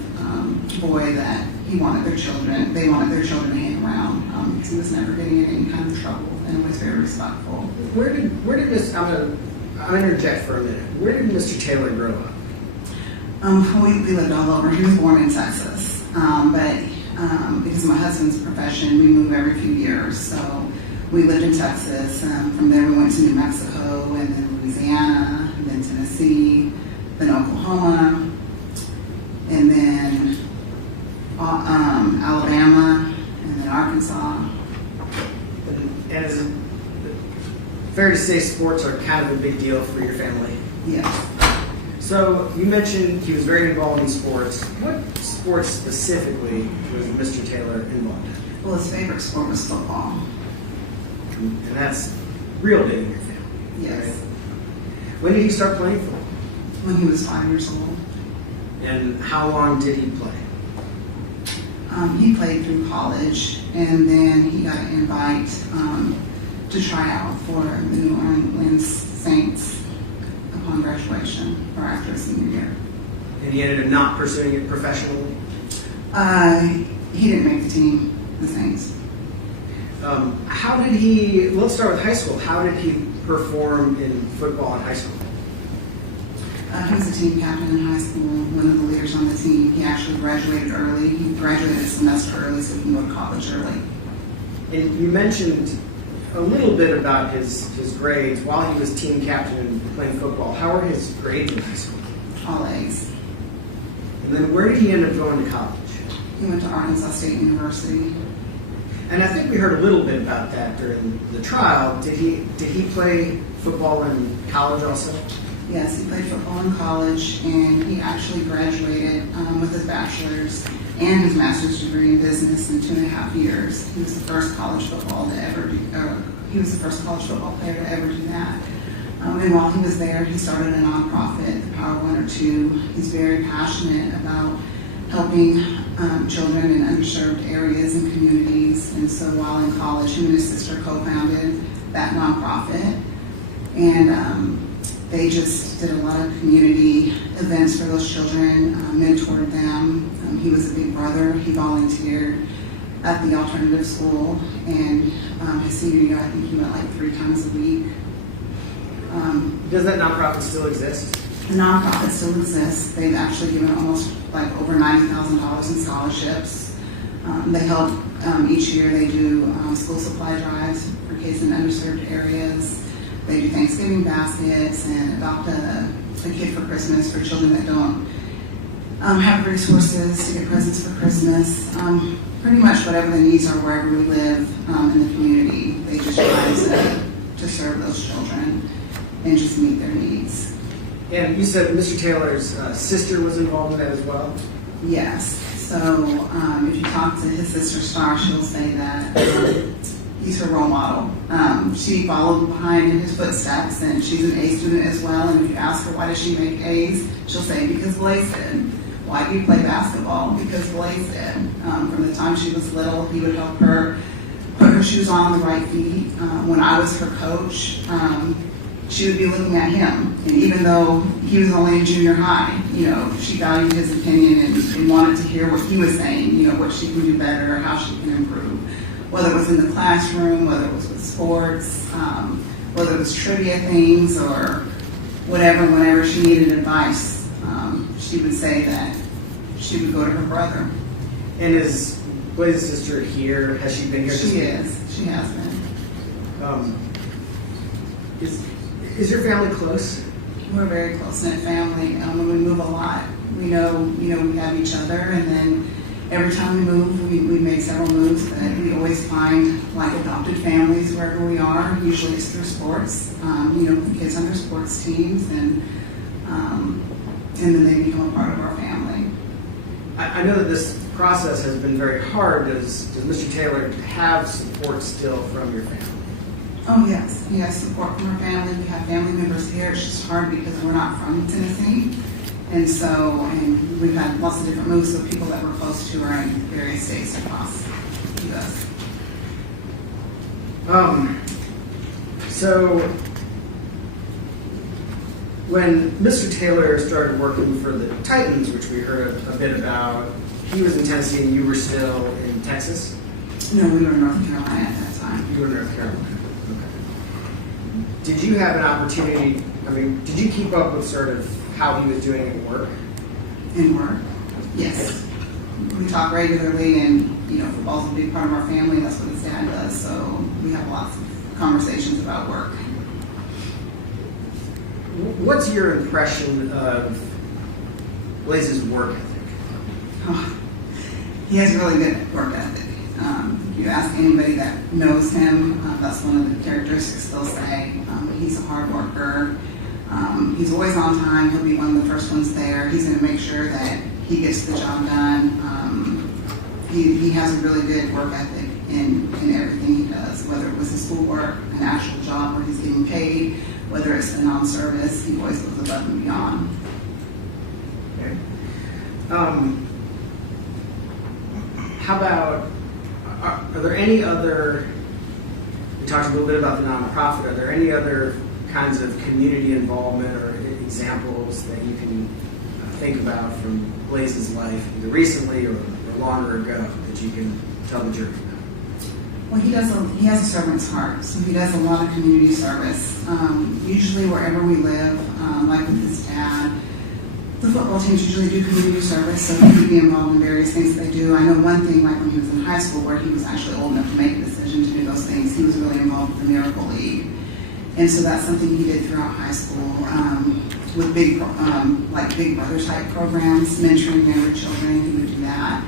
boy that they wanted their children to hang around because he was never getting in any kind of trouble and was very respectful. Where did this? I'm gonna interject for a minute. Where did Mr. Taylor grow up? We lived all over. He was born in Texas, but because of my husband's profession, we move every few years. So we lived in Texas. From there, we went to New Mexico, and then Louisiana, and then Tennessee, then Oklahoma, and then Alabama, and then Arkansas. And is it fair to say sports are kind of a big deal for your family? Yes. So you mentioned he was very involved in sports. What sports specifically was Mr. Taylor involved in? Well, his favorite sport was football. And that's real big in your family. Yes. Right? When did he start playing football? When he was 5 years old. And how long did he play? He played through college, and then he got an invite to try out for the New Orleans Saints upon graduation or after his senior year. And he ended up not pursuing it professionally? He didn't make the team, the Saints. How did he, let's start with high school. How did he perform in football in high school? He was a team captain in high school, one of the leaders on the team. He actually graduated early. He graduated a semester early so he can go to college early. And you mentioned a little bit about his grades while he was team captain and playing football. How were his grades in high school? All A's. And then where did he end up going to college? He went to Arkansas State University. And I think we heard a little bit about that during the trial. Did he play football in college also? Yes, he played football in college, and he actually graduated with his bachelor's and his master's degree in business in 2.5 years. He was the first college football player to ever do that. And while he was there, he started a nonprofit, the Power 1 or 2. He's very passionate about helping children in underserved areas and communities. And so while in college, him and his sister co-founded that nonprofit. And they just did a lot of community events for those children, mentored them. He was a big brother. He volunteered at the alternative school. And his senior year, I think he went like 3 times a week. Does that nonprofit still exist? The nonprofit still exists. They've actually given almost like over $90,000 in scholarships. They help each year. They do school supply drives for kids in underserved areas. They do Thanksgiving baskets and adopt a kid for Christmas for children that don't have resources to get presents for Christmas. Pretty much whatever the needs are wherever we live in the community. They just try to serve those children and just meet their needs. And you said Mr. Taylor's sister was involved in that as well? Yes. So if you talk to his sister Star, she'll say that he's her role model. She followed behind in his footsteps, and she's an A student as well. And if you ask her why does she make A's, she'll say because Blaise did. Why do you play basketball? Because Blaise did. From the time she was little, he would help her put her shoes on the right feet. When I was her coach, she would be looking at him, and even though he was only in junior high, she valued his opinion and wanted to hear what he was saying, what she can do better, how she can improve. Whether it was in the classroom, whether it was with sports, whether it was trivia things or whatever, whenever she needed advice, she would say that she would go to her brother. And is Blaise's sister here? Has she been here? She is. She has been. Is your family close? We're a very close-knit family. When we move a lot, we know we have each other, and then every time we move, we make several moves, but we always find like adopted families wherever we are. Usually it's through sports. The kids on their sports teams, and then they become a part of our family. I know that this process has been very hard. Does Mr. Taylor have support still from your family? Oh yes, he has support from our family. We have family members here. It's just hard because we're not from Tennessee. And we've had lots of different moves, so people that we're close to are in various states across the U.S. So when Mr. Taylor started working for the Titans, which we heard a bit about, he was in Tennessee and you were still in Texas? No, we were in North Carolina at that time. You were in North Carolina. Okay. Did you have an opportunity, did you keep up with sort of how he was doing at work? In work, yes. We talk regularly, and football's a big part of our family. That's what his dad does, so we have lots of conversations about work. What's your impression of Blaise's work ethic? Oh, he has a really good work ethic. If you ask anybody that knows him, that's one of the characteristics they'll say. He's a hard worker. He's always on time. He'll be one of the first ones there. He's going to make sure that he gets the job done. He has a really good work ethic, in everything he does, whether it was his schoolwork, an actual job where he's getting paid, whether it's a non-service, he always goes above and beyond. Okay. How about, are there any other, we talked a little bit about the nonprofit, are there any other kinds of community involvement or examples that you can think about from Blaise's life, either recently or longer ago, that you can tell the jury about? Well, he has a servant's heart, so he does a lot of community service. Usually wherever we live, like with his dad, the football teams usually do community service, so he would be involved in various things that they do. I know one thing, like when he was in high school, where he was actually old enough to make a decision to do those things, he was really involved with the Miracle League. And so that's something he did throughout high school, with big brother type programs, mentoring younger children, he would do that.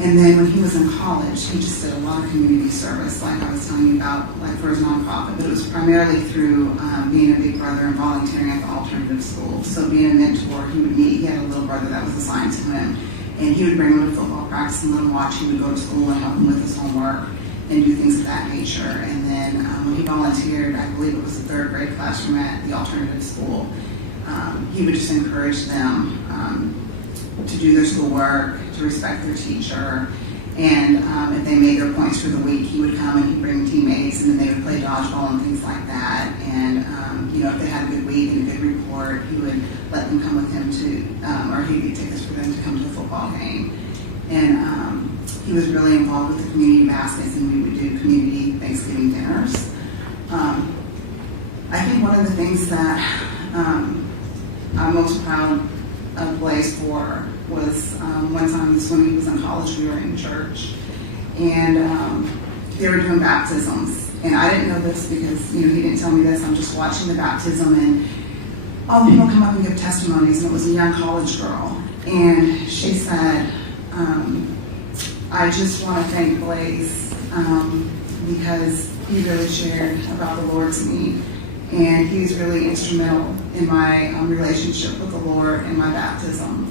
And then when he was in college, he just did a lot of community service, like I was telling you about, like for his nonprofit, but it was primarily through being a big brother and volunteering at the alternative school. So being a mentor, he had a little brother that was assigned to him, and he would bring him to football practice and let him watch. He would go to school and help him with his homework and do things of that nature. And then when he volunteered, I believe it was the 3rd grade classroom at the alternative school, he would just encourage them to do their schoolwork, to respect their teacher, and if they made their points for the week, he would come and he'd bring teammates, and then they would play dodgeball and things like that. And if they had a good week and a good report, he would let them come with him to, or he'd get tickets for them to come to the football game. And he was really involved with the community baskets, and we would do community Thanksgiving dinners. I think one of the things that I'm most proud of Blaise for was one time when he was in college, we were in church, and they were doing baptisms. And I didn't know this because, he didn't tell me this. I'm just watching the baptism, and all the people come up and give testimonies, and it was a young college girl. And she said, I just want to thank Blaise because he really shared about the Lord to me. And he's really instrumental in my relationship with the Lord and my baptism.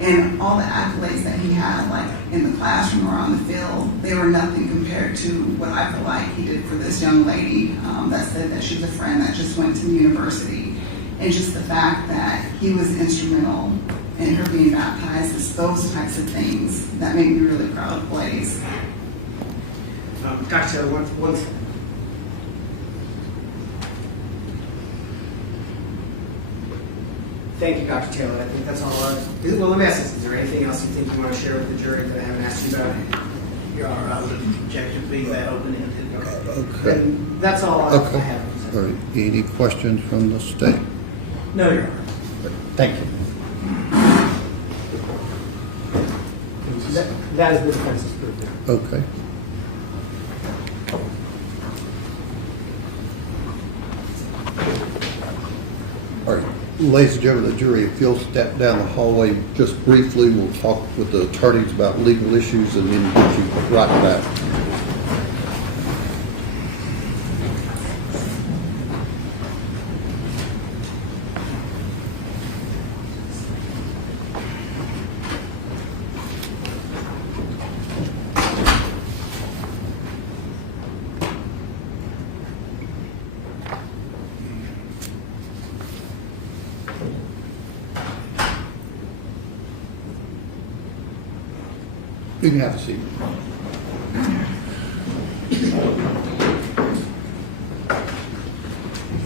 And all the accolades that he had, like in the classroom or on the field, they were nothing compared to what I feel like he did for this young lady that said that she's a friend that just went to the university. And just the fact that he was instrumental in her being baptized, it's those types of things that make me really proud of Blaise. Dr. Taylor, one Thank you, Dr. Taylor. I think that's all. Well, let me ask this. Is there anything else you think you want to share with the jury that I haven't asked you about? Your Honor, I would object to being that open-ended. Okay. And that's all I have. All right. Any questions from the state? No, Your Honor. Thank you. That is the defense's proof. Okay. All right. Ladies and gentlemen of the jury, if you'll step down the hallway just briefly, we'll talk with the attorneys about legal issues and then get you right back. You can have a seat.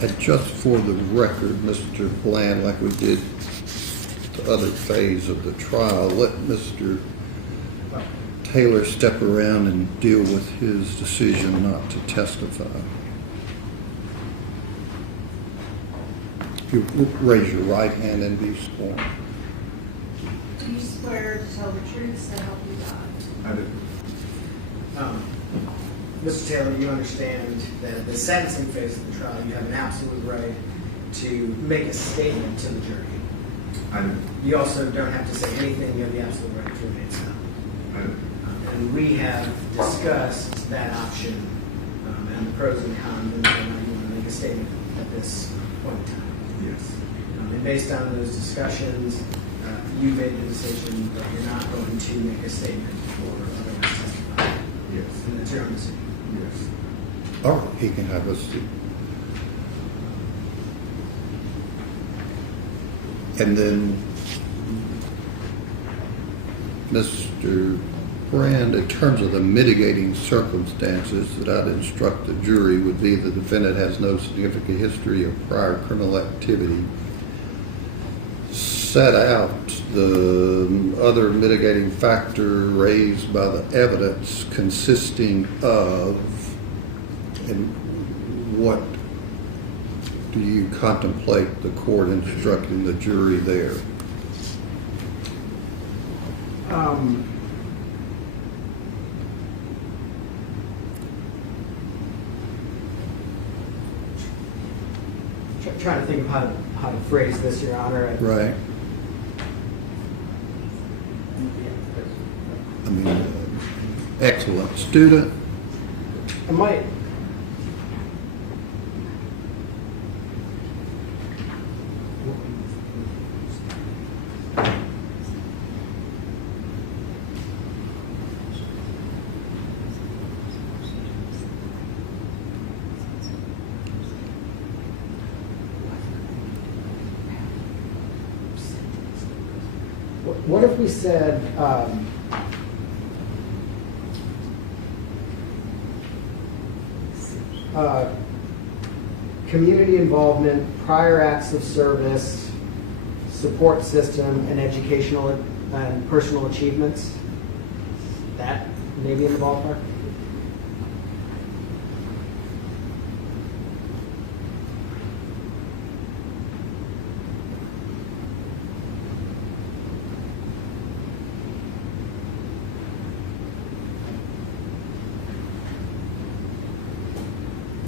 And just for the record, Mr. Bland, like we did the other phase of the trial, let Mr. Taylor step around and deal with his decision not to testify. If you raise your right hand and be sworn. Do you swear to tell the truth, so help you God? I do. Mr. Taylor, you understand that at the sentencing phase of the trial, you have an absolute right to make a statement to the jury. I do. You also don't have to say anything. You have the absolute right to remain silent. I do. And we have discussed that option and the pros and cons, and whether you want to make a statement at this point in time. Yes. And based on those discussions, you made the decision that you're not going to make a statement or otherwise testify. Yes. In the chair of the city. Yes. All right, he can have a seat. And then, Mr. Brand, in terms of the mitigating circumstances that I'd instruct the jury would be the defendant has no significant history of prior criminal activity. Set out the other mitigating factor raised by the evidence consisting of, and what do you contemplate the court instructing the jury there? Trying to think of how to phrase this, Your Honor. Right. I mean, excellent student. I might. What if we said, community involvement, prior acts of service, support system, and educational and personal achievements? That maybe in the ballpark?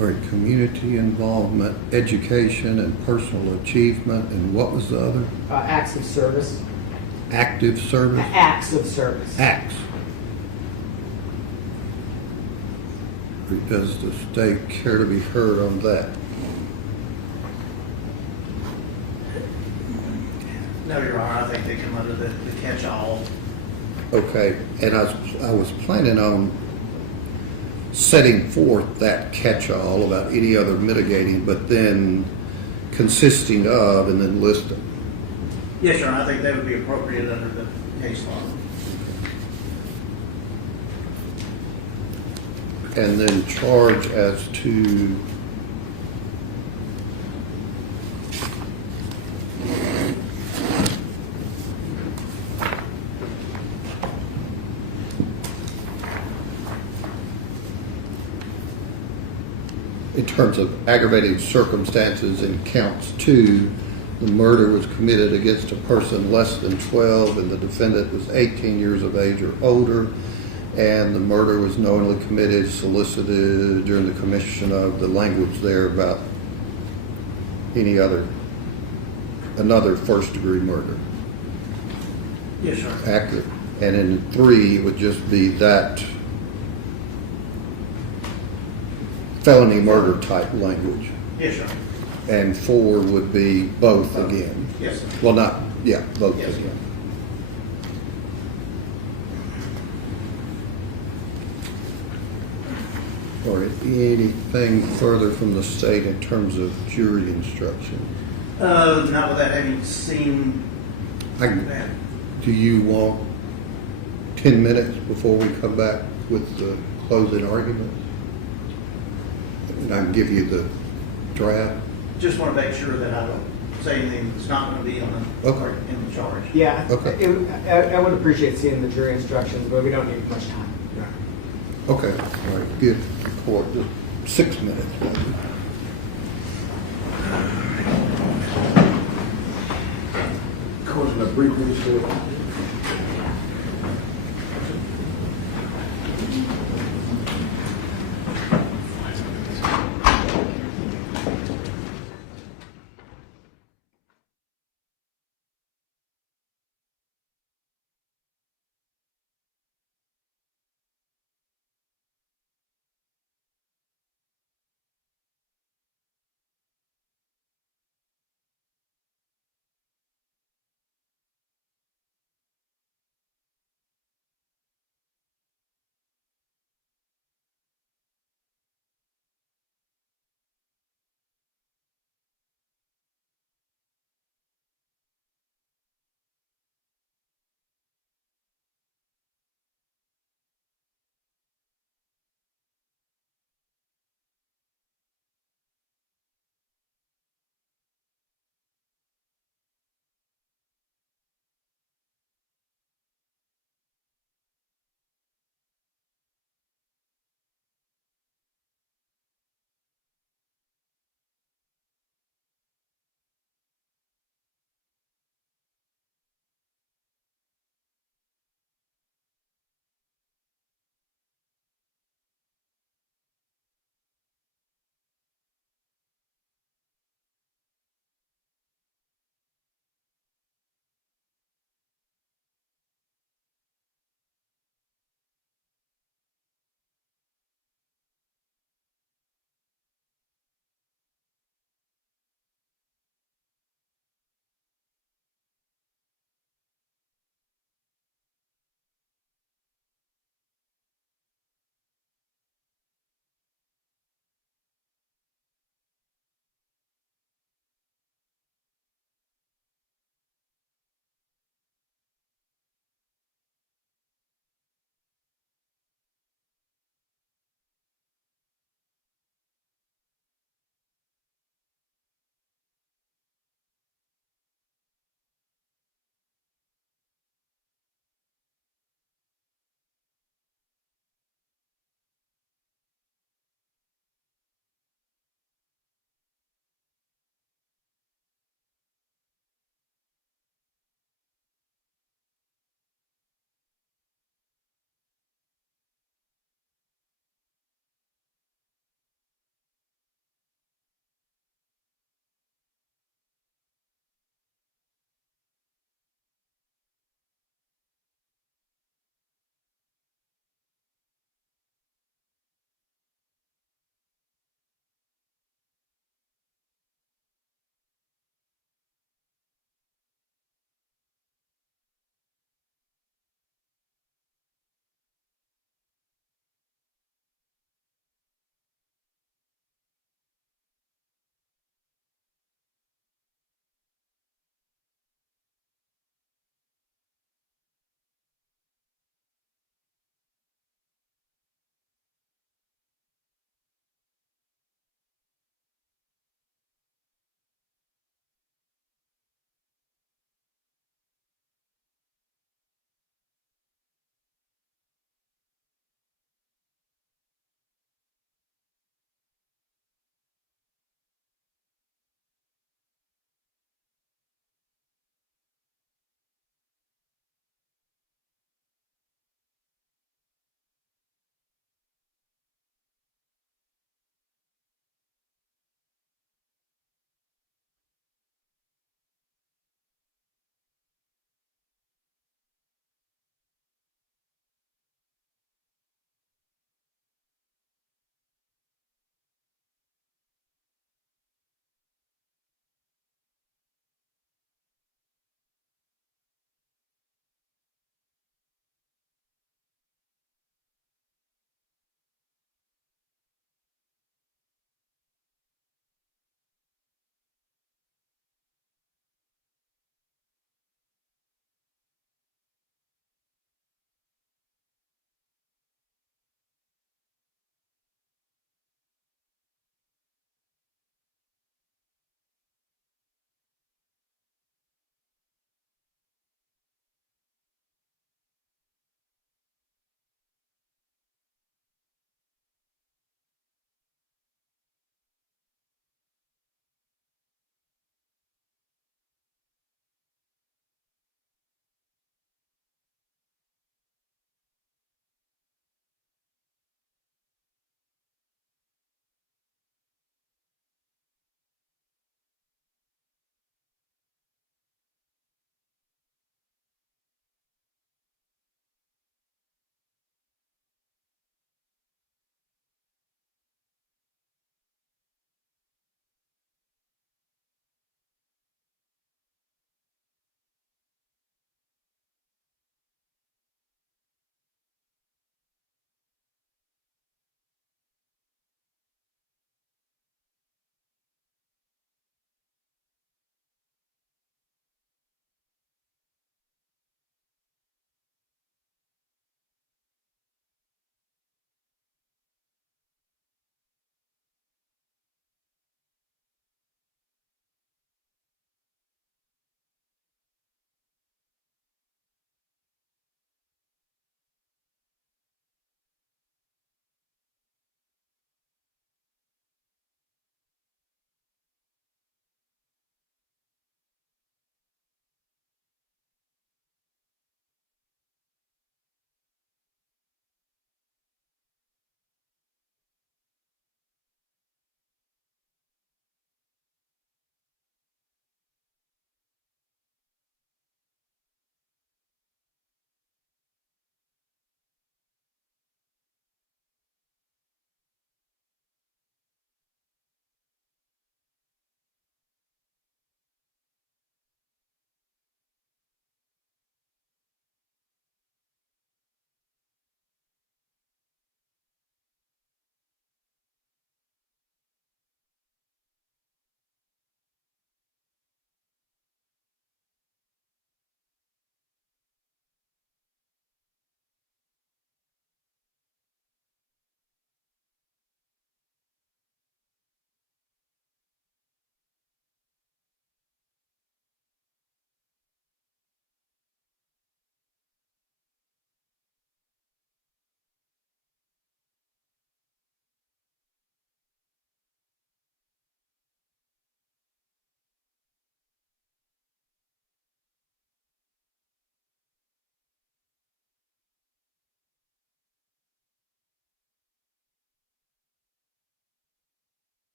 Or community involvement, education, and personal achievement, and what was the other? Acts of service. Active service? Acts of service. Acts. Does the state care to be heard on that? No, Your Honor, I think they come under the catch-all. Okay, and I was planning on setting forth that catch-all about any other mitigating, but then consisting of and then listing. Yes, Your Honor, I think that would be appropriate under the case law. And then charge as to in terms of aggravating circumstances in counts 2, the murder was committed against a person less than 12 and the defendant was 18 years of age or older, and the murder was knowingly committed, solicited during the commission of the language there about another first-degree murder. Yes, sir. Accurate. And in 3, it would just be that felony murder type language. Yes, sir. And 4 would be both again. Yes, sir. Well, both Yes, sir. again. All right, anything further from the state in terms of jury instruction? Not without having seen that. Do you want 10 minutes before we come back with the closing arguments? And I can give you the draft. Just want to make sure that I don't say anything that's not going to be on the, in the charge. Yeah. Okay. I would appreciate seeing the jury instructions, but we don't need much time. Okay, all right, good. Court, just 6 minutes. Court in a brief recess.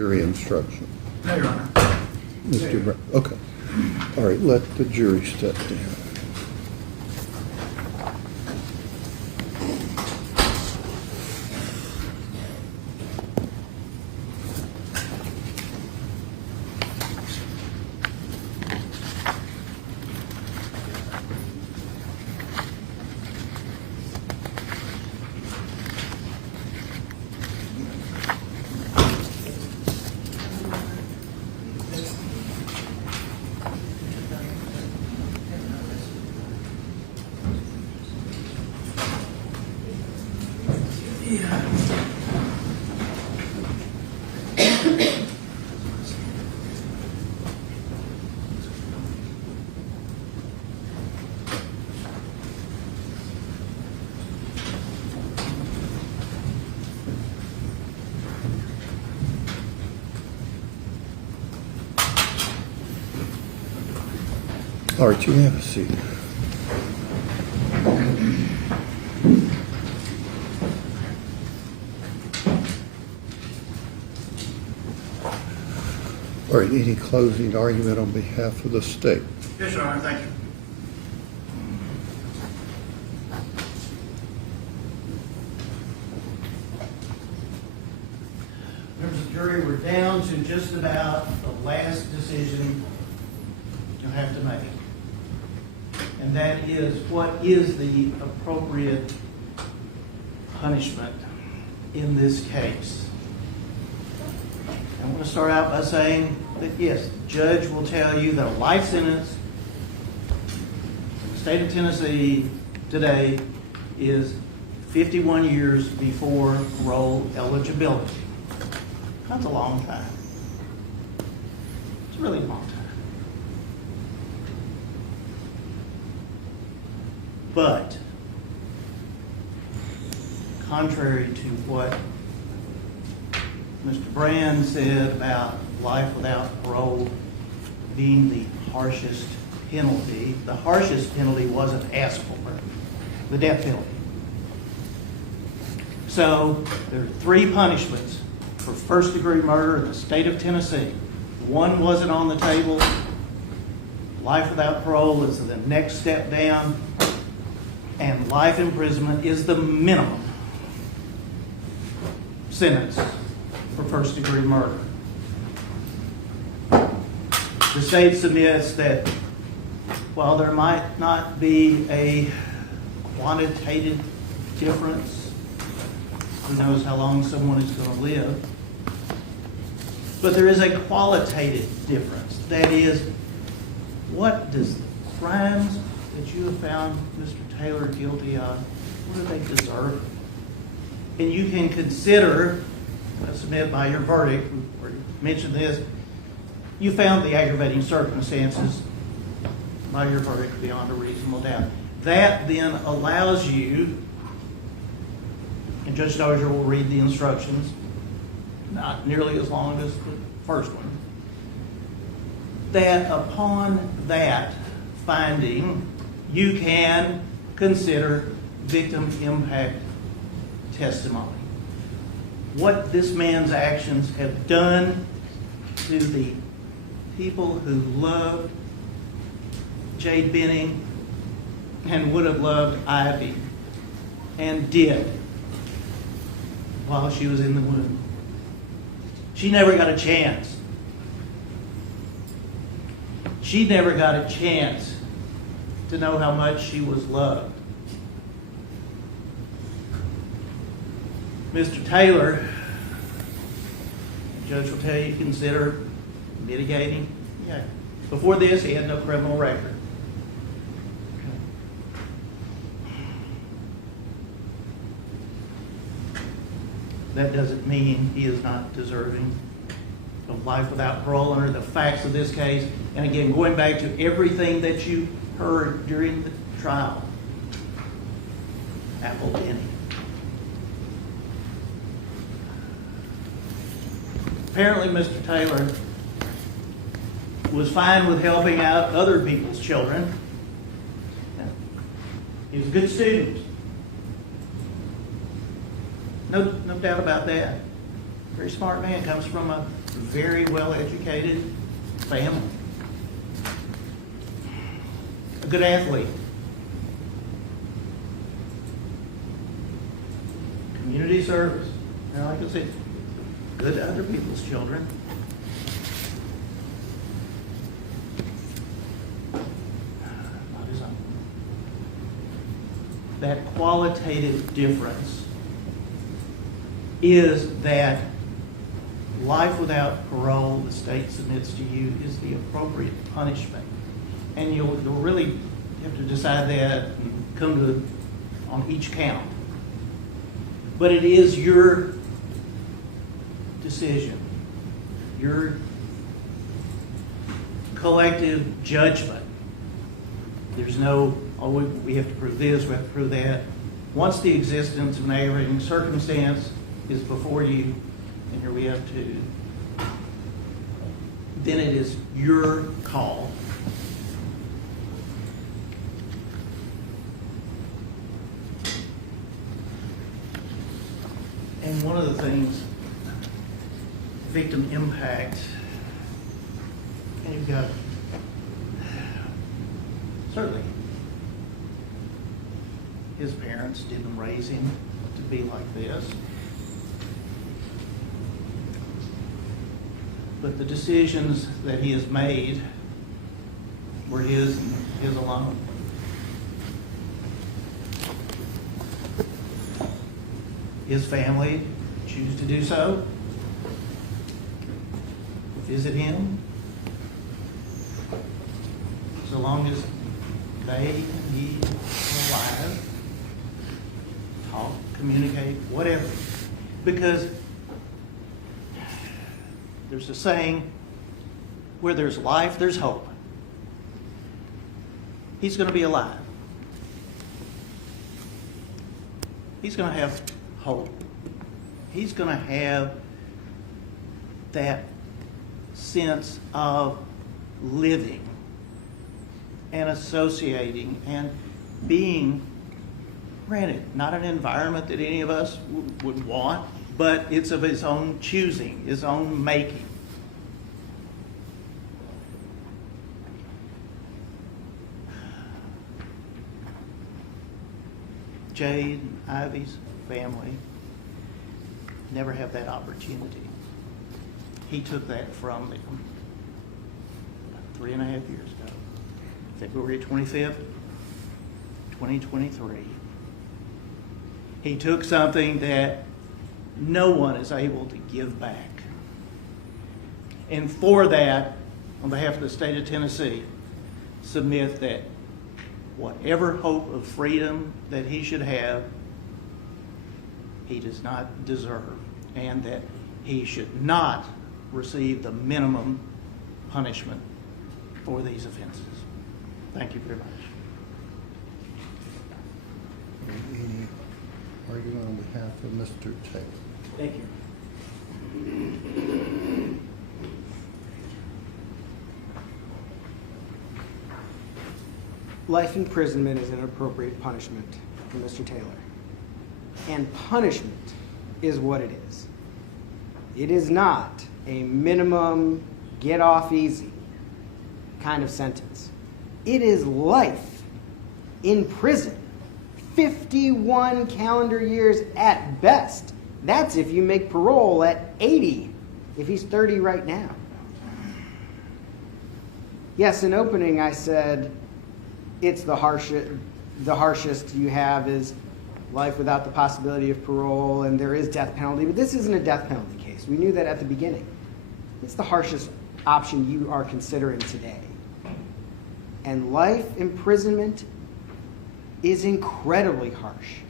jury instruction? No, Your Honor. Mr. Brown, okay. All right, let the jury step down. All right, you have a seat. All right, any closing argument on behalf of the state? Yes, Your Honor, thank you. Members of the jury, we're down to just about the last decision you'll have to make. And that is, what is the appropriate punishment in this case? I'm going to start out by saying that yes, the judge will tell you that a life sentence in the state of Tennessee today is 51 years before parole eligibility. That's a long time. It's a really long time. But contrary to what Mr. Brand said about life without parole being the harshest penalty, the harshest penalty wasn't asked for, the death penalty. So there are 3 punishments for first-degree murder in the state of Tennessee. 1 wasn't on the table. Life without parole is the next step down, and life imprisonment is the minimum sentence for first-degree murder. The state submits that while there might not be a quantitative difference, who knows how long someone is going to live, but there is a qualitative difference. That is, what does the crimes that you have found Mr. Taylor guilty of, what do they deserve? And you can consider, I submit by your verdict, where you mentioned this, you found the aggravating circumstances by your verdict beyond a reasonable doubt. That then allows you, and Judge Dozier will read the instructions, not nearly as long as the first one, that upon that finding, you can consider victim impact testimony. What this man's actions have done to the people who loved Jade Benning and would have loved Ivy and did while she was in the womb. She never got a chance. She never got a chance to know how much she was loved. Mr. Taylor, the judge will tell you, consider mitigating. Yeah. Before this, he had no criminal record. That doesn't mean he is not deserving of life without parole under the facts of this case. And again, going back to everything that you heard during the trial. Apple Benny. Apparently, Mr. Taylor was fine with helping out other people's children. He was a good student. No doubt about that. Very smart man. Comes from a very well-educated family. A good athlete. Community service. And like I said, good to other people's children. Not his own. That qualitative difference is that life without parole, the state submits to you, is the appropriate punishment. And you'll really have to decide that and come to on each count. But it is your decision, your collective judgment. There's no, oh, we have to prove this, we have to prove that. Once the existence of an aggravating circumstance is before you, and here we have two, then it is your call. And one of the things, victim impact, and you've got, certainly, his parents didn't raise him to be like this. But the decisions that he has made were his and his alone. His family choose to do so, visit him, so long as they and he are alive, talk, communicate, whatever. Because there's a saying, where there's life, there's hope. He's going to be alive. He's going to have hope. He's going to have that sense of living and associating and being, granted, not an environment that any of us would want, but it's of his own choosing, his own making. Jade and Ivy's family never have that opportunity. He took that from them 3.5 years ago, February 25th, 2023. He took something that no one is able to give back. And for that, on behalf of the state of Tennessee, submit that whatever hope of freedom that he should have, he does not deserve, and that he should not receive the minimum punishment for these offenses. Thank you very much. Any argument on behalf of Mr. Taylor? Thank you. Life imprisonment is an appropriate punishment for Mr. Taylor. And punishment is what it is. It is not a minimum get off easy kind of sentence. It is life in prison. 51 calendar years at best. That's if you make parole at 80, if he's 30 right now. Yes, in opening I said it's the harshest you have is life without the possibility of parole, and there is death penalty, but this isn't a death penalty case. We knew that at the beginning. It's the harshest option you are considering today. And life imprisonment is incredibly harsh.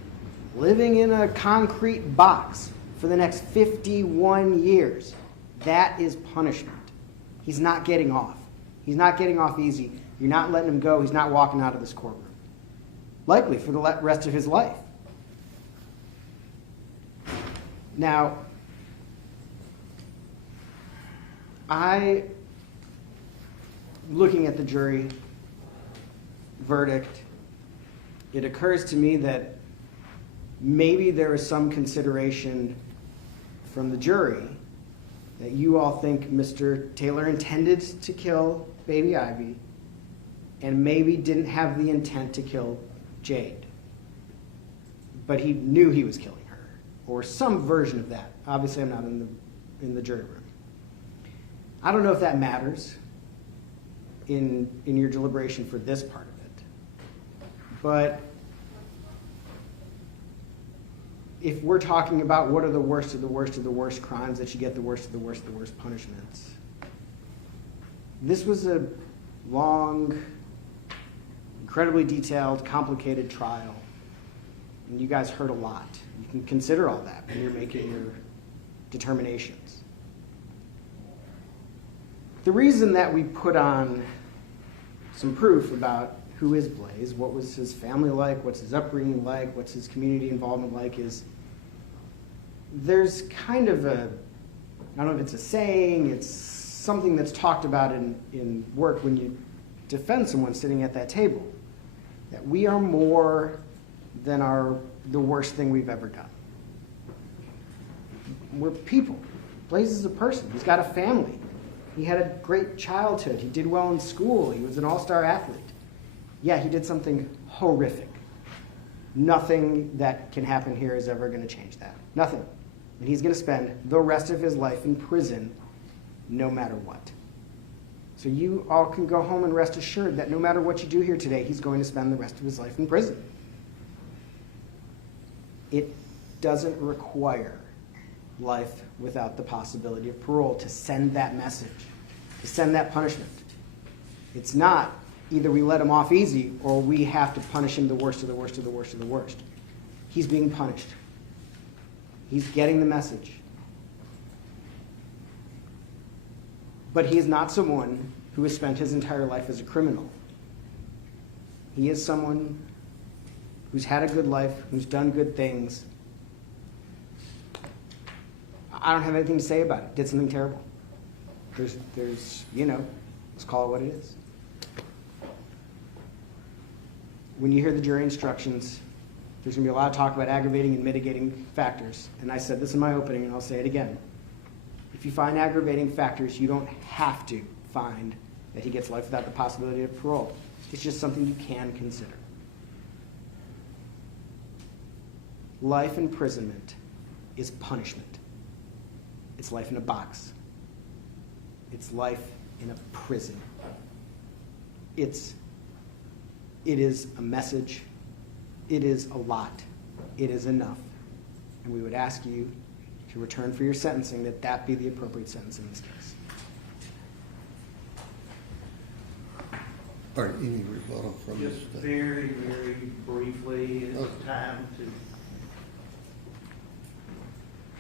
Living in a concrete box for the next 51 years, that is punishment. He's not getting off. He's not getting off easy. You're not letting him go. He's not walking out of this courtroom. Likely for the rest of his life. Now, looking at the jury verdict, it occurs to me that maybe there is some consideration from the jury that you all think Mr. Taylor intended to kill baby Ivy and maybe didn't have the intent to kill Jade. But he knew he was killing her, or some version of that. Obviously, I'm not in the jury room. I don't know if that matters in your deliberation for this part of it. But if we're talking about what are the worst of the worst of the worst crimes that you get the worst of the worst of the worst punishments, this was a long, incredibly detailed, complicated trial. And you guys heard a lot. You can consider all that when you're making your determinations. The reason that we put on some proof about who is Blaise, what was his family like, what's his upbringing like, what's his community involvement like, is there's kind of a, I don't know if it's a saying, it's something that's talked about in work when you defend someone sitting at that table, that we are more than the worst thing we've ever done. We're people. Blaise is a person. He's got a family. He had a great childhood. He did well in school. He was an all-star athlete. Yeah, he did something horrific. Nothing that can happen here is ever going to change that. Nothing. And he's going to spend the rest of his life in prison no matter what. So you all can go home and rest assured that no matter what you do here today, he's going to spend the rest of his life in prison. It doesn't require life without the possibility of parole to send that message, to send that punishment. It's not either we let him off easy or we have to punish him the worst of the worst of the worst of the worst. He's being punished. He's getting the message. But he is not someone who has spent his entire life as a criminal. He is someone who's had a good life, who's done good things. I don't have anything to say about it. Did something terrible. There's, let's call it what it is. When you hear the jury instructions, there's going to be a lot of talk about aggravating and mitigating factors. And I said this in my opening, and I'll say it again. If you find aggravating factors, you don't have to find that he gets life without the possibility of parole. It's just something you can consider. Life imprisonment is punishment. It's life in a box. It's life in a prison. It is a message. It is a lot. It is enough. And we would ask you to return for your sentencing that be the appropriate sentence in this case. All right, any rebuttal from this? Just very, very briefly, it's time to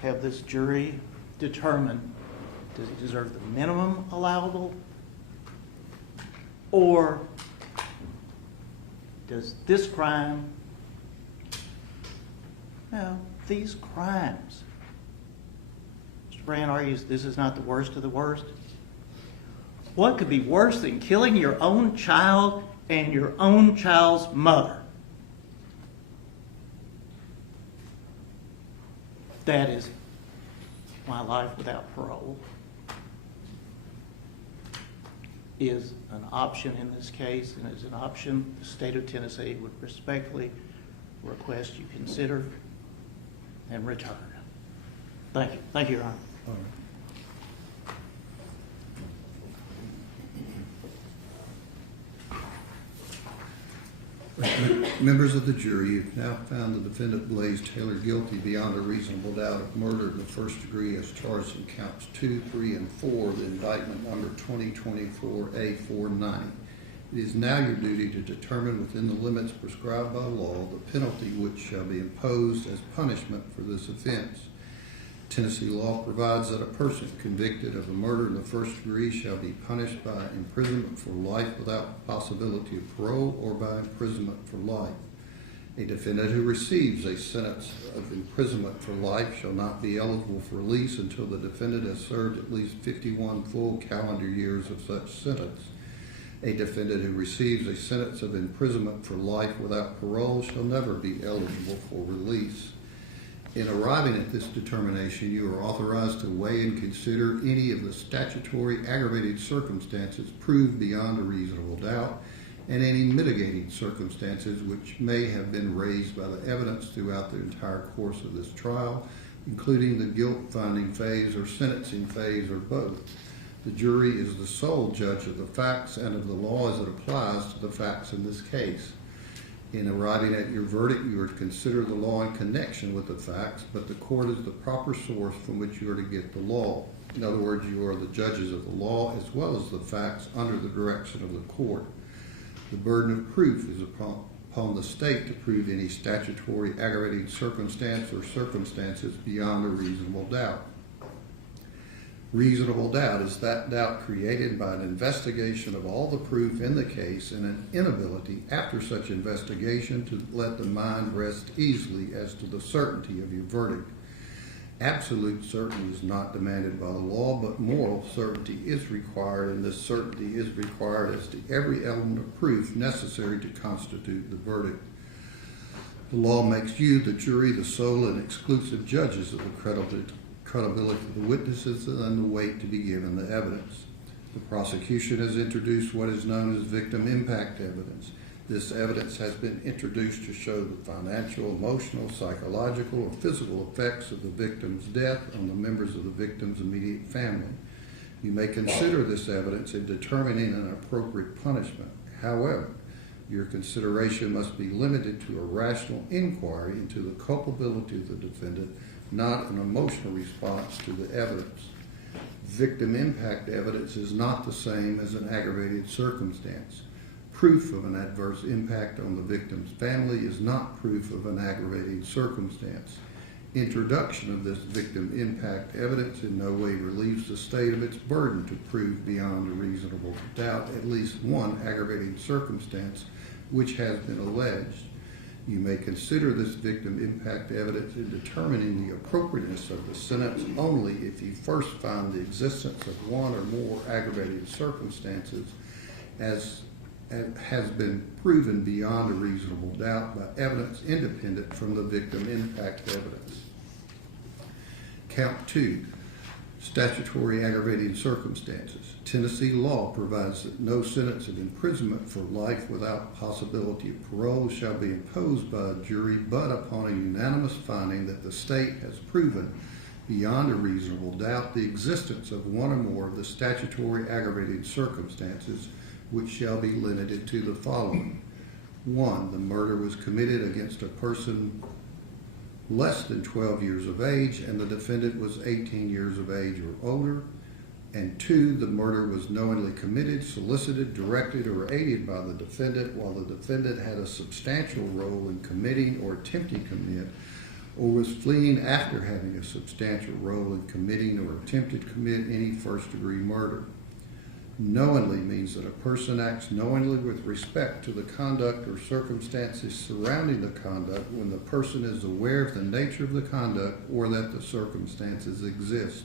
have this jury determine, does he deserve the minimum allowable, or does this crime, these crimes, Mr. Brand argues this is not the worst of the worst. What could be worse than killing your own child and your own child's mother? That is my life without parole. Is an option in this case, and is an option the state of Tennessee would respectfully request you consider and return. Thank you. Thank you, Your Honor. All right. Members of the jury, you've now found the defendant Blaise Taylor guilty beyond a reasonable doubt of murder in the first degree as charged in counts 2, 3, and 4 of the indictment number 2024A49. It is now your duty to determine within the limits prescribed by law the penalty which shall be imposed as punishment for this offense. Tennessee law provides that a person convicted of a murder in the first degree shall be punished by imprisonment for life without possibility of parole or by imprisonment for life. A defendant who receives a sentence of imprisonment for life shall not be eligible for release until the defendant has served at least 51 full calendar years of such sentence. A defendant who receives a sentence of imprisonment for life without parole shall never be eligible for release. In arriving at this determination, you are authorized to weigh and consider any of the statutory aggravating circumstances proved beyond a reasonable doubt and any mitigating circumstances which may have been raised by the evidence throughout the entire course of this trial, including the guilt-finding phase or sentencing phase or both. The jury is the sole judge of the facts and of the law as it applies to the facts in this case. In arriving at your verdict, you are to consider the law in connection with the facts, but the court is the proper source from which you are to get the law. In other words, you are the judges of the law as well as the facts under the direction of the court. The burden of proof is upon the state to prove any statutory aggravating circumstance or circumstances beyond a reasonable doubt. Reasonable doubt is that doubt created by an investigation of all the proof in the case and an inability after such investigation to let the mind rest easily as to the certainty of your verdict. Absolute certainty is not demanded by the law, but moral certainty is required, and this certainty is required as to every element of proof necessary to constitute the verdict. The law makes you, the jury, the sole and exclusive judges of the credibility of the witnesses and the weight to be given the evidence. The prosecution has introduced what is known as victim impact evidence. This evidence has been introduced to show the financial, emotional, psychological, or physical effects of the victim's death on the members of the victim's immediate family. You may consider this evidence in determining an appropriate punishment. However, your consideration must be limited to a rational inquiry into the culpability of the defendant, not an emotional response to the evidence. Victim impact evidence is not the same as an aggravated circumstance. Proof of an adverse impact on the victim's family is not proof of an aggravating circumstance. Introduction of this victim impact evidence in no way relieves the state of its burden to prove beyond a reasonable doubt at least one aggravating circumstance which has been alleged. You may consider this victim impact evidence in determining the appropriateness of the sentence only if you first find the existence of one or more aggravating circumstances as has been proven beyond a reasonable doubt by evidence independent from the victim impact evidence. Count 2, statutory aggravating circumstances. Tennessee law provides that no sentence of imprisonment for life without possibility of parole shall be imposed by a jury but upon a unanimous finding that the state has proven beyond a reasonable doubt the existence of one or more of the statutory aggravating circumstances, which shall be limited to the following. 1, the murder was committed against a person less than 12 years of age and the defendant was 18 years of age or older. And 2, the murder was knowingly committed, solicited, directed, or aided by the defendant while the defendant had a substantial role in committing or attempting to commit or was fleeing after having a substantial role in committing or attempted to commit any first-degree murder. Knowingly means that a person acts knowingly with respect to the conduct or circumstances surrounding the conduct when the person is aware of the nature of the conduct or that the circumstances exist.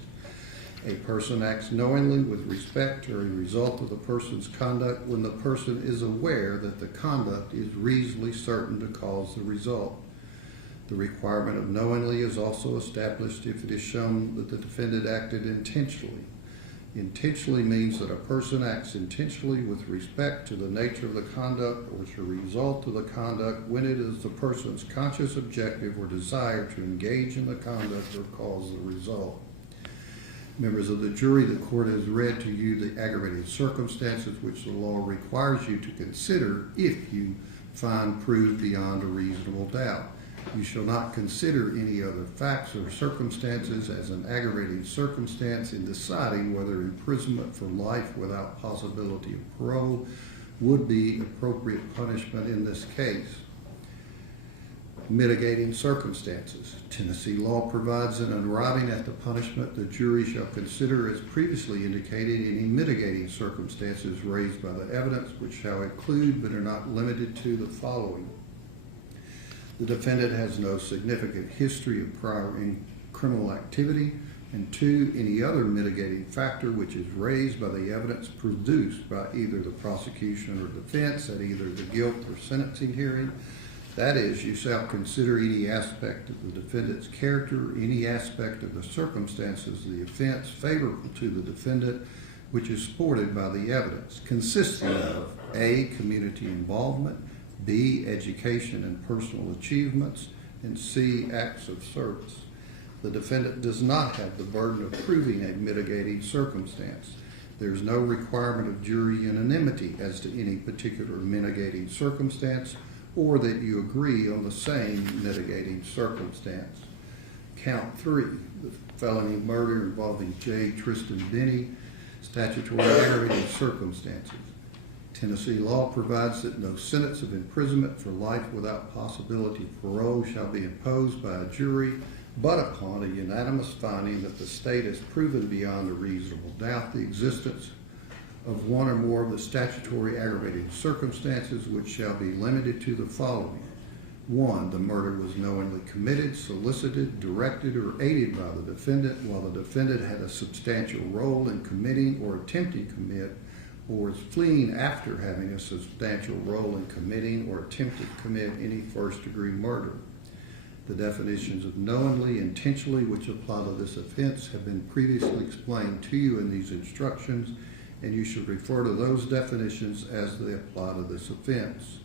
A person acts knowingly with respect to a result of the person's conduct when the person is aware that the conduct is reasonably certain to cause the result. The requirement of knowingly is also established if it is shown that the defendant acted intentionally. Intentionally means that a person acts intentionally with respect to the nature of the conduct or to a result of the conduct when it is the person's conscious objective or desire to engage in the conduct or cause the result. Members of the jury, the court has read to you the aggravating circumstances which the law requires you to consider if you find proved beyond a reasonable doubt. You shall not consider any other facts or circumstances as an aggravating circumstance in deciding whether imprisonment for life without possibility of parole would be appropriate punishment in this case. Mitigating circumstances. Tennessee law provides that in arriving at the punishment, the jury shall consider as previously indicated any mitigating circumstances raised by the evidence, which shall include but are not limited to the following. The defendant has no significant history of prior criminal activity, and 2, any other mitigating factor which is raised by the evidence produced by either the prosecution or defense at either the guilt or sentencing hearing. That is, you shall consider any aspect of the defendant's character, any aspect of the circumstances of the offense favorable to the defendant, which is supported by the evidence, consisting of A, community involvement, B, education and personal achievements, and C, acts of service. The defendant does not have the burden of proving a mitigating circumstance. There is no requirement of jury unanimity as to any particular mitigating circumstance, or that you agree on the same mitigating circumstance. Count 3, the felony murder involving Jade Benning, statutory aggravating circumstances. Tennessee law provides that no sentence of imprisonment for life without possibility of parole shall be imposed by a jury, but upon a unanimous finding that the state has proven beyond a reasonable doubt the existence of one or more of the statutory aggravating circumstances, which shall be limited to the following. 1, the murder was knowingly committed, solicited, directed, or aided by the defendant while the defendant had a substantial role in committing or attempting to commit, or is fleeing after having a substantial role in committing or attempting to commit any first-degree murder. The definitions of knowingly, intentionally, which apply to this offense, have been previously explained to you in these instructions, and you should refer to those definitions as they apply to this offense.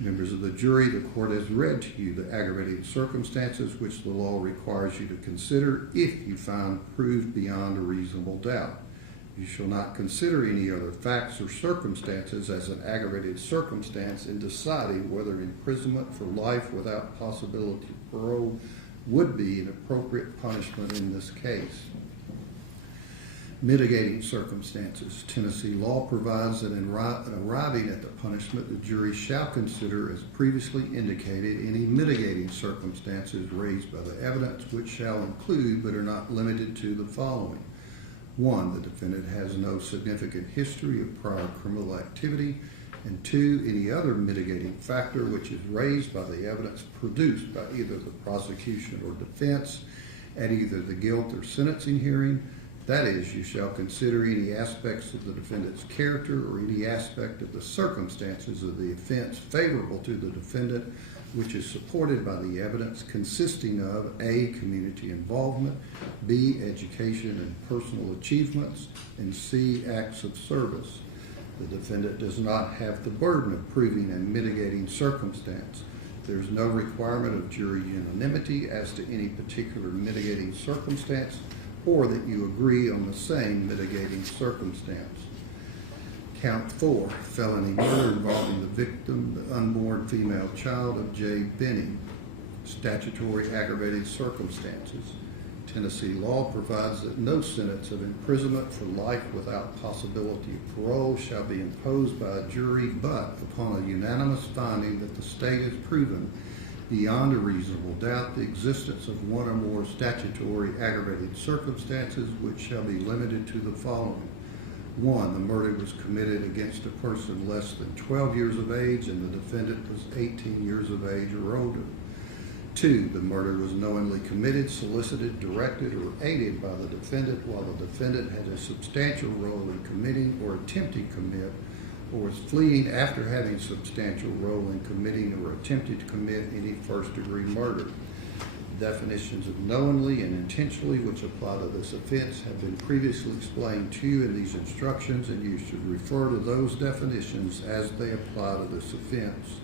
Members of the jury, the court has read to you the aggravating circumstances which the law requires you to consider if you find proved beyond a reasonable doubt. You shall not consider any other facts or circumstances as an aggravated circumstance in deciding whether imprisonment for life without possibility of parole would be an appropriate punishment in this case. Mitigating circumstances. Tennessee law provides that in arriving at the punishment, the jury shall consider, as previously indicated, any mitigating circumstances raised by the evidence, which shall include but are not limited to the following. 1, the defendant has no significant history of prior criminal activity, and 2, any other mitigating factor which is raised by the evidence produced by either the prosecution or defense at either the guilt or sentencing hearing. That is, you shall consider any aspects of the defendant's character or any aspect of the circumstances of the offense favorable to the defendant, which is supported by the evidence, consisting of A, community involvement, B, education and personal achievements, and C, acts of service. The defendant does not have the burden of proving a mitigating circumstance. There is no requirement of jury unanimity as to any particular mitigating circumstance, or that you agree on the same mitigating circumstance. Count 4, felony murder involving the victim, the unborn female child of Jade Benning, statutory aggravated circumstances. Tennessee law provides that no sentence of imprisonment for life without possibility of parole shall be imposed by a jury, but upon a unanimous finding that the state has proven beyond a reasonable doubt the existence of one or more statutory aggravated circumstances, which shall be limited to the following. 1, the murder was committed against a person less than 12 years of age and the defendant was 18 years of age or older. 2, the murder was knowingly committed, solicited, directed, or aided by the defendant while the defendant had a substantial role in committing or attempting to commit, or was fleeing after having substantial role in committing or attempting to commit any first-degree murder. Definitions of knowingly and intentionally which apply to this offense have been previously explained to you in these instructions, and you should refer to those definitions as they apply to this offense.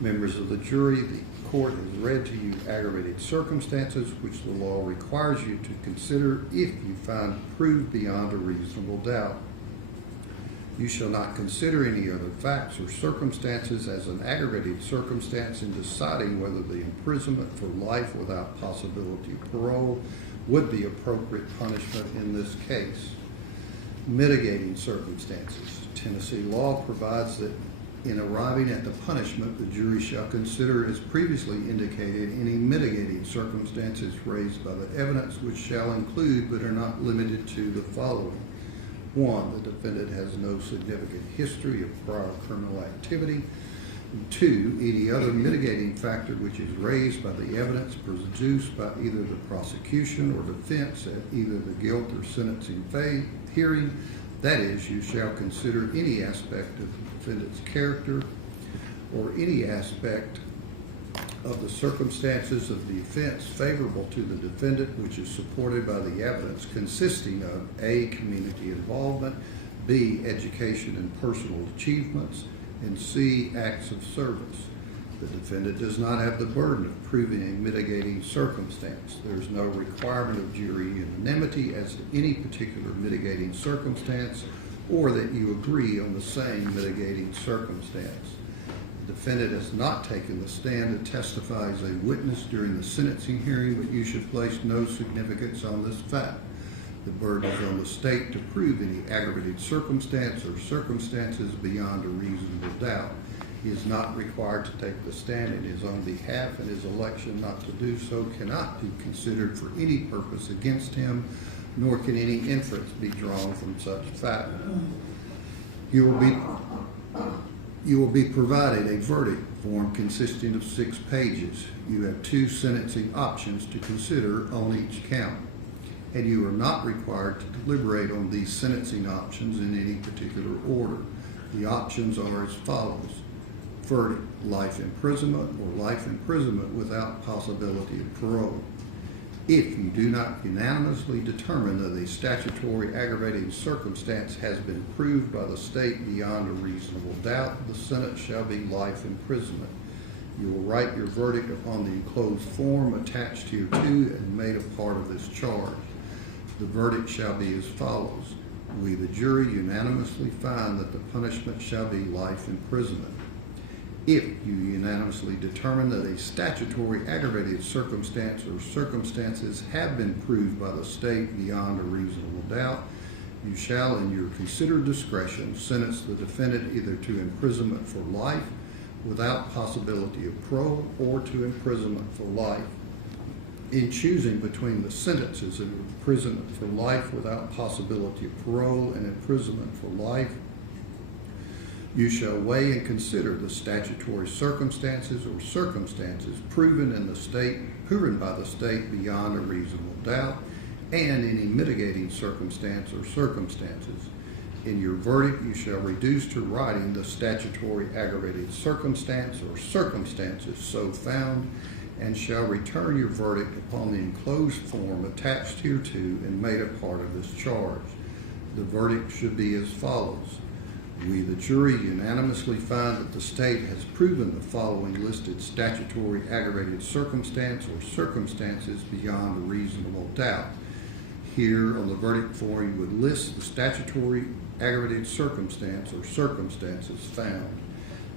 Members of the jury, the court has read to you aggravated circumstances which the law requires you to consider if you find proved beyond a reasonable doubt. You shall not consider any other facts or circumstances as an aggravated circumstance in deciding whether the imprisonment for life without possibility of parole would be appropriate punishment in this case. Mitigating circumstances. Tennessee law provides that in arriving at the punishment, the jury shall consider, as previously indicated, any mitigating circumstances raised by the evidence, which shall include but are not limited to the following. 1, the defendant has no significant history of prior criminal activity. 2, any other mitigating factor which is raised by the evidence produced by either the prosecution or defense at either the guilt or sentencing hearing. That is, you shall consider any aspect of the defendant's character or any aspect of the circumstances of the offense favorable to the defendant which is supported by the evidence consisting of A, community involvement, B, education and personal achievements, and C, acts of service. The defendant does not have the burden of proving a mitigating circumstance. There is no requirement of jury unanimity as to any particular mitigating circumstance or that you agree on the same mitigating circumstance. The defendant has not taken the stand to testify as a witness during the sentencing hearing, but you should place no significance on this fact. The burden is on the state to prove any aggravated circumstance or circumstances beyond a reasonable doubt. He is not required to take the stand in his own behalf, and his election not to do so cannot be considered for any purpose against him, nor can any inference be drawn from such fact. You will be provided a verdict form consisting of 6 pages. You have 2 sentencing options to consider on each count, and you are not required to deliberate on these sentencing options in any particular order. The options are as follows. Verdict, life imprisonment or life imprisonment without possibility of parole. If you do not unanimously determine that a statutory aggravating circumstance has been proved by the state beyond a reasonable doubt, the sentence shall be life imprisonment. You will write your verdict upon the enclosed form attached to your and made a part of this charge. The verdict shall be as follows. We, the jury, unanimously find that the punishment shall be life imprisonment. If you unanimously determine that a statutory aggravated circumstance or circumstances have been proved by the state beyond a reasonable doubt, you shall, in your considered discretion, sentence the defendant either to imprisonment for life without possibility of parole or to imprisonment for life. In choosing between the sentences of imprisonment for life without possibility of parole and imprisonment for life, you shall weigh and consider the statutory circumstances or circumstances proven by the state beyond a reasonable doubt, and any mitigating circumstance or circumstances. In your verdict, you shall reduce to writing the statutory aggravated circumstance or circumstances so found, and shall return your verdict upon the enclosed form attached hereto and made a part of this charge. The verdict should be as follows. We, the jury, unanimously find that the state has proven the following listed statutory aggravated circumstance or circumstances beyond a reasonable doubt. Here on the verdict form, you would list the statutory aggravated circumstance or circumstances found.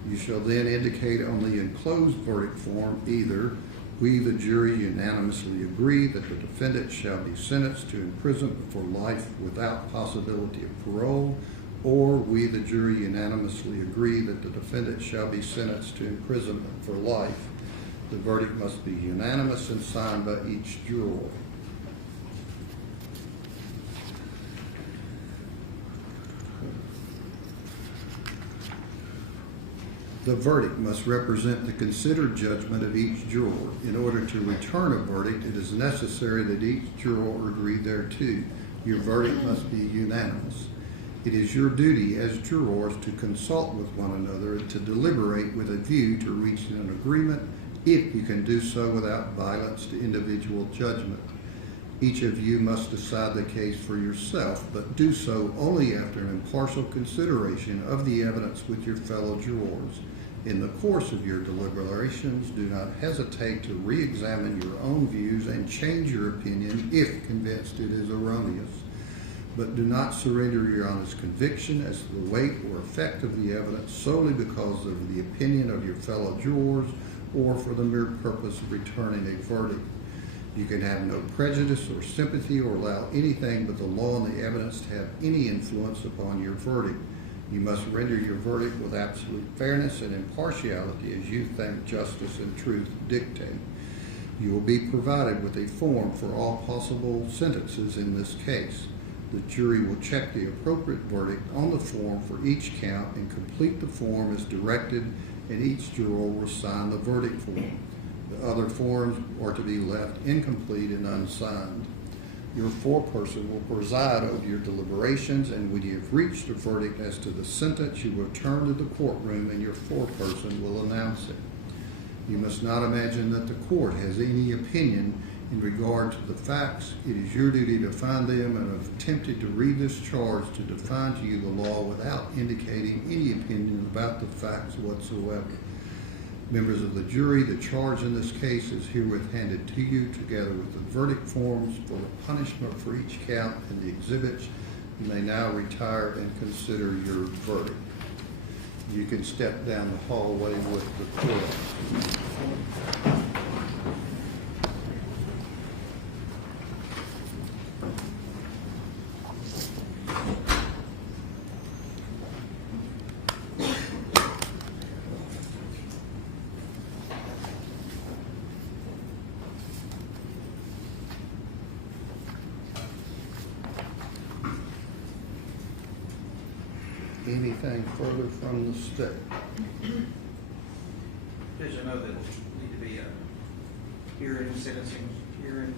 You shall then indicate on the enclosed verdict form either we, the jury, unanimously agree that the defendant shall be sentenced to imprisonment for life without possibility of parole, or we, the jury, unanimously agree that the defendant shall be sentenced to imprisonment for life. The verdict must be unanimous and signed by each juror. The verdict must represent the considered judgment of each juror. In order to return a verdict, it is necessary that each juror agree thereto. Your verdict must be unanimous. It is your duty as jurors to consult with one another and to deliberate with a view to reaching an agreement if you can do so without violence to individual judgment. Each of you must decide the case for yourself, but do so only after an impartial consideration of the evidence with your fellow jurors. In the course of your deliberations, do not hesitate to re-examine your own views and change your opinion if convinced it is erroneous. But do not surrender your honest conviction as to the weight or effect of the evidence solely because of the opinion of your fellow jurors or for the mere purpose of returning a verdict. You can have no prejudice or sympathy or allow anything but the law and the evidence to have any influence upon your verdict. You must render your verdict with absolute fairness and impartiality as you think justice and truth dictate. You will be provided with a form for all possible sentences in this case. The jury will check the appropriate verdict on the form for each count and complete the form as directed, and each juror will sign the verdict form. The other forms are to be left incomplete and unsigned. Your foreperson will preside over your deliberations, and when you have reached a verdict as to the sentence, you will return to the courtroom and your foreperson will announce it. You must not imagine that the court has any opinion in regard to the facts. It is your duty to find them, and have attempted to read this charge to define to you the law without indicating any opinion about the facts whatsoever. Members of the jury, the charge in this case is herewith handed to you, together with the verdict forms for the punishment for each count and the exhibits. You may now retire and consider your verdict. You can step down the hallway with the court. Anything further from the state? Judge, I know that need to be a hearing, sentencing hearing.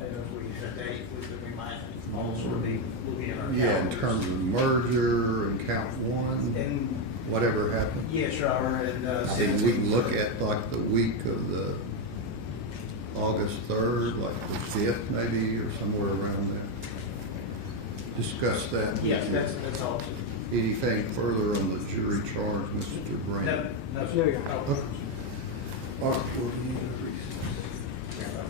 I don't know if we had a date, we might also be looking at our calendars. Yeah, in terms of merger and count one, And whatever happened. yes, Your Honor, and And we can look at like the week of the August 3rd, like the 5th maybe, or somewhere around there. Discuss that. yes, that's all. Anything further on the jury charge, Mr. Brand? No, sir. Okay. All right, we'll need a recess.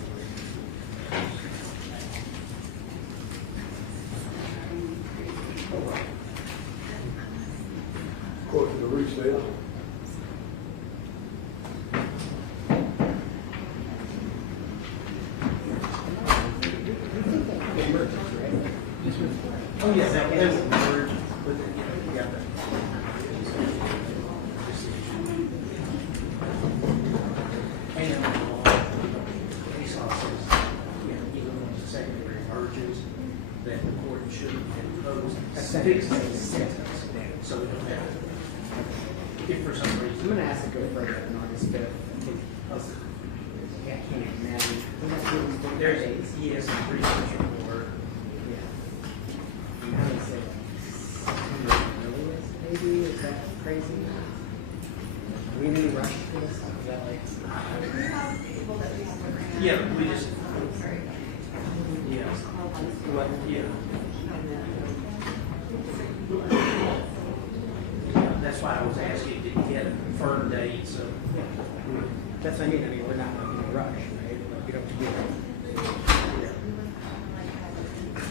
Court to the recess. Oh, yes, that was merged with it, you got that. And case law says, even when the second degree merges, that the court should impose a fixed sentence. So we don't have, if for some reason. I'm gonna ask to go further on August 5th. I can't imagine. There's, yes, research report. How do you say that? Maybe, is that crazy? Are we in any rush for this? Is that like? Yeah, we just. Yeah. What, yeah. That's why I was asking to get a confirmed date, so. That's what I mean, we're not in a rush, right? We don't have to do it.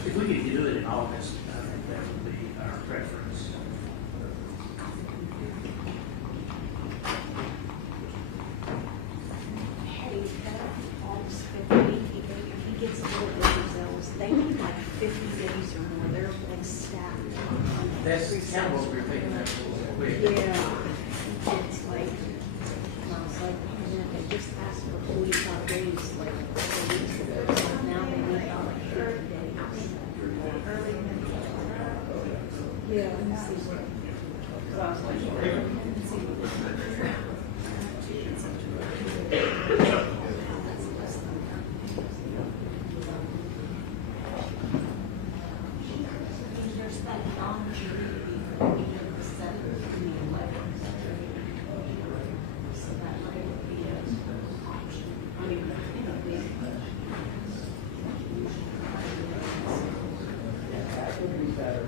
If we could do it in August, I think that would be our preference. Hey, August 15th, if he gets a little overzealous, they need like 50 days or more, they're like stacked. That's kind of what we were thinking that was quick. Yeah, it's like, and I was like, and then they just asked for 45 days, like, 4 weeks ago, so now they need about like 30 days. Yeah. So I was like, there's that non-jury before we get the 7th and the 11th. So that might be an option. I mean, That would be better.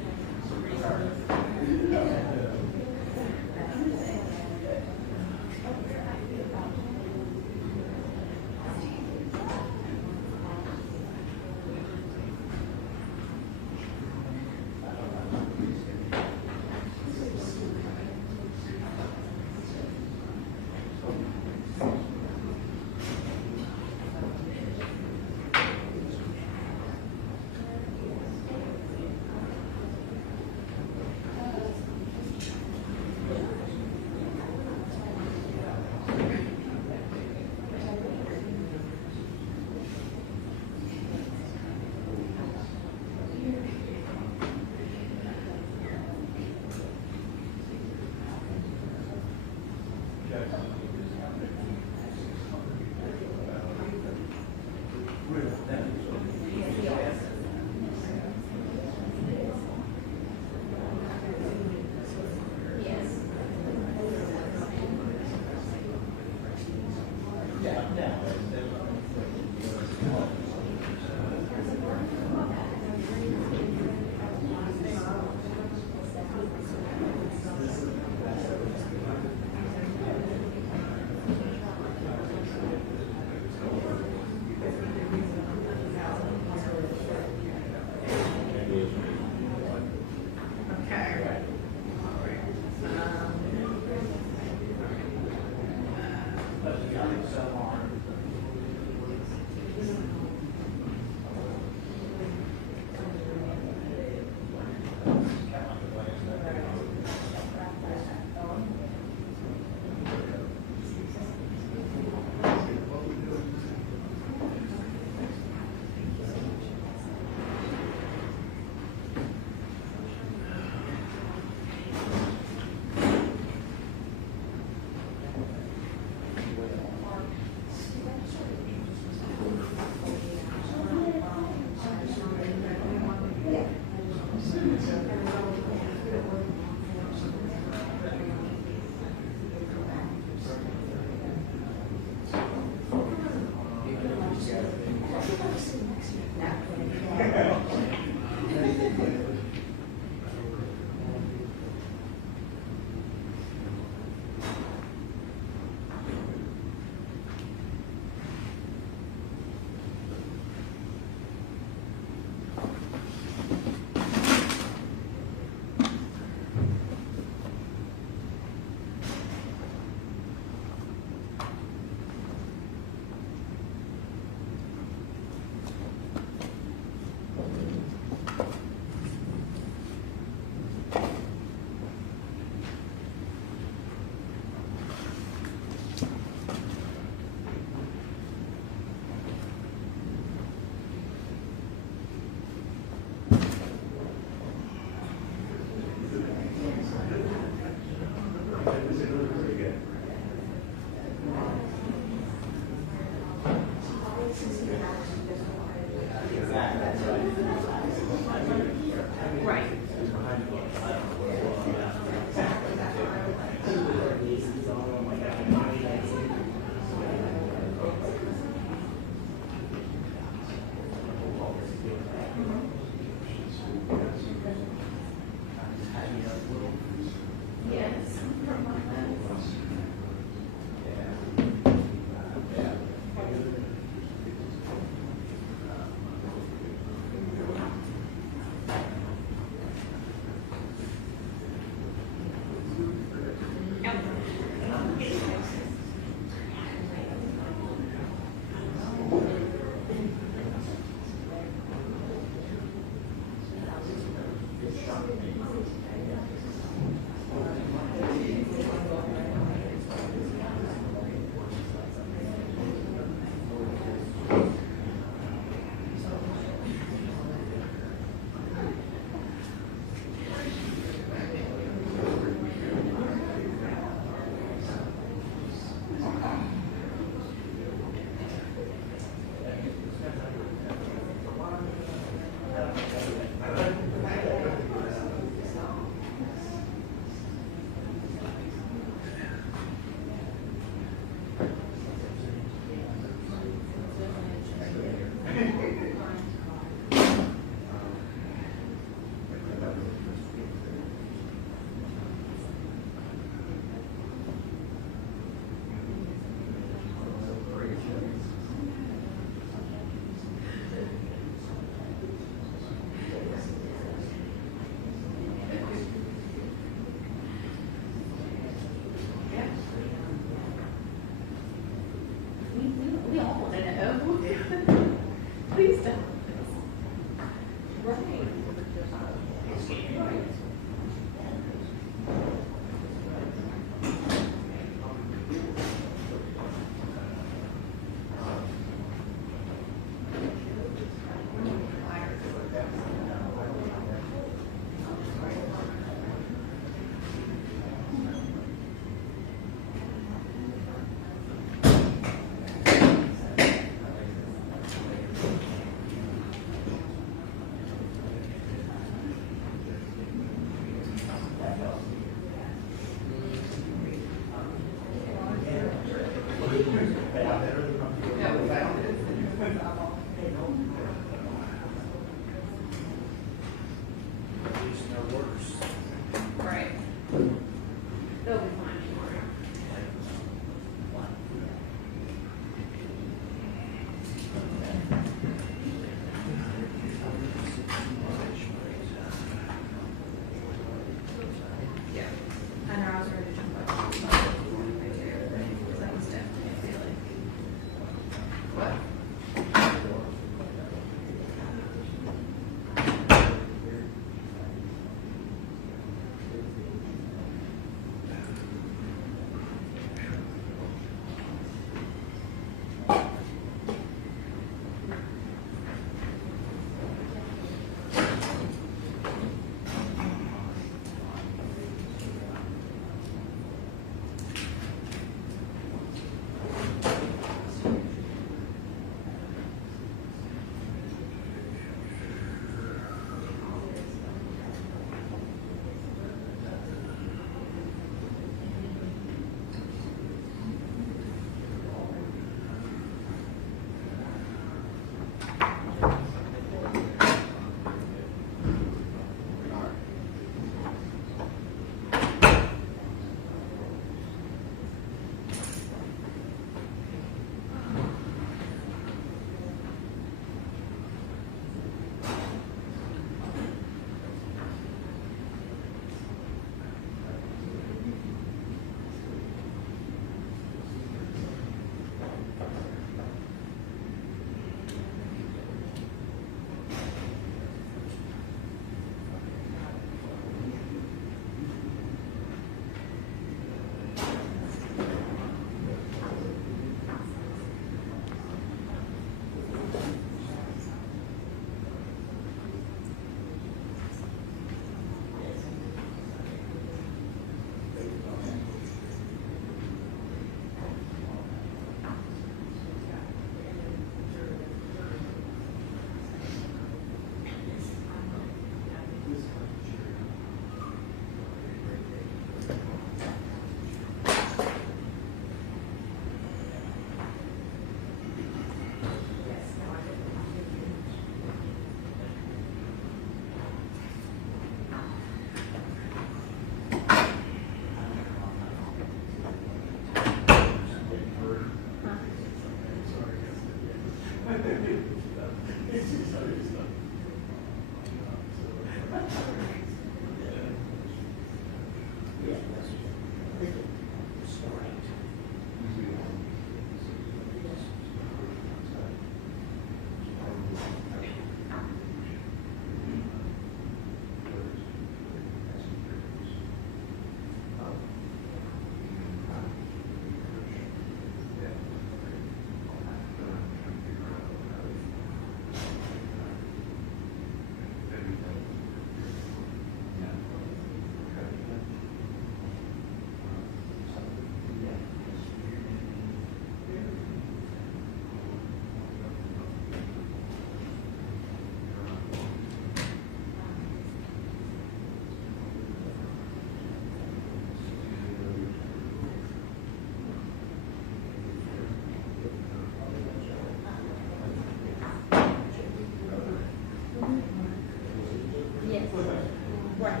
Right.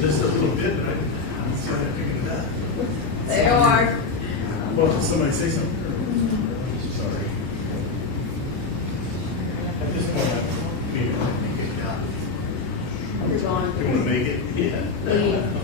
Just a little bit, but I'm sorry I figured it out. They are. Well, did somebody say something? Sorry. At this point, I mean, I think it got. You're gone. You want to make it? Yeah. Leave.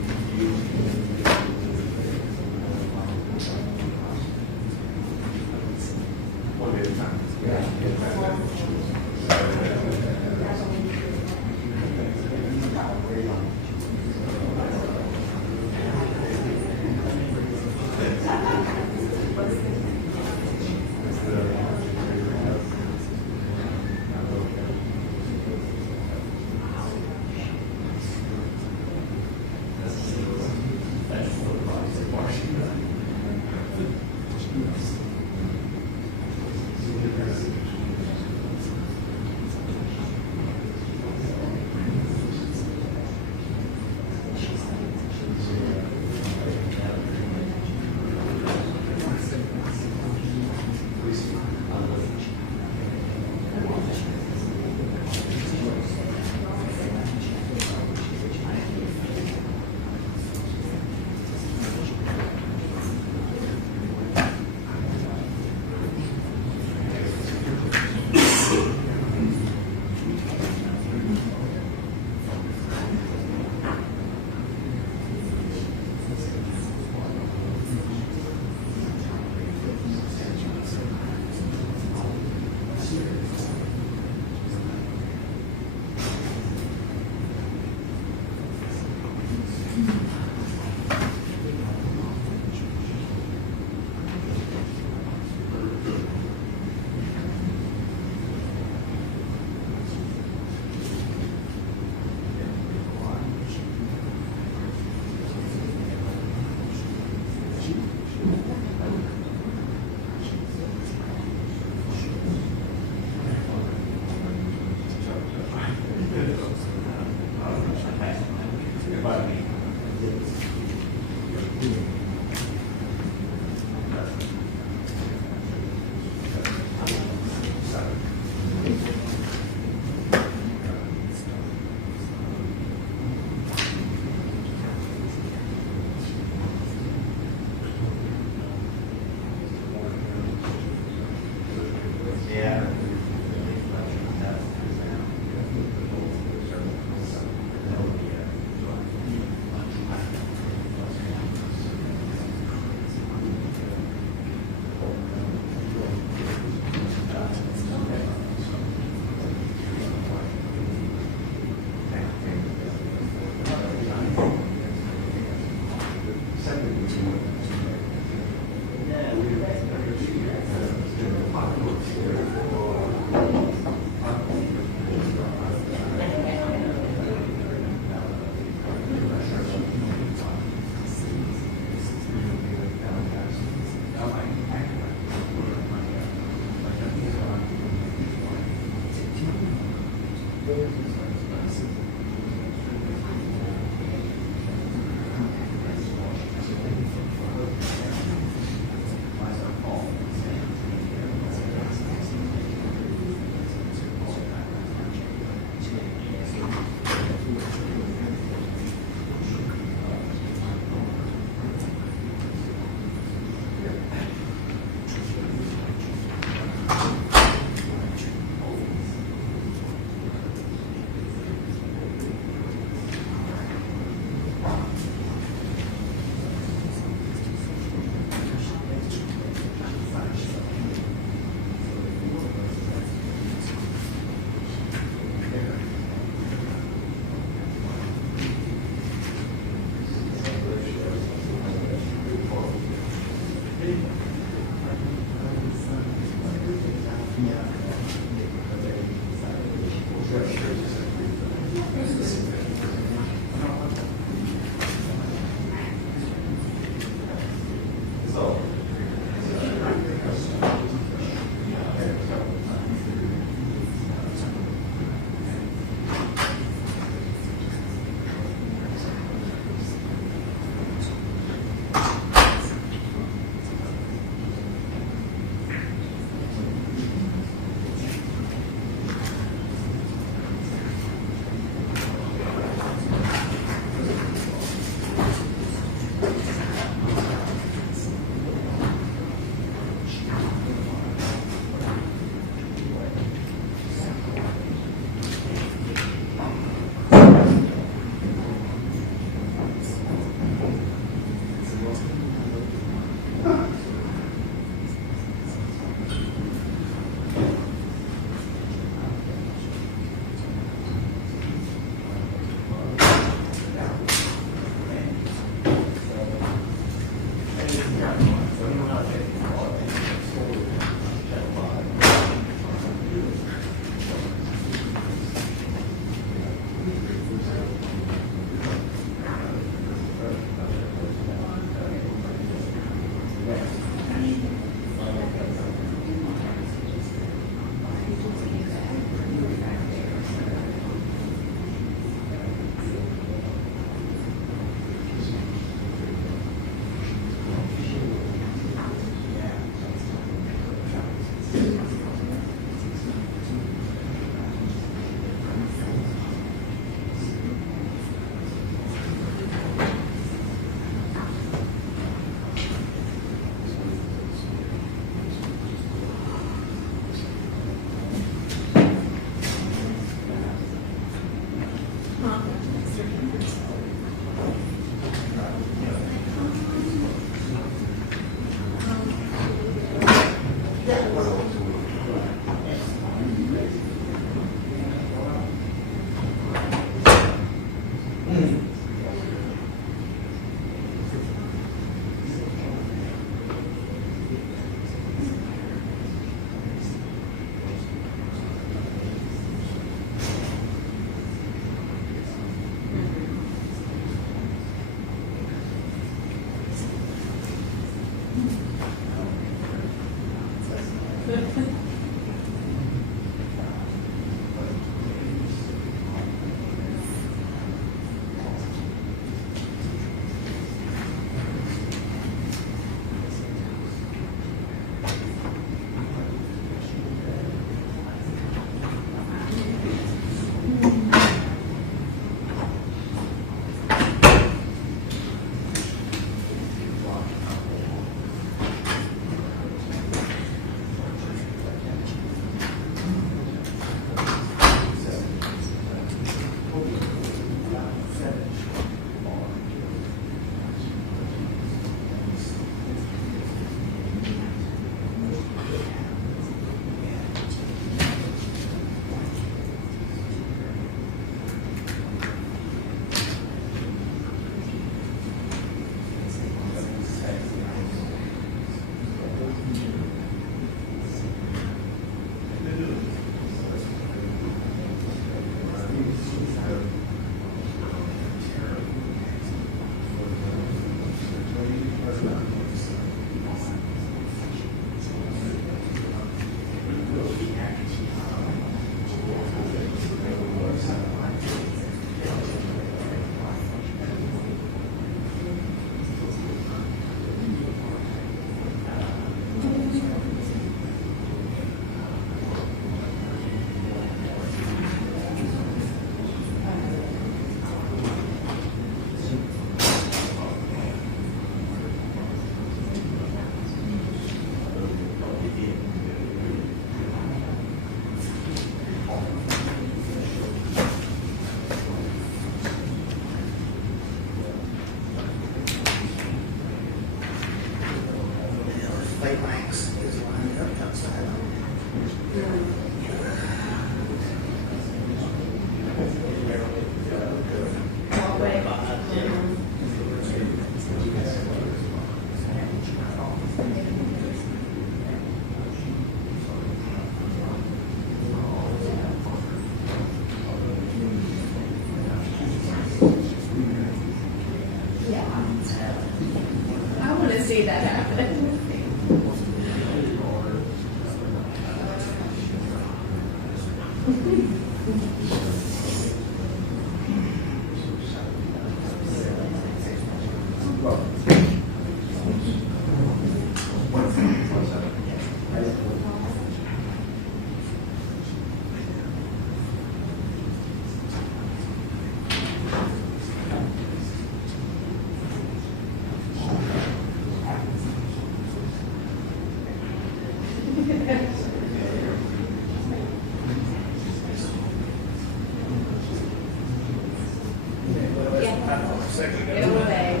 Get away.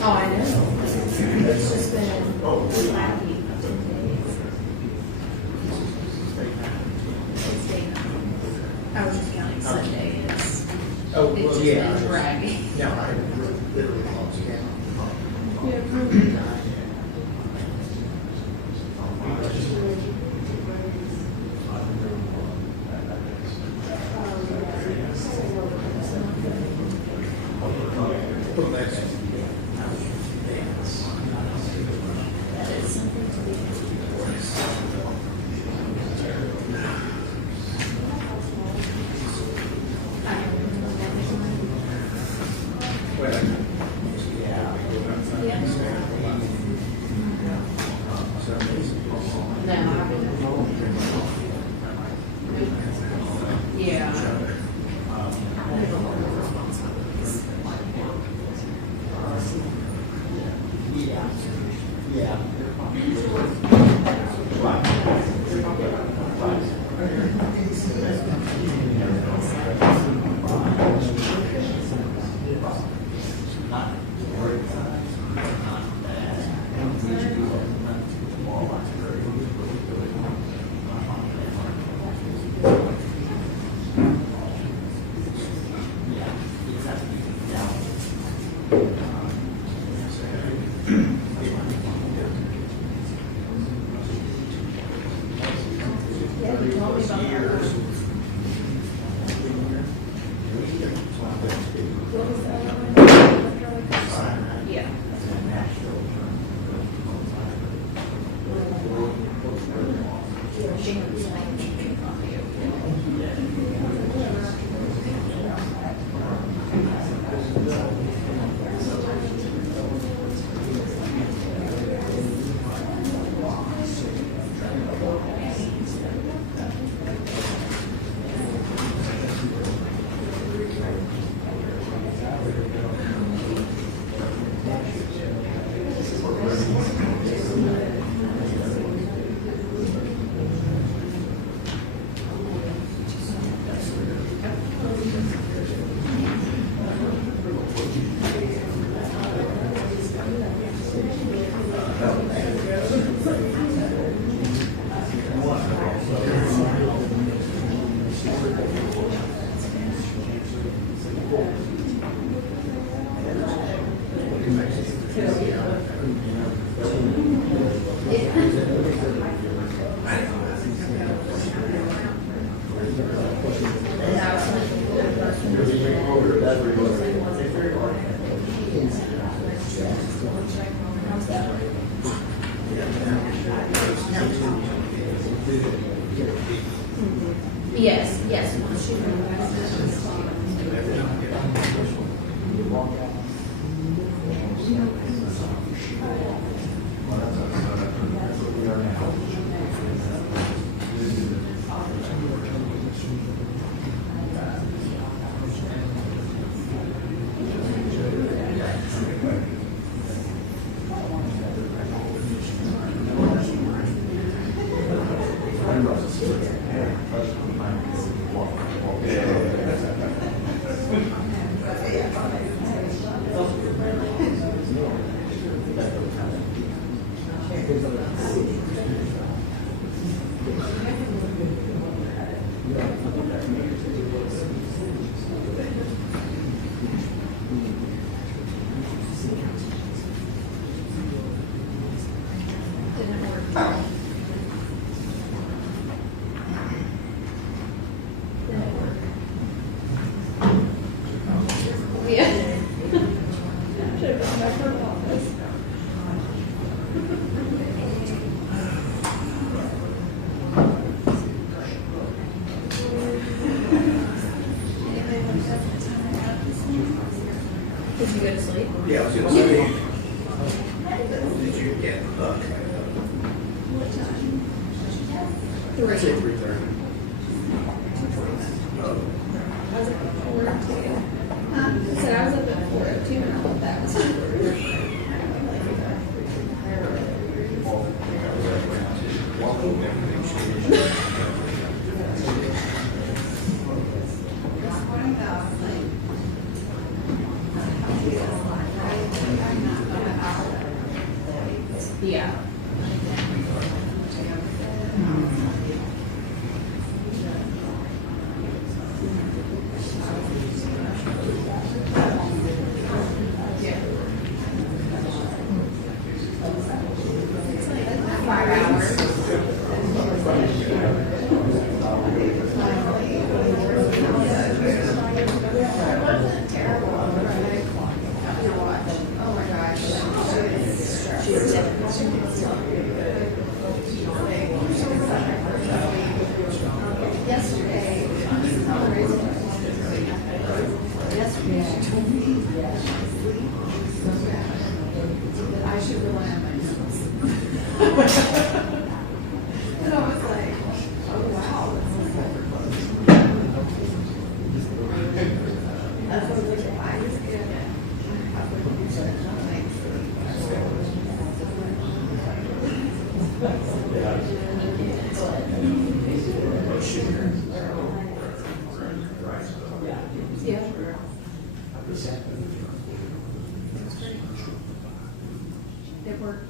Oh, I know. It's just been wacky days. I was just counting Sunday is. Oh, It's well, just yeah. been dragging. No, I literally lost count. Yeah, probably. Yes, yes. Did you go to sleep? Yeah, I was gonna say, did you get hooked? What time? I'd say 3:30. I was up at 4:02. I said I was up at 4:02 and I thought that was. Yeah. It worked.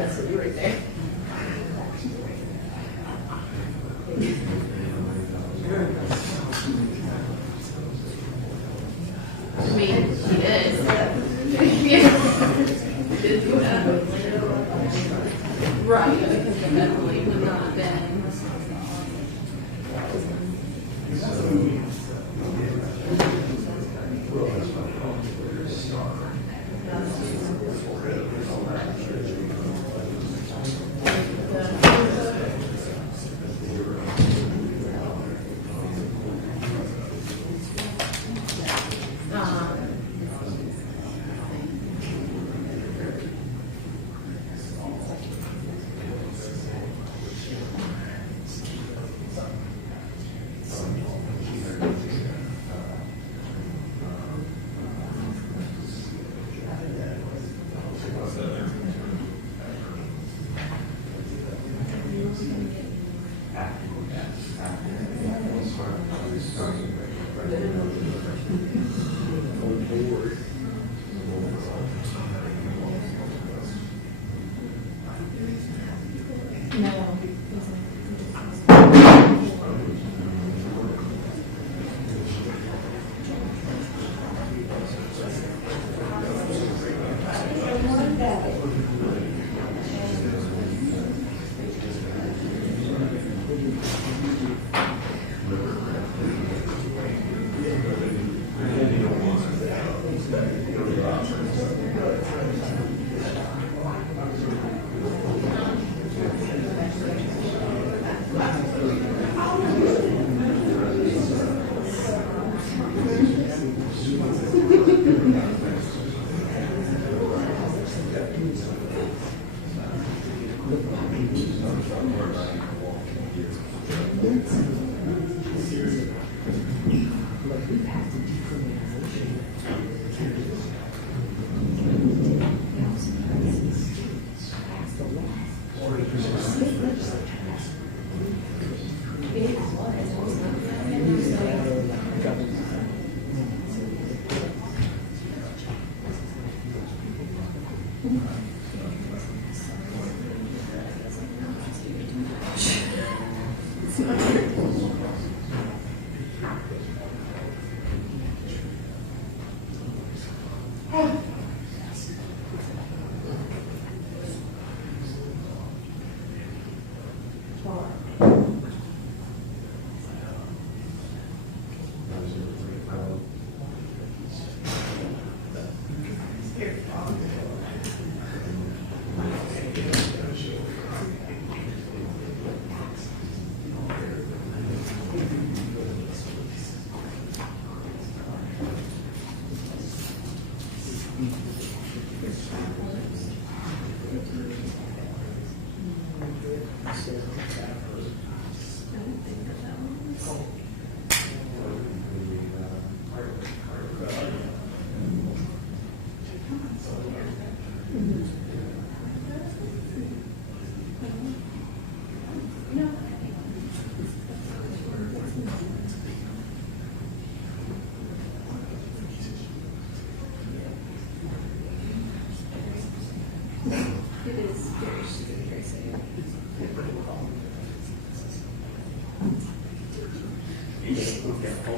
That's what right there. I mean, she is. She did do that. Right, because the definitely would not have been.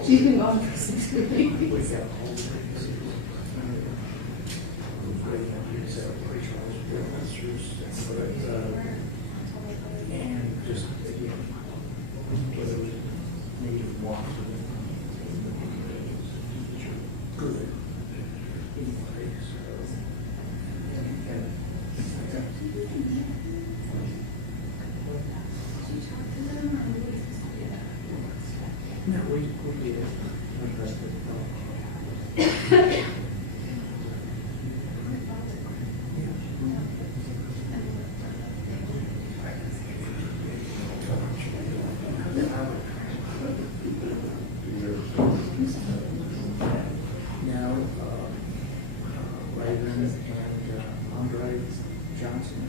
You can go on for 6 weeks. And just, again, whether we need to walk good. No, we did it. Now, Raven and Andre Johnson.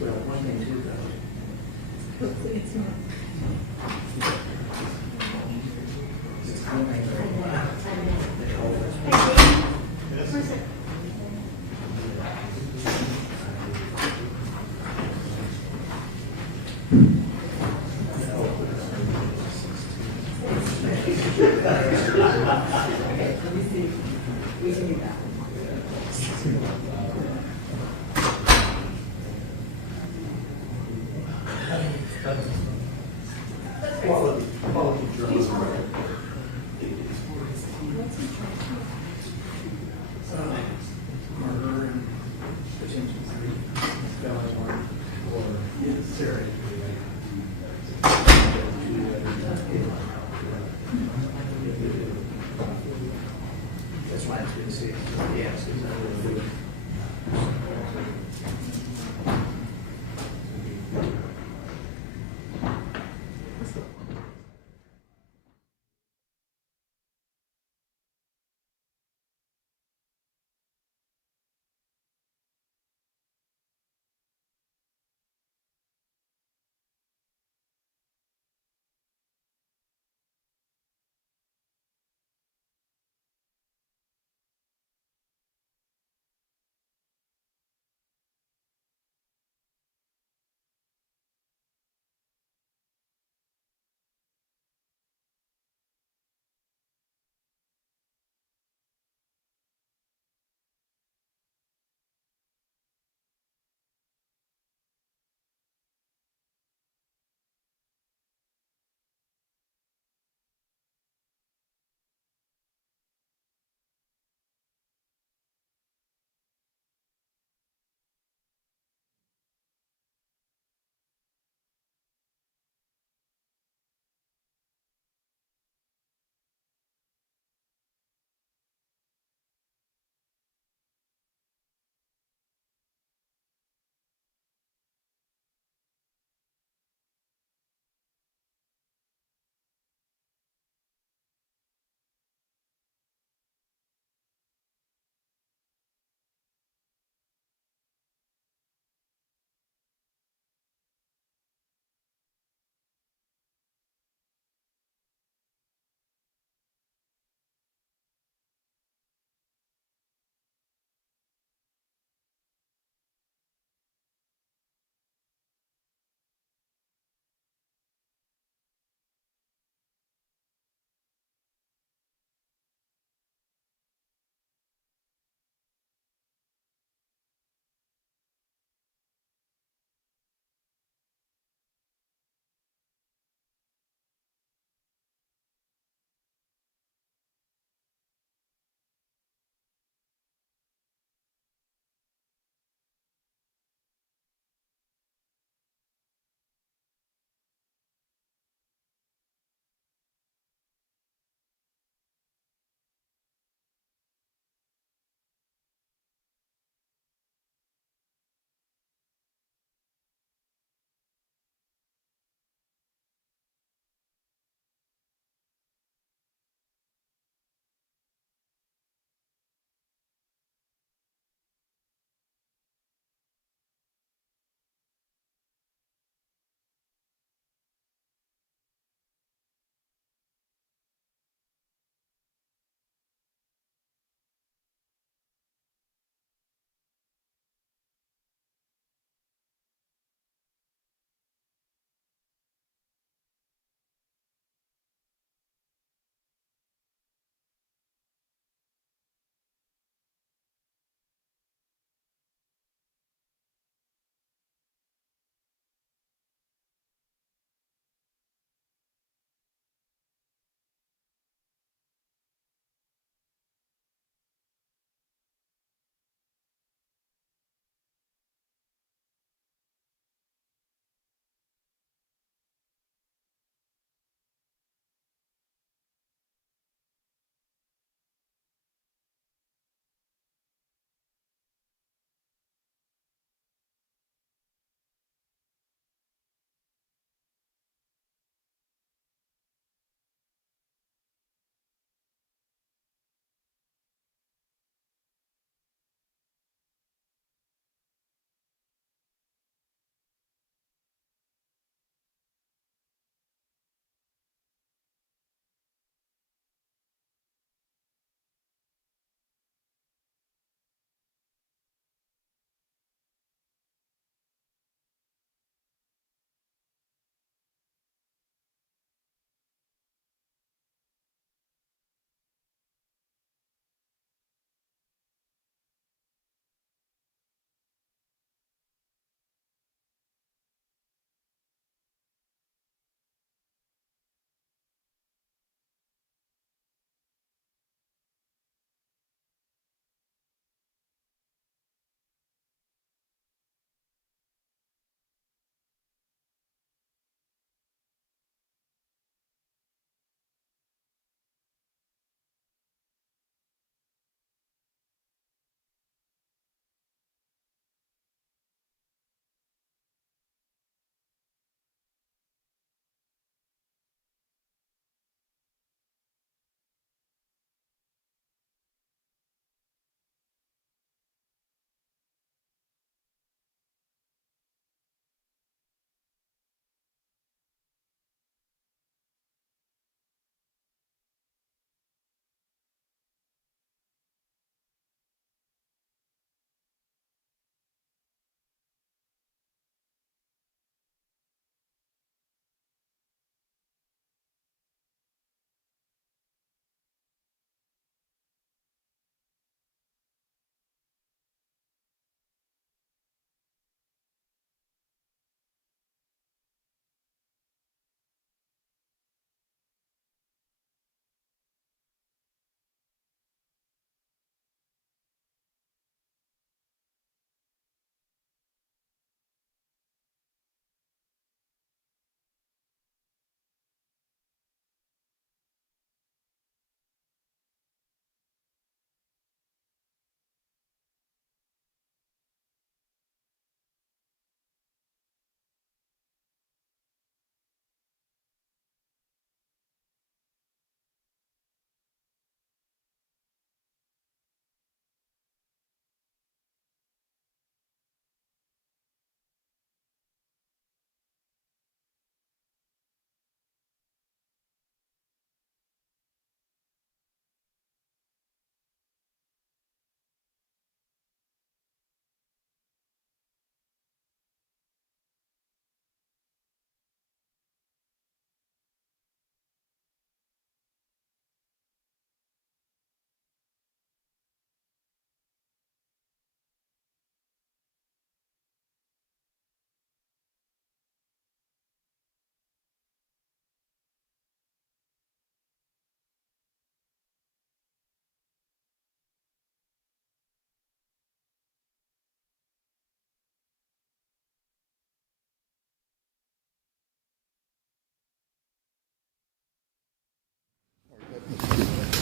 Well, one thing too, though. Hopefully it's not. Quality drugs. Murder and potential felony murder or serious. That's why it's been serious. Yes, because I will do it.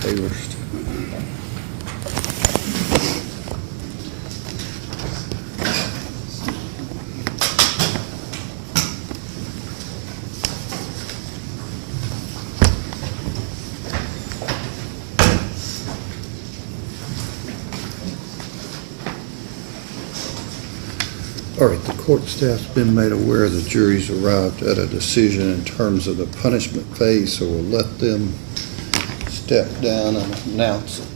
Taylor's. All right, the court staff's been made aware the jury's arrived at a decision in terms of the punishment phase, so we'll let them step down and announce it.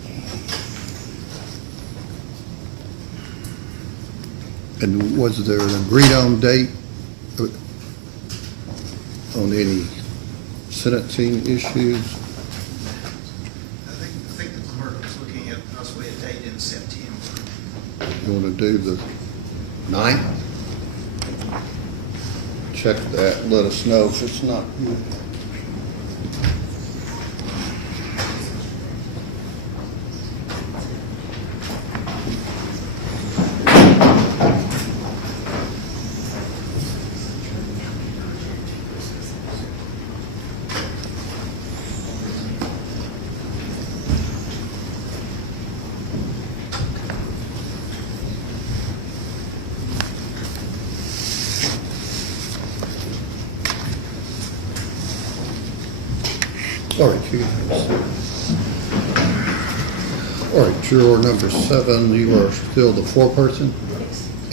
And was there an agreed on date on any sentencing issues? I think the clerk was looking at possibly a date in September. You want to do the 9th? Check that, let us know if it's not good. All right, you all right, juror number 7, you are still the foreperson?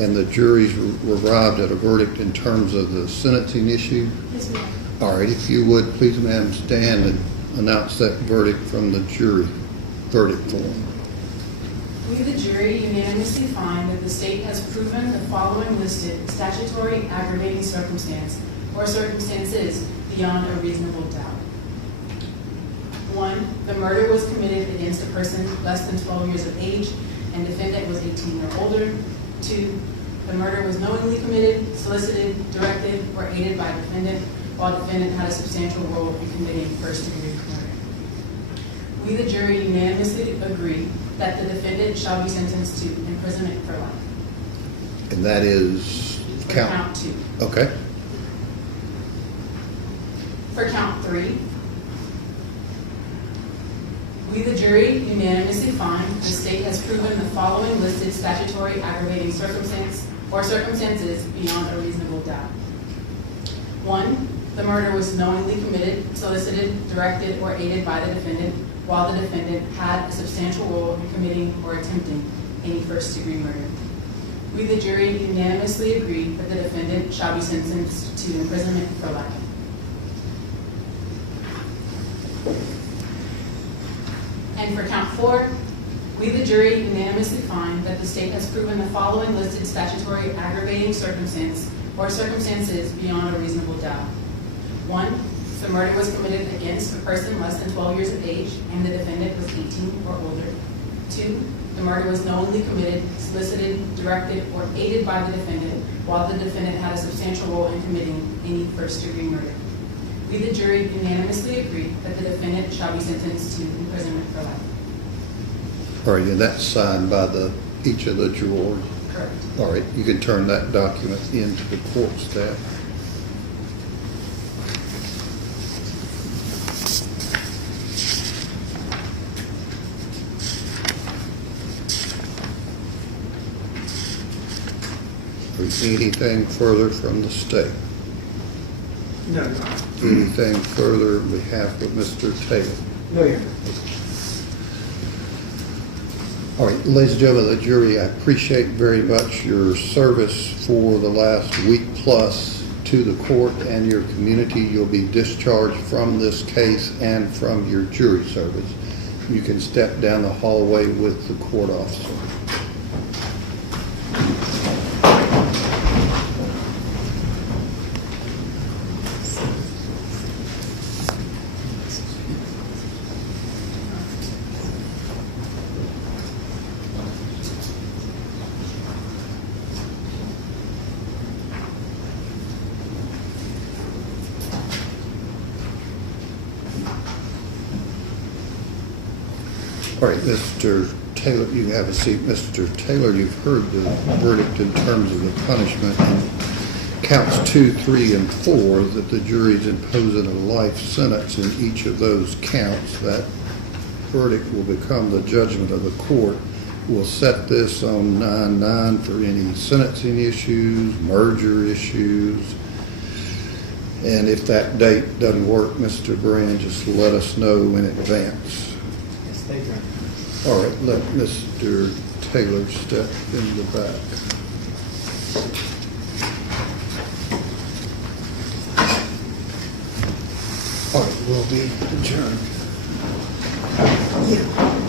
And the jury's arrived at a verdict in terms of the sentencing issue? Yes, ma'am. All right, if you would, please, ma'am, stand and announce that verdict from the jury verdict form. We, the jury, unanimously find that the state has proven the following listed statutory aggravating circumstance or circumstances beyond a reasonable doubt. 1, the murder was committed against a person less than 12 years of age and defendant was 18 or older. 2, the murder was knowingly committed, solicited, directed, or aided by defendant while defendant had a substantial role in committing first-degree murder. We, the jury, unanimously agree that the defendant shall be sentenced to imprisonment for life. And that is For count 2. Okay. For count 3, we, the jury, unanimously find the state has proven the following listed statutory aggravating circumstance or circumstances beyond a reasonable doubt. 1, the murder was knowingly committed, solicited, directed, or aided by the defendant while the defendant had a substantial role in committing or attempting any first-degree murder. We, the jury, unanimously agree that the defendant shall be sentenced to imprisonment for life. And for count 4, we, the jury, unanimously find that the state has proven the following listed statutory aggravating circumstance or circumstances beyond a reasonable doubt. 1, the murder was committed against a person less than 12 years of age and the defendant was 18 or older. 2, the murder was knowingly committed, solicited, directed, or aided by the defendant while the defendant had a substantial role in committing any first-degree murder. We, the jury, unanimously agree that the defendant shall be sentenced to imprisonment for life. All right, and that's signed by each of the jurors? Correct. All right, you can turn that document into the court staff. Anything further from the state? No. Anything further on behalf of Mr. Taylor? No, Your Honor. All right, ladies and gentlemen of the jury, I appreciate very much your service for the last week plus to the court and your community. You'll be discharged from this case and from your jury service. You can step down the hallway with the court officer. All right, Mr. Taylor, you have a seat. Mr. Taylor, you've heard the verdict in terms of the punishment. Counts 2, 3, and 4 that the jury's imposing a life sentence in each of those counts. That verdict will become the judgment of the court. We'll set this on 9/9 for any sentencing issues, merger issues. And if that date doesn't work, Mr. Brand, just let us know in advance. Yes, thank you. All right, let Mr. Taylor step in the back. All right, we'll be adjourned. Yeah.